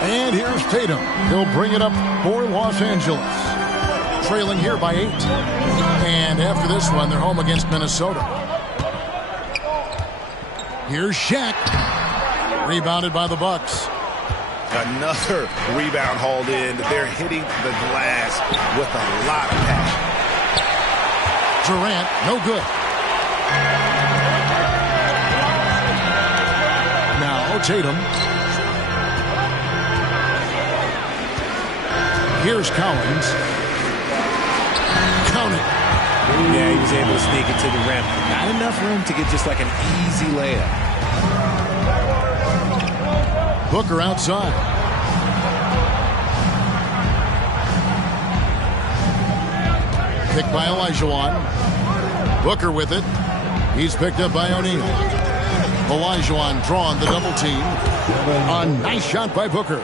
And here's Tatum. He'll bring it up for Los Angeles. Trailing here by 8. And after this one, they're home against Minnesota. Here's Shaq. Rebounded by the Bucks. Another rebound hauled in. They're hitting the glass with a lot of passion. Durant, no good. Now Tatum. Here's Collins. Count it. Yeah, he was able to sneak it to the rim. Not enough room to get just like an easy layup. Booker outside. Picked by Olajuwon. Booker with it. He's picked up by O'Neal. Olajuwon drawn the double team. A nice shot by Booker.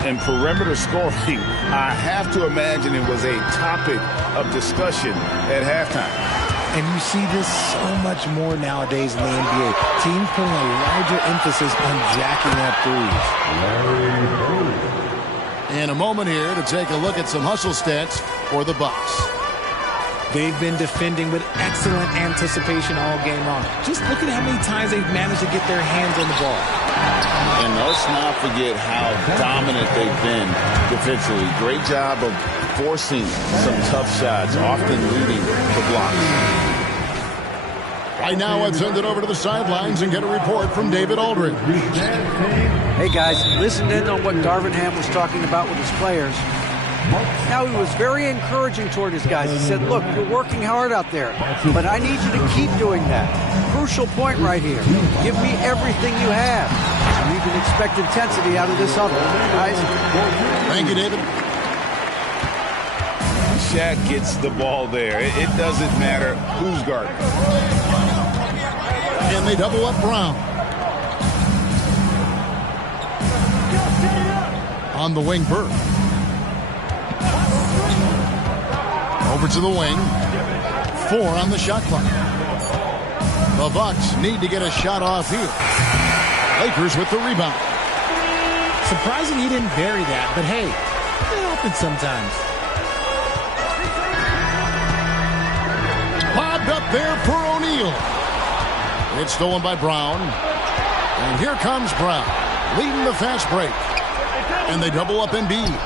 And perimeter scoring, I have to imagine it was a topic of discussion at halftime. And you see this so much more nowadays in the NBA. Teams putting a larger emphasis on jacking up threes. In a moment here to take a look at some hustle stats for the Bucks. They've been defending with excellent anticipation all game long. Just look at how many times they've managed to get their hands on the ball. And let's not forget how dominant they've been defensively. Great job of forcing some tough shots, often leading to blocks. Right now, let's send it over to the sidelines and get a report from David Aldridge. Hey, guys, listen in on what Darvin Ham was talking about with his players. Now, he was very encouraging toward his guys. He said, look, you're working hard out there, but I need you to keep doing that. Crucial point right here. Give me everything you have. You can expect intensity out of this huddle, guys. Thank you, David. Shaq gets the ball there. It doesn't matter who's guarding. And they double up Brown. On the wing, Bird. Over to the wing. 4 on the shot clock. The Bucks need to get a shot off here. Lakers with the rebound. Surprising he didn't bury that, but hey, it happens sometimes. Lobbed up there for O'Neal. It's stolen by Brown. And here comes Brown, leading the fast break. And they double up Embiid.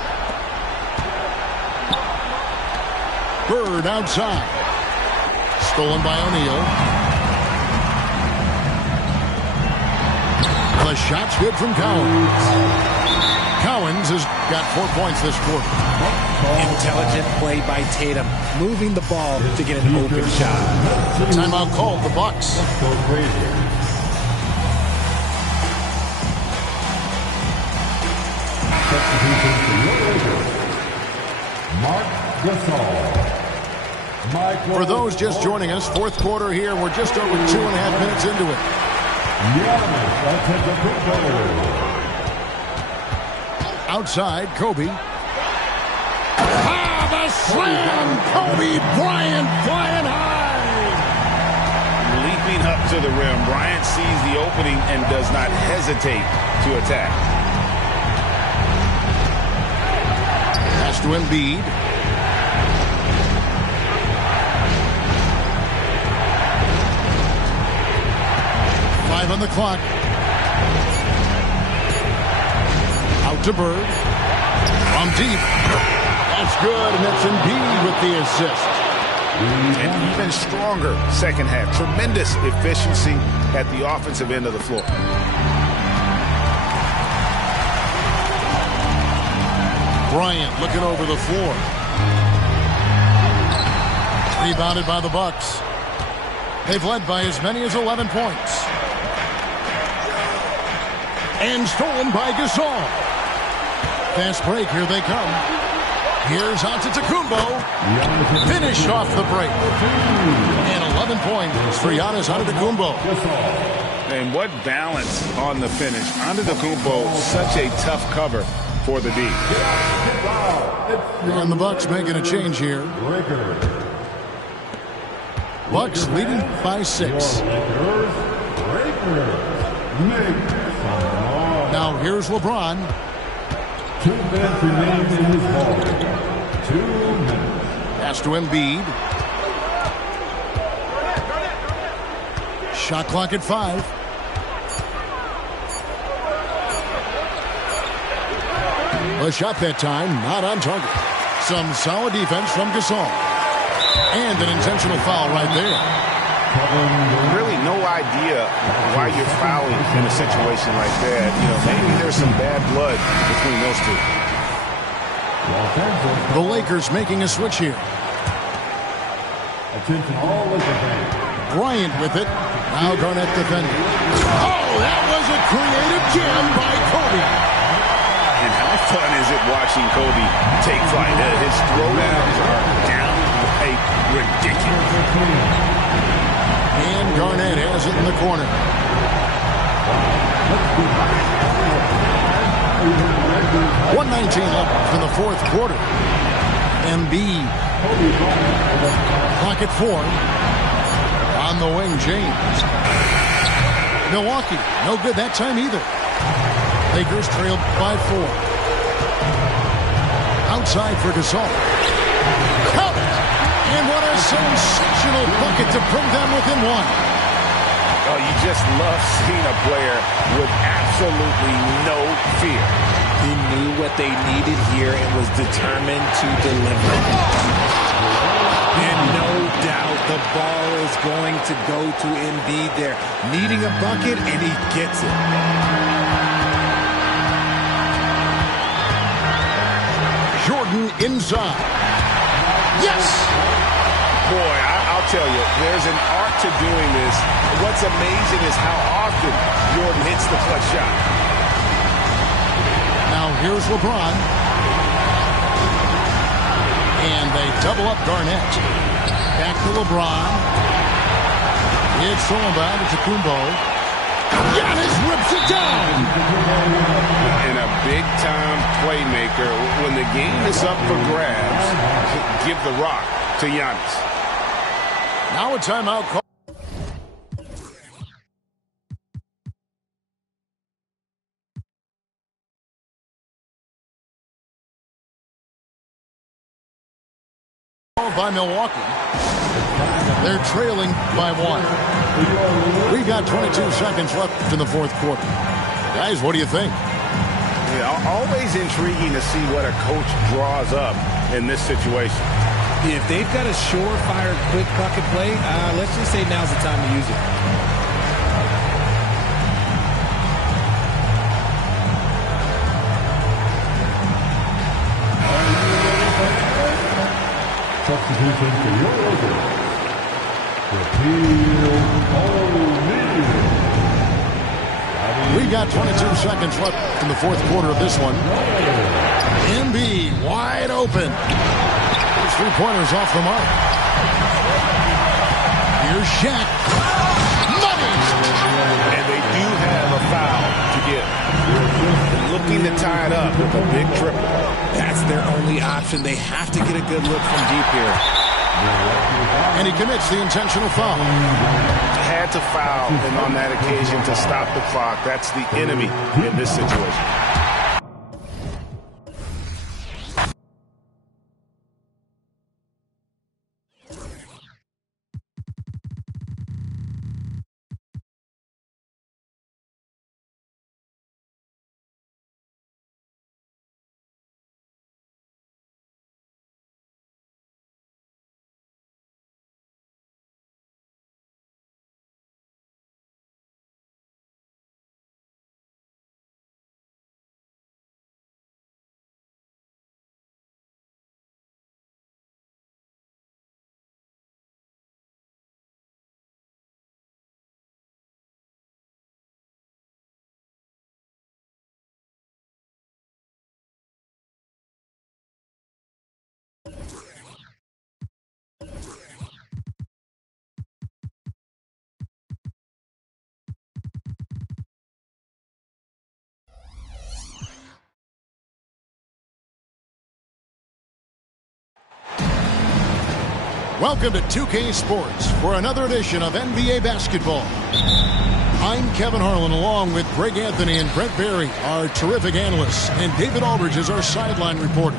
Bird outside. Stolen by O'Neal. The shot's good from Cowens. Cowens has got 4 points this quarter. Intelligent play by Tatum, moving the ball to get an open shot. Timeout called the Bucks. Marc Gasol. For those just joining us, fourth quarter here. We're just over 2.5 minutes into it. Outside, Kobe. Ah, the slam! Kobe Bryant flying high! Leaping up to the rim. Bryant sees the opening and does not hesitate to attack. Pass to Embiid. On the clock. Out to Bird. From deep. That's good, and it's Embiid with the assist. And even stronger second half. Tremendous efficiency at the offensive end of the floor. Bryant looking over the floor. Rebounded by the Bucks. They've led by as many as 11 points. And stolen by Gasol. Fast break, here they come. Here's Antetokounmpo. Finish off the break. And 11 points for Giannis Antetokounmpo. And what balance on the finish. Antetokounmpo, such a tough cover for the D. And the Bucks making a change here. Bucks leading by 6. Now here's LeBron. 2 minutes remain in this ball. 2 minutes. Pass to Embiid. Shot clock at 5. A shot that time, not on target. Some solid defense from Gasol. And an intentional foul right there. Really no idea why you're fouling in a situation like that. You know, maybe there's some bad blood between those two. The Lakers making a switch here. Attention all Lakers fans. Bryant with it. Now Garnett defending. Oh, that was a creative jam by Kobe. And how fun is it watching Kobe take flight? His throwdowns are downright ridiculous. And Garnett has it in the corner. 1:19 left in the fourth quarter. Embiid. Clock at 4. On the wing, James. Milwaukee, no good that time either. Lakers trailed by 4. Outside for Gasol. Count it! And what a sensational bucket to bring them within 1. Oh, you just love seeing a player with absolutely no fear. He knew what they needed here and was determined to deliver. And no doubt the ball is going to go to Embiid there. Needing a bucket, and he gets it. Jordan inside. Yes! Boy, I'll tell you, there's an art to doing this. What's amazing is how often Jordan hits the clutch shot. Now here's LeBron. And they double up Garnett. Back to LeBron. It's Solomon to Kumbo. Giannis rips it down. And a big-time playmaker. When the game is up for grabs, give the rock to Giannis. Now a timeout call. By Milwaukee. They're trailing by 1. We got 22 seconds left in the fourth quarter. Guys, what do you think? Yeah, always intriguing to see what a coach draws up in this situation. If they've got a surefire, quick bucket play, let's just say now's the time to use it. Substitution for your order. We got 22 seconds left in the fourth quarter of this one. Embiid wide open. His three-pointers off the mark. Here's Shaq. Money! And they do have a foul to get. Looking to tie it up with a big triple. That's their only option. They have to get a good look from deep here. And he commits the intentional foul. Had to foul, and on that occasion to stop the clock. That's the enemy in this situation. Welcome to 2K Sports for another edition of NBA Basketball. I'm Kevin Harlan along with Greg Anthony and Brent Barry, our terrific analysts, and David Aldridge is our sideline reporter.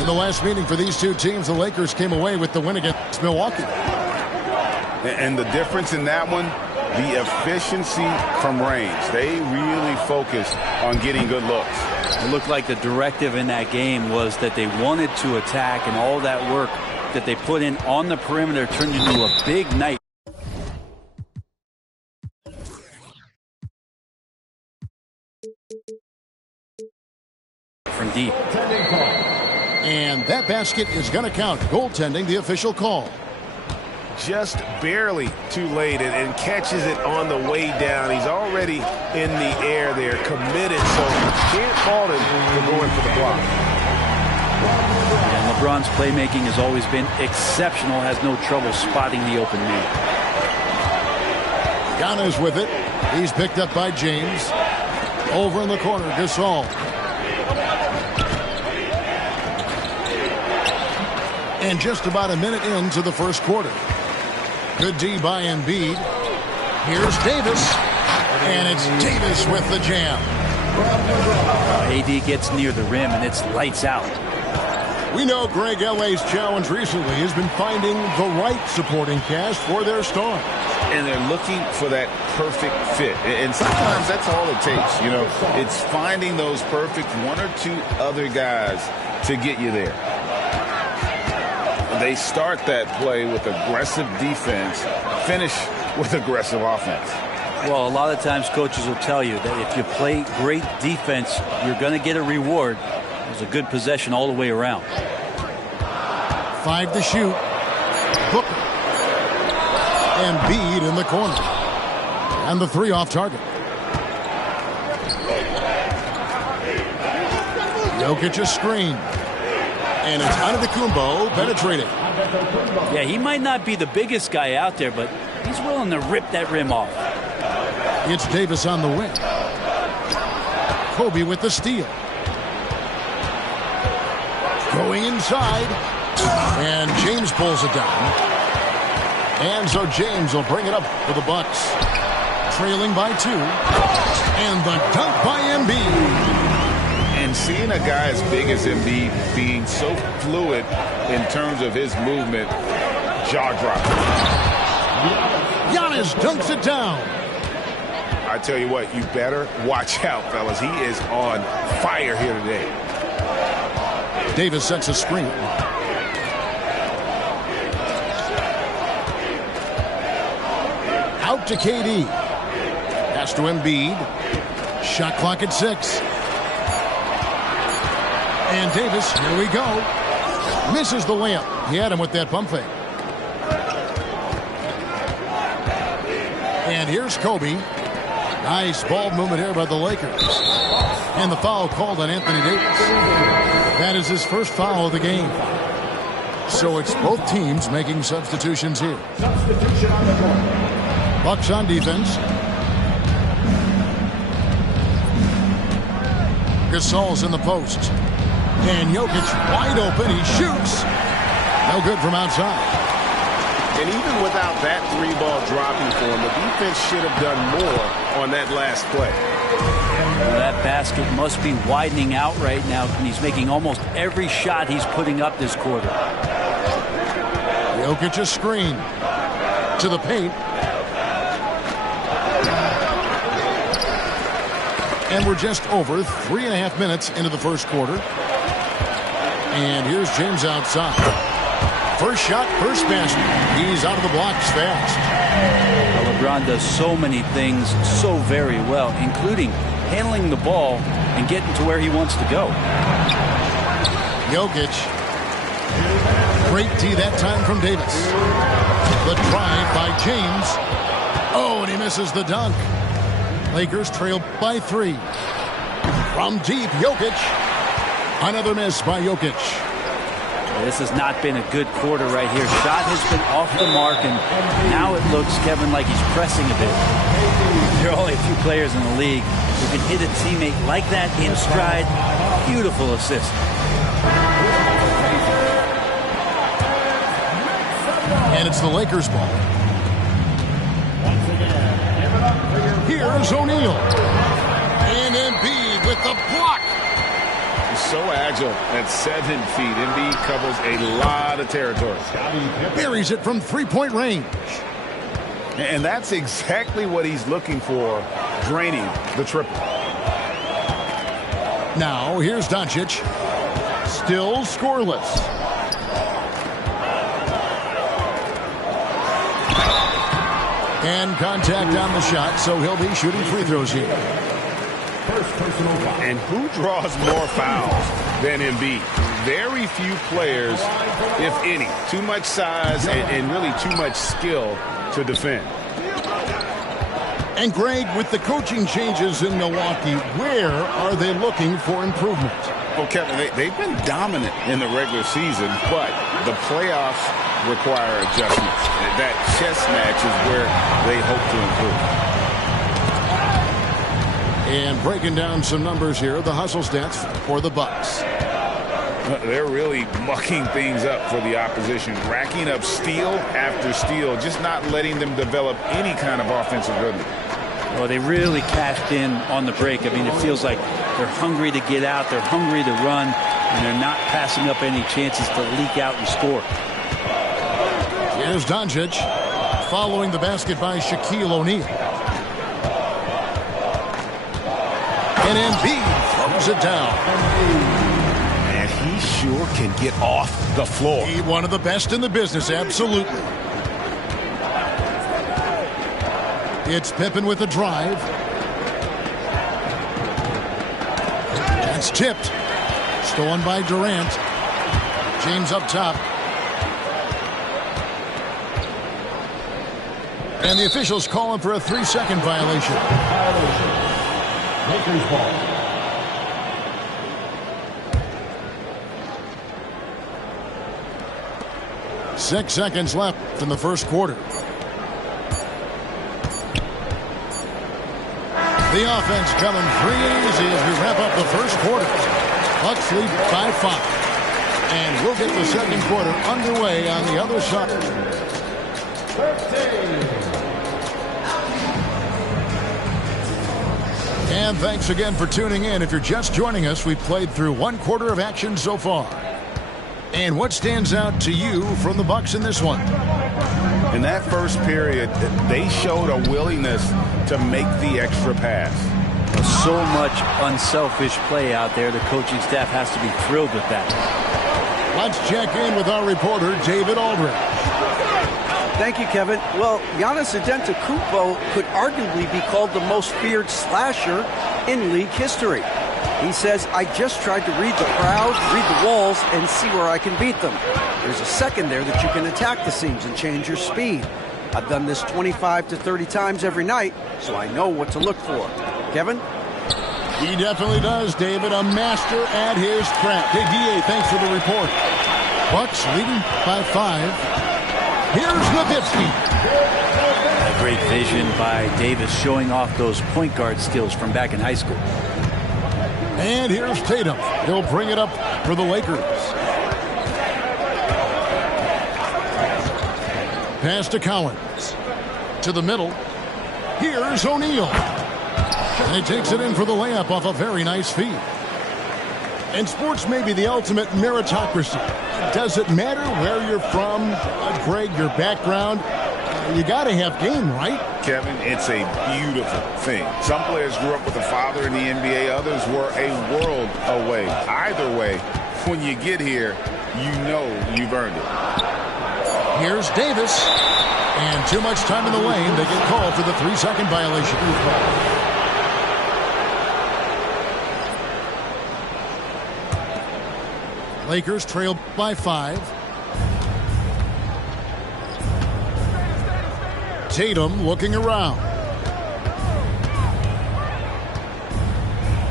In the last meeting for these two teams, the Lakers came away with the win against Milwaukee. And the difference in that one, the efficiency from range. They really focused on getting good looks. It looked like the directive in that game was that they wanted to attack, and all that work that they put in on the perimeter turned into a big night. From deep. And that basket is going to count. Goaltending, the official call. Just barely too late and catches it on the way down. He's already in the air there, committed, so can't fault him for going for the block. And LeBron's playmaking has always been exceptional, has no trouble spotting the open man. Giannis with it. He's picked up by James. Over in the corner, Gasol. And just about a minute into the first quarter. Good D by Embiid. Here's Davis. And it's Davis with the jam. AD gets near the rim and it's lights out. We know Greg L.A.'s challenge recently has been finding the right supporting cast for their stars. And they're looking for that perfect fit. And sometimes that's all it takes. You know, it's finding those perfect one or two other guys to get you there. They start that play with aggressive defense, finish with aggressive offense. Well, a lot of times coaches will tell you that if you play great defense, you're going to get a reward. It was a good possession all the way around. 5 to shoot. Booker. Embiid in the corner. And the 3 off target. Jokic a screen. And it's Antetokounmpo penetrating. Yeah, he might not be the biggest guy out there, but he's willing to rip that rim off. It's Davis on the wing. Kobe with the steal. Going inside. And James pulls it down. And so James will bring it up for the Bucks. Trailing by 2. And the dunk by Embiid. And seeing a guy as big as Embiid being so fluid in terms of his movement, jaw-dropping. Giannis dunks it down. I tell you what, you better watch out, fellas. He is on fire here today. Davis sets a screen. Out to KD. Pass to Embiid. Shot clock at 6. And Davis, here we go. Misses the layup. He had him with that pump fake. And here's Kobe. Nice ball movement here by the Lakers. And the foul called on Anthony Davis. That is his first foul of the game. So it's both teams making substitutions here. Bucks on defense. Gasol's in the post. And Jokic wide open. He shoots. No good from outside. And even without that 3-ball dropping for him, the defense should have done more on that last play. Well, that basket must be widening out right now, and he's making almost every shot he's putting up this quarter. Jokic a screen to the paint. And we're just over 3.5 minutes into the first quarter. And here's James outside. First shot, first basket. He's out of the blocks fast. Well, LeBron does so many things so very well, including handling the ball and getting to where he wants to go. Jokic. Great D that time from Davis. The drive by James. Oh, and he misses the dunk. Lakers trail by 3. From deep, Jokic. Another miss by Jokic. This has not been a good quarter right here. Shot has been off the mark, and now it looks, Kevin, like he's pressing a bit. There are only a few players in the league who can hit a teammate like that in stride. Beautiful assist. And it's the Lakers' ball. Here's O'Neal. And Embiid with the block. He's so agile at 7 feet. Embiid covers a lot of territory. Buries it from 3-point range. And that's exactly what he's looking for, draining the triple. Now, here's Doncic. Still scoreless. And contact on the shot, so he'll be shooting free throws here. And who draws more fouls than Embiid? Very few players, if any. Too much size and really too much skill to defend. And Greg, with the coaching changes in Milwaukee, where are they looking for improvement? Well, Kevin, they've been dominant in the regular season, but the playoffs require adjustments. That chess match is where they hope to improve. And breaking down some numbers here, the hustle stats for the Bucks. They're really mucking things up for the opposition, racking up steal after steal, just not letting them develop any kind of offensive rhythm. Well, they really cashed in on the break. I mean, it feels like they're hungry to get out, they're hungry to run, and they're not passing up any chances to leak out and score. Here's Doncic, following the basket by Shaquille O'Neal. And Embiid throws it down. And he sure can get off the floor. He's one of the best in the business, absolutely. It's Pippen with a drive. That's tipped. Stolen by Durant. James up top. And the officials calling for a 3-second violation. 6 seconds left in the first quarter. The offense coming free and easy as we wrap up the first quarter. Bucks lead by 5. And we'll get the second quarter underway on the other side. And thanks again for tuning in. If you're just joining us, we've played through 1 quarter of action so far. And what stands out to you from the Bucks in this one? In that first period, they showed a willingness to make the extra pass. So much unselfish play out there. The coaching staff has to be thrilled with that. Let's check in with our reporter, David Aldridge. Thank you, Kevin. Well, Giannis Antetokounmpo could arguably be called the most feared slasher in league history. He says, I just tried to read the crowd, read the walls, and see where I can beat them. There's a second there that you can attack the seams and change your speed. I've done this 25 to 30 times every night, so I know what to look for. Kevin? He definitely does, David. A master at his craft. Hey, D.A., thanks for the report. Bucks leading by 5. Here's Nowitzki. A great vision by Davis showing off those point guard skills from back in high school. And here's Tatum. He'll bring it up for the Lakers. Pass to Collins. To the middle. Here's O'Neal. And he takes it in for the layup off a very nice feed. And sports may be the ultimate meritocracy. Does it matter where you're from, Greg, your background? You got to have game, right? Kevin, it's a beautiful thing. Some players grew up with a father in the NBA. Others were a world away. Either way, when you get here, you know you've earned it. Here's Davis. And too much time in the lane. They get called for the 3-second violation. Lakers trail by 5. Tatum looking around.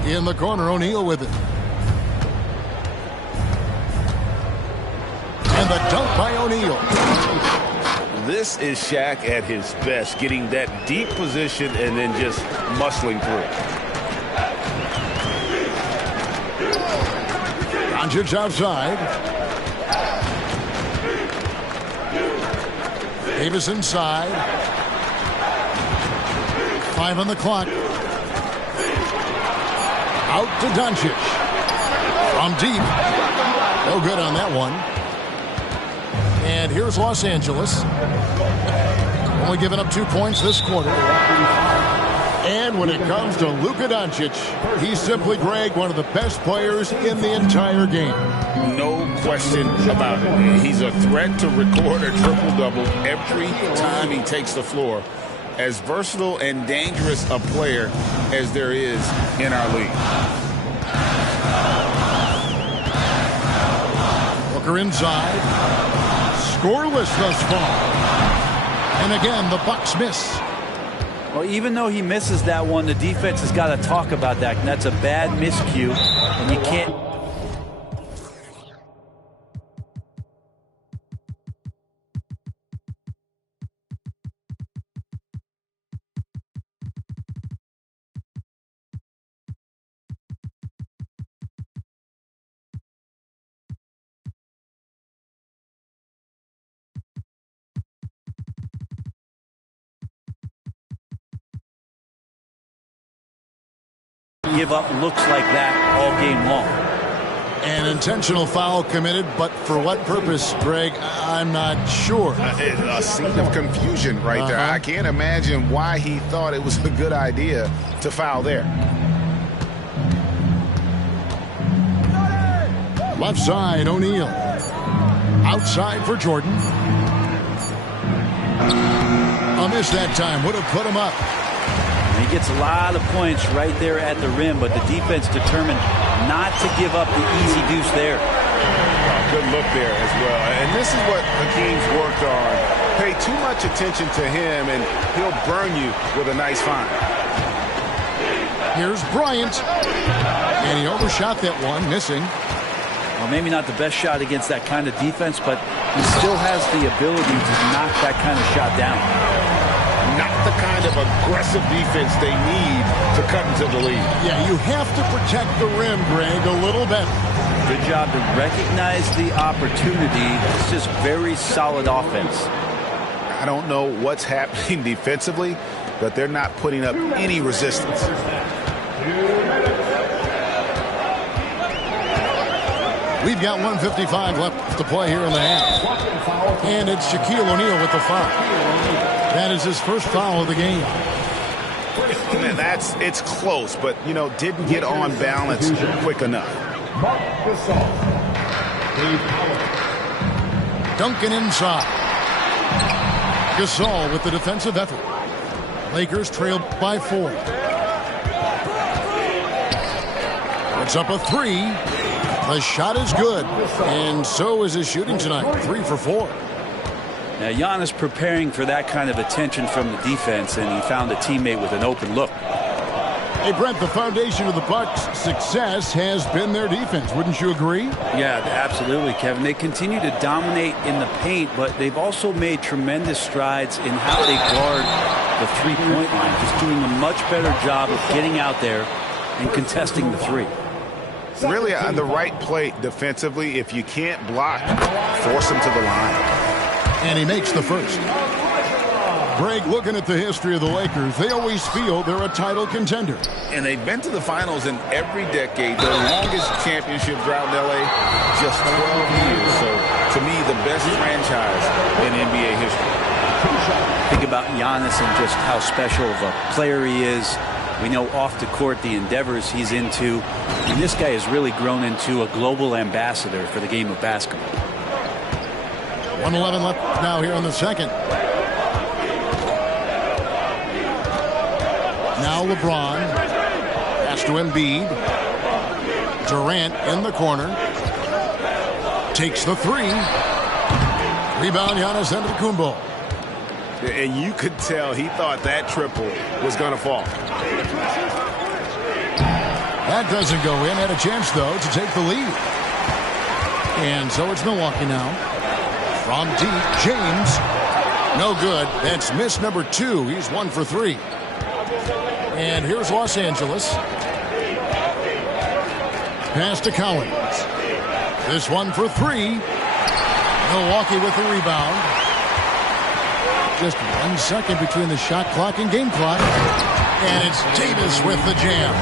In the corner, O'Neal with it. And the dunk by O'Neal. This is Shaq at his best, getting that deep position and then just muscling through. Doncic outside. Davis inside. 5 on the clock. Out to Doncic. From deep. No good on that one. And here's Los Angeles. Only giving up 2 points this quarter. And when it comes to Luka Doncic, he's simply, Greg, one of the best players in the entire game. No question about it. He's a threat to record a triple-double every time he takes the floor. As versatile and dangerous a player as there is in our league. Booker inside. Scoreless thus far. And again, the Bucks miss. Well, even though he misses that one, the defense has got to talk about that. And that's a bad miscue, and you can't. Give up looks like that all game long. An intentional foul committed, but for what purpose, Greg? I'm not sure. A scene of confusion right there. I can't imagine why he thought it was a good idea to foul there. Left side, O'Neal. Outside for Jordan. A miss that time. Would have put him up. He gets a lot of points right there at the rim, but the defense determined not to give up the easy deuce there. Good look there as well. And this is what Hakeem's worked on. Pay too much attention to him, and he'll burn you with a nice find. Here's Bryant. And he overshot that one, missing. Well, maybe not the best shot against that kind of defense, but he still has the ability to knock that kind of shot down. Not the kind of aggressive defense they need to cut into the lead. Yeah, you have to protect the rim, Greg, a little better. Good job to recognize the opportunity. It's just very solid offense. I don't know what's happening defensively, but they're not putting up any resistance. We've got 1:55 left to play here in the half. And it's Shaquille O'Neal with the foul. That is his first foul of the game. And it's close, but, didn't get on balance quick enough. Duncan inside. Gasol with the defensive effort. Lakers trail by 4. It's up a 3. The shot is good, and so is his shooting tonight. 3 for 4. Now, Giannis preparing for that kind of attention from the defense, and he found a teammate with an open look. Hey, Brent, the foundation of the Bucks' success has been their defense. Wouldn't you agree? Yeah, absolutely, Kevin. They continue to dominate in the paint, but they've also made tremendous strides in how they guard the three-point line, just doing a much better job of getting out there and contesting the three. Really, on the right play defensively, if you can't block, force them to the line. And he makes the first. Greg, looking at the history of the Lakers, they always feel they're a title contender. And they've been to the finals in every decade. Their longest championship drought in L.A., just 12 years. So, to me, the best franchise in NBA history. Think about Giannis and just how special of a player he is. We know off the court the endeavors he's into. And this guy has really grown into a global ambassador for the game of basketball. 1:11 left now here in the second. Now LeBron. Pass to Embiid. Durant in the corner. Takes the 3. Rebound Giannis Antetokounmpo. And you could tell he thought that triple was going to fall. That doesn't go in. Had a chance, though, to take the lead. And so it's Milwaukee now. From deep, James. No good. That's miss number 2. He's 1 for 3. And here's Los Angeles. Pass to Collins. This one for 3. Milwaukee with the rebound. Just 1 second between the shot clock and game clock. And it's Davis with the jam.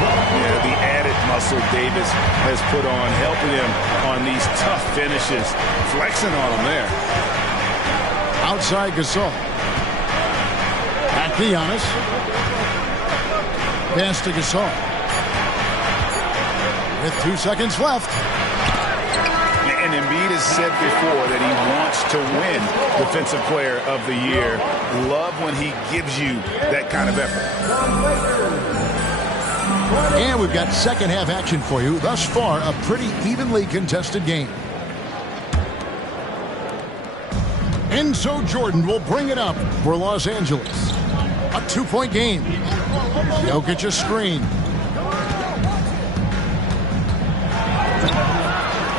Yeah, the added muscle Davis has put on, helping him on these tough finishes. Flexing on him there. Outside Gasol. Back to Giannis. Pass to Gasol. With 2 seconds left. And Embiid has said before that he wants to win Defensive Player of the Year. Love when he gives you that kind of effort. And we've got second half action for you. Thus far, a pretty evenly contested game. Enzo Jordan will bring it up for Los Angeles. A 2-point game. Jokic a screen.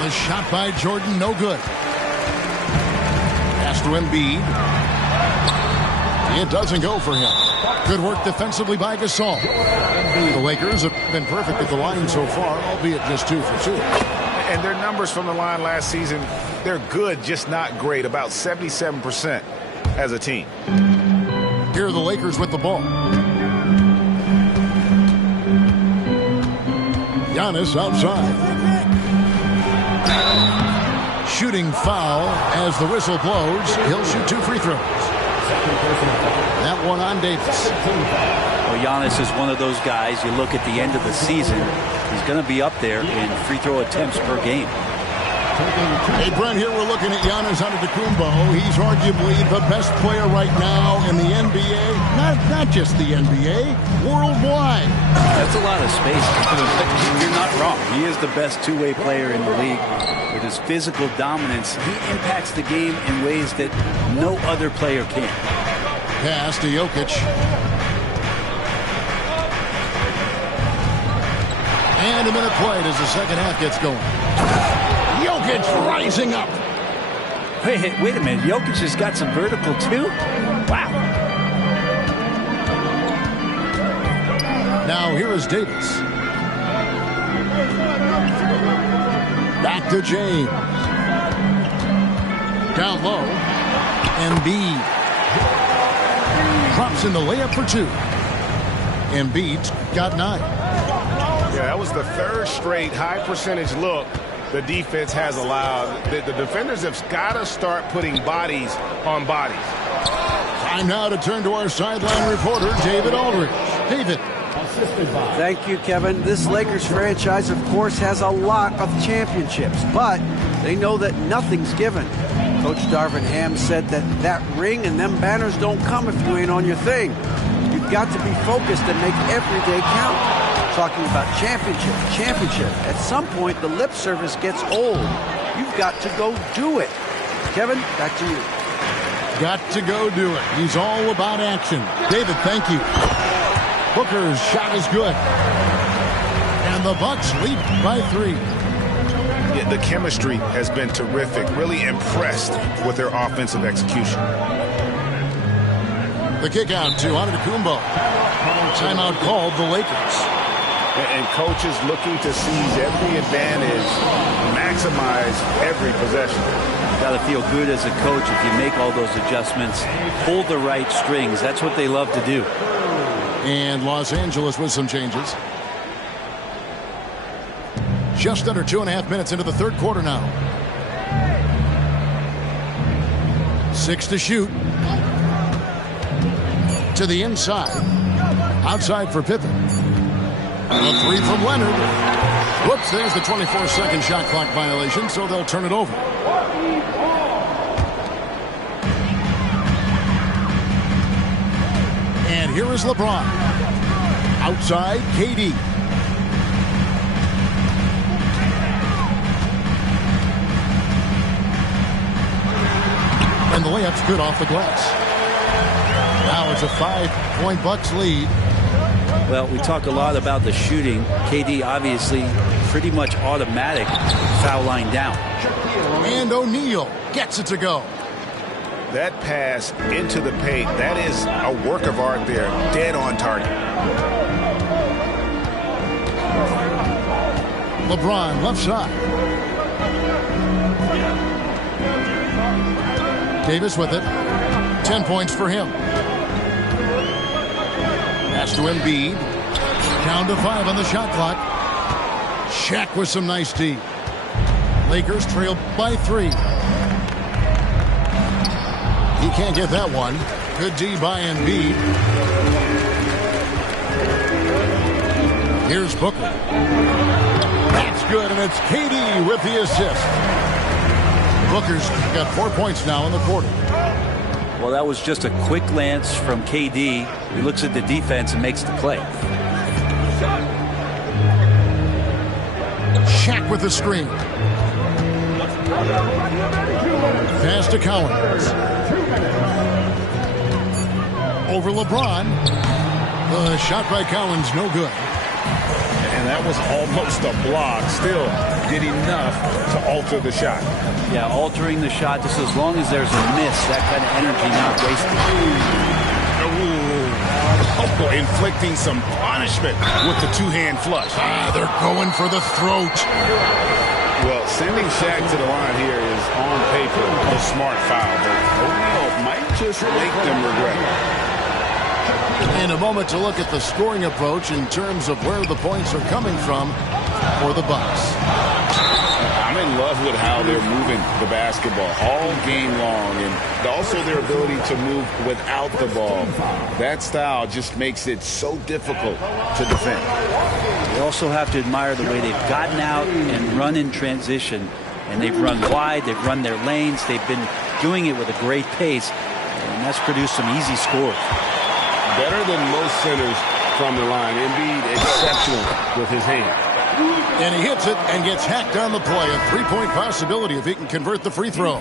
The shot by Jordan, no good. Pass to Embiid. It doesn't go for him. Good work defensively by Gasol. The Lakers have been perfect at the line so far, albeit just 2 for 2. And their numbers from the line last season, they're good, just not great. About 77% as a team. Here are the Lakers with the ball. Giannis outside. Shooting foul as the whistle blows. He'll shoot 2 free throws. That one on Davis. Well, Giannis is one of those guys, you look at the end of the season, he's going to be up there in free throw attempts per game. Hey, Brent, here we're looking at Giannis Antetokounmpo. He's arguably the best player right now in the NBA. Not just the NBA, worldwide. That's a lot of space. You're not wrong. He is the best two-way player in the league. With his physical dominance, he impacts the game in ways that no other player can. Pass to Jokic. And a minute played as the second half gets going. Jokic rising up. Wait a minute. Jokic has got some vertical too? Wow. Now here is Davis. Back to James. Down low. Embiid. Drops in the layup for 2. Embiid's got 9. Yeah, that was the third straight high percentage look the defense has allowed. The defenders have got to start putting bodies on bodies. Time now to turn to our sideline reporter, David Aldridge. David. Thank you, Kevin. This Lakers franchise, of course, has a lot of championships, but they know that nothing's given. Coach Darvin Ham said that ring and them banners don't come if you ain't on your thing. You've got to be focused and make every day count. Talking about championship. At some point, the lip service gets old. You've got to go do it. Kevin, back to you. Got to go do it. He's all about action. David, thank you. Booker's shot is good. And the Bucks lead by 3. Yeah, the chemistry has been terrific. Really impressed with their offensive execution. The kick out to Antetokounmpo. Timeout called the Lakers. And coaches looking to seize every advantage, maximize every possession. Got to feel good as a coach if you make all those adjustments, pull the right strings. That's what they love to do. And Los Angeles with some changes. Just under 2.5 minutes into the third quarter now. 6 to shoot. To the inside. Outside for Pippen. A 3 from Leonard. Whoops, there's the 24-second shot clock violation, so they'll turn it over. And here is LeBron. Outside, KD. And the layup's good off the glass. Now it's a 5-point Bucks lead. Well, we talk a lot about the shooting. KD obviously pretty much automatic foul line down. And O'Neal gets it to go. That pass into the paint, that is a work of art there. Dead on target. LeBron left side. Davis with it. 10 points for him. Pass to Embiid. Down to 5 on the shot clock. Shaq with some nice D. Lakers trail by 3. He can't get that one. Good D by Embiid. Here's Booker. That's good, and it's KD with the assist. Booker's got 4 points now in the quarter. Well, that was just a quick glance from KD. He looks at the defense and makes the play. Shaq with the screen. Pass to Collins. Over LeBron. The shot by Collins, no good. And that was almost a block. Still did enough to alter the shot. Yeah, altering the shot just as long as there's a miss, that kind of energy not wasted. Oh, inflicting some punishment with the two-hand flush. They're going for the throat. Well, sending Shaq to the line here is on paper a smart foul, but O'Neal might just make them regret it. And a moment to look at the scoring approach in terms of where the points are coming from for the Bucks. I'm in love with how they're moving the basketball all game long, and also their ability to move without the ball. That style just makes it so difficult to defend. You also have to admire the way they've gotten out and run in transition. And they've run wide, they've run their lanes, they've been doing it with a great pace, and that's produced some easy scores. Better than most centers from the line. Embiid exceptional with his hand. And he hits it and gets hacked on the play. A three-point possibility if he can convert the free throw.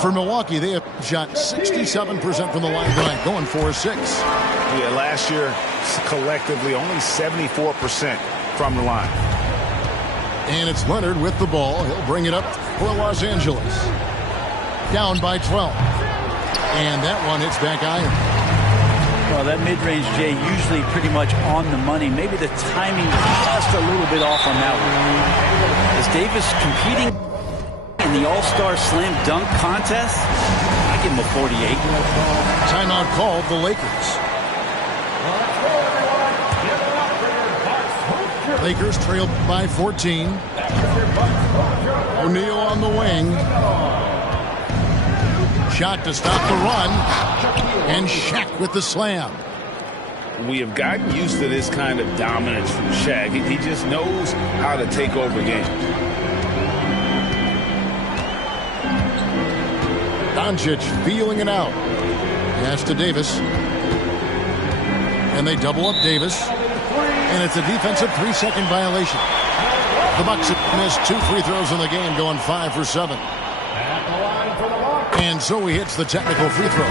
For Milwaukee, they have shot 67% from the line tonight, going 4-6. Yeah, last year, collectively, only 74% from the line. And it's Leonard with the ball. He'll bring it up for Los Angeles. down by 12. And that one hits back iron. Well, that mid-range, Jay, usually pretty much on the money. Maybe the timing just a little bit off on that one. Is Davis competing in the All-Star Slam Dunk contest? I give him a 48. Timeout called the Lakers. Lakers trail by 14. O'Neal on the wing. Shot to stop the run. And Shaq with the slam. We have gotten used to this kind of dominance from Shaq. He just knows how to take over games. Doncic feeling it out. Pass to Davis. And they double up Davis. And it's a defensive 3-second violation. The Bucks have missed 2 free throws in the game, going 5 for 7. And so he hits the technical free throw.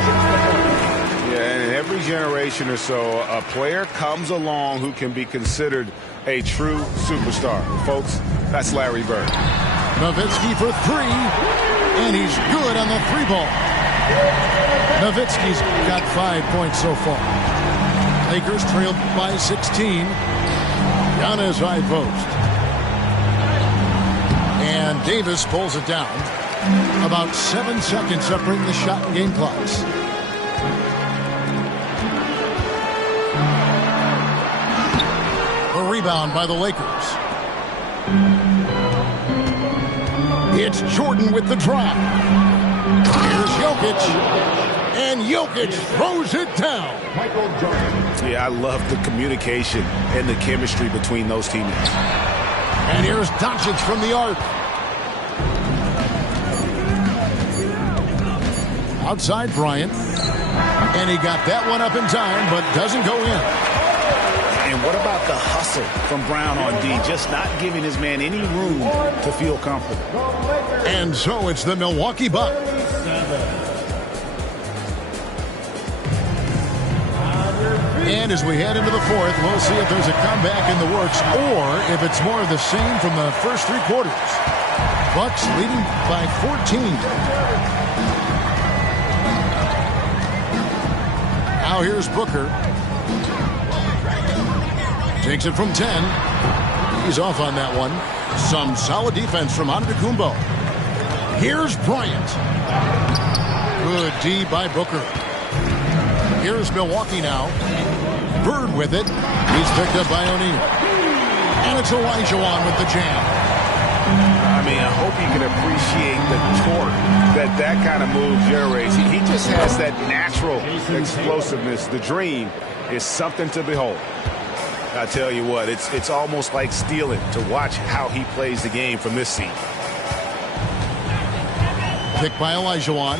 Yeah, in every generation or so, a player comes along who can be considered a true superstar. Folks, that's Larry Bird. Nowitzki for 3. And he's good on the 3-ball. Nowitzki's got 5 points so far. Lakers trailed by 16. Giannis high post. And Davis pulls it down. About 7 seconds separating the shot and game clocks. The rebound by the Lakers. It's Jordan with the drive. Here's Jokic. And Jokic throws it down. Yeah, I love the communication and the chemistry between those teammates. And here's Doncic from the arc. Outside Bryant. And he got that one up in time, but doesn't go in. And what about the hustle from Brown on D? Just not giving his man any room to feel comfortable. And so it's the Milwaukee Bucks. And as we head into the fourth, we'll see if there's a comeback in the works or if it's more of the same from the first 3 quarters. Bucks leading by 14. Now here's Booker. Takes it from 10. He's off on that one. Some solid defense from Antetokounmpo. Here's Bryant. Good D by Booker. Here's Milwaukee now. Bird with it. He's picked up by O'Neal. And it's Olajuwon with the jam. I mean, I hope you can appreciate the torque that kind of move generates. He just has that natural explosiveness. The dream is something to behold. I tell you what, it's almost like stealing to watch how he plays the game from this seat. Pick by Olajuwon.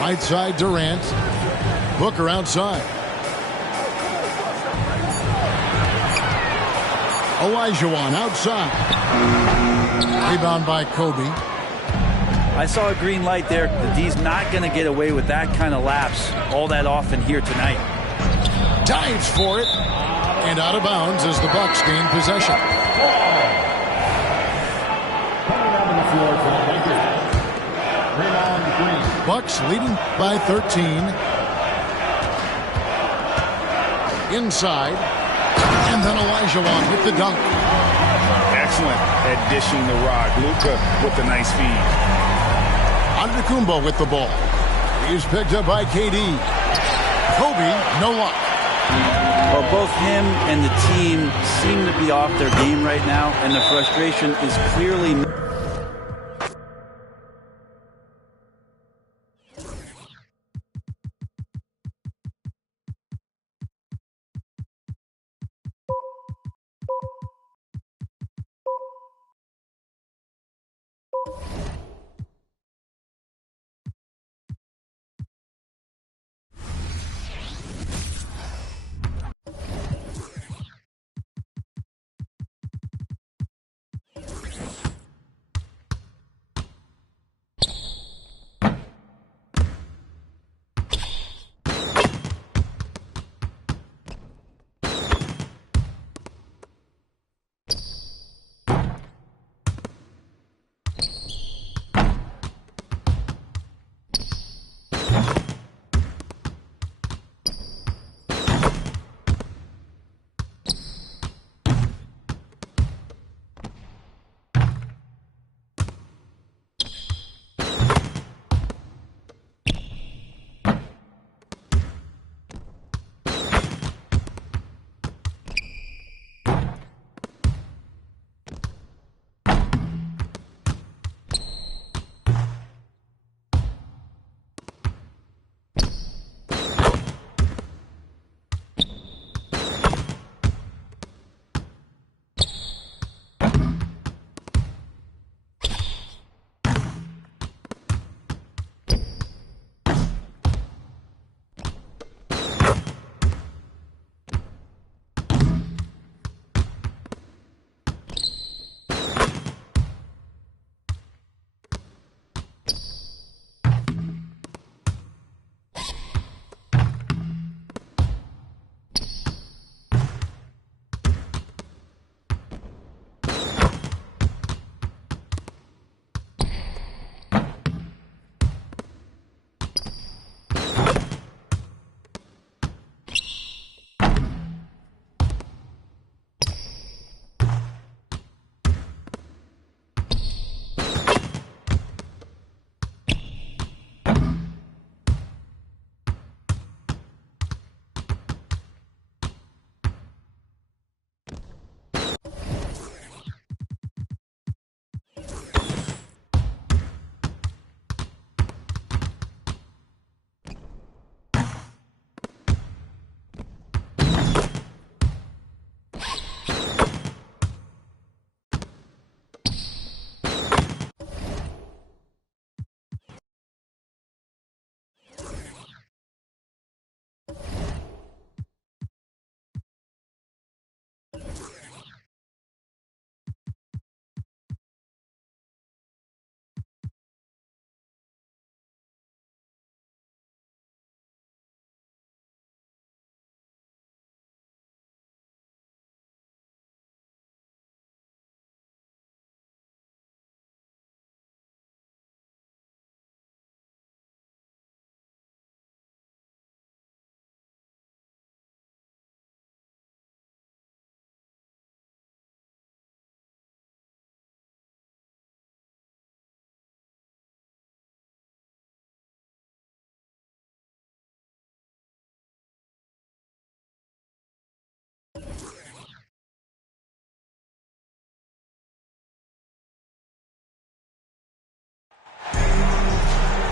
Right side Durant. Booker outside. Olajuwon outside. Rebound by Kobe. I saw a green light there. The D's not going to get away with that kind of lapse all that often here tonight. Dives for it. And out of bounds as the Bucks gain possession. Bucks leading by 13. Inside. And then Olajuwon with the dunk. Excellent at dishing the rock. Luka with the nice feed. Antetokounmpo with the ball. He's picked up by KD. Kobe, no luck. Well, both him and the team seem to be off their game right now, and the frustration is clearly...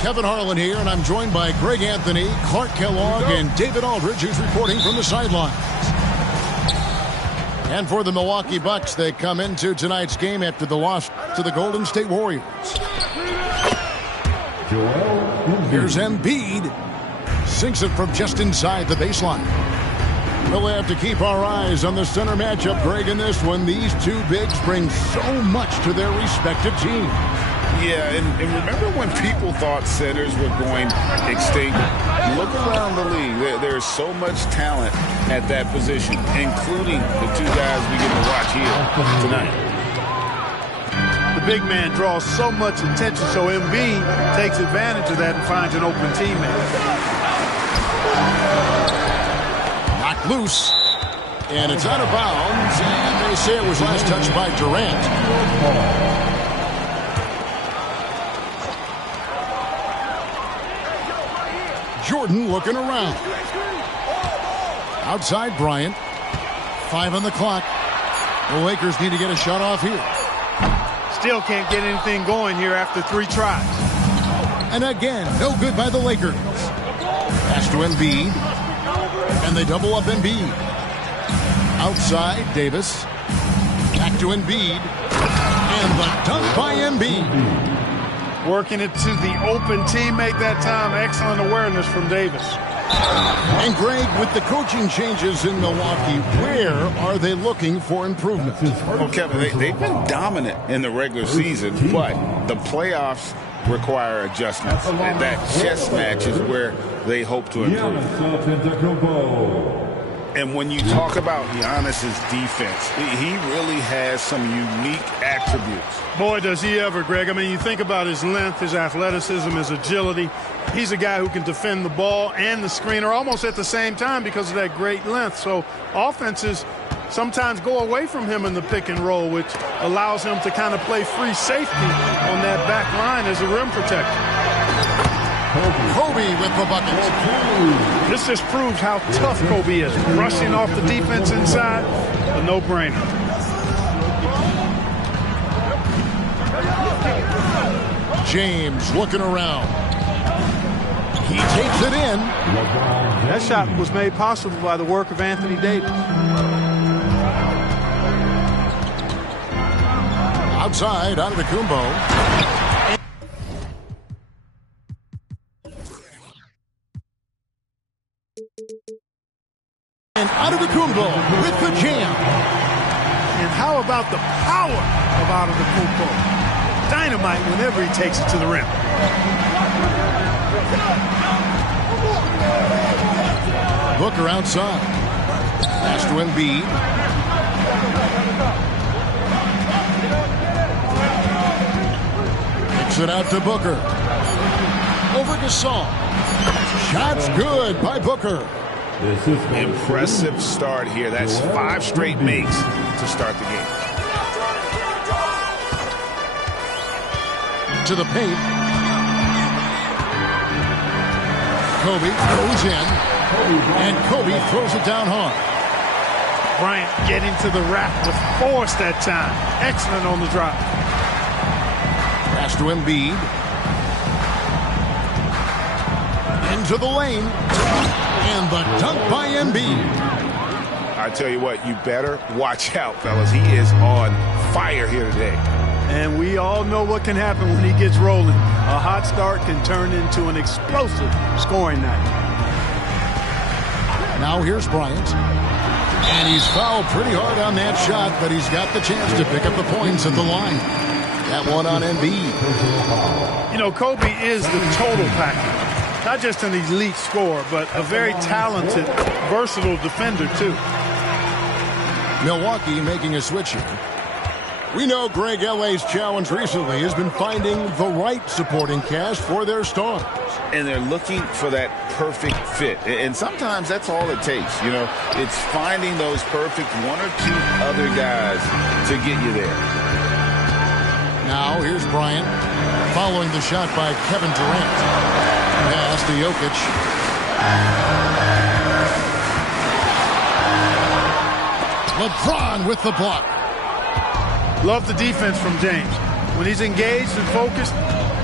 Kevin Harlan here, and I'm joined by Greg Anthony, Clark Kellogg, and David Aldridge, who's reporting from the sidelines. And for the Milwaukee Bucks, they come into tonight's game after the loss to the Golden State Warriors. Here's Embiid. Sinks it from just inside the baseline. We'll have to keep our eyes on the center matchup, Greg, in this one. These two bigs bring so much to their respective teams. Yeah, and remember when people thought centers were going extinct? Look around the league. There's so much talent at that position, including the two guys we get to watch here tonight. The big man draws so much attention, so Embiid takes advantage of that and finds an open teammate. Knocked loose, and it's out of bounds, and they say it was last touched by Durant. Jordan looking around. Outside Bryant. 5 on the clock. The Lakers need to get a shot off here. Still can't get anything going here after 3 tries. And again, no good by the Lakers. Pass to Embiid. And they double up Embiid. Outside Davis. Back to Embiid. And the dunk by Embiid. Working it to the open teammate that time. Excellent awareness from Davis. And Greg, with the coaching changes in Milwaukee, where are they looking for improvement? Well, Kevin, they've been dominant in the regular season, but the playoffs require adjustments. And that chess match is where they hope to improve. And when you talk about Giannis's defense, he really has some unique attributes. Boy, does he ever, Greg. I mean, you think about his length, his athleticism, his agility. He's a guy who can defend the ball and the screener almost at the same time because of that great length. So offenses sometimes go away from him in the pick and roll, which allows him to kind of play free safety on that back line as a rim protector. Kobe with the bucket. This just proves how tough Kobe is. Rushing off the defense inside, a no-brainer. James looking around. He takes it in. That shot was made possible by the work of Anthony Davis. Outside, Antetokounmpo. And Antetokounmpo with the jam. And how about the power of Antetokounmpo? Dynamite whenever he takes it to the rim. Booker outside. Pass to Embiid. Kicks it out to Booker. Over Gasol. Shot's good by Booker. Impressive start here. That's 5 straight makes to start the game. To the paint. Kobe goes in. And Kobe throws it down hard. Bryant getting to the rack with force that time. Excellent on the drop. Pass to Embiid. Into the lane. And the dunk by Embiid. I tell you what, you better watch out, fellas. He is on fire here today. And we all know what can happen when he gets rolling. A hot start can turn into an explosive scoring night. Now here's Bryant. And he's fouled pretty hard on that shot, but he's got the chance to pick up the points at the line. That one on Embiid. You know, Kobe is the total package. Not just an elite scorer, but a very talented, versatile defender, too. Milwaukee making a switch here. We know Greg LA's challenge recently has been finding the right supporting cast for their stars. And they're looking for that perfect fit. And sometimes that's all it takes. You know, it's finding those perfect 1 or 2 other guys to get you there. Now here's Bryant following the shot by Kevin Durant. Pass to Jokic. LeBron with the block. Love the defense from James. When he's engaged and focused,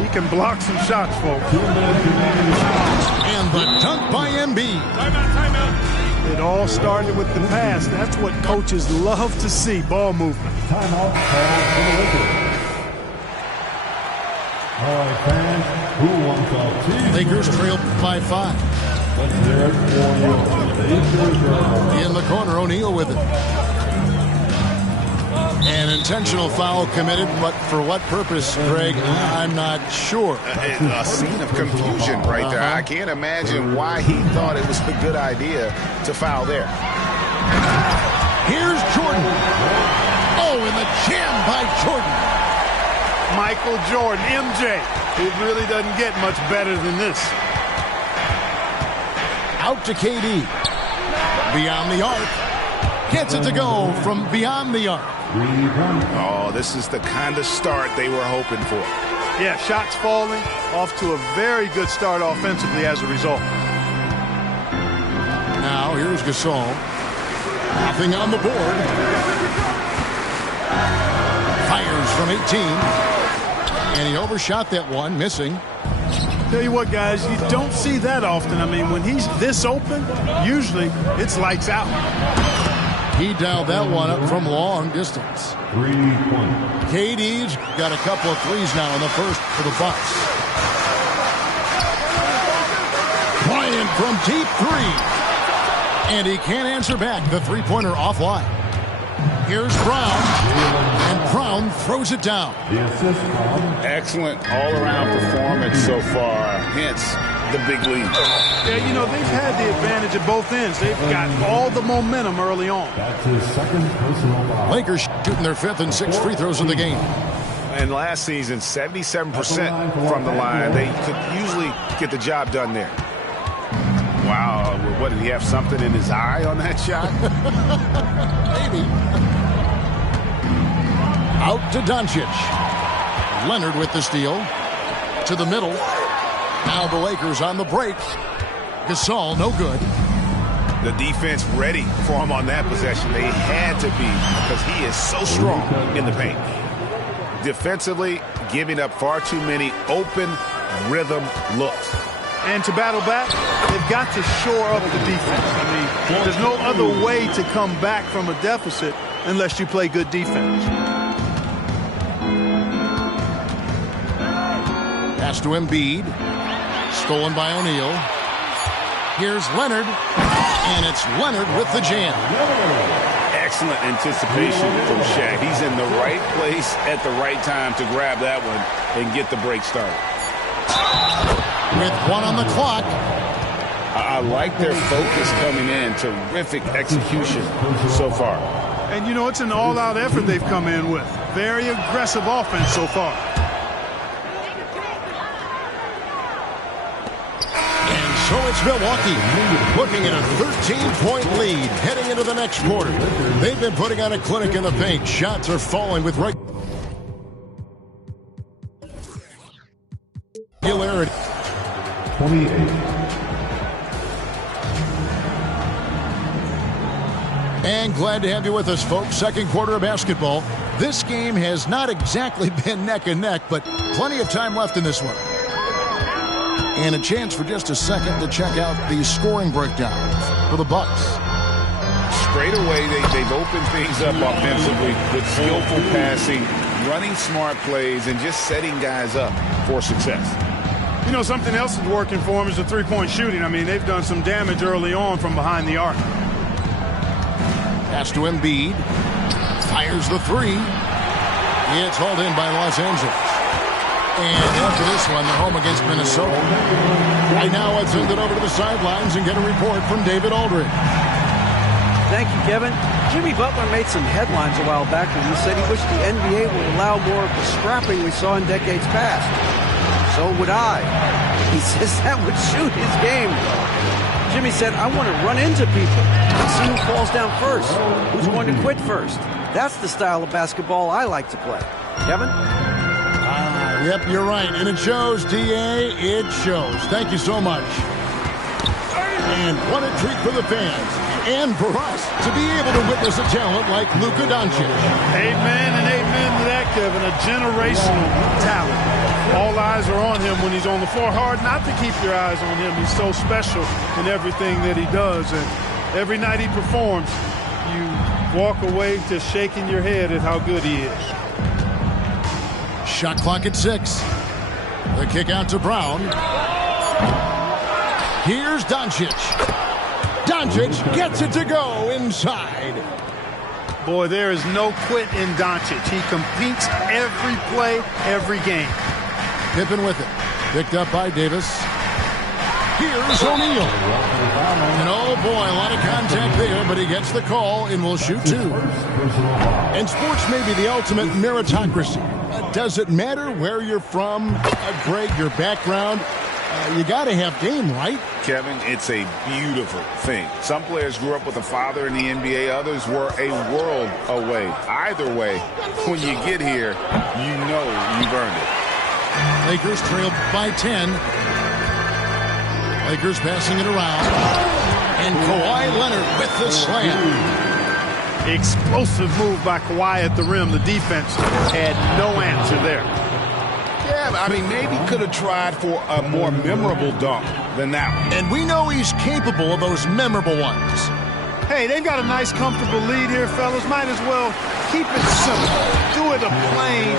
He can block some shots, folks. And the dunk by Embiid. It all started with the pass. That's what coaches love to see, ball movement. Timeout called for the Lakers. All right, fans, who wants our team? Lakers trail by 5. Let's hear it for you. Lakers are In the corner, O'Neal with it. An intentional foul committed, but for what purpose, Greg? I'm not sure. A scene of confusion right there. I can't imagine why he thought it was a good idea to foul there. Here's Jordan. Oh, and the jam by Jordan. Michael Jordan, MJ. It really doesn't get much better than this. Out to KD. Beyond the arc. Gets it to go from beyond the arc. Oh, this is the kind of start they were hoping for. Yeah, shots falling, off to a very good start offensively as a result. Now here's Gasol. Nothing on the board. Fires from 18. And he overshot that one, missing. Tell you what, guys, you don't see that often. I mean, when he's this open, usually it's lights out. He dialed that one up from long distance. 3-point. KD's got a couple of threes now in the first for the Bucks. Bryant from deep 3. And he can't answer back. The three-pointer offline. Here's Brown. And Brown throws it down. The assist from Excellent all-around performance so far. Hence the big lead. Yeah, you know, they've had the advantage at both ends. They've got all the momentum early on. That's his second personal foul. Lakers shooting their 5th and 6th free throws of the game. And last season, 77% from the line. They could usually get the job done there. Wow, what, did he have something in his eye on that shot? Maybe. Out to Doncic. Leonard with the steal. To the middle. Now the Lakers on the break. Gasol, no good. The defense ready for him on that possession. They had to be because he is so strong in the paint. Defensively, giving up far too many open rhythm looks. And to battle back, they've got to shore up the defense. I mean, there's no other way to come back from a deficit unless you play good defense. Pass to Embiid. Stolen by O'Neal. Here's Leonard. And it's Leonard with the jam. Excellent anticipation from Shaq. He's in the right place at the right time to grab that one and get the break started. With 1 on the clock. I like their focus coming in. Terrific execution so far. And, you know, it's an all-out effort they've come in with. Very aggressive offense so far. And so it's Milwaukee looking at a 13-point lead heading into the next quarter. They've been putting on a clinic in the paint. Shots are falling with regularity. 28. And glad to have you with us, folks. Second quarter of basketball. This game has not exactly been neck and neck, but plenty of time left in this one. And a chance for just a second to check out the scoring breakdown for the Bucks. Straight away, they've opened things up offensively with skillful passing, running smart plays, and just setting guys up for success. You know, something else is working for them is the three-point shooting. I mean, they've done some damage early on from behind the arc. Pass to Embiid. Fires the 3. It's hauled in by Los Angeles. And after this one, they're home against Minnesota. Right now, let's send it over to the sidelines and get a report from David Aldridge. Thank you, Kevin. Jimmy Butler made some headlines a while back when he said he wished the NBA would allow more of the scrapping we saw in decades past. So would I. He says that would suit his game. Jimmy said, I want to run into people and see who falls down first, who's going to quit first. That's the style of basketball I like to play. Kevin? Yep, you're right. And it shows, D.A. It shows. Thank you so much. And what a treat for the fans. and for us to be able to witness a talent like Luka Doncic. Amen and amen to that, Kevin. A generational talent. All eyes are on him when he's on the floor. Hard not to keep your eyes on him. He's so special in everything that he does. And every night he performs, you walk away just shaking your head at how good he is. Shot clock at 6. The kick out to Brown. Here's Doncic. Doncic gets it to go inside. Boy, there is no quit in Doncic. He competes every play, every game. Pippen with it. Picked up by Davis. Here's O'Neal. And oh boy, a lot of contact there, but he gets the call and will shoot 2. And sports may be the ultimate meritocracy. Does it matter where you're from, Greg, your background? You got to have game, right? Kevin, it's a beautiful thing. Some players grew up with a father in the NBA. Others were a world away. Either way, when you get here, you know you've earned it. Lakers trail by 10. Lakers passing it around. And Kawhi Leonard with the slam. Explosive move by Kawhi at the rim. The defense had no answer there. Yeah, I mean, maybe could have tried for a more memorable dunk than that one. And we know he's capable of those memorable ones. Hey, they've got a nice, comfortable lead here, fellas. Might as well keep it simple. Do it a plain,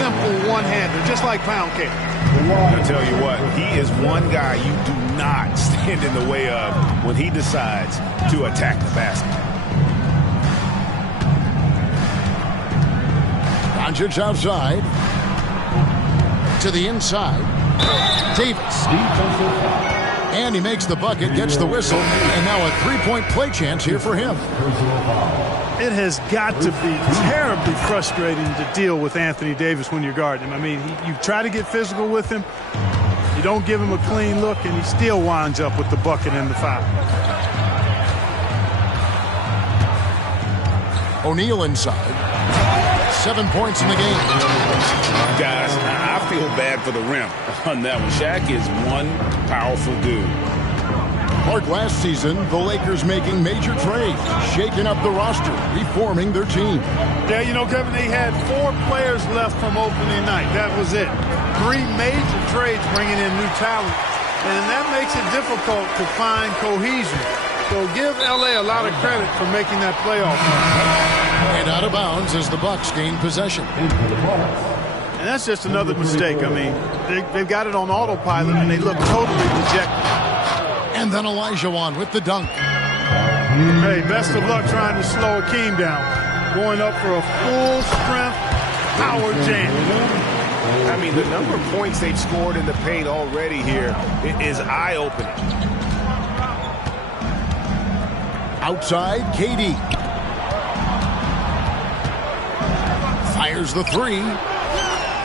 simple one-hander, just like pound cake. I tell you what, he is one guy you do not stand in the way of when he decides to attack the basket. Doncic outside. To the inside. Davis. And he makes the bucket, gets the whistle, and now a three-point play chance here for him. It has got to be terribly frustrating to deal with Anthony Davis when you're guarding him. I mean, you try to get physical with him, you don't give him a clean look, and he still winds up with the bucket and the foul. O'Neal inside. 7 points in the game. Guys, I feel bad for the rim on that one. Shaq is one powerful dude. Mark, last season, the Lakers making major trades, shaking up the roster, reforming their team. Yeah, you know, Kevin, they had 4 players left from opening night. That was it. 3 major trades bringing in new talent, and that makes it difficult to find cohesion. So give L.A. a lot of credit for making that playoff run. And out of bounds as the Bucks gain possession. And that's just another mistake. I mean, they've got it on autopilot, and they look totally dejected. And then Olajuwon with the dunk. Hey, best of luck trying to slow Akeem down. Going up for a full-strength power jam. I mean, the number of points they've scored in the paint already here is eye-opening. Outside, KD. Fires the 3.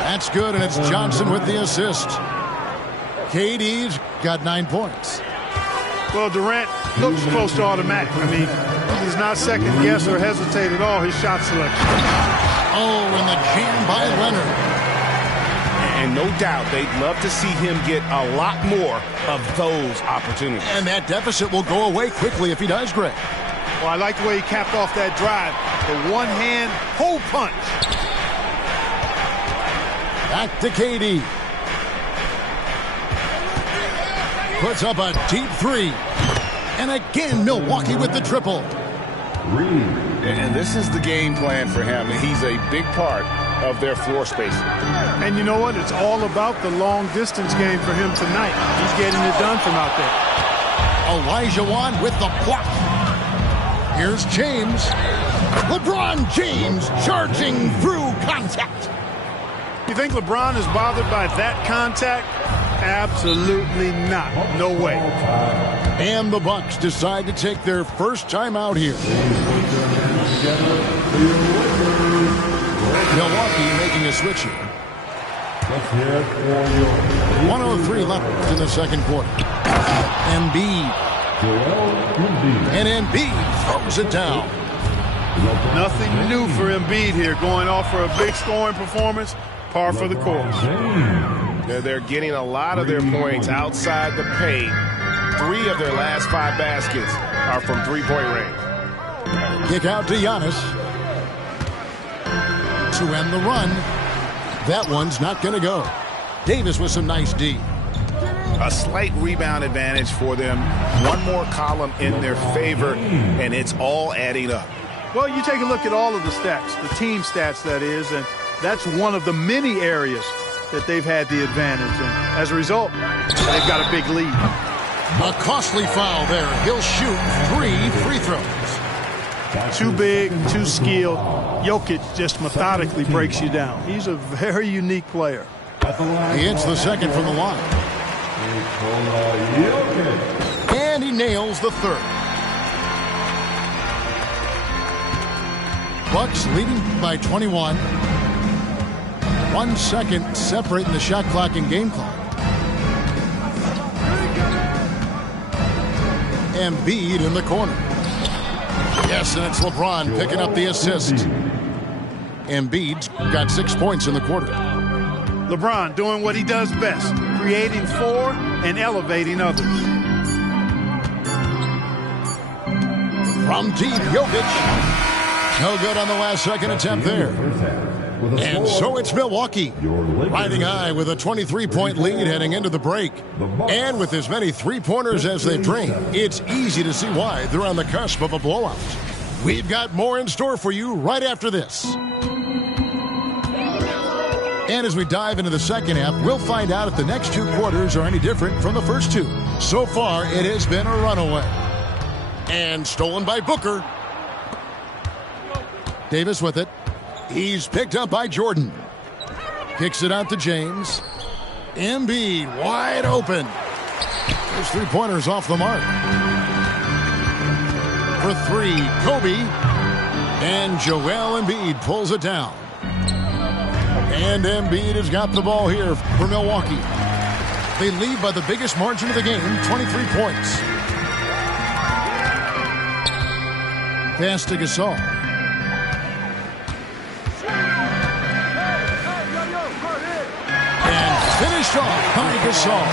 That's good, and it's Johnson with the assist. KD's got 9 points. Well, Durant looks close to automatic. I mean, he does not second guess or hesitate at all his shot selection. Oh, and the jam by Leonard. And no doubt they'd love to see him get a lot more of those opportunities. And that deficit will go away quickly if he does, Greg. Well, I like the way he capped off that drive. The one-hand hole punch. Back to KD. Puts up a deep 3. And again, Milwaukee with the triple. And this is the game plan for him. He's a big part of their floor spacing. And you know what? It's all about the long-distance game for him tonight. He's getting it done from out there. Olajuwon with the block. Here's James. LeBron James charging through contact. You think LeBron is bothered by that contact? Absolutely not. No way. And the Bucks decide to take their first time out here. Milwaukee making a switch here. 1:03 left in the second quarter. Embiid. And Embiid throws it down. Nothing new for Embiid here. Going off for a big scoring performance. Par for the course. They're getting a lot of their points outside the paint. 3 of their last 5 baskets are from three-point range. Kick out to Giannis. To end the run. That one's not going to go. Davis with some nice D. A slight rebound advantage for them. One more column in their favor, and it's all adding up. Well, you take a look at all of the stats, the team stats, that is, and that's one of the many areas that they've had the advantage. And as a result, they've got a big lead. A costly foul there. He'll shoot 3 free throws. Too big, too skilled. Jokic just methodically breaks you down. He's a very unique player. He hits the second from the line. And he nails the third. Bucks leading by 21. 1 second separating the shot clock and game clock. Embiid in the corner. Yes, and it's LeBron picking up the assist. Embiid's got 6 points in the quarter. LeBron doing what he does best, creating for and elevating others. From deep, Jokic. No good on the last second attempt there. And so it's Milwaukee, riding high with a 23-point lead heading into the break. And with as many three-pointers as they've drained, it's easy to see why they're on the cusp of a blowout. We've got more in store for you right after this. And as we dive into the second half, we'll find out if the next 2 quarters are any different from the first 2. So far, it has been a runaway. And stolen by Booker. Davis with it. He's picked up by Jordan. Kicks it out to James. Embiid wide open. His three-pointers off the mark. For 3, Kobe. And Joel Embiid pulls it down. And Embiid has got the ball here for Milwaukee. They lead by the biggest margin of the game, 23 points. Pass to Gasol. Finished off by Gasol.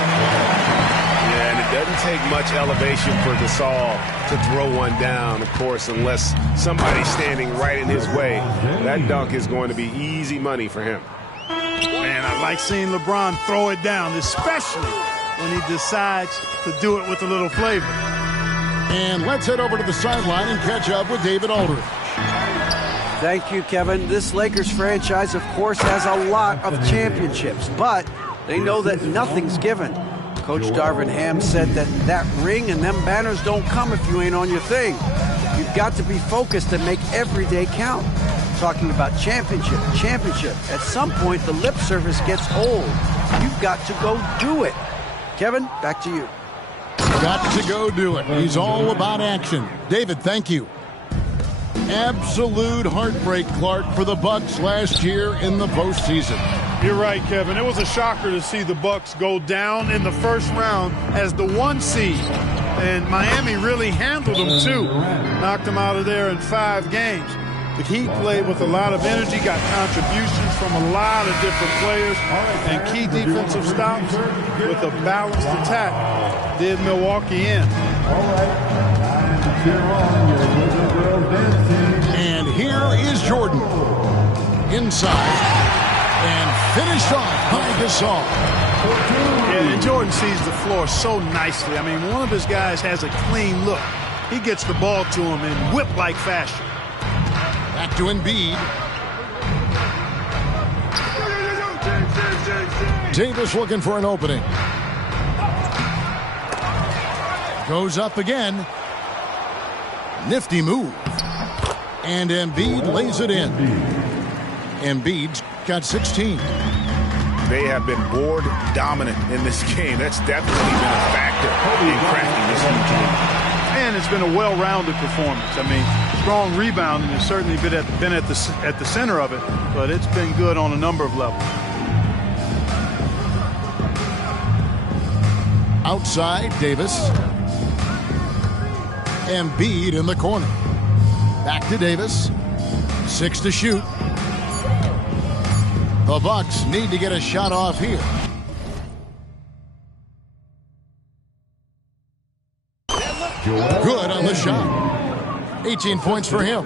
Yeah, and it doesn't take much elevation for Gasol to throw one down, of course, unless somebody's standing right in his way. That dunk is going to be easy money for him. Man, I like seeing LeBron throw it down, especially when he decides to do it with a little flavor. And let's head over to the sideline and catch up with David Aldridge. Thank you, Kevin. This Lakers franchise, of course, has a lot of championships, but they know that nothing's given. Coach Darvin Ham said that ring and them banners don't come if you ain't on your thing. You've got to be focused and make every day count. Talking about championship. At some point, the lip service gets old. You've got to go do it. Kevin, back to you. Got to go do it. He's all about action. David, thank you. Absolute heartbreak, Clark, for the Bucks last year in the postseason. You're right, Kevin. It was a shocker to see the Bucks go down in the first round as the 1 seed. And Miami really handled them, too. Knocked them out of there in 5 games. The Heat played with a lot of energy, got contributions from a lot of different players, and key defensive stops with a balanced attack did Milwaukee in. And here is Jordan. Inside. And finished off by Gasol. Yeah, and Jordan sees the floor so nicely. I mean, one of his guys has a clean look. He gets the ball to him in whip-like fashion. Back to Embiid. Davis looking for an opening. Goes up again. Nifty move. And Embiid lays it in. Embiid's got 16. They have been board dominant in this game. That's definitely been a factor in crafting this game. And it's been a well-rounded performance. I mean, strong rebounding has certainly been at the center of it, but it's been good on a number of levels. Outside, Davis. Embiid in the corner. Back to Davis. 6 to shoot. The Bucks need to get a shot off here. Good on the shot. 18 points for him.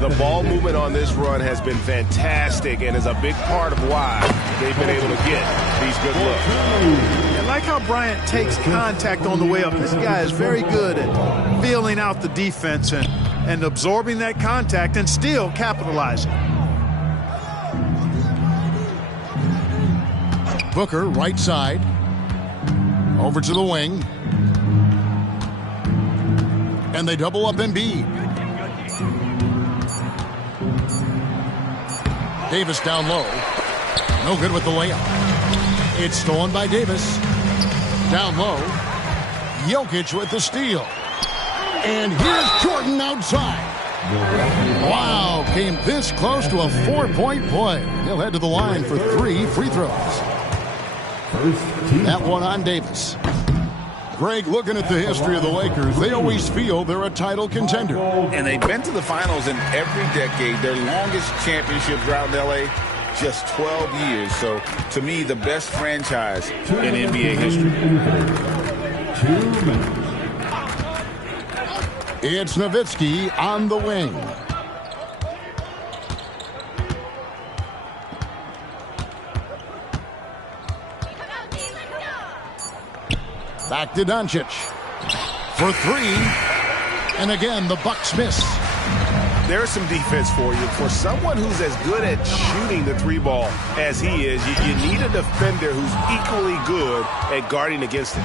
The ball movement on this run has been fantastic and is a big part of why they've been able to get these good looks. I like how Bryant takes contact on the way up. This guy is very good at feeling out the defense and absorbing that contact and still capitalizing. Booker, right side. Over to the wing. And they double up Embiid. Davis down low. No good with the layup. It's stolen by Davis. Down low. Jokic with the steal. And here's Jordan outside. Wow, came this close to a 4-point play. He'll head to the line for 3 free throws. That one on Davis. Greg, looking at the history of the Lakers, they always feel they're a title contender. And they've been to the finals in every decade. Their longest championship drought in L.A., just 12 years. So, to me, the best franchise in NBA history. 2 minutes. It's Nowitzki on the wing. Back to Doncic for 3. And again, the Bucks miss. There's some defense for you. For someone who's as good at shooting the 3-ball as he is, you need a defender who's equally good at guarding against it.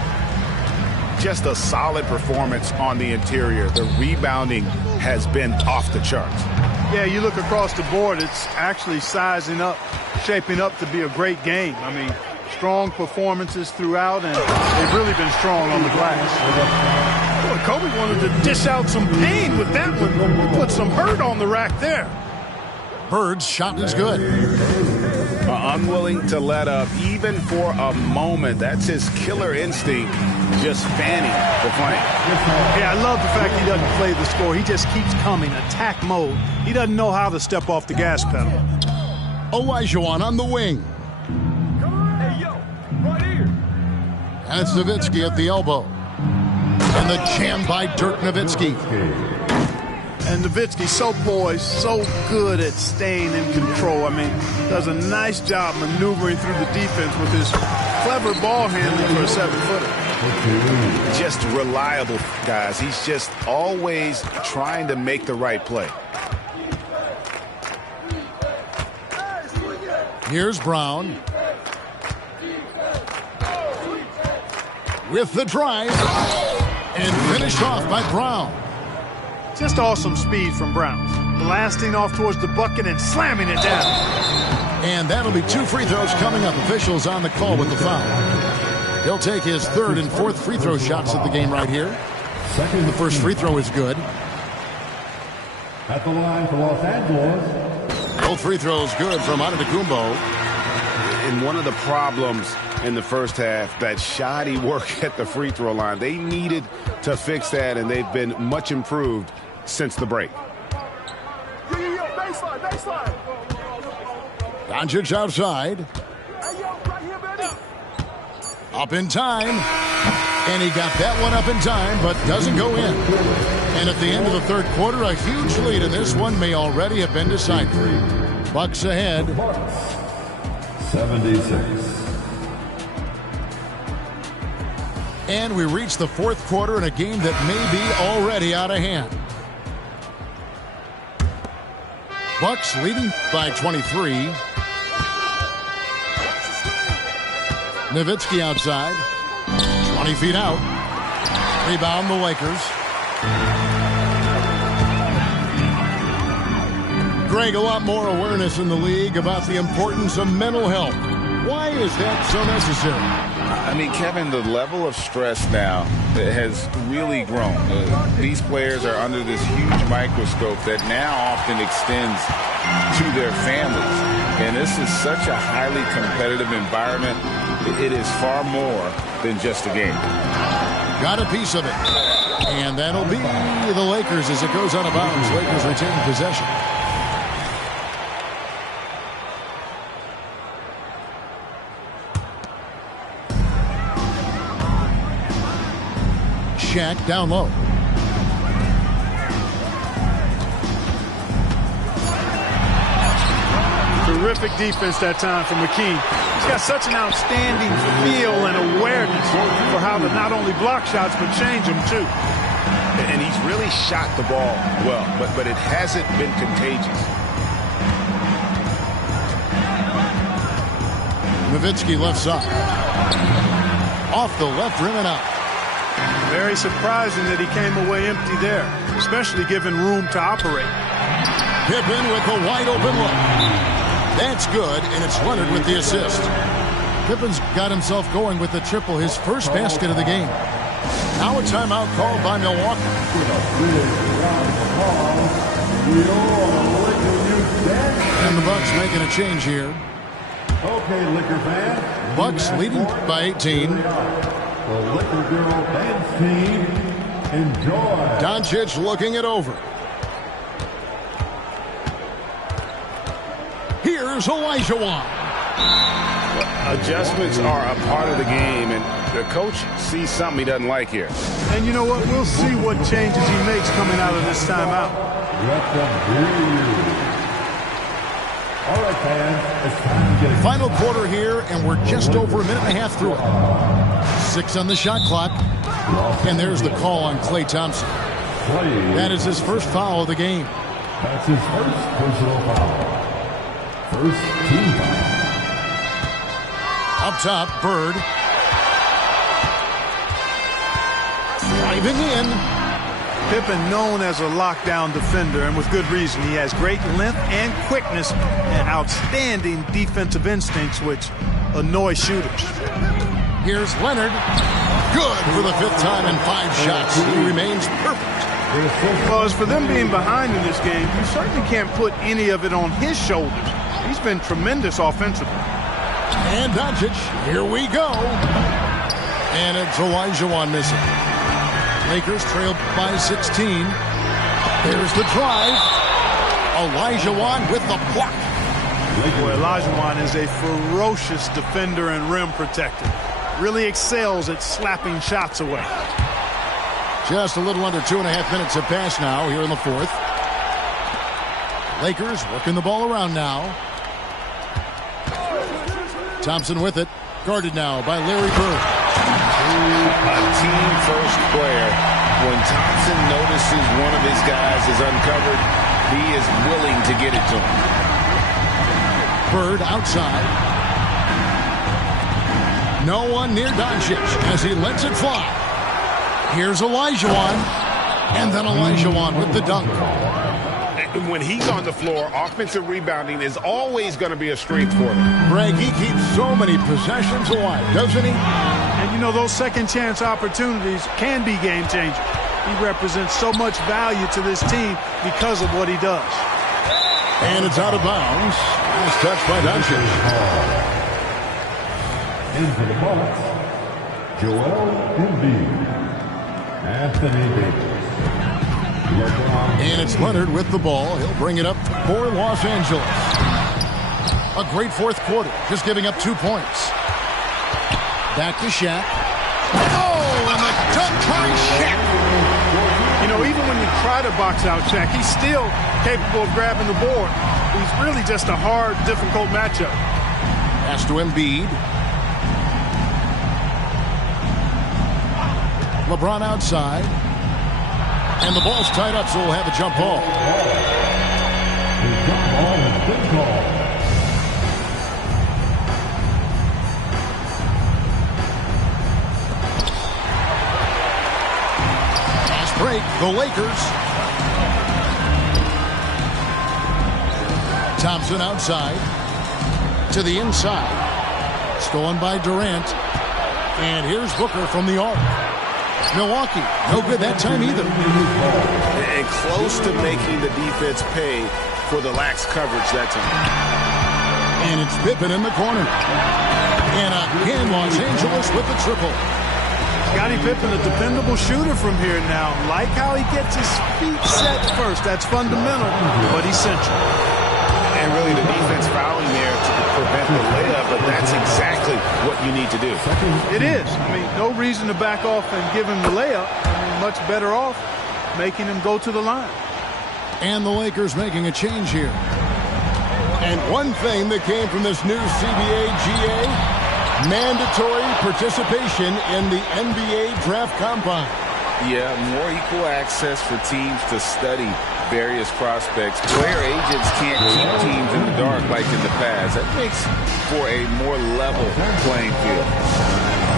Just a solid performance on the interior. The rebounding has been off the charts. Yeah, you look across the board, it's actually sizing up, shaping up to be a great game. I mean, strong performances throughout, and they've really been strong on the glass. Boy, Kobe wanted to dish out some pain with that one. Put some hurt on the rack there. Bird's shot is good. Unwilling to let up, even for a moment. That's his killer instinct, just fanning the flame. Yeah, I love the fact he doesn't play the score. He just keeps coming, attack mode. He doesn't know how to step off the gas pedal. Olajuwon on the wing. And it's Nowitzki at the elbow. And the jam by Dirk Nowitzki. And Nowitzki so poised, so good at staying in control. I mean, does a nice job maneuvering through the defense with his clever ball handling for a 7-footer. Just reliable, guys. He's just always trying to make the right play. Here's Brown. With the drive. And finished off by Brown. Just awesome speed from Brown. Blasting off towards the bucket and slamming it down. And that'll be 2 free throws coming up. Officials on the call with the foul. He'll take his 3rd and 4th free throw shots of the game right here. The first free throw is good. At the line for Los Angeles. Both free throws good from Antetokounmpo. And one of the problems in the first half, that shoddy work at the free throw line. They needed to fix that, and they've been much improved since the break. Doncic outside. Up in time. And he got that one up in time, but doesn't go in. And at the end of the 3rd quarter, a huge lead, and this one may already have been decided. Bucks ahead. 76. And we reach the 4th quarter in a game that may be already out of hand. Bucks leading by 23. Nowitzki outside. 20 feet out. Rebound the Lakers. Greg, a lot more awareness in the league about the importance of mental health. Why is that so necessary? I mean, Kevin, the level of stress now has really grown. These players are under this huge microscope that now often extends to their families. And this is such a highly competitive environment. It is far more than just a game. Got a piece of it. And that'll be the Lakers as it goes out of bounds. Lakers retain possession. Shaq down low. Terrific defense that time from McKee. He's got such an outstanding feel and awareness for how to not only block shots, but change them, too. And he's really shot the ball well, but it hasn't been contagious. Nowitzki left side. Off the left rim and out. Very surprising that he came away empty there, especially given room to operate. Pippen with a wide open look. That's good, and it's Leonard with the assist. Pippen's got himself going with the triple, his first basket of the game. Now a timeout called by Milwaukee. And the Bucks making a change here. Okay, Liquor fans. Bucks leading by 18. The Liquor Girl dance team, enjoy. Doncic looking it over. Here's Olajuwon. Adjustments are a part of the game, and the coach sees something he doesn't like here. And you know what? We'll see what changes he makes coming out of this timeout. Let them hear you. All right, fans, it's time to get it. Final quarter here, and we're just over a minute and a half through it. 6 on the shot clock. And there's the call on Klay Thompson. That is his first foul of the game. That's his first personal foul. First team foul. Up top, Bird. Driving in. Pippen known as a lockdown defender, and with good reason. He has great length and quickness and outstanding defensive instincts, which annoy shooters. Here's Leonard. Good for the 5th time in 5 shots. He remains perfect. Well, as for them being behind in this game, you certainly can't put any of it on his shoulders. He's been tremendous offensively. And Doncic, here we go. And it's Olajuwon missing. Lakers trailed by 16. There's the drive. Olajuwon with the block. Boy, Olajuwon is a ferocious defender and rim protector. Really excels at slapping shots away. Just a little under 2.5 minutes have passed now here in the 4th. Lakers working the ball around now. Thompson with it. Guarded now by Larry Bird. A team-first player. When Thompson notices one of his guys is uncovered, he is willing to get it to him. Bird outside. No one near Doncic as he lets it fly. Here's Olajuwon. And then Olajuwon with the dunk. When he's on the floor, offensive rebounding is always going to be a strength for him. Greg, he keeps so many possessions alive, doesn't he? And you know, those second chance opportunities can be game changers. He represents so much value to this team because of what he does. And it's out of bounds. Nice touch by Doncic. Into the box, Joel Embiid. Anthony Davis. And it's Leonard with the ball. He'll bring it up for Los Angeles. A great 4th quarter, just giving up 2 points. Back to Shaq. Oh, and the dunk by Shaq. You know, even when you try to box out Shaq, he's still capable of grabbing the board. He's really just a hard, difficult matchup. Pass to Embiid. LeBron outside. And the ball's tied up, so we'll have a jump ball. The jump ball has been called. Fast break, the Lakers. Thompson outside. To the inside. Stolen by Durant. And here's Booker from the arc. Milwaukee, no good that time either. And close to making the defense pay for the lax coverage that time. And it's Pippen in the corner. And again, Los Angeles with the triple. Scottie Pippen, a dependable shooter from here now. Like how he gets his feet set first. That's fundamental, but essential. And really the defense fouling there to prevent the layup, but that's exactly what you need to do. It is. I mean, no reason to back off and give him the layup. I mean, much better off making him go to the line. And the Lakers making a change here. And one thing that came from this new CBA GA, mandatory participation in the NBA Draft Combine. Yeah, more equal access for teams to study various prospects. Player agents can't keep teams in the dark like in the past. That makes for a more level playing field.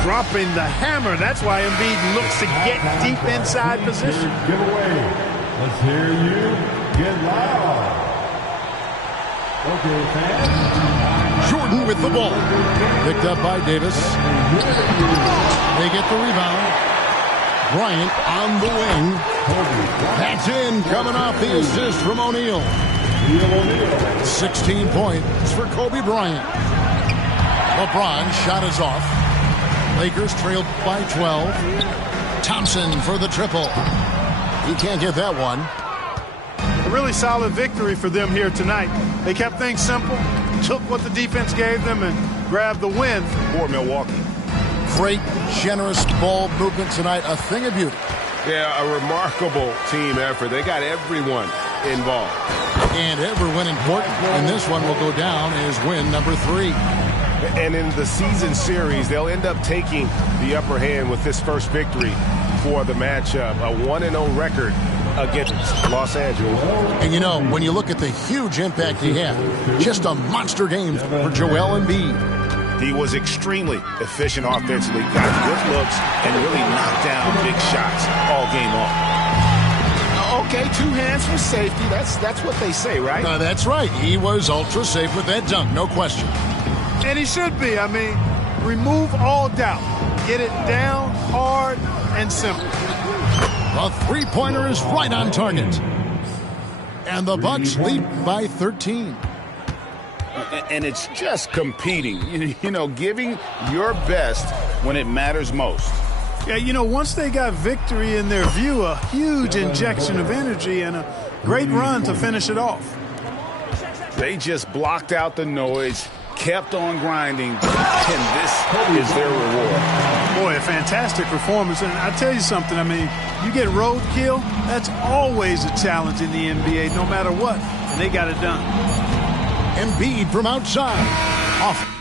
Dropping the hammer. That's why Embiid looks to get deep inside position. Giveaway. Let's hear you get loud. Okay, fans. Jordan with the ball. Picked up by Davis. They get the rebound. Bryant on the wing. That's in, coming off the assist from O'Neal. 16 points for Kobe Bryant. LeBron shot is off. Lakers trailed by 12. Thompson for the triple. He can't get that one. A really solid victory for them here tonight. They kept things simple, took what the defense gave them, and grabbed the win for Milwaukee. Great, generous ball movement tonight. A thing of beauty. Yeah, a remarkable team effort. They got everyone involved. And every win important. And this one will go down as win number 3. And in the season series, they'll end up taking the upper hand with this first victory for the matchup. A 1-0 record against Los Angeles. And you know, when you look at the huge impact he had, just a monster game for Joel Embiid. He was extremely efficient offensively, got good looks, and really knocked down big shots all game long. Okay, 2 hands for safety. That's what they say, right? That's right. He was ultra safe with that dunk, no question. And he should be. I mean, remove all doubt. Get it down, hard, and simple. The three-pointer is right on target. And the Bucks lead by 13. And it's just competing, you know, giving your best when it matters most. Yeah, you know, once they got victory in their view, a huge injection of energy and a great run to finish it off. They just blocked out the noise, kept on grinding, and this is their reward. Boy, a fantastic performance. And I tell you something, I mean, you get roadkill, that's always a challenge in the NBA, no matter what, and they got it done. Embiid from outside. Off.